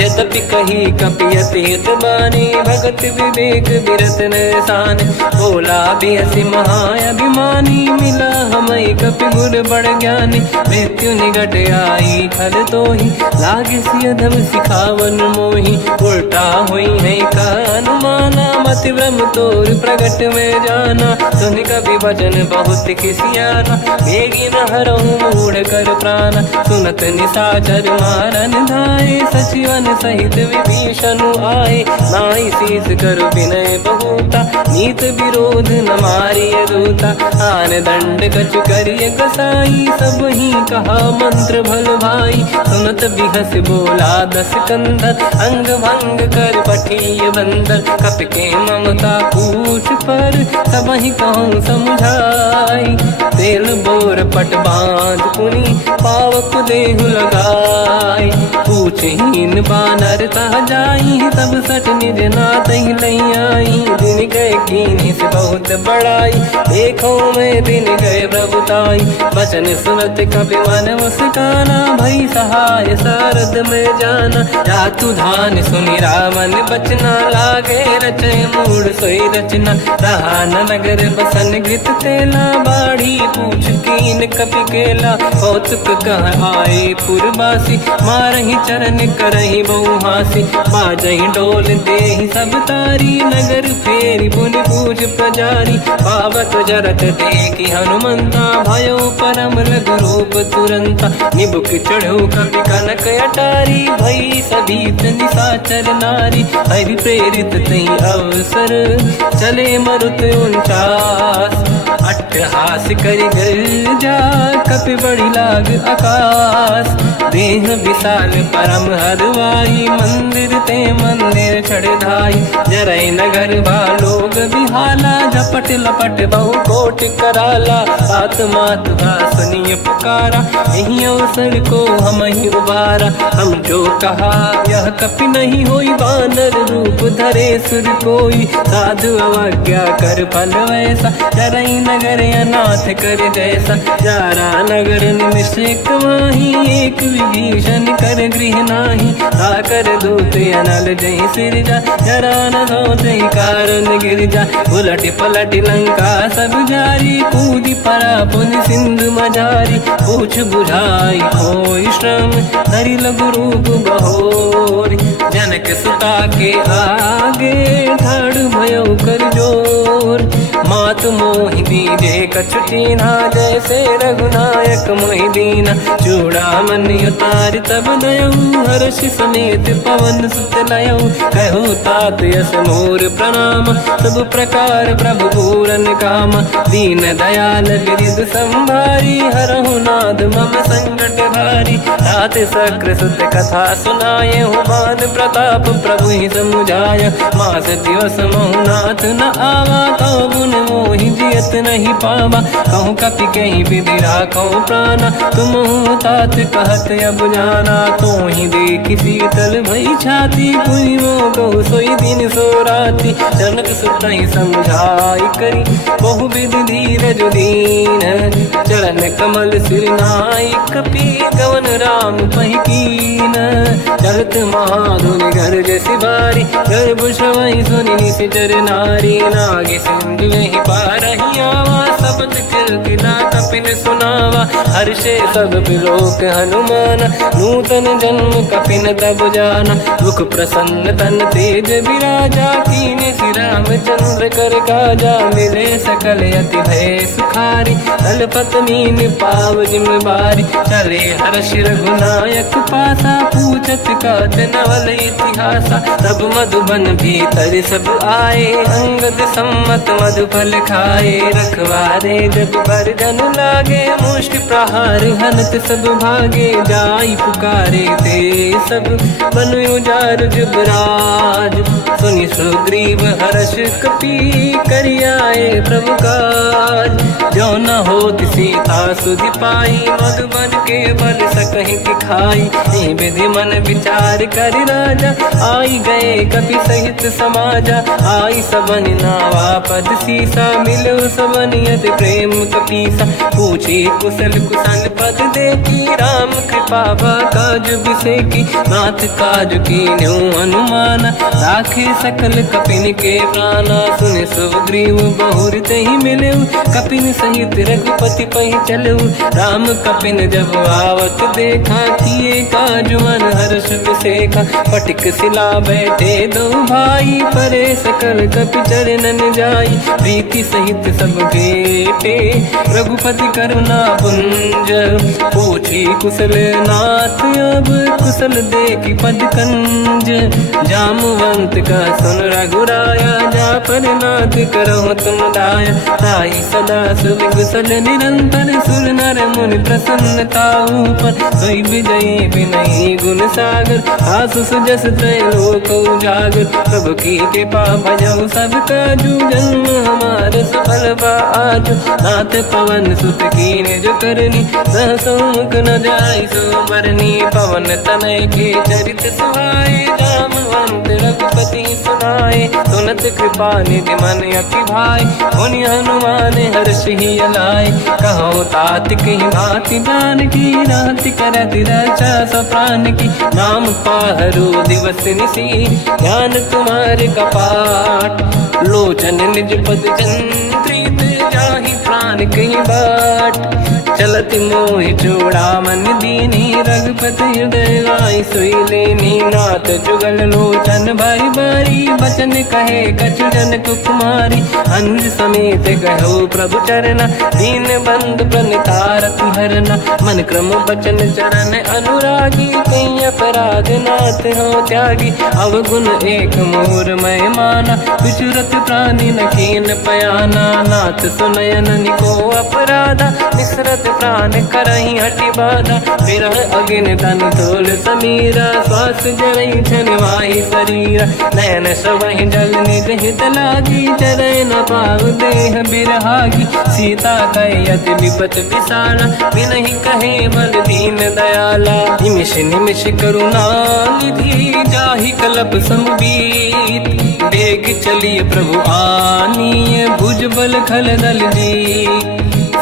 यद्यपि कही कपि अति हित बानी, भगत विवेक बिरत निशान। बोला बिहसि महाअभिमानी, मिला हमई कपि गुर बड़ ज्ञानी। मृत्यु निकट आई खल तोहि, लागे सिय धम सिखावन मोहि। उल्टा हुई है का अनुमाना, मति ब्रह्म तोर प्रगट में जाना। सुन कपि वचन बहुत खिसियाना, बेगी न हरहु मूढ़ कर प्राण। सुनत निशाचर मारन धाये, सचिवन सहित विभीषण आए। नाई शीस कर विनय बहुता, नीत विरोध न मारिय दूता। आन दंड कछु करिय कसाई, सब ही कहा मंत्र भल भाई। सुनत बिहस बोला दस कंधर, अंग भंग कर पठिय बंदर। कपि के ममता पूछ पर, सब ही कहूँ समझाई। तेल बोर पट बांध पुनि, पावक देहु लगाई। पूछहीन बानर तह जाई, तब सट निज नाथ ही लई आई। दिन गए कीनी से बहुत बड़ाई, देखो मैं दिन गए प्रभुताई। वचन सुनत कपि मन मुस्काना, भई सहाय सारद में जाना। जातु धान सुनि रामन बचना, लागे रचे मूढ़ सोई रचना। रहा न नगर बसन घृत तेला, बाढ़ी पूछ कीन कपि केला। कौतुक कह आए पुरवासी, मारहि चरण करहि बहु हासी। बाजहि डोल देहि सब तारी, नगर फेरि पुनि पूज प्रजारी। पावत जरत देखि हनुमंता, भयो परम लघु रूप तुरंता। निबुक चढ़ो कपि कनक अटारी, भई सभीत निशाचर नारी। हरि प्रेरित तहि अवसर, चले मरुत 49। अट्टहास करि गर्जा, कपि बड़ी लाग आकाश। देह विशाल परम हरवाई, मंदिर ते मंदिर चढ़ धाई। जरई नगर लोग बिहाला झपट लपट बहु कोट कराला। बात मात सुनिए पुकारा यही अवसर को हम ही उबारा। हम जो कहा यह कपि नहीं होई वानर रूप धरे सुर कोई। साधु अवज्ञा कर फल वैसा जरई नगर अनाथ कर जैसा। जारा नगर निमिषक माही एक विभीषण कर गृह नाही। आकर दूत अनल जय सिरजा जरा न सोते कारण गिरजा। उलट पलट लंका सब जारी कूदी परा पुन सिंधु मजारी। पूछ बुझाई कोई श्रम धरि लघु रूप बहोरी। जनक सुता के आगे ठाड़ भयो कर जोर। मात मोहि दीजे कछु कीन्हा जैसे रघुनायक मोहि दीना। चूड़ामणि उतारि तब दयऊ हर्ष समेत पवन सुत लयऊ। कहु तात यस मोर प्रणाम सब प्रकार प्रभु पूरन काम। दीन दयाल गिरिध संभारी हरहु नाथ मम संकट भारी। तात सक्र सुत कथा सुनाये हुमान प्रताप प्रभु ही समुझाय। मास दिवस महु नाथ न आवा तो गुण मोहि जियत नहीं पावा। कहूँ कपि कहीं विधि राखो प्राणा तुम तात कहत अब जाना। तो ही देखी शीतल भई छाती पुनि मोह कहु सोई दिन सो राती। जनक सुत ही समझाई करी बहु विधि धीरज दीन। चरण कमल सिर नाई कपि गवन राम पहि कीन। चलत महाधुनि गर्ज सिबारी गर्भ श्रवहि सुनि निशिचर नारी। नागे सिंधु ही पारहि आवा शब्द किरकिरा कपिन सुनावा। हर्षे सब बिलोक हनुमान नूतन जन्म कपिन तब जाना। दुख प्रसन्न तन तेज विराजा कीने श्री रामचंद्र कर काजा। मिले सकल यति भय सुखारी तलपत मीन पाव जिम्मेवारी। चले हर्ष रघुनायक पासा पूछत कात नवल इतिहासा। तब मधुबन भीतर सब आए अंगद सम्मत मधुफल खाए। रखवारे जब बरजन लागे मुष्टि प्रहार हनत सब भागे। जाई पुकारे ते सब बन उजार जुबराज। सुनि सुग्रीव हर्ष कपि करियाए प्रभु काज। जो न होत सीता सुधि पाई मधुबन के बल सकहि दिखाई। विधि मन विचार कर राजा आई गए कपि सहित समाजा। आई सबन नावा पद सीसा मिलो सबन यति प्रेम कपीसा। पूछी कुशल कुशल पद देखी राम कृपा काज बिसेकी। नाथ काज की न्यू अनुमान राखे सकल कपिन के प्राणा। सुन सुग्रीव बहुर तहि मिले कपिन सहित रघुपति पहि चलऊ। राम कपिन जब आवत देखा किए काज मन हर्ष बिसेखा। पटिक सिला बैठे दो भाई परे सकल कपि चरणन जाई। प्रीति सहित सब भेटे रघुपति करुणा पुंज। पूछी कुशल नाथ अब कुशल देखी पद कंज। जामवंत का सुन रघुराया जा पर नाथ करहु तुम दाया। ताई सदा सुविकुशल निरंतर सुर नर मुनि प्रसन्नता ऊपर। सोई विजयी विनयी गुण सागर आस सुजस त्रैलोक उजागर। प्रभु की कृपा भजऊ सब काजू जन्म हमार सफल आज। नाथ पवन सुत कीने जो करनी सहसो मुख न जाय सो बरनी। पवन तनय के चरित सुहाए जामवंत रघुपति सुनाए। सुनत कृपा निधि मन अति भाई मुनि हनुमान हर्ष ही अलाय। कहो तात कहीं भांति जान की राति करत रचा सप्रान की। नाम पाहरो दिवस निसी ध्यान तुम्हारे कपाट। लोचन निज पद जंत्रित जाहि प्राण कहीं बाट। चलत मोहि चूड़ामन दीनी रघुपति हृदय लाई सोई लेनी। नाथ जुगल लोचन भारी बारी बचन कहे कछु जन कुमारी। हंस समेत कहो प्रभु चरना दीन बंद प्रणितारत हरना। मन क्रम बचन चरण अनुरागी कहीं अपराध नाथ हो त्यागी। अवगुण एक मोर मैं माना विचुरत प्राणी न कीन पयाना। नाथ सो नयन को अपराधा, निसरत प्राण करही हटि बाधा, विरह अगिन तन तोल समीरा, श्वास जरई छन वाही शरीर, नयन सबहि जल निज हित लागी, चरय न पाव देह बिरहागी, सीता कहे अति विपत विसाला, बिनहि कहे बल दीन दयाला, निमिष निमिष करुणा निधि, जाहि कलप समबीत, बेग चलिए प्रभु आनीय, भुज बल खल दल जी,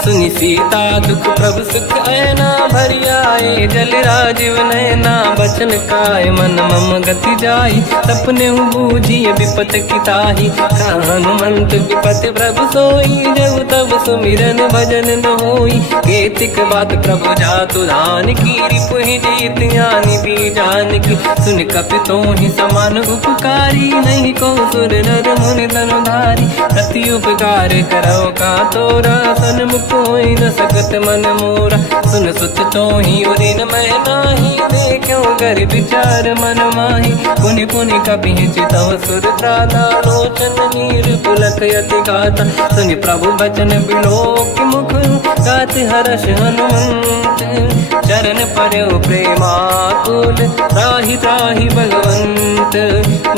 सुनि सीता दुख प्रभु सुख ऐना, भरि आए जल राजीव नैना, बचन काय मन मम गति जाई, सपने बूझिए विपत किताही, हनुमंत विपत प्रभु सोई, जब तब सुमिरन भजन न होई, केतिक बात प्रभु जातु धान की, रिपुहि जीत ज्ञानी भी जान की, सुन कपितों ही समान उपकारी, नहीं को सुर नर मुनि धनुधारी, प्रति उपकार करो का तोरा, सन्मुख कोई न सकत मन मोरा, सुन सुत तो ही उदिन मैं नाही, देखो गर विचार मन माही, पुनि पुनि कपि चितव सुर त्राता, लोचन नीर पुलक यति गाता, सुनि प्रभु बचन बिलोक मुख, गात हर्ष हनुमंत, चरण पड़ो प्रेमाकुल, त्राहि त्राहि भगवंत,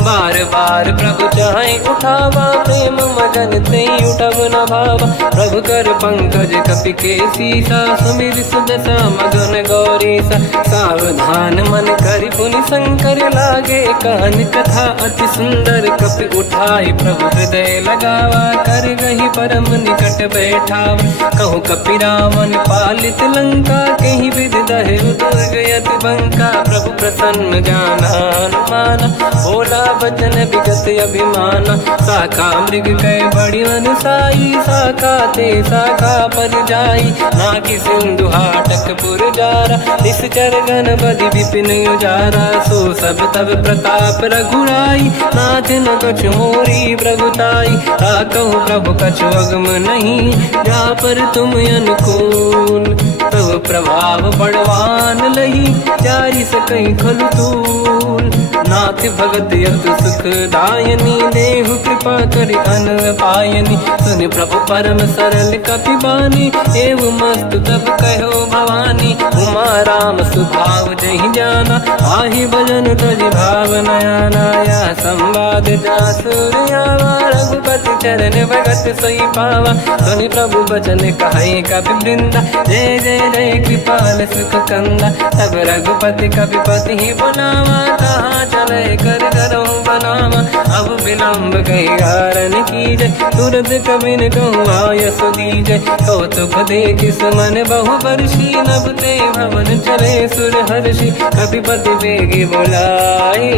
बार बार प्रभु चाहे उठावा, प्रेम मगन ते उठब न भावा, प्रभु कर पंकज कपि के सीसा, सुमिर सुदशा मगन गौरीसा, सावधान मन करि पुनि शंकर लागे, कहन कथा अति सुंदर, कपि उठाई प्रभु हृदय लगावा, कर गही परम निकट बैठावा, कहूँ कपि रावण पालित लंका, कहीं विधि दहे दुर्ग यति बंका, प्रभु प्रसन्न जाना हनुमाना, बोला बचन विगत अभिमाना, शाखा मृग कै बड़ी अनुसाई, शाखा ते शाखा पर जाई, नाकि सिंधु हाटक पुर जारा, निश्चर गण बदि विपिन उजारा, सो सब तब प्रताप रघुराई, नाथ न कछु मोरी प्रभुताई, ताकहु प्रभु कछु अगम नहीं, जा पर तुम अनुकूल, प्रभु प्रभाव बड़वान लही, जारी सकई खलु तूल, नाथ भगत यत सुख दायनी, देहु कृपा करि अन पायनी, सुन प्रभु परम सरल कपि बानी, एव मस्त तब कहो भवानी, उमा राम सुभाव जहि जाना, आहि भजन तजि भाव नयाना, या संवाद जासुर आवा, रघुपति चरण भगत सोई पावा, सुनि प्रभु बचन कहे कपि वृंदा, जय जय जय कृपाल सुख कंदा, तब रघुपति कपि पति ही बनावा, कहाँ चले कर करो बनावा, अब विलम्ब कही कारण कीजय, तुरत कबिन कहूँ आयस दीजय, कौतुक देख सुमन बहु वर्षी, नभ ते भवन चले सुर हर्षि, कपिपति बेगी बोलाए,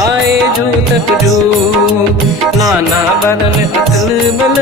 आए जूतक जूत, नाना बदल अतल बल,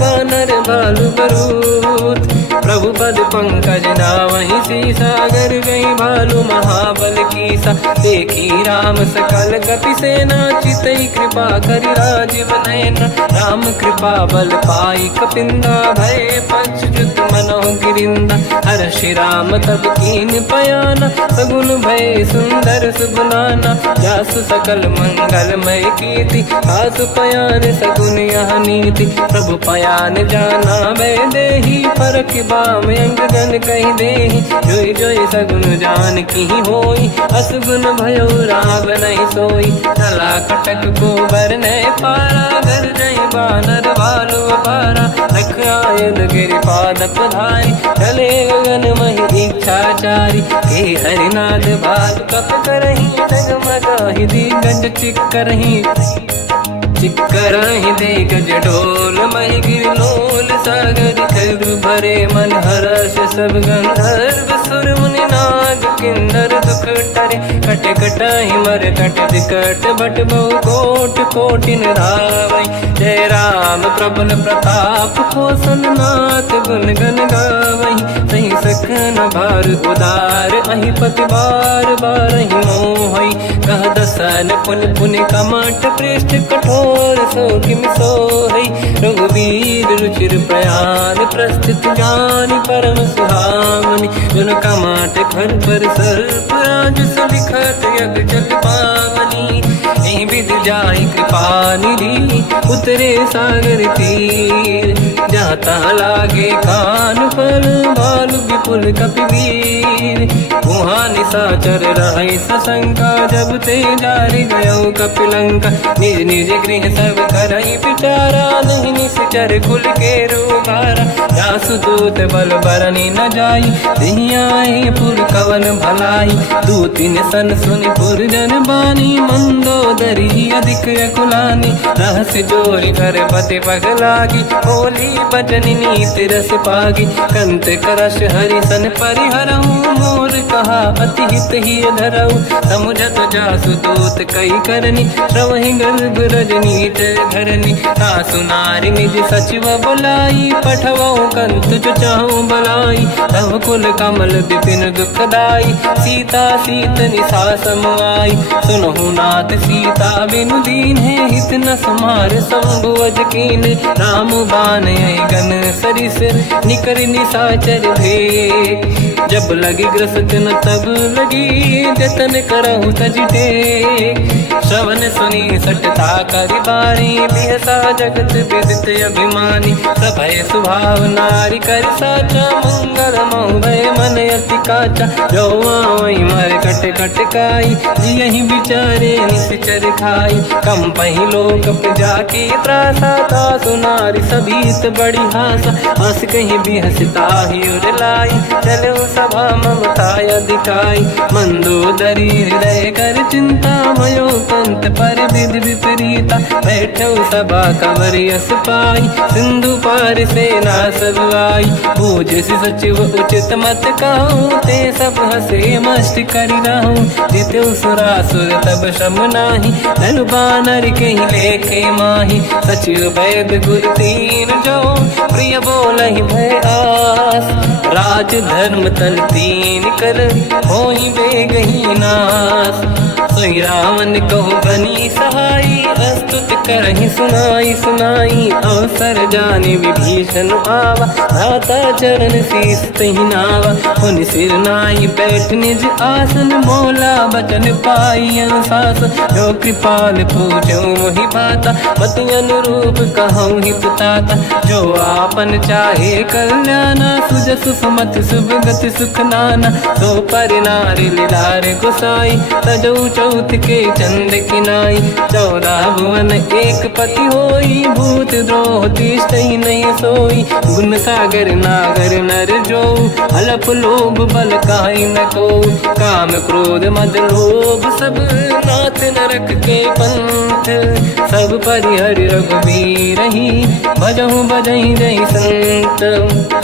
बानर भालु बरूत, प्रभु पद पंकज नावहि सीसा, गर गई भालु महाबल कीसा, देखी राम सकल कपि सेना, चितई कृपा करि राजीव नयना, राम कृपा बल पाई कपिंदा, भय पश्चात मनो गिरिंदा, हर्षि राम तब कीन पयाना, सगुन भय सुंदर सुबनाना, जासु सकल मंगलमय कीर्ति, आसु पयान सगुन यह नीति, प्रभु पयान जाना मै देही, फरक बाम अंग गन कहि देहि, जोई जोई सगुन जान की होई, असगुन भयो राव नहीं सोई, चला कटक को बर नहीं पारा, घर नहीं बानर भालु पारा, रख आयन गिरिपाद पधारी, चले गगन महि इच्छाचारी, के हरिनाथ भालु कप करही, डगमगाहि दिग्गज चिक्करही, चिक्करहि दिग्गज ढोल महि गिरलोल, सागर खर भरे मन हर्ष सब गंधर्व, सुर मुनि नाग किन्नर दुख टरे, कट कटाहि मर कट विकट, बट बहु कोट कोटिन धावै, जय राम प्रबल प्रताप कोसन नाथ, गुण गन गावहि, सही सखन भार उदार, अहि पति बार बारहि मोहै, कह दसन पुन पुन कमठ पृष्ठ, कठोर सो किम सोहै, रघुवीर रुचिर प्रयाण, प्रस्थित ज्ञान परम सुहावनी, जुन कमाट घर पर सर्प राज, सलिखत यग जल पावनी, एहि विधि जाहि कृपा निधि, उतरे सागर तीर, जहाँ तहाँ लागे कान फल बाल विपुल कपिवीर। वहाँ निशाचर रहे सशंका जब ते जारी गयो कपिलंका। निज निज गृह सब करई विचारा नहीं निश्चर कुल के रूबारा। जासु दूत बल बरनी न जाई दिहि आए पुर कवन भलाई। दूतिन सन सुनि पुर जन बानी मंदोदरी अधिक अकुलानी। रहस्य जोरी कर पति पगलागी होली बचनी नीति रस पागी। कंत करश हरि सन परिहरऊ मोर कहा अति हित ही धरऊ। समुझत जासु दूत कई करनी श्रवहि गर्भ रजनी धरनी। सासु नारी निज सचिव बुलाई पठवऊ कंत जो चाहूं बलाई। तव कुल कमल विपिन दुखदाई सीता सीत निशा समाई। सुनहु नाथ सीता बिनु दीन है हित न समार शंभु अज कीन। राम बान गन सरिस निकर निशाचर भेद। जब लगी ग्रस्त न तब लगी जतन करहु तज टेक। श्रवण सुनी सटता करि बाणी बिहसा जगत विदित अभिमानी। सभय स्वभाव नारी कर साचा मंगल भय मन अति काचा। जो आवई मर कट कट काई जियहि बिचारे निश्चर खाई। कम पही लोक जाके त्रासा तासु नारी सभीत बड़ी हासा। हंस कहीं भी हंसता ही उर लाई चलो सभा ममता अधिकाई। मंदोदरी हृदय कर चिंता भयो पंत पर विधि विपरीता। बैठो सभा कंवर यस पाई सिंधु पार सेना सब आई। पूज सचिव उचित मत कहूँ ते सब हसे मस्त करि रहूं। जितु सुरासुर तब शम नाही धनु बानर कहीं लेखे माही। सचिव वैद गुर तीन जो प्रिय बोलहि भय आस। राज धर्म तन तीन कर होई बेगही नास। सोई रावण कहो बनी सहाई अस्तुत करहि सुनाई सुनाई। अवसर जाने विभीषण आवा धाता चरण शीस तहि नावा। उन सिर नाई बैठ निज आसन मोला बचन पाई अनुशास। जो कृपाल पूछो मोहि बाता मति अनुरूप कहूँ हित ताता। जो आपन चाहे कल्याणा सुजसु सुमत शुभ गति सुख नाना। सो पर नारी लीलार गोसाई तजौ चौथ के चंद किनाई। 14 भुवन एक पति होई भूत द्रोह तिष्ठइ नहीं सोई। गुण सागर नागर नर जो अलप लोभ बल काहि न को। काम क्रोध मद लोभ सब नाथ नरक के पंथ। सब परिहरि रघुबीर ही भजहु बजहि रहि संत।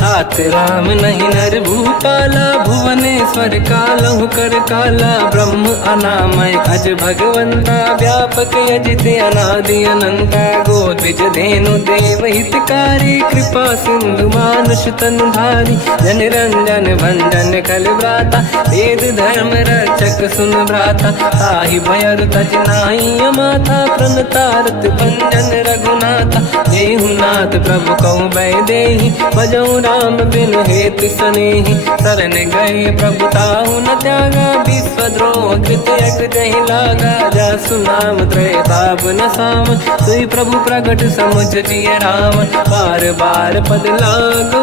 हाथ राम नहीं नर भूपाला भुवनेश्वर कालहु कर काला। ब्रह्म अनामय अज भगवंता व्यापक अजित अनादि अनंता। गोद्विज धेनु देव हितकारी कृपा सिंधु मानुष तनु धारी। जन रंजन भंजन कल व्राता वेद धर्म रक्षक सुन भ्राता। ताहि भयर तज नाहि माथा प्रणतारत भंजन रघुनाथा। जेहु नाथ प्रभु कहु बै देहि भजहु राम बिनु हेतु सनेहि। शरण गए प्रभु ताहु न त्यागा विश्वद्रोह कृत यक जहि लागा। जासु नाम त्रयताप न साम सोई प्रभु प्रगट समुझ जिय राम। बार बार पद लागू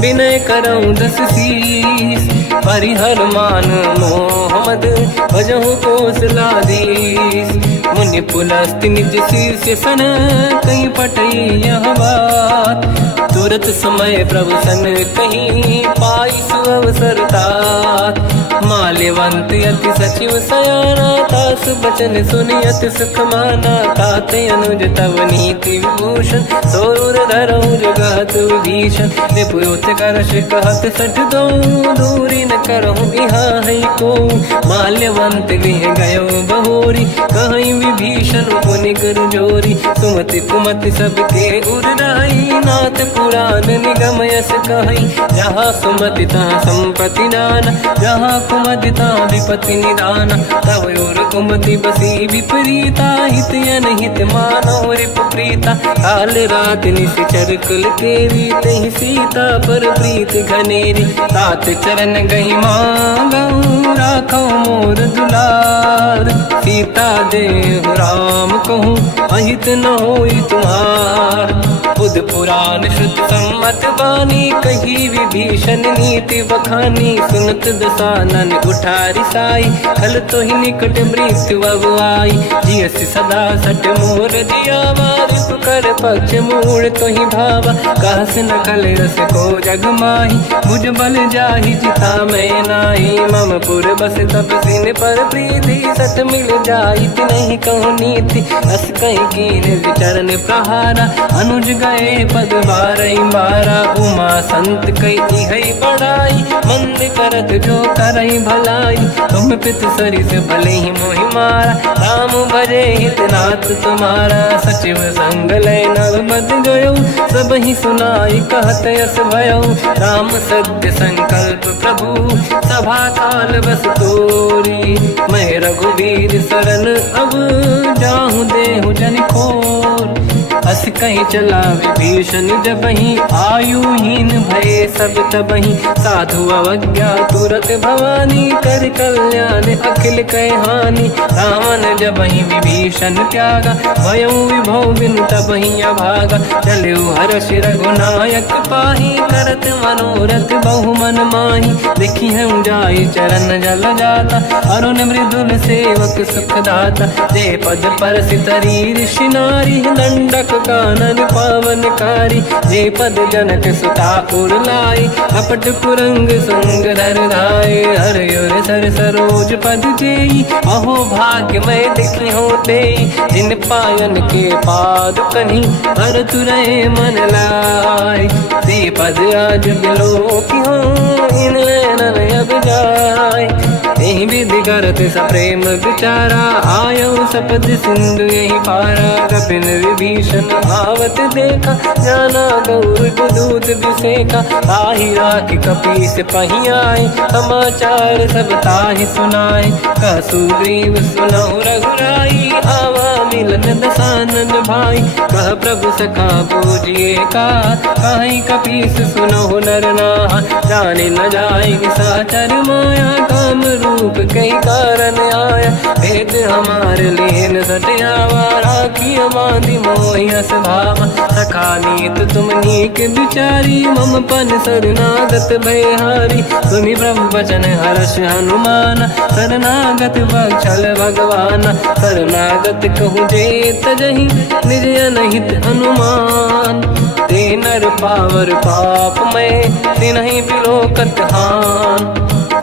विनय करऊँ दस शीस। परिहर मान मोह मद भजहु कौशलाधीश। मुनि पुलस्त्य निज शीर्ष सन कहीं पटई यह बात। तुरत समय प्रभु सन कहीं पाई सुअवसर तात। माल्यवंत अति सचिव सयाना तासु बचन सुनि अति सुख माना। ताते अनुज तव नीति विभूषण सोर धरऊ जगत विभीषण। निपुत करश कहत सठ दो दूरी न करहु यहाँ है को। माल्यवंत गृह गयो बहोरी कहीं विभीषण पुनि कर जोरी। सुमति कुमति सबके उड़ाई नाथ पुराण निगम यस कहीं। जहाँ सुमति तहाँ संपत्ति नाना जहाँ कुमति तहाँ विपत्ति निदाना। तव और कुमति बसी विपरीता हित अनहित मानव रिप प्रीता। काल रात निश्चर कुल केरी तहि सीता पर प्रीत घनेरी। तात चरण गही मांगऊ राखो मोर दुलार। सीता देहु राम कहूँ अहित न होई तुम्हार। बुध पुराण श्रुत सम्मत वाणी, कही विभीषण नीति बखानी। सुनत दसानन उठारी साई, खल तो ही निकट मृत्यु अब आई। जियसि सदा सट मोर जियावा, रिपु कर पक्ष मूड़ तो ही भावा। कहस न खल रस को जग माही, भुज बल जाहि जिता मैं नाही। मम पुर बस तप सिन पर प्रीति, सत मिल जाई नहीं कहूँ नीति। अस कहीं कीन विचरण प्रहारा, अनुज गए पद बारई बारा। उमा संत कई है बड़ाई, मंद करत जो करई भलाई। तुम पित सरिस भले ही मोहि मारा, राम भजे हितनाथ तुम्हारा। सचिव संग लय नव बद गयो, सब ही सुनाई कहत यस भयो। राम सत्य संकल्प प्रभु, सभा काल बस तोरी। मैं रघुवीर शरण अब, जाहूँ देहु जन खोर। अस कहीं चला विभीषण जबहि, आयुहीन भये सब तबहि। साधु अवज्ञा तुरत भवानी, कर कल्याण अखिल कह हानि। रावण जबहि विभीषण त्यागा, भयउ विभव बिनु तबहि अभागा। चलऊ हर्ष रघुनायक पाहि, करत मनोरथ बहु मन माहि। देखी हूँ जाय चरण जल जाता, अरुण मृदुल सेवक सुख दाता। जे पद पर सितरी ऋषि नारी, दंडक कानन पावनकारी। जे पद जनक सुता उर लाई, अपट पुरंग संग धर धाय। हर सर सरोज पद जेई, अहो भाग्य मैं दिखी होते। जिन पायन के पाद कहीं, हर तुरय मन लाय। ते पद आज बिलो की हो, इन नैनन अब जाय। यही विधि करत सप्रेम विचारा, आयो सपद सिंधु यही पारा। कपिन विभीषण आवत देखा, जाना गौर दूत विसेखा। ताहि राखि कपीस पही आए, समाचार सब ताहि सुनाए। कह सुग्रीव सुनहु रघुराई, आवा मिलन दसानन भाई। कह प्रभु सखा पूजिए का, कहीं कपीस सुनहु नर नाहा। जाने न जाएगी साचर माया, काम रूप कई कारण आया। भेद हमार लेन सटियावा, राखी बांधि मोहियस भावा। सखा नीत तुम नीक बिचारी, मम पन शरणागत भयहारी। सुनि प्रभु वचन हर्ष हनुमान, शरणागत बक्षल भगवान। शरणागत कहूँ जे तजहि, निज अनहित हनुमान। ते नर पावर पाप में, तिन्हि बिलोकत हान।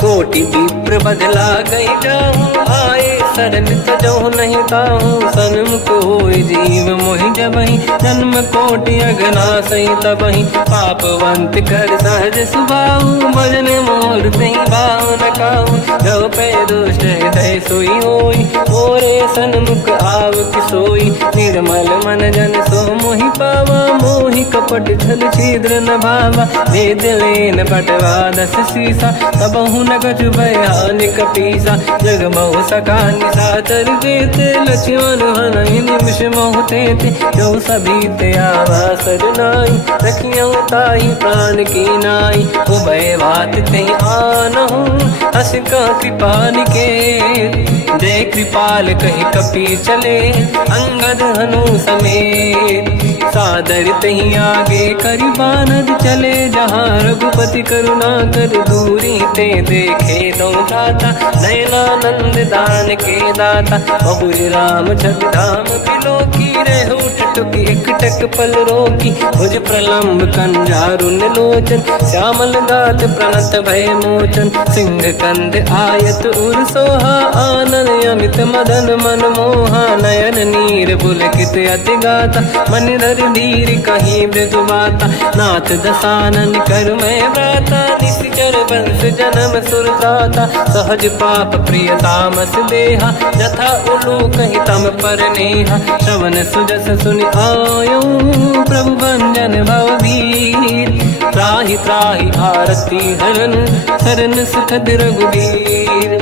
कोटि विप्र बदला गई जाऊँ, आए शरण तजहु नहीं ताहूँ। सन्मुख होय जीव मोहि जबहि, जन्म कोटि अघनासहि तबहि। पापवंत कर सहज सुभाऊ, भजन मोर तहि भाव न काहू। जो पै दुष्ट हृदय सोई होई, मोरे सन्मुख आव किसोई। निर्मल मन जन सो मोहि पावा, मोहि कपट छल छिद्र न भावा। भेद लेन बटवा दस सीसा, तबहु न कछु भयानि कपीसा। जग महु सखा निशाचर जेते, लक्ष्मण हनहि निमिष महु तेते। जो सभी ते आवा सरनाई, रखियौ ताहि प्राण की नाई। उभय बात ते आनहु, हस का कृपा निकेत। जय कृपाल कहि कपि चले, अंगद हनु समेत। सादर तही आगे करि बानर चले, जहाँ रघुपति करुणा कर दूरी ते देखे दो दाता। नयनानंद दान के दाता, बहुर राम छवि धाम बिलोकी। रेहु टुटुकी एक टक पल रोकी, भुज प्रलम्ब कंजारुन लोचन। श्यामल गात प्रणत भय मोचन, सिंह कंद आयत उर सोहा। आनन अमित मदन मन मोहा, नयन नीर पुलकित अति गाता। मन धर धीर कहीं मृदु माता, नाथ दसानन कर मैं व्राता। निश्चर वंश जन्म सुरदाता, सहज पाप प्रिय तामस देहा। जथा उलू कहीं तम पर नेहा, श्रवण सुजस सुनि आयो। प्रभु भंजन भवभीर, त्राहि त्राहि आरती हरन। शरण सुखद रघुवीर,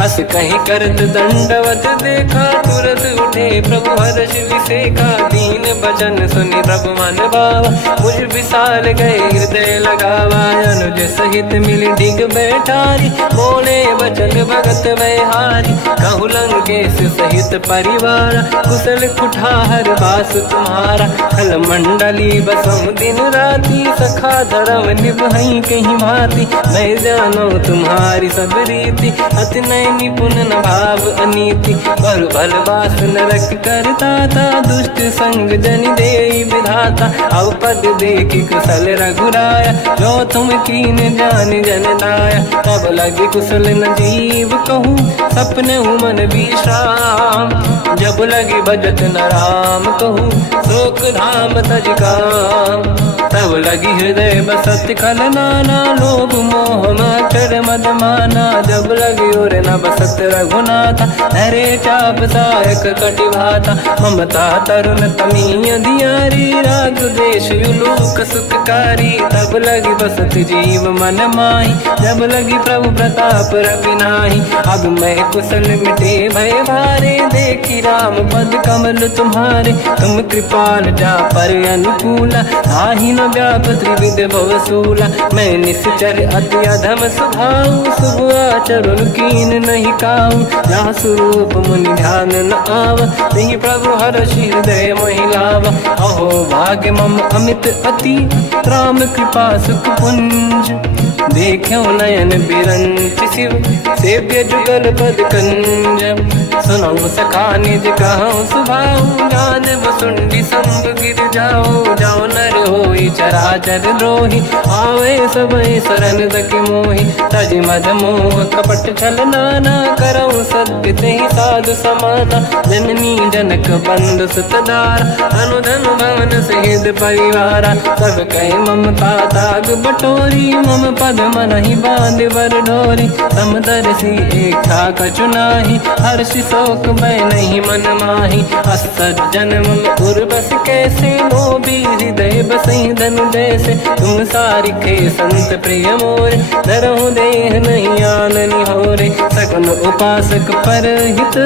अस कहीं करत दंडवत देखा, तुरत उठे प्रभु हर्ष विसेखा। दीन बचन सुनि प्रभु मन भावा, मुझ विशाल गए हृदय लगावा। अनुज सहित मिल डिग बैठारी, बोले वचन भगत वैहारी। कहु लंकेश सहित परिवार, कुशल कुठार बास तुम्हारा। खल मंडली बसम दिन राती, सखा धर्म निभई कहीं भांति। मैं जानो तुम्हारी सब रीति, अति नय निपुण न भाव अनीति। पर भल बास नरक करता था, दुष्ट संग जन दे विधाता। अब पद देखी कुशल रघुराया, जो तुम कीन जान जन दाया। तब लगे कुशल न जीव कहूँ, सपने मन विश्राम। जब लगे भजत न राम कहूँ, शोक धाम तज काम। तब लगी हृदय बसत खल नाना, लोभ मोह मकर मद माना। जब लगी और न बसत रघुनाथा, हरे चाप सायक कटि भाता। ममता तरुण तमी अधियारी, राग देश युलूक सुखकारी। तब लगी बसत जीव मन माही, जब लगी प्रभु प्रताप रवि नाही। अब मैं कुशल मिटे भय भारे, देखी राम पद कमल तुम्हारे। तुम कृपाल जा पर अनुकूला, आही न व्याप त्रिविध भवसूला। मैं निश्चर अति अधम स्वभाव, शुभ आचरण कीन नहीं काऊ। जहाँ स्वरूप मुनि ध्यान न आवा, नहीं प्रभु हर्ष हृदय महिलावा। अहो भाग्य मम अमित अति, राम कृपा सुख पुंज। देखो नयन बिरंच शिव, सेव्य जुगल पद कंज। सुनो सखा निज कहूँ सुभाऊ, जान वसुंडी संग गिर जाओ। जाओ नर होई चराचर द्रोही, आवे सबई शरण दकि मोहि। तज मद मोह कपट छल नाना, करऊँ सत्य तेहि साधु समाना। जननी जनक बंधु सुतदार, अनुधन भवन सहित परिवारा। सब कहे ममता ताग बटोरी, मम पद मनहि बांध बर डोरी। समदर्शी इच्छा कछु नाही, हर्षि शोक मैं नहीं मन माही। असज्जन मम उर्वश कैसे, मोबी हृदय बसई धनु जैसे। तुम सारिखे संत प्रिय मोरे, धरहु देह नहीं आननि होरे। सगुन उपासक परहित,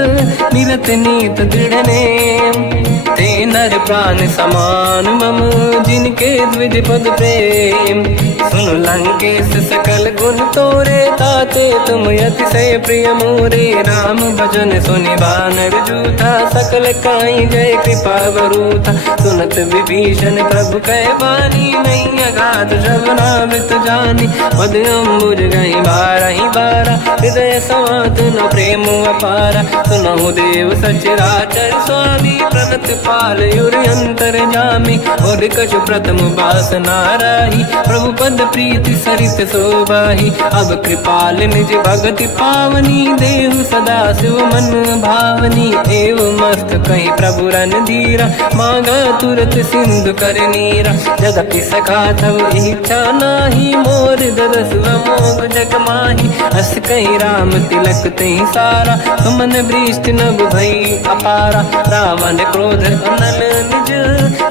निरत नीत दृढ़ नेम। ते नर प्राण समान मम, जिनके द्विज पद प्रेम। सुन लंकेश सकल गुण तोरे, ताते तुम अतिशय प्रिय मोरे। राम भजन सुनि बानर जूथा, सकल काई जय कृपा वरूथा। सुनत विभीषण प्रभु कह बानी, नहीं अगाध श्रवणामृत जानी। पद अम्बुज गई बारहि बारा, हृदय समात न प्रेम अपारा। सुनहु देव सचराचर स्वामी, प्रणत पाल युर अंतर जामी। और कछु प्रथम बास नाराही, प्रभु पद प्रीति सरित शोभाही। अब कृपाल निज भगति पावनी, देहु सदा शिव मन भावनी। एव मस्त कहीं प्रभु रन धीरा, मांगा तुरत सिंधु कर नीरा। जगति सखा तब इच्छा नाही, मोर दरस मोग जग माही। हस कहीं राम तिलक तही सारा, सुमन वृष्ट नभ भई अपारा। रावण क्रोध अनल निज,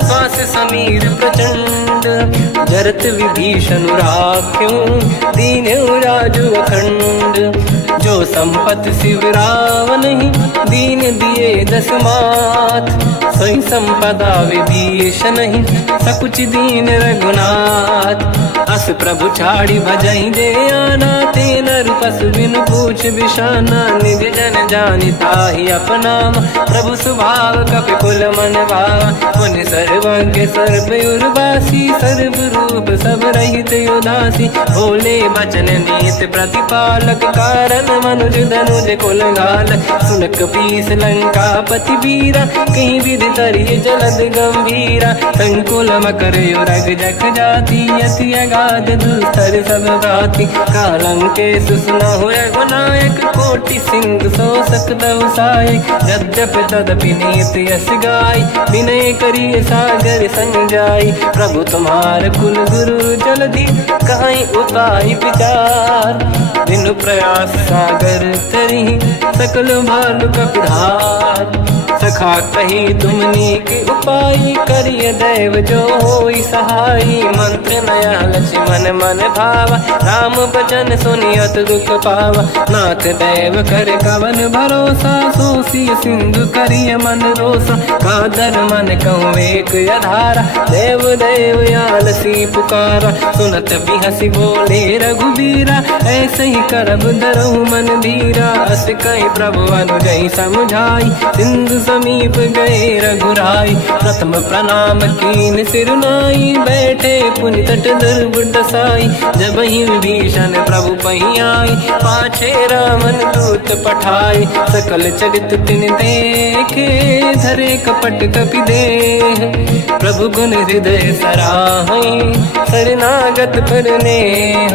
श्वास समीर प्रचंड। जरत विभीषण राख्यों, दीन राजु अखंड। जो संपत शिव रावण ही, दीन दिए दस मात। सोई संपदा विभीषण ही, सकुच दीन रघुनाथ। अस प्रभु छाड़ी भजई जे आना, ते नर पस बिन पूछ बिशाना। निज जन जानि ताहि अपनाम, प्रभु स्वभाव कपि कुल मन भावा। मुनि सर्वज्ञ सर्व उर्वासी, सर्व रूप सब रहित उदासी। भोले बचन नीत प्रतिपालक, कारण मनुज धनुज कुल घालक। सुन कपीस लंका पति वीरा, कहीं विधि तरिय जलद गंभीरा। संकुल मकर युरग जख जाति, अति अगाध दुस्तर सब भाति। कालंकेश सुनहु रघुनायक, कोटि सिंह सो सकदहु सहायक। यद्यपि तदपि नीत यस गाय, विनय करिय सागर संग जाई। प्रभु तुम्हार कुल गुरु जलधि, कहीं उपाय विचार। बिनु प्रयास सागर तरी, सकल भालु कपिधार। सखा कही तुमनी के उपाय, करिय दैव जो होई सहाई। मंत्र नया लक्ष्मण मन भावा, राम भजन सुनियत दुख पावा। नाथ दैव कर कवन भरोसा, सोसी सिंधु करिय मन रोसा। कादर मन कहूँ एक अधारा, देव देव आलसी पुकारा। सुनत भी हंसी बोले रघुबीरा, ऐसे ही करब धरहु मन धीरा। अस कहीं प्रभु अनुजई समझाई, सिंधु समीप गए रघुराई। प्रथम प्रणाम कीन सिरुनाई, बैठे पुनि तट दुर्ब दसाई। जब ही विभीषण प्रभु पही आई, पाछे रामन दूत पठाई। सकल चरित तिन देखे, धरे कपट कपि देह। प्रभु गुण हृदय सराहई, शरणागत पर नेह।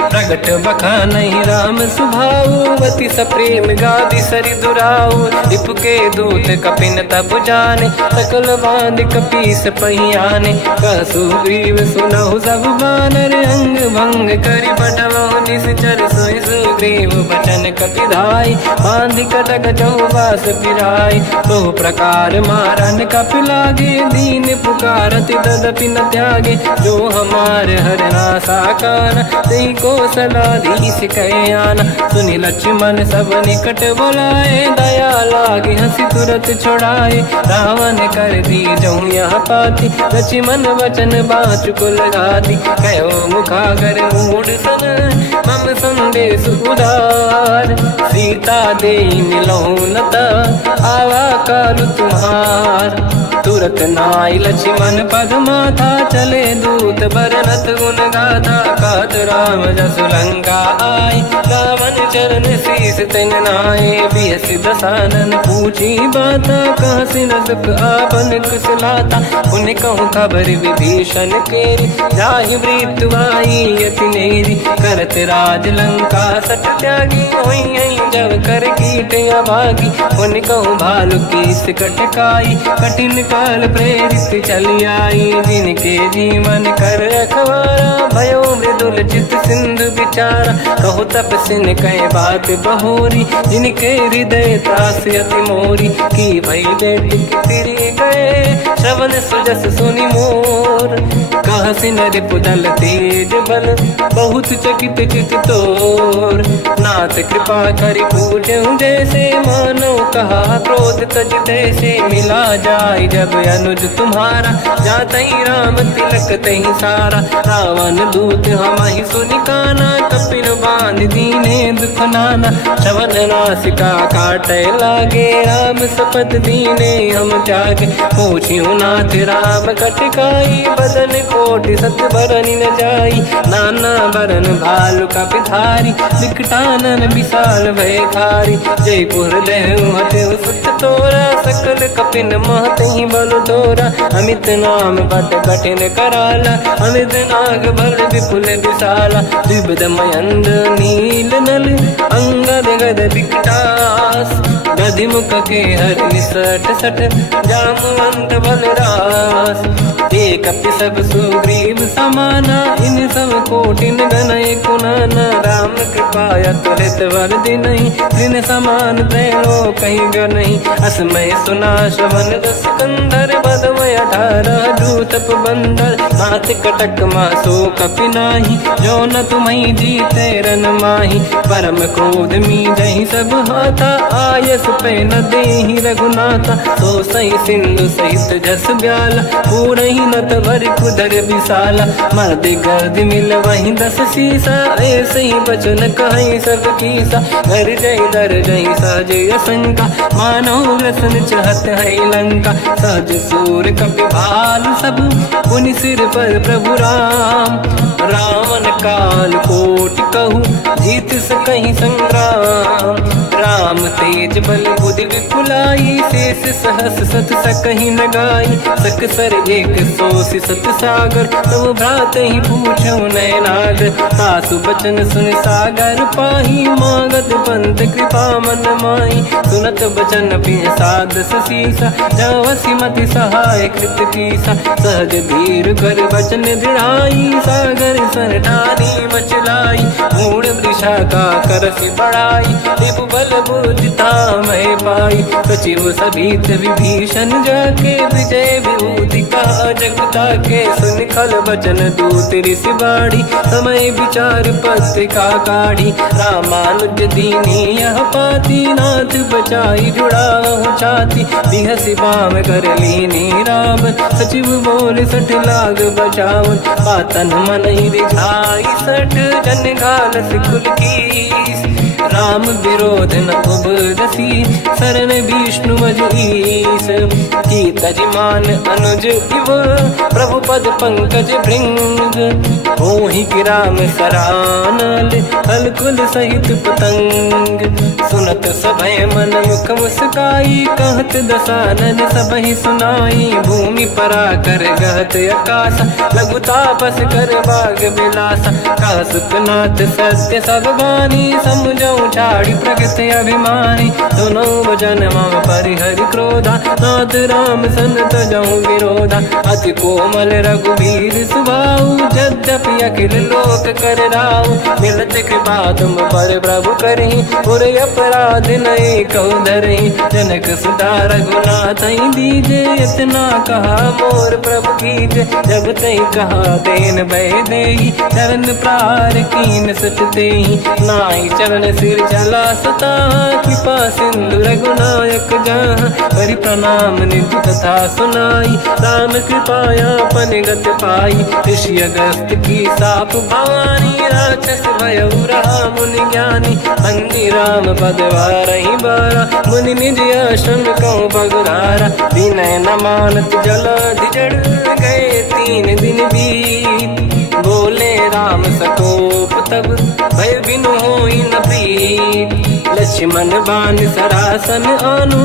प्रगट बखानहि राम सुभाऊ, अति सप्रेम गादि सरि दुराऊ। रिपु के दूत कपिन तब जाने, सकल बांध कपीस पहियाने। कह सुग्रीव सुनहु सब बानर, अंग भंग करि बटमहु निश्चर। सोई सुग्रीव बचन कपि धाई, बांधि कटक चौबास फिराई। बहु प्रकार मारन कपि लागे, दीन पुकारति तदपि न त्यागे। जो हमार हरना साकाना, तेहि कौशलाधीश कहे आना। सुनि लक्ष्मण सब निकट बोलाए, दया लागे हंसी तुरत छुड़ाए। रावण कर दी जऊँ यहाँ पाती, लक्ष्मण वचन बाचु कुल घाती। कहो मुखागर मूढ़ सन, मम संदेश उदार। सीता देई मिलहु नता, आवा कालु तुम्हार। तुरत नाई लक्ष्मण पद माथा, चले दूत बरनत गुण गाथा। कहत राम जसु लंका आई, रावण चरण शीस तिन नाये। बिहसि दसानन पूछी बाता, कहसि न सुख आपन कुशलाता। पुनि कहूँ खबर विभीषण केरी, जाहि मृत्यु आई यति नेरी। करत राज लंका सट त्यागी, होई जब कर कीट अभागी। पुनि कहूँ भालु कीस कटकाई, कठिन काल प्रेरित चली आई। जिनके जीवन कर रखवारा, भयो मृदुल चित सिंधु विचारा। कहो तपसिन कहे बात बहोरी, जिनके हृदय त्रास अति मोरी। की भई बेटी तिरि गए, श्रवण सुजस सुनि मोर। कहसि रिपु दल तेज बल, बहुत चकित चित तोर। नाथ कृपा करि पूजहु जैसे, मानो कहा क्रोध तज तैसे। मिला जाय जब अनुज तुम्हारा, जातहि राम तिलक तहि सारा। रावण दूत हमहि सुनि काना, कपिन बांध दीने दुख नाना। श्रवण नासिका काटय लागे, राम सपथ दीने हम त्यागे। पूछियो नाथ राम कटकाई, बदन कोटि सत बरनि न जाई। नाना बरन भालु कपि धारी, विकटानन विशाल भय खारी। जयपुर देहु हतेउ सुत तोरा, सकल कपिन महतहि बल तोरा। अमित नाम बट कठिन कराला, अमित नाग बल विपुल विशाला। द्विविध मयंद नील नल, अंगद गद विकटास। गदिमुख के हरि सठ सठ, जामवंत बलरास। एक कपि सब सुग्रीव समाना, इन सब कोटिन गनय कुनाना। राम कृपा तुलित वर दिनहि, दिन समान त्रैलोकहि गनहि। असमय सुना श्रवण रस कंधर, बदमय 18 दूतप बंदर। नाथ कटक मासो कपि नाही, जो न तुम्हि जीते रन माही। परम क्रोध मीजहि सब हाथा, आयस पे न देहि रघुनाथा। तो सही सिंधु सहित जस ब्याला, पूरहि नत भर कुदर विशाला। मर्द गर्द मिल वहीं 10 शीसा, ऐसे ही बचन कहीं सब कीसा। घर जय दर जय सहज असंका, मानो रसन चहत है लंका। सहज सूर कपि भाल सब, पुनि सिर पर प्रभु राम। रावण काल कोटि कहूँ, जीत सकहि संग्राम। राम तेज बल बुद्धि विपुलाई, शेष सहस सत सकहि न गाई। सकसर एक सोसि सत सागर, तब भ्रात ही पूछो नयनागर। सासु बचन सुन सागर पाही, मांगत पंत कृपा मन माही। सुनत बचन पिय साध सीसा, जवसि मति सहाय कृत कीसा। सहज धीर कर बचन दृढ़ाई, सागर सन ठानी मचलाई, मूड वृषा का करस बढ़ाई, रिपु बल बुद्धि मैं पाई, सचिव सभीत विभीषण जाके, विजय विभूति का जगता के, सुन खल बचन दूत ऋषि बाड़ी, समय विचार पत्रिका काढ़ी, रामानुज दीनी यह पाती, नाथ बचाई जुड़ा छाती, बिहसी बाम कर लीनी राम, सचिव बोल सठ लाग बचावन, पातन मन ही रिझाई सठ, जन घाल सिकुल कीस, राम विरोध न उबरसी, शरण विष्णु मज ईस, की तजमान अनुज इव, प्रभु पद पंकज भृंग, मोहि गिरा में सरानल, हलकुल सहित पतंग, सुनत सभय मन मुख मुस्काई, कहत दसानन सबहि सुनाई, भूमि परा कर गहत आकाश, लघु तापस कर बाग बिलासा, कह सुखनाथ सत्य सब बानी, समझौ छाड़ी प्रगति अभिमानी, सुनो भजन मम परिहरि क्रोधा, नाथ राम सन तजहु विरोधा, अति कोमल रघुवीर सुभाऊ, यद्यपि अखिल लोक कर राऊ, मिलत कृपा तुम पर प्रभु करहि, पुर अपराध नये कहु धरहि, जनक सुता रघुनाथ दीजे, इतना कहा मोर प्रभु कीजे, जब तई कहा देन भय देहि, चरण प्रार कीन सत तेहि, नाई चरण सिर चला सता, कृपा सिंधु रघुनायक जहाँ, हरि प्रणाम निधि कथा सुनाई, राम कृपाया पन गत पाई, ऋषि अगस्त की साप भवानी, राक्षस भयउ रहा मुनि ज्ञानी, अंगी राम पद वारहि बारा, मुनि निज आश्रम कहु पगुधारा, विनय न मानत जलाधि जड़ गए 3 दिन बीत, बोले राम सकोप तब भय बिनु होई न प्रीत, लक्ष्मण बान सरासन आनु,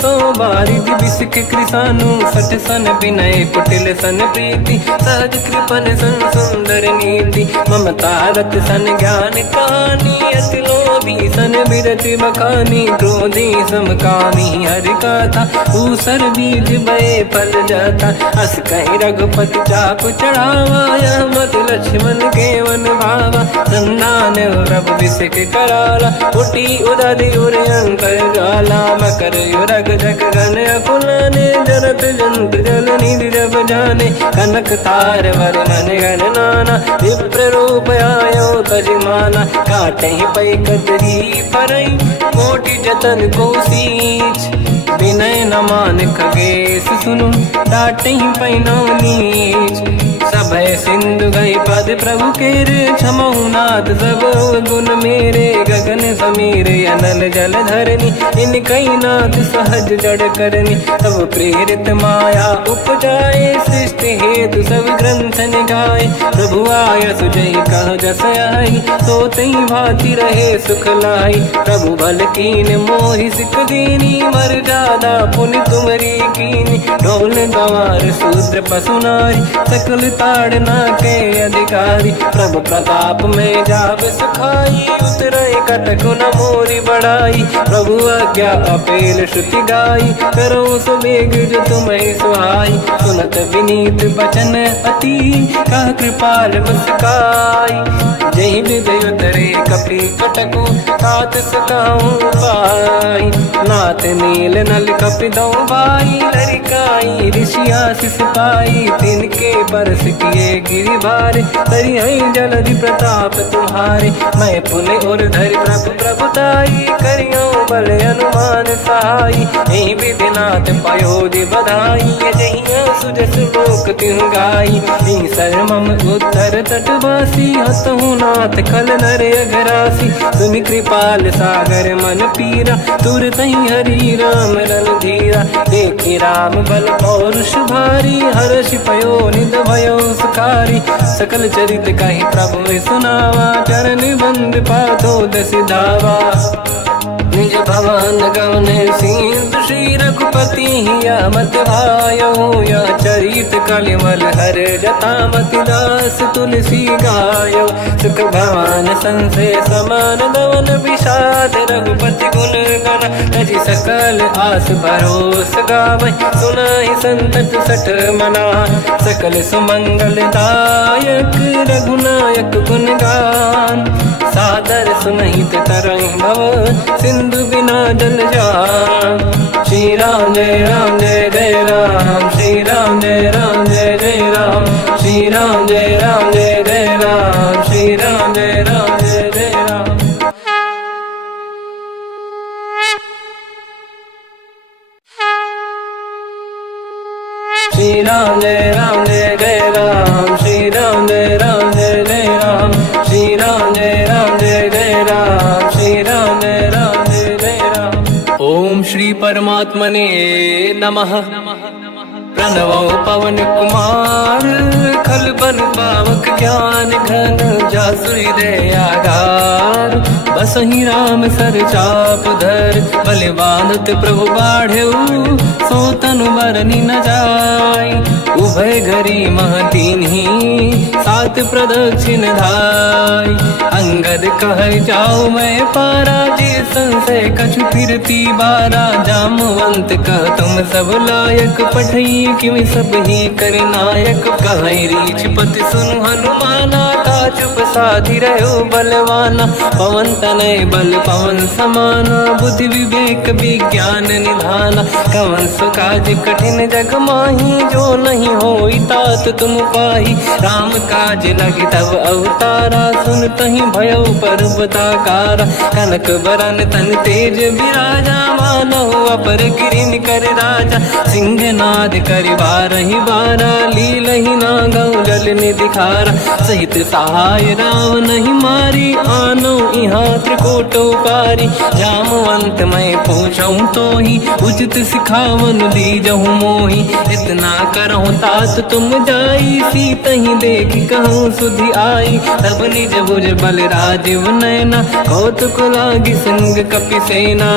सो बारिद बिसिक कृसानु, सठ सन विनय कुटिल सन प्रीति, सहज कृपन सन सुंदर नीति, ममता रत सन ज्ञान कहानी, अति लोभी सन बिरति बखानी, क्रोधी समकामी हरि कथा, ऊसर बीज बये फल जाता, अस कहीं रघुपति चाप चढ़ावा, यह मत लक्ष्मण के वन भावा, संधान प्रभु बिसिक कराला, उठी उदधि उर अंतर ज्वाला, मकर युरग जग गण अकुलाने, जरत जंत जल निधि जब जाने, कनक तार वर्णन गण नाना, विप्र रूप आयो तजमाना, काटे पै कतरी परई, कोटि जतन को सींच, विनय न मान खगेश सुनु, डांटे पैनो नीच, सभय सिंधु गई पद प्रभु केरे, क्षमहु नाथ सब गुण मेरे, गगन समीरे अनल जल धरनी, इन कई नाथ सहज जड़ करनी, तब प्रेरित माया उपजाए, सृष्टि हेतु सब ग्रंथ निगाए, प्रभु आय सुजई कह जस आई, सोतई भांति रहे सुख लाई, प्रभु भल कीन मोहि सिख दीनी, मर जादा पुनि तुमरी कीनी, ढोल गंवार शूद्र पशु नारी, सकल ताड़ना के अधिकारी, प्रभु प्रताप में जाब सुखाई, उतरे कटक न मोरी बढ़ाई, प्रभु आज्ञा अपेल श्रुति गाई, करो सुबेग जो तुम्हें सुहाई, सुनत विनीत बचन अति, कह कृपाल मुस्काई, जय हृदय उतरे कपि कटकु, कात सकाऊं पाई, नाथ नील नल कपि दौ भाई, लरिकाई ऋषि आशीष पाई, तिनके बरस किए गिरि भारे, तरि जलधि प्रताप तुम्हारे, मैं पुण्य और धरि प्रभु प्रभुताई, करियो बल अनुमान सहाई, यही विधिनाथ पयोधि बधाई, जहिया सुजस लोक तिहु गाई, सर मम उत्तर तटवासी, हतहु नाथ खल नर अघरासी, सुनि कृपाल सागर मन पीरा, तुरतहि हरि राम रन धीरा, देखि राम बल पौरुष भारी, हर्षि पयो निध भयो सुखारी, सकल चरित कहि प्रभु सुनावा, चरण बंद पाथो दस धावा। निज भवन गवने सीत श्री रघुपति या मत भायो या चरित कलिमल हर जता मति दास तुलसी गायो सुख भवन संसे समान दवन विषाद रघुपति गुण गण तजि सकल आस भरोस गावै सुनाहि संतत सठ मना सकल सुमंगल दायक रघुनायक गुण गान सादर सुनहित तरंग भव सिंधु बिना जल जान श्री राम जय राम जय जय राम श्री राम जय राम जय जय राम श्री राम जय राम जय जय राम श्री राम जय राम जय जय राम श्री राम जय राम जय जय राम श्री राम जय राम जय जय राम श्री राम जय राम जय जय राम श्री राम जय राम जय जय राम। ओम श्री परमात्मने नमः। प्रणवो पवन कुमार खल बन पावक ज्ञान घन जासुरी दयागार बसहि राम सर चाप धर बल बांधत प्रभु बाढ़ऊ सो तनु मरनी न जाय उभय घरी महतीन्ही सात प्रदक्षिण धाय अंगद कह जाओ मैं पारा जी संशय कछु फिरती बारा जामवंत कह तुम सब लायक पठई किमि सब ही कर नायक कहीं रीछ पति सुनु हनुमाना का चुप साधि रहो बलवाना पवन तनय बल पवन समाना बुद्धि विवेक विज्ञान निधाना कवन सुकाज कठिन जग माही जो नहीं होई तात तुम पाही राम काज लगी तब अवतारा सुन तहि भयो पर्वताकारा कनक बरन तन तेज विराजा मानव अपर गिरिन कर राजा सिंह नाद करि बारहि बारा लीलहि नागौ जल निधिखारा सहित सहाय राव नहीं मारी आनो इहाँ त्रिकोटो पारी जामवंत मैं पूछऊँ तो ही उचित सिखावन दीजहु मोही इतना करहु तात तुम जाई सीतहि देख कहूँ सुधि आई तब निज भुज बल राजीव नैना कौतुक लागी संग कपि सेना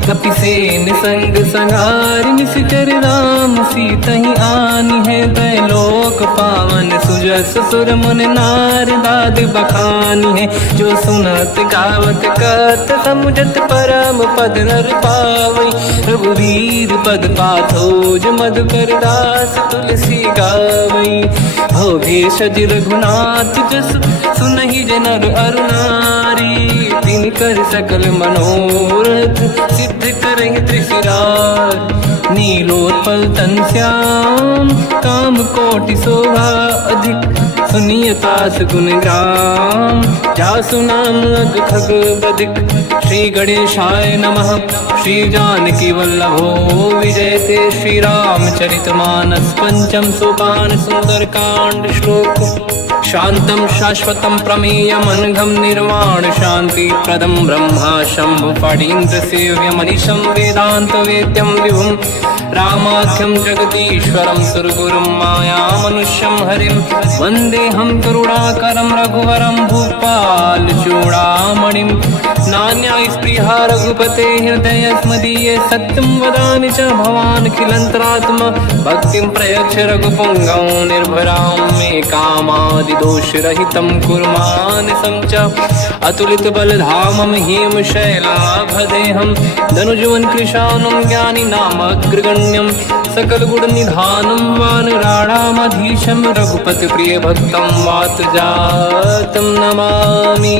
कपिसेन संग संहार निश्चर राम सीतहि आनी है दैलोक पावन सुजस सुर मुन नार दाद बखानी है जो सुनत गावत कत समुझत परम पद नर पावई रघुवीर पद पाथोज मधुकर दास तुलसी गावई भोगे सज रघुनाथ जस सुनहि जनर अरुणारी तिन कर सकल मनोरथ सिद्ध करहि त्रिशिरार नीलोत्पल तन श्याम काम कोटि शोभा अधिक सुनियतास गुण ग्राम जासु नाम अग खग बदिक श्री गणेशाय नमः श्री जानकी वल्लभो विजयते श्री रामचरित मानस पंचम सोपान सुंदर कांड श्लोक शांतं शाश्वतं प्रमेयमनघं निर्वाण शांति प्रदं ब्रह्मा शंभु फणीन्द्र सेव्य मनीषं वेदांत वेद्यं विभुं रामाख्यं जगदीश्वरं सुरगुरुं माया मनुष्यं हरिं वन्देऽहं करुणाकरं रघुवरं भूपाल चूडामणिं नान्या स्पृहा रघुपते हृदय स्मदीये सत्यं वदामि च भवान् खिलन्तरात्मा भक्तिं प्रयच्छ रघुपुङ्गं निर्भरां मे कामादिदोषरहितं कुर्मानसं च अतुलितबलधामं हेमशैलाभदेहं धनुजवन कृशानं ज्ञानिनामग्रगण्यं सकलगुणनिधानं वानराणामधीशं रघुपतिप्रियभक्तं वातजातं नमामि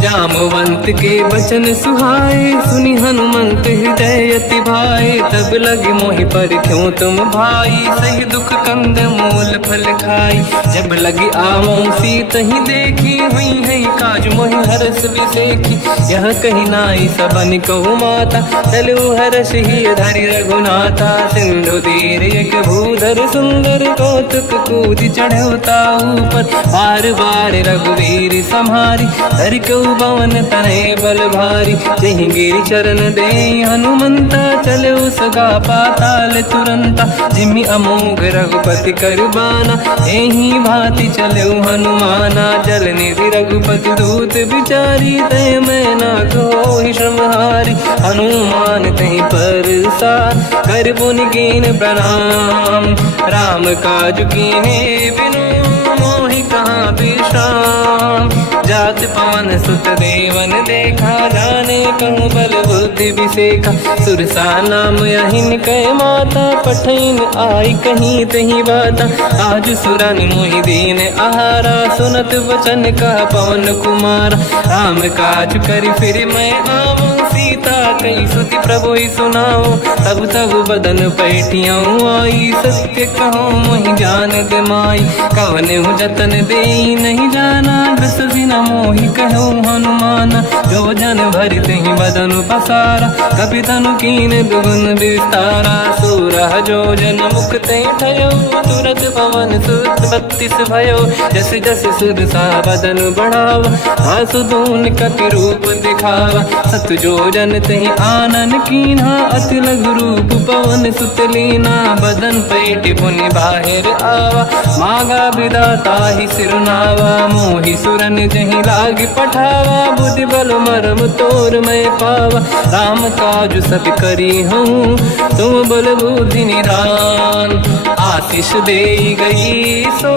जामवंत के वचन सुहाए सुनि हनुमंत हृदय अति भाए तब लगे मोहि पर क्यों तुम भाई सही दुख कंद मूल फल खाई जब लगी आवों सीत ही देखी हुई है काज मोहि हरस बिसेखी यह कही नाई सबन कहु माता चलु हरस ही धरि रघुनाथा सिंधु तीर एक भूधर सुंदर कौतुक कूद चढ़ौता ऊपर बार बार रघुवीर सम्हारी धरि कौ पवन तनय बल भारी। जहि गिरि चरण दे हनुमंता, चले सगा पाताल तुरंता। जिमि अमोघ रघुपति कर बाना, एहि भांति चले हनुमाना। जल निधि रघुपति दूत बिचारी, तय मैं ना कोहि श्रमहारी। हनुमान तहि परसा, कर पुनि कीन प्रणाम। राम काज कीन्हे बिनु, मोहि कहाँ विश्राम। जात पवन सुत देवन देखा, जाने कहूँ बल बुद्धि विसेखा। सुरसा नाम यहिन कै माता, पठैन आई कहीं तही बाता। आज सुरन मोहि दीन आहारा, सुनत वचन का पवन कुमार। राम काज करि फिर मैं आवूं, सीता कई सुति प्रभु सुनाओ। तब तब बदन पैठियाँ आई, सत्य कहो मोहि जान माई। कवन हूँ जतन दे नहीं जाना, दस दिन मोहि कहो हनुमाना। जो जन भरि तहि बदन पसारा, कपि तनु कीन दुगुन विस्तारा। सूरह जो जन मुख ते ठयो, तुरत पवन सुत 32 भयो। जस जस सुरसा बदन बढ़ावा, आसु दून कपि रूप दिखावा। सत जो जन तहि आनन कीन्हा, अति लघु रूप पवन सुत लीना। बदन पैठ पुनि बाहिर आवा, मांगा विधाता ही सिरनावा। मोहि सुरन जहि लाग पठावा, बुद्धि बल मरम तोर मैं पावा। राम काज सब करी हूँ, तुम बल बुद्धि निधान। आशीष दे गई सो,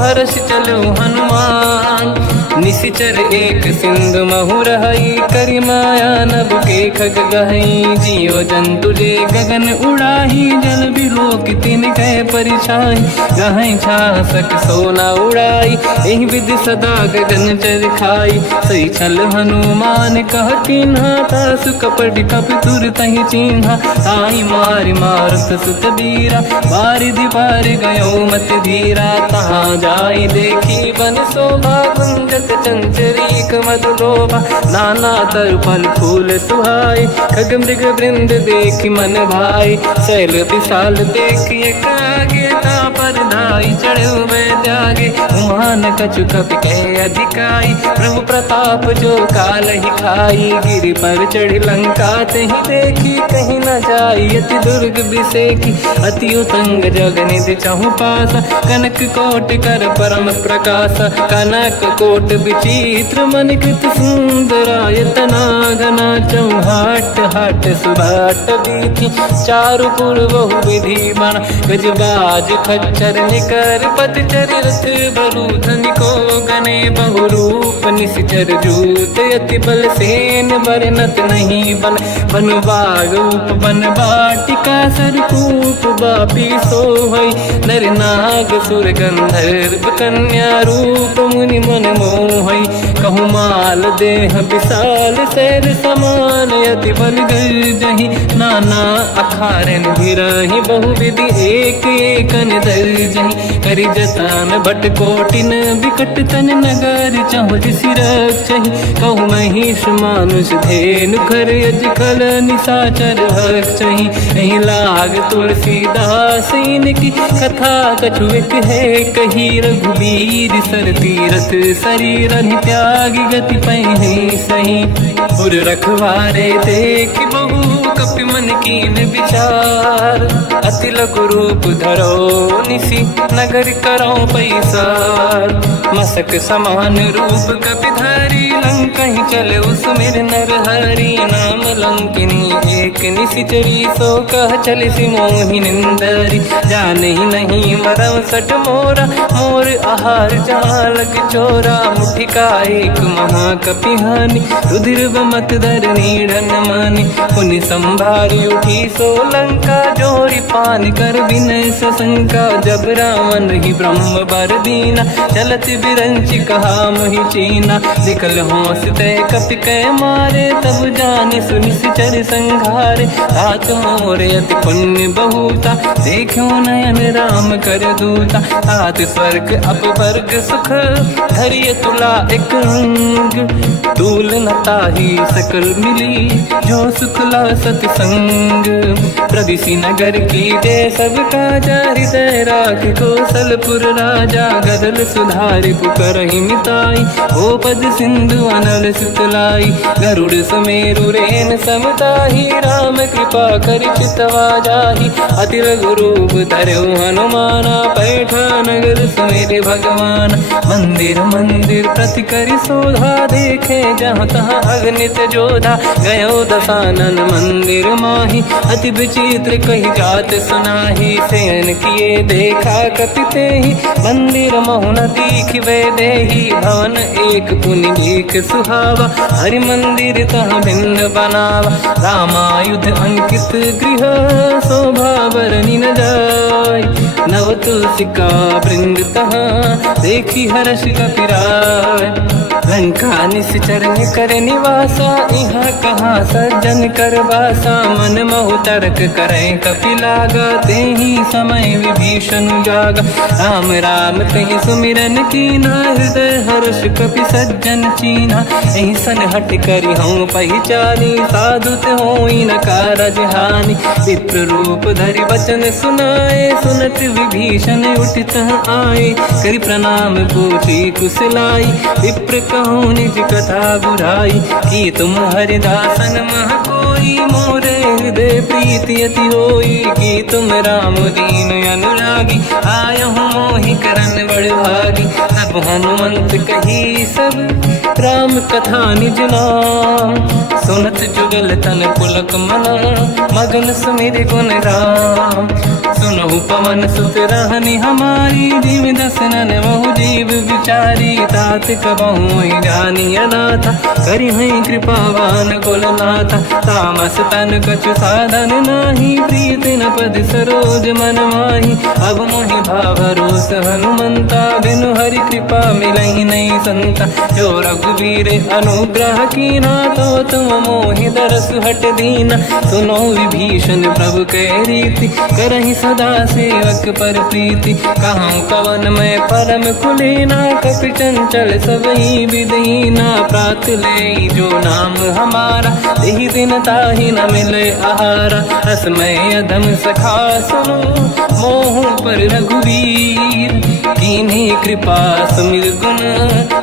हर्ष चलो हनुमान। निशिचर एक सिंधु महु रहई, करि माया नभ के खग गहई। जीव जंतु जे गगन उड़ाही, जल बिलोक तिन कह परिछाई। गहई छासक सोना उड़ाई, एहि विधि सदा गगन चर खाई। सही छल हनुमान कह कीन्हा, तासु कपट कपि तुर तहि चिन्हा। ताई मारि मारुत सुत बीरा, बारिधि पार गयो मत धीरा। तहाँ जाई देखी बन शोभा, कुंजत चंचरीक मधुलोभा। नाना तरु फल फूल सुहाई, खग मृग वृंद देखि मन भाई। शैल विशाल देखिए कागे, पर धाई चढ़ो मैं त्यागे। उमान कछु कपि कह अधिकाई, प्रभु प्रताप जो काल ही खाई। गिरि पर चढ़ लंका तहि देखी, कहीं न जाई अति दुर्ग बिसेकी। अति उत्तंग जग निधि चहु पासा, कनक कोट कर परम प्रकाश। कनक कोट विचित्र मन कृत सुंदरायतना घना। चौहाट हाट सुभाट बीथी, चारु पुर बहु विधि बना। गजबाज खच्चर निकर पतचर, रथ बरु धनिको गने बहु रूप। निशिचर जूत अति बल सेन, बरनत नहीं बन। बन बाग उप बन बाटिका, सरकूप बापी सोहई। नर नाग सुर गंधर्व कन्या, रूप मुनि मन मोहई। कहु माल देह विशाल, शैल समान अति बल गर्जहि। नाना अखारन भिरहि, बहु विधि एक एकन दर्जहि। करि जतन भट कोटिन, विकट तन नगर चहु दिसि रक्षहि। कहु महिष मानुष धेनु, खर यज खल निशाचर भक्षहि। एहि लाग तुलसीदास इनकी, कथा कछु एक है कही। रघुबीर सर तीरथ शरीरहि, त्यागी गति पैहि सही। उर रखवारे देख बहु, कपि मन कीन विचार। अति लघु रूप धरो निसी, नगर करो पैसार। मसक समान रूप कपि धारी, लंका ही चले उसमें नर हरि। नाम लंकिनी एक निशिचरी, सो कह चले सि मोहि निंदरी। जान ही नहीं मरम सट मोरा, मोर आहार जालक चोरा। मुठिका एक महाकपि हानि, रुधिर बमत धर नीड़न मानि। पुनि संभारी उठी सो लंका, जोरी पान कर विनय सशंका। जब रावण ही ब्रह्म बर दीना, चलत बिरंच कहा मोहि चीना। निकल होश तय कपि कै मारे, तब जाने सुनिश्चर संघारे। तात मोर अति पुण्य बहुता, देखो नयन राम कर दूता। तात स्वर्ग अपवर्ग सुख, धरिय तुला एक रंग। तूल न ताहि सकल मिली, जो सुखला सतसंग। प्रदिशि नगर की जय सब काजा, हृदय राख कौशलपुर राजा। गदल सुधारि पुकरहि मिताई, हो पद सिंधु अनल सुतलाई। गरुड़ सुमेरु रेन समताही, राम कृपा कर चितवा जाही। अति रघुरूप धरऊ हनुमाना, पैठा नगर सुमेरे भगवान। मंदिर मंदिर प्रति करि शोधा, देखे जहाँ तहाँ अगणित जोधा। गयो दशानन मंदिर माही, अति विचित्र कही जात सुनाही। शयन किए देखा कति तेहि, मंदिर महु न दीखिबे देहि। भवन एक पुनि एक सुहावा, हरि मंदिर तहाँ भिन्न बनावा। रामायुध अंकित गृह, शोभा बरनि न जाय। नव तुलसी का वृंद तहाँ, देखी हर्ष कपिराय। लंका निश्चर कर निवासा, यहाँ कहाँ सज्जन कर वासा। मन महु तर्क करें कपिलागा, तेहि समय विभीषण जागा। राम राम कहीं सुमिरन कीना, हृदय हर्ष कपि सज्जन चीना। यही सन हट करी हूँ पहचानी, साधुत होई न कारज हानि। विप्र रूप धरि वचन सुनाए, सुनत विभीषण उठित आए। करि प्रणाम पूछी कुशलाई, विप्र कहूँ निज कथा बुराई। कि तुम हरिदासन मह कोई, मोरे हृदय प्रीति अति होई। कि तुम राम दीन अनुरागी, आयहु मोहि करन बड़ भागी। तब हनुमंत कही सब, राम कथा निज नाम। सुनत जुगल तन पुलक मना, मगन सुमिर गुण राम। सुनहु पवन सुत रहनि हमारी, जीव दसनन महु जीव विचारी। तात कबहु जानी अनाथा, करि हैं कृपावान कुलनाथा। तामस तन कछु साधन नाही, प्रीत न पद सरोज मन माही। अब मोहि भावरोस हनुमंता, बिनु हरि कृपा मिलहि नहीं संता। जो रघुवीर अनुग्रह कीना, तो तुम मोहि दरस हट दीना। सुनो विभीषण प्रभु के रीति, करहि सदा सेवक पर प्रीति। कहूँ कवन मैं परम कुलीना, कपि चंचल सबई विदहीना। प्रात ले जो नाम हमारा, यही दिन ताहि न मिले आहारा। रसमय अधम सखा सुनो, मोह पर रघुवीर। कीन्ही कृपा सुमिर गुण,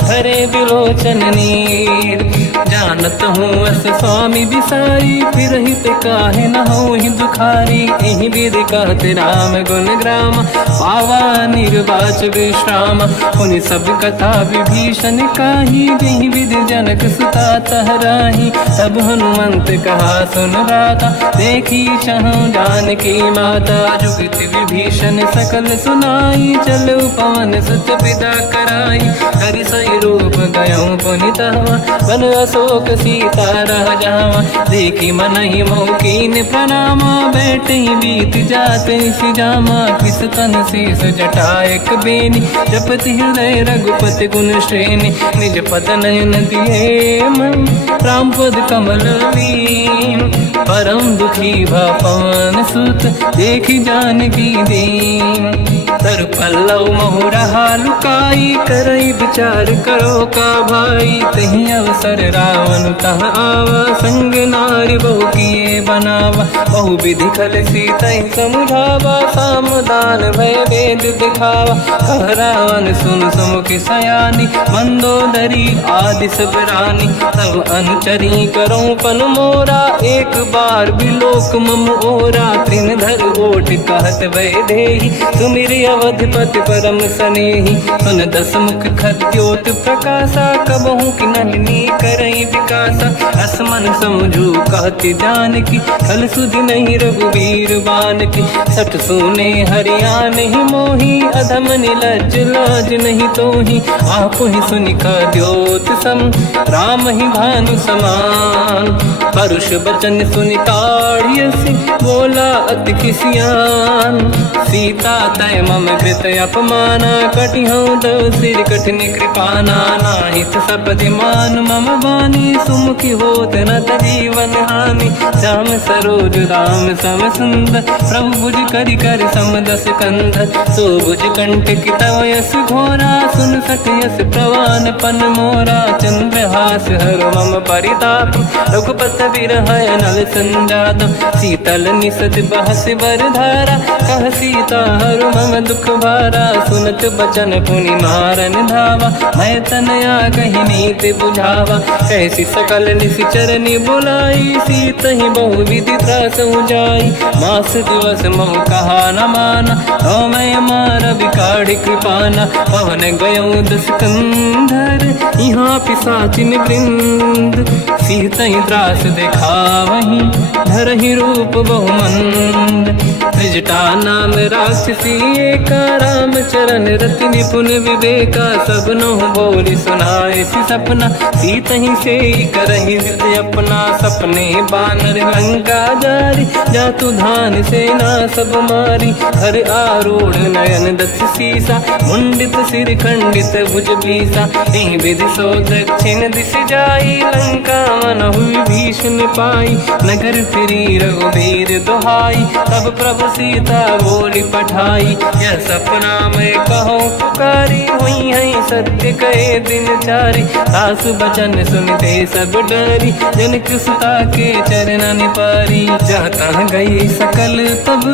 हरे बिलोचन नीर। जानत हूँ अस स्वामी बिसारी, फिर हित काहे न होहि दुखारी। एहि विधि कहते राम गुण ग्राम, पावा निर्वाच विश्राम। पुनि सब कथा विभीषण काही, जेहि विधि जनक सुता तहराही। तब हनुमंत कहा सुन राता, देखी चहु जानकी माता। जुगति विभीषण सकल सुनाई, चलो पवन सुत पिता कराई। हरि सही रूप गयऊँ पुनि तहवा, बन अशोक सीता रह जावा। देखी मनहि मोह कीन प्रणामा, बैठे बीत जाते सिजामा। किस तन शेष जटायक बेनी, जपति हृदय रघुपति गुण श्रेणी। निज पद नयन दिए मन, राम पद कमल लीन। परम दुखी भा पवन सुत, देखी जानकी दीन। तर पल्लव महु रहा लुकाई, करई विचार करो का भाई। तही अवसर रावण तह आवा, संग नारी बहु किए बनावा। बहु विधि खल सीतहि समुझावा, सामदान भय वेद दिखावा। कह रावण सुन सुमुख सयानी, मंदोदरी आदि सब रानी। तब अनुचरी करो पन मोरा, एक बार बिलोक मम ओरा। तृण धर ओट कहत भय देहि, सुमिर अवधपति परम सनेहि। सुन दस मुख खद्योत प्रकाशा, कबहु कि नलिनी करई विकासा। असमन समझू कहति जानकी, खल सुधि नहीं रघुवीर बानकी। सठ सुने हरिया नहीं मोही, अधम निलज्ज लाज नहीं तोही। आपु ही सुनि खद्योत सम, राम ही भानु समान। परुष बचन सुनि ताड़ियसि, बोला अति किसियान। सीता तय मम कृत अपमाना, कटिहऊँ दो सिर कठिन कृपाना। नाहित सपदि मान मम बानी, सुमुखी होत न जीवन हानि। श्याम सरोज राम सम सुंदर, प्रभु भुज करि कर सम दस कंधर। सो भुज कंठ की तव यस घोरा, सुन सठ यस प्रवान पन मोरा। चंद्रहास हर मम परिताप, रघुपत विरह नल संजात शीतल निसत बहस बर धारा कह सीता हर मम दुख भारा सुनत बचन पुनि मारन धावा मैं तनया कही नीति बुझावा कैसी सकल निश्चरनी बुलाई सीत ही बहु विधि त्रास जाई मास दिवस मोह कहा न माना तो मैं मार बिकाढ़ कृपाना पवन गयो दस्कंधर यहाँ पिशाचिन वृंद सीत ही त्रास देखा वहीं धर ही रूप बहुमंद त्रिजटा नाम राक्षसी एका राम चरण रति निपुण विवेका सबनो बोली सुनाए सी सपना सीत ही से करही जित अपना सपने बानर लंका जारी जातु धान सेना सब मारी हर आरूढ़ नयन दत्त सीसा मुंडित सिर खंडित भुज बीसा यही विधि सो दक्षिण दिश जाई लंका मन हुई भीषण पाई नगर फिरी रघुबीर दुहाई तब प्रभु सीता बोली पठाई यह सपना मैं कहूँ पुकारी हुई है सत्य कहे दिन चारी सास बचन सुनते सब डरी जनक सुता के चरण पारी जाता गई सकल तब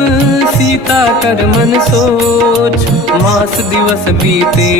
सीता कर मन सोच मास दिवस बीते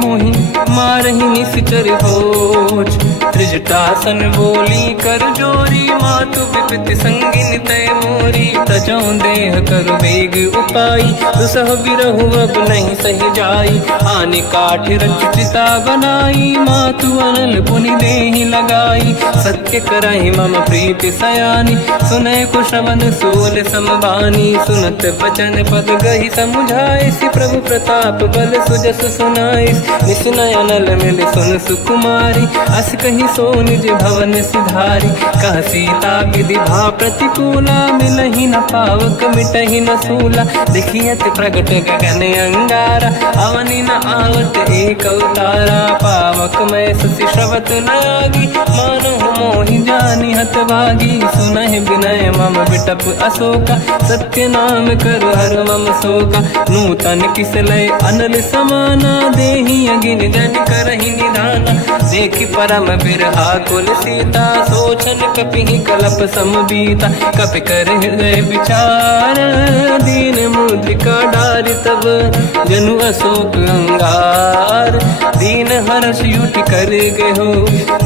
मोहि मारही निश्चर होच त्रिजटासन बोली कर जोरी मातु विपित संगिन तय मोरी तजौ देह कर वेग उपाई दुसह विरहु अब नहीं सही जाई आने काठ रचिता बनाई मातु अनल पुनि देहि लगाई सत्य करहि मम प्रीति सयानी सुनै कुशवन सूल समबानी सुनत बचन पद गहि समुझाए सि प्रभु प्रताप बल सुजस सुनाई निसुनय अनल मिल सुन सुकुमारी अस कहि सो निज भवन सिधारी कह सीता विधि भा प्रतिकूला मिलहि न पावक मिटहि न सूला देखियत प्रगट गगन अंगारा अवनि न आवत एक अवतारा पावक मैं ससि श्रवत न आगी मानो मोहि जानि हत भागी सुनहि विनय मम विटप अशोका सत्य नाम कर हर मम शोका नूतन किस लय अनल समाना देहि अगिन जन करहि निधाना देखि परम बिरहा कुल सीता सोचन कपिहि कलप समबीता कपि कर हृदय विचार दीन मुद्रिका डारि तब जनु अशोक अंगार दीन हर्ष युट कर गयो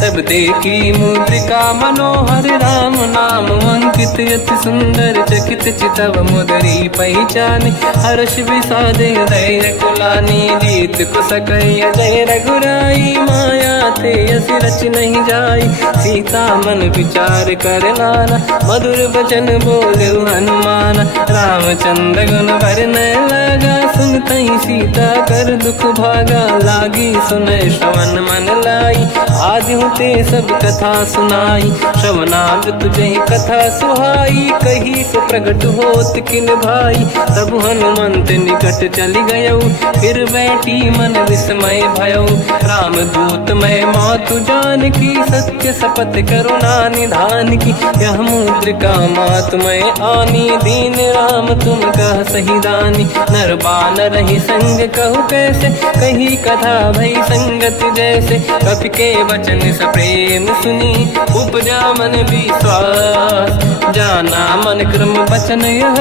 तब देखी मुद्रिका मनोहर राम नाम अंकित अति सुंदर चकित चितव मुदरी पहचान हर्ष विषाद धैर्य कुलानी जीत कुसकय जय रघुराई माया थे यस रच नहीं जाई सीता मन विचार कर नाना मधुर बचन बोले हनुमान रामचंद्र गुण भरने लगा सुनते सीता कर दुख भागा लागी सुने श्रवण मन लाई आज होते सब कथा सुनाई श्रवणाग तुझे कथा सुहाई कही से प्रगट होत किन भाई तब हनुमंत निकट चली गयो फिर बैठी मन विस्मय भयो राम दूत मैं मातु जान की सत्य शपथ करुणा निधान की यह मुद्रिका मात मैं आनी दीन राम तुम कह सही दानी नर बानर ही संग कहु कैसे कही कथा भई संगत जैसे कपि के वचन सप्रेम सुनी उपजा मन विश्वास जाना मन क्रम वचन यह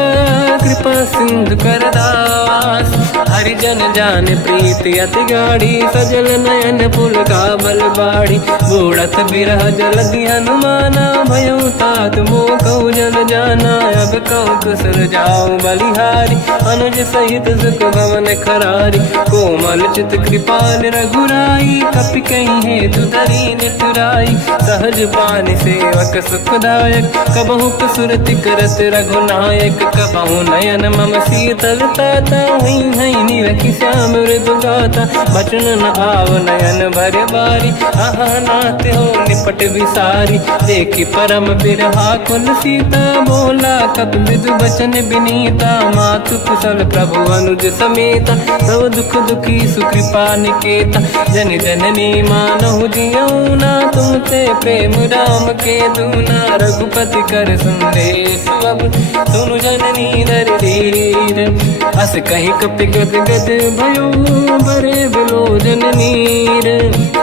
कृपा सिंधु कर दास हरिजन जान प्रीति अति गाढ़ी सजल नयन पुल का बल बाड़ी बूढ़त बिरह जल हनुमाना भयो तात मो कहु जल जाना अब कहु कुसर जाओ बलिहारी अनुज सहित सुख भवन खरारी कोमल चित कृपाल रघुराई कपि कहीं हेतु धरी निठुराई सहज पानि सेवक सुखदायक कबहु कसुरति करत रघुनायक कबहु नयन मम शीतल ताता हुई है निरखि श्याम मृदु गाता बचन न आव नयन भर बारी आहा नाथ हो निपट विसारी देखी परम बिरहा कुल सीता बोला कप विदु बचन विनीता मातु कुशल प्रभु अनुज समेता सब दुख दुखी सुकृपा निकेता जन जननी मानहु जियौना तुमसे प्रेम राम के दूना रघुपति कर संदेश अब सुनु जननी दर धीर अस कहीं कपि गद गद भयो भरे बिलोचन नीर।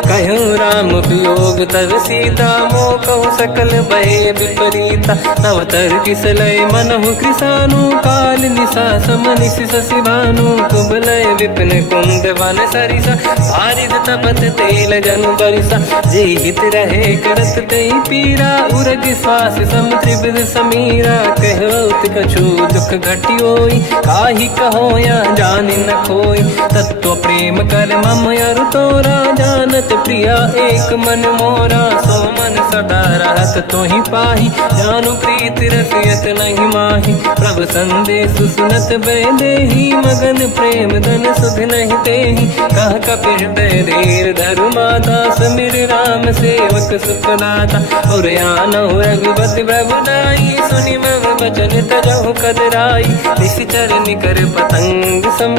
कहूँ राम वियोग तव सीता मोह कहूँ सकल भय विपरीता। नव तर किसलय मनहु कृसानु काल निशा समनिस शशि भानु। कुबलय विपिन कुंद वन सरिसा बारिद तपत तेल जनु बरिसा। जे हित रहे करत ते पीरा उरग श्वास सम त्रिविध समीरा। कहत कछु दुख घटियोई काहि कहो या जानि न खोई। तत्व प्रेम कर मम अरु तोरा जानत प्रिया एक मन मोरा। सो मन सदा रहत तोहि पाहि जानु प्रीत रसियत नहीं माहि। प्रभु संदेश सुनत बैदेहि मगन प्रेम धन सुध नहीं तेहि। कह कपि हृदय धीर धरु माता समीर राम सेवक सुखदाता। और आनहु रघुपति प्रभु नाई सुनि मम वचन तजहु कदराई। निश्चर निकर पतंग सम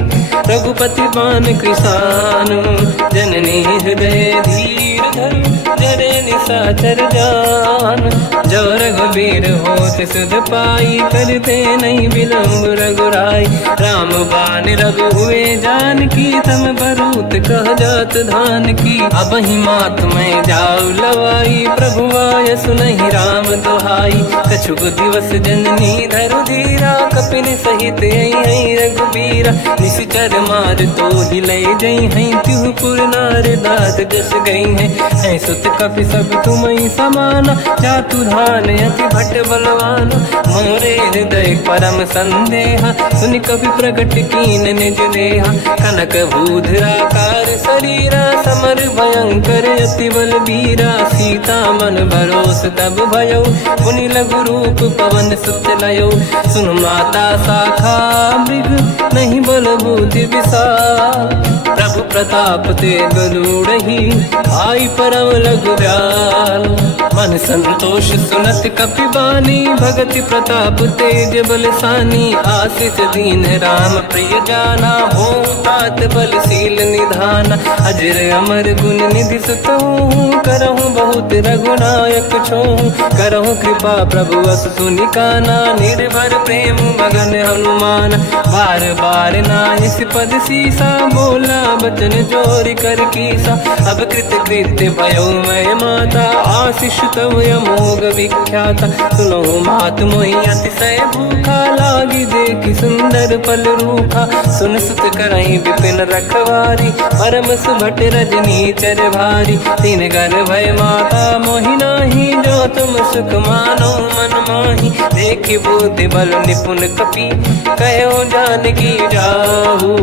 रघुपति बान कृसानु। जननी हृदय धीर धरु जरे निशाचर जान। जो रघुबीर होत सुध पाई करते नहीं विलम्ब रघुराई। राम बान रघु हुए जानकी तम बरूत कह जात धान की। अब ही मात में जाऊ लवाई प्रभु आय सुनहि राम दुहाई। कछुक दिवस जननी धरु धीरा कपिन सहित आई रघुबीरा। निश्चर मार तो ही ले जई हैं तिहु पुर नार दाद जस गई हैं। सुत कपि सब तुमहि समाना जातु धान अति भट बलवाना। मोरे हृदय परम संदेहा सुनि कपि प्रगट कीन निज देहा। कनक भूधराकार शरीरा समर भयंकर अति बलबीरा। सीता मन भरोस तब भयो पुनि लघु रूप पवन सुत लयो। सुन माता शाखा मृग नहीं बल बुद्धि विशाल। प्रभु प्रताप ते गरुड़हि आई परम लघु दयाल। मन संतोष सुनत कपि बानी भगति प्रताप तेज बलसानी। आशीष दीन राम प्रिय जाना हो तात बलशील निधाना। अजर अमर गुण निधि सुतहु करहु बहुत रघुनायक छोहु। करहु कृपा प्रभु अस सुनि काना निर्भर प्रेम मगन हनुमान। बार बार नाहिस पद सीसा बोला बचन जोरि कर कीसा। अब कृत कृत्य भयो मैं माता आशीष तव अमोघ विख्याता। सुनो मात मोहि अतिशय भूखा लागी देखि सुंदर पल रूखा। सुन सुत करहि विपिन रखवारी परम सुभट रजनी चर भारी। तीन घर भय माता मोहि नाही जो तुम सुख मानो मन माही। देखि बुद्धि बल निपुण कपि कहो जानकी जाहू।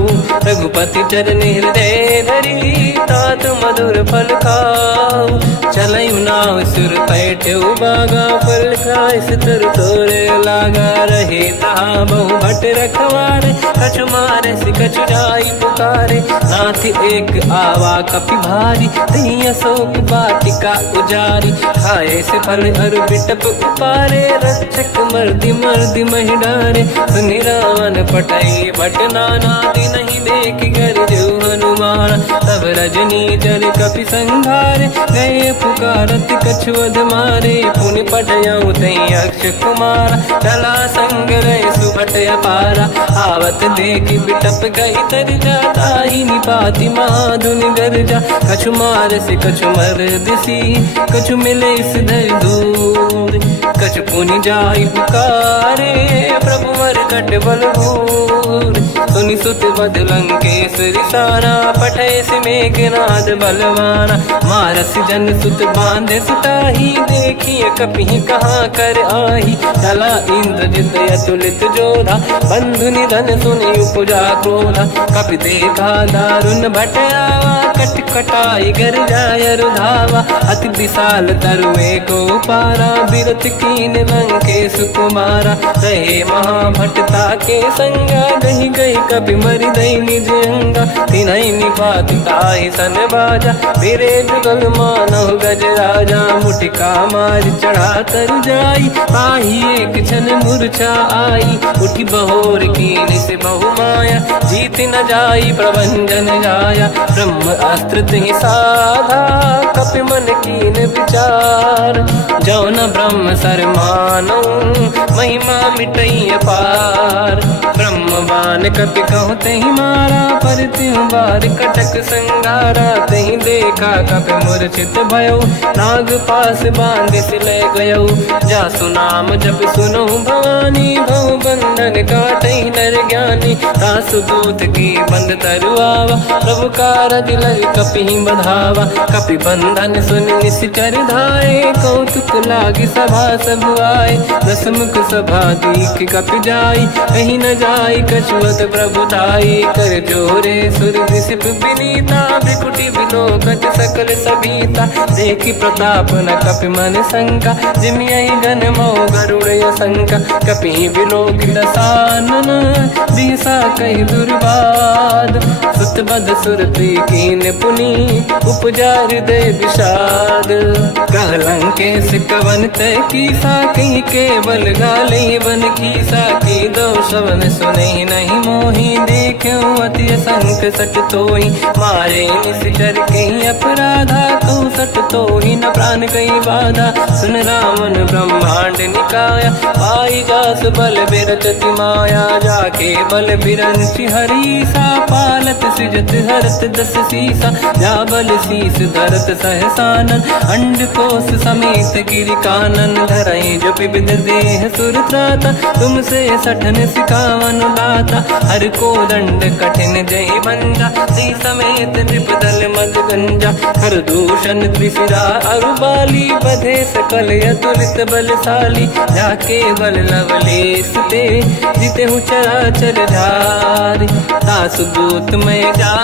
रघुपति चरण हृदय धरी तात मधुर फल खाऊ। चलऊ नाव सुर पैठ्यौ बागा फल खाय सितर तोरे लागा। रहे तहाँ बहु भट रखवारे कछु मारे सि कछु जाई पुकारे। नाथ एक आवा कपि भारी दही अशोक वाटिका उजारी। खाए से फल अरु बिटप उपारे रक्षक मर्दि मर्दि महि डारे। सुनि रावण पटई भट नाना नहीं देख कर जो हनुमान। तब रजनी जल कपि संघारे गए पुकारत कछु अध मारे। पुनि पटयऊ तई अक्ष कुमारा चला संग रहे सुभट अपारा। आवत देखि बिटप गई तर जाता ही निपाति माधुनि गर्जा। कछु मार से कछु मर दिसी कछु मिले इस धर दूर। कछु पुनि जाई पुकारे प्रभु मर कट बल भूर। सुनि सुत बद लंकेश्वरी सारा पठे से मेघनाद बलवाना। मारस जन सुत बांधे सुताही देखिए कपि कहाँ कर आही। चला इंद्रजित अतुलित जोधा बंधु निधन सुनि उपजा क्रोधा। कपि देखा दारुण भट आवा कट कटाई गर जाय रुधावा। अति विशाल तरुए को पारा बिरत कीन लंकेश कुमारा। रहे महाभटता के संगा गही गई कपि मरि दई निज अंगा। तिन्हि निपाति ताहि सन बाजा फिरे जुगल मानव गज राजा। मुटिका मार चढ़ा तर जाई पाही एक क्षण मूर्छा आई। उठी बहोर कीन से बहु माया जीत न जाई प्रभंजन जाया। ब्रह्म अस्त्र तिहि साधा कपि मन कीन विचार। जो न ब्रह्म सर मानो महिमा मिटई अपार। ब्रह्मवान कपि कहूँ तही मारा, पर त्यों बार कटक संगारा। तही देखा कपि मूर्छित भयो, नाग पास बांध सिले गयो। जा सुनाम जब सुनो भवानी, भव बंधन काटहि नर ज्ञानी। दास दूत की बंद तरुआवा, प्रभु कारज लग कपि बधावा। कपि बंधन सुन निश्चर धाये, कौतुक लागी सभा सब आए। दसमुख सभा दीख कपि जाई, कहीं न जाई कछुअत प्रभुताई। कर जोरे सुर दिसिप विनीता, बिकुटी बिलोकत सकल सबीता। देखी प्रताप न कपि मन शंका, जिमियहि गन मौ गरुड़ असंका। कपि बिलोक दसानन, बिहसा कहि दुर्बाद। सुत बद सुरति कीन पुनी, उपजा हृदय विषाद। कहलंकेश कवन तय कीसा, कहीं केवल गाले बन कीसा। की दो शवन सुनहि नहीं मोहि, देखूं अति संक सट तोहि। मारे निश्चर कहीं अपराधा, कहूँ सट तोहि न प्राण कहीं बाधा। सुन रावण ब्रह्मांड निकाया, पाई जास बल बिरचति माया। जाके बल बिरंचि हरीसा, पालत सृजत हरत दस सीसा। जा बल शीस धरत सहसानन, अंड कोश समेत गिरि कानन। धरई जो विविध देह सुर त्राता, तुमसे सठन सिखावन दाता। हर को दंड कठिन जय बंजा, सी समेत नृपदल मद गंजा। हर दूषण त्रिशिरा अरुबाली, बधे सकल अतुलित बलशाली। जाके बल लवलेश ते, जिते हूँ चराचर धारी। दास दूत मैं जा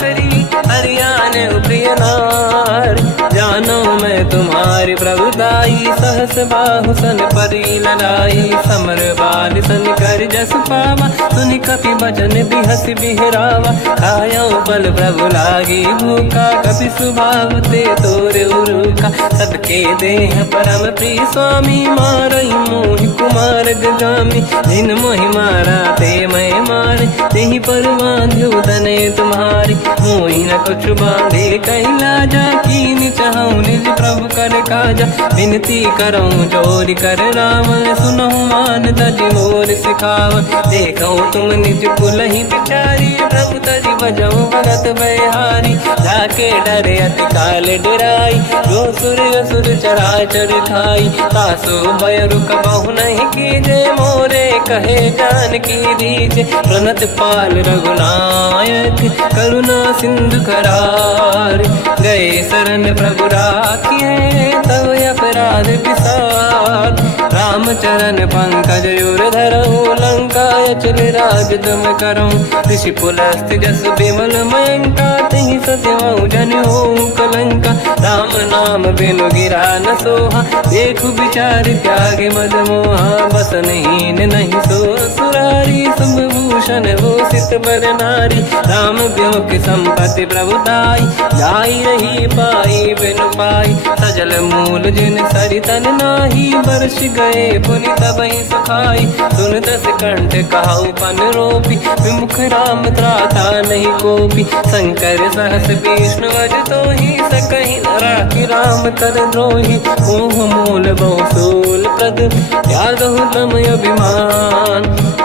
करी, हरियाण प्रिय नार। जानो मैं तुम्हारी प्रभुताई, सहस बाहु सन परी लड़ाई। समर बाल सन कर जस पावा, सुनि कपि बचन बिहस बिहरावा। खायो बल प्रभु लागी भूखा, कपि स्वभाव ते तोरे उरुखा। सबके देह परम प्रिय स्वामी, मारई मोहि कुमार गगामी। जिन मोहि मारा ते मैं मारे, तेहि पर बांध्यो तने तुम्हारी। मोहि न कुछ बांधे कैलाजा, कीन चाहूं निज प्रभु कर काजा। विनती करऊं जोरि कर रावण, सुनहु मान तज मोर सिखावन। देखऊं तुम निज कुलहि बिचारी, प्रभु तज बजऊं भगत बयहारी। जाके डरे अति काल डराई, जो सुर असुर चराचर खाई। तासो भय रुक बहु नहीं कीजे, मोरे कहे जान की दीजे। प्रणत पाल रघुनायक, करुणा सिंधु करार। गए शरण प्रभु राखिए, तब अपराध विसार। रामचरण पंकज उर धरऊं, लंका अचल राज तुम करऊं। ऋषि पुलस्त जस विमल मयंका, तहि सत्यवं जन होऊं कलंका। राम नाम बिनु गिरा न सोहा, देखु विचार त्यागे मद मोहा। बसनहीन नहीं सो सुरारी, शुभ भूषण भूषित बर नारी। राम ब्योम की संपत्ति प्रभुताई, जाई रही पाई बिनु पाई। सजल मूल जिन सरितन नाही, बरस गए पुनि तबहि सुखाई। सुन दस कंठ कहाऊ पन रोपी, विमुख राम त्राता नहीं कोपी। शंकर सहस विष्णु अज तोहि, सकहि न राखि राम कर द्रोही। मोह मूल बहु सूल प्रद, त्यागहु तम अभिमान।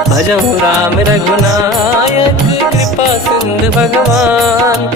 भजहु राम रघुनायक, कृपा सिंधु भगवान।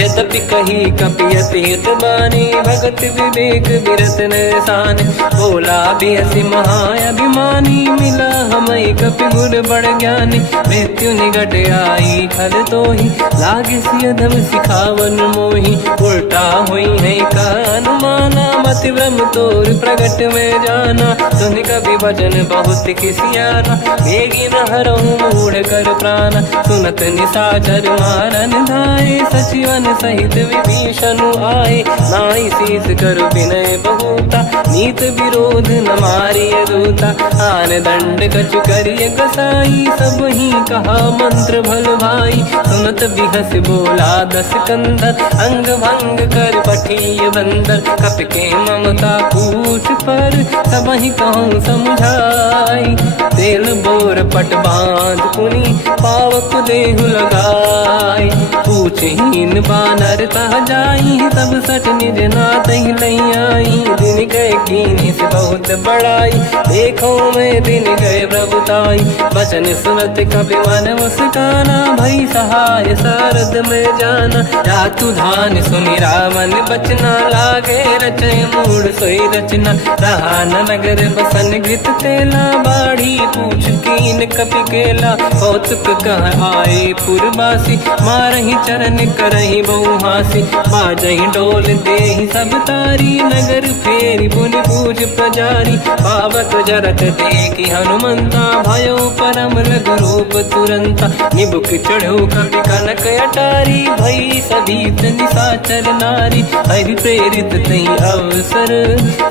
यद्यपि कही कपि अति हित बानी, भगत विवेक विरत निशान। बोला बिहसि महाअभिमानी, मिला हमई कपि गुर बड़ ज्ञानी। मृत्यु निकट आई खल तोहि, लागे सिय धम सिखावन मोहि। उल्टा हुई है का अनुमाना, मति ब्रह्म तोर प्रगट में जाना। सुन कपि वचन बहुत किसियाना, बेगी न हरहु मूढ़ कर प्राण। सुनत निशाचर मारन धाये, सचिवन सहित विभीषण आए। नाई शीस कर विनय बहुता, नीत विरोध न मारिय दूता। आन दंड कछु करिय कसाई, सब ही कहा मंत्र भल भाई। सुनत बिहस बोला दस कंदर, अंग भंग कर पठिय बंदर। कपि के ममता पूछ पर, सब ही कहूँ समझाई। तेल बोर पट बांध पुनि, पावक देहु लगाई। पूछहीन बानर तह जाई, तब सट निज नाथ ही लई आई। दिन गए कीनी से बहुत बड़ाई, देखो मैं दिन गए प्रभुताई। वचन सुनत कपि मन मुस्काना, भई सहाय शरद में जाना। जातु धान सुनि रावण बचना, लागे रचे मूड सोई रचना। रहा न नगर बसन घृत तेला, बाढ़ी पूछ कीन कपि केला। कौतुक कह आए पुरवासी, मारहि चरण करहि बहु हासी। बाजहि डोल देहि सब तारी, नगर फेरि पुनि पूज प्रजारी। पावक जरत देखि हनुमंता, भयो परम लघु रूप तुरंता। निबुक चढ़ो कपि कनक अटारी, भई सभीत निशाचर नारी। हरि प्रेरित तहि अवसर,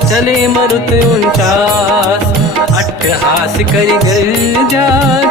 चले मरुत 49। अट्टहास करि गर्जा,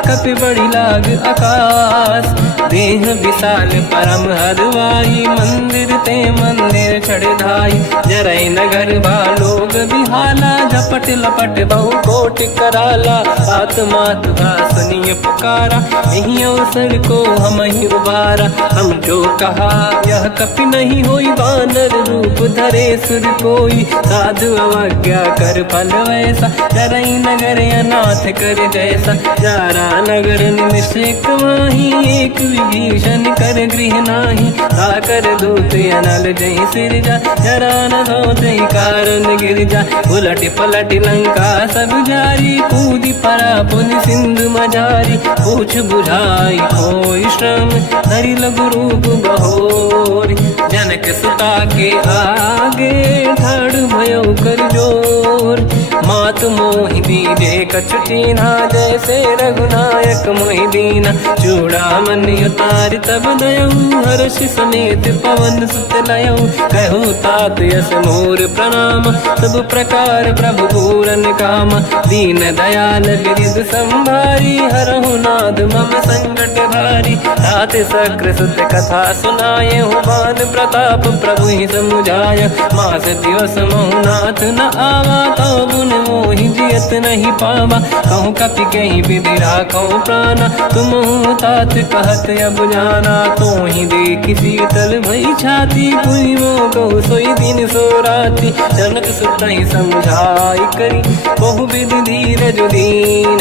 कपि बड़ी लाग आकाश। देह विशाल परम हरवाई, मंदिर ते मंदिर चढ़ धाई। जरै नगर बालोग बिहाला, झपट लपट बहु कोट कराला। आत्मात सुनिय पुकारा, यही अवसर को हम ही उबारा। हम जो कहा यह कपि नहीं होई, वानर रूप धरे सुर कोई। साधु अवज्ञा कर फल वैसा, जरै नगर अनाथ कर जैसा। जारा नगर निमिषेक माही, एक विभीषण कर गृह नाही। ताकर दूत अनल जय सिरजा, जरा न धोते कारण गिरजा। उलट पलट लंका सब जारी, कूदी परा पुन सिंधु मजारी। पूछ बुझाई कोई श्रम, धरि लघु रूप बहोरी। जनक सुता के आगे, ठाड़ भयो कर जोर। मात मोहि दीजे कछु चीन्हा, जैसे रघुनायक मोहि दीना। चूड़ामणि उतारि तब दयऊ, हर्ष समेत पवन सुत लयऊ। कहु तात यस मोर प्रणाम, सब प्रकार प्रभु पूरन काम। दीन दयाल गिरिध संभारी, हरहु नाद मम संकट भारी। तात सक्र सुत कथा सुनाए, हूँ बान प्रताप प्रभु ही समुझाय। मास दिवस महु नाथ न आवा, तौ गुण मोहि जियत नहीं पावा। कहूँ कपि कहीं विधि राखो प्राणा, तुम तात कहत अब जाना। तो ही देखि शीतल भई छाती, पुनि मोह कहु सोई दिन सो राति। जनक सुत ही समझाई करी, बहु विधि धीरज दीन।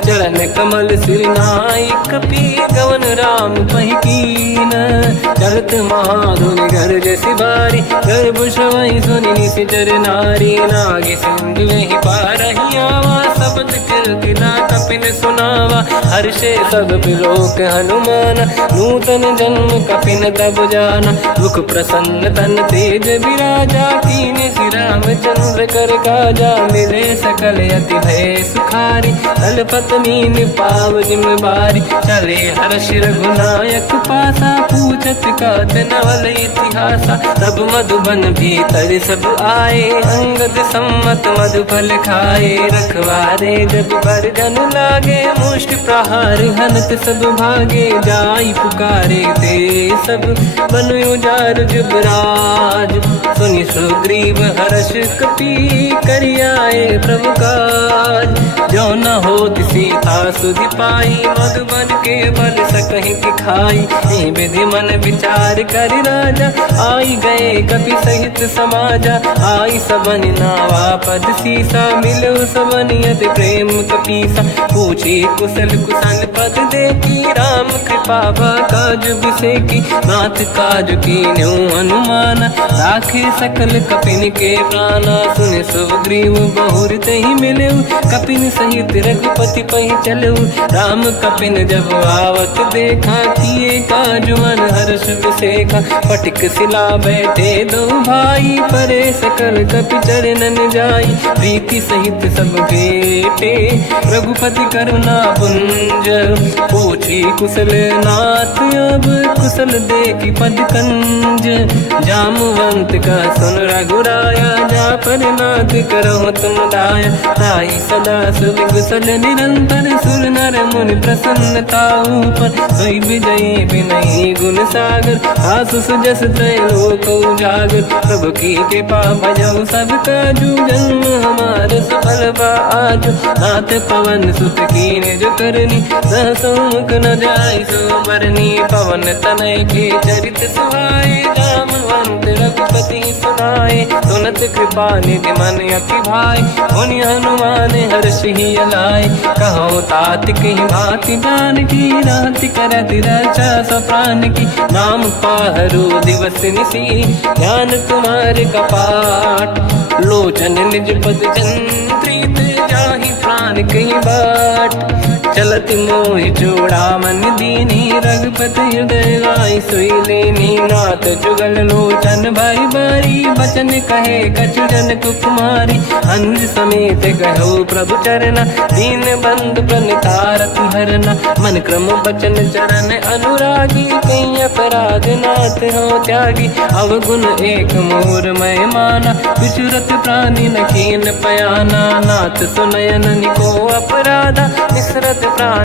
चरण कमल सिर नाई, कपि गवन राम पहि कीन। चलत महाधुनि गर्ज सिबारी, गर्भ श्रवहि सुनि निशिचर नारी। नागे सिंधु ही पारहि आवा, शब्द कीर्तिना कपिन सुनावा। हर्षे सब बिलोक हनुमाना, नूतन जन्म कपिन तब जाना। मुख प्रसन्न तन तेज विराजा, कीने श्री रामचंद्र कर काजा। मिले सकल अति भय सुखारी, तलपत मीन पाव जिम बारी। चले हर्ष रघुनायक पासा, पूछत कात नवल इतिहासा। तब मधुबन भीतर सब आए, अंगद सम्मत मधुफल खाए। रखवारे जब पर जन लागे, मुष्ट प्रहार हनत सब भागे। जाई पुकारे ते सब, बन उजार जुबराज। सुनि सुग्रीव हर्ष कपि, करियाए प्रभु काज। जो न होत सीता सुधि पाई, मधुबन के बल सकहि खाई। हे विधि मन विचार कर राजा, आई गए कपि सहित समाजा। आई सबन नावा पद सीसा, मिलो सबन यत प्रेम कपीसा। पूछी कुशल कुशल पद देखी, राम कृपा काज बिसेकी। नाथ काज कीन्यो हनुमाना, राखे सकल कपिन के प्राणा। सुन सुग्रीव बहुर तहि मिलऊ, कपिन सहित रघुपति पहि चलऊ। राम कपिन जब आवत देखा, किए काज मन हर्ष विसेखा। पटिक सिला बैठे दो भाई, परे सकल कपि चरणन जाई। प्रीति सहित सब भेटे, रघुपति करुणा पुंज। पूछी कुशल नाथ अब, कुशल देखि पद कंज। जामवंत का सुन रघुराया, जा पर नाथ करहु तुम दाया। ताई सदा सुख कुशल निरंतर, सुर नर मुनि प्रसन्नता ऊपर। सोई विजयी विनयी गुण सागर, आसु सुजस त्रैलोक उजागर। प्रभु की कृपा भजऊ सब काजू, जन्म हमार सफल बा आज। नाथ पवन सुत कीन्ह जो करनी, सहसो मुख न जाय सो बरनी पवन तनय के चरित सुहाए जामवंत रघुपति सुनाए सुनत कृपा निधि मन अति भाई मुनि हनुमान हर्षि अलाय कहो तात कही भांति जान की राति करत रक्षा सप्रान की नाम पाहरो दिवस निसी ध्यान तुम्हारे कपाट लोचन निज पद प्रीत जाहि प्राण कही बाट चलत मोहि जोड़ा मन दीनी रघुपति हृदय लाई सोई लेनी नाथ जुगल लोचन भाई बारी बचन कहे कछु जन कुमारी हंस समेत कहो प्रभु चरना दीन बंधु प्रणितारत हरना मन क्रम बचन चरण अनुरागी कहीं अपराध नाथ हो त्यागी अवगुण एक मोर मैं माना विचुरत प्राणी न कीन पयाना नाथ सुनयन निको अपराधा मिश्रत प्राण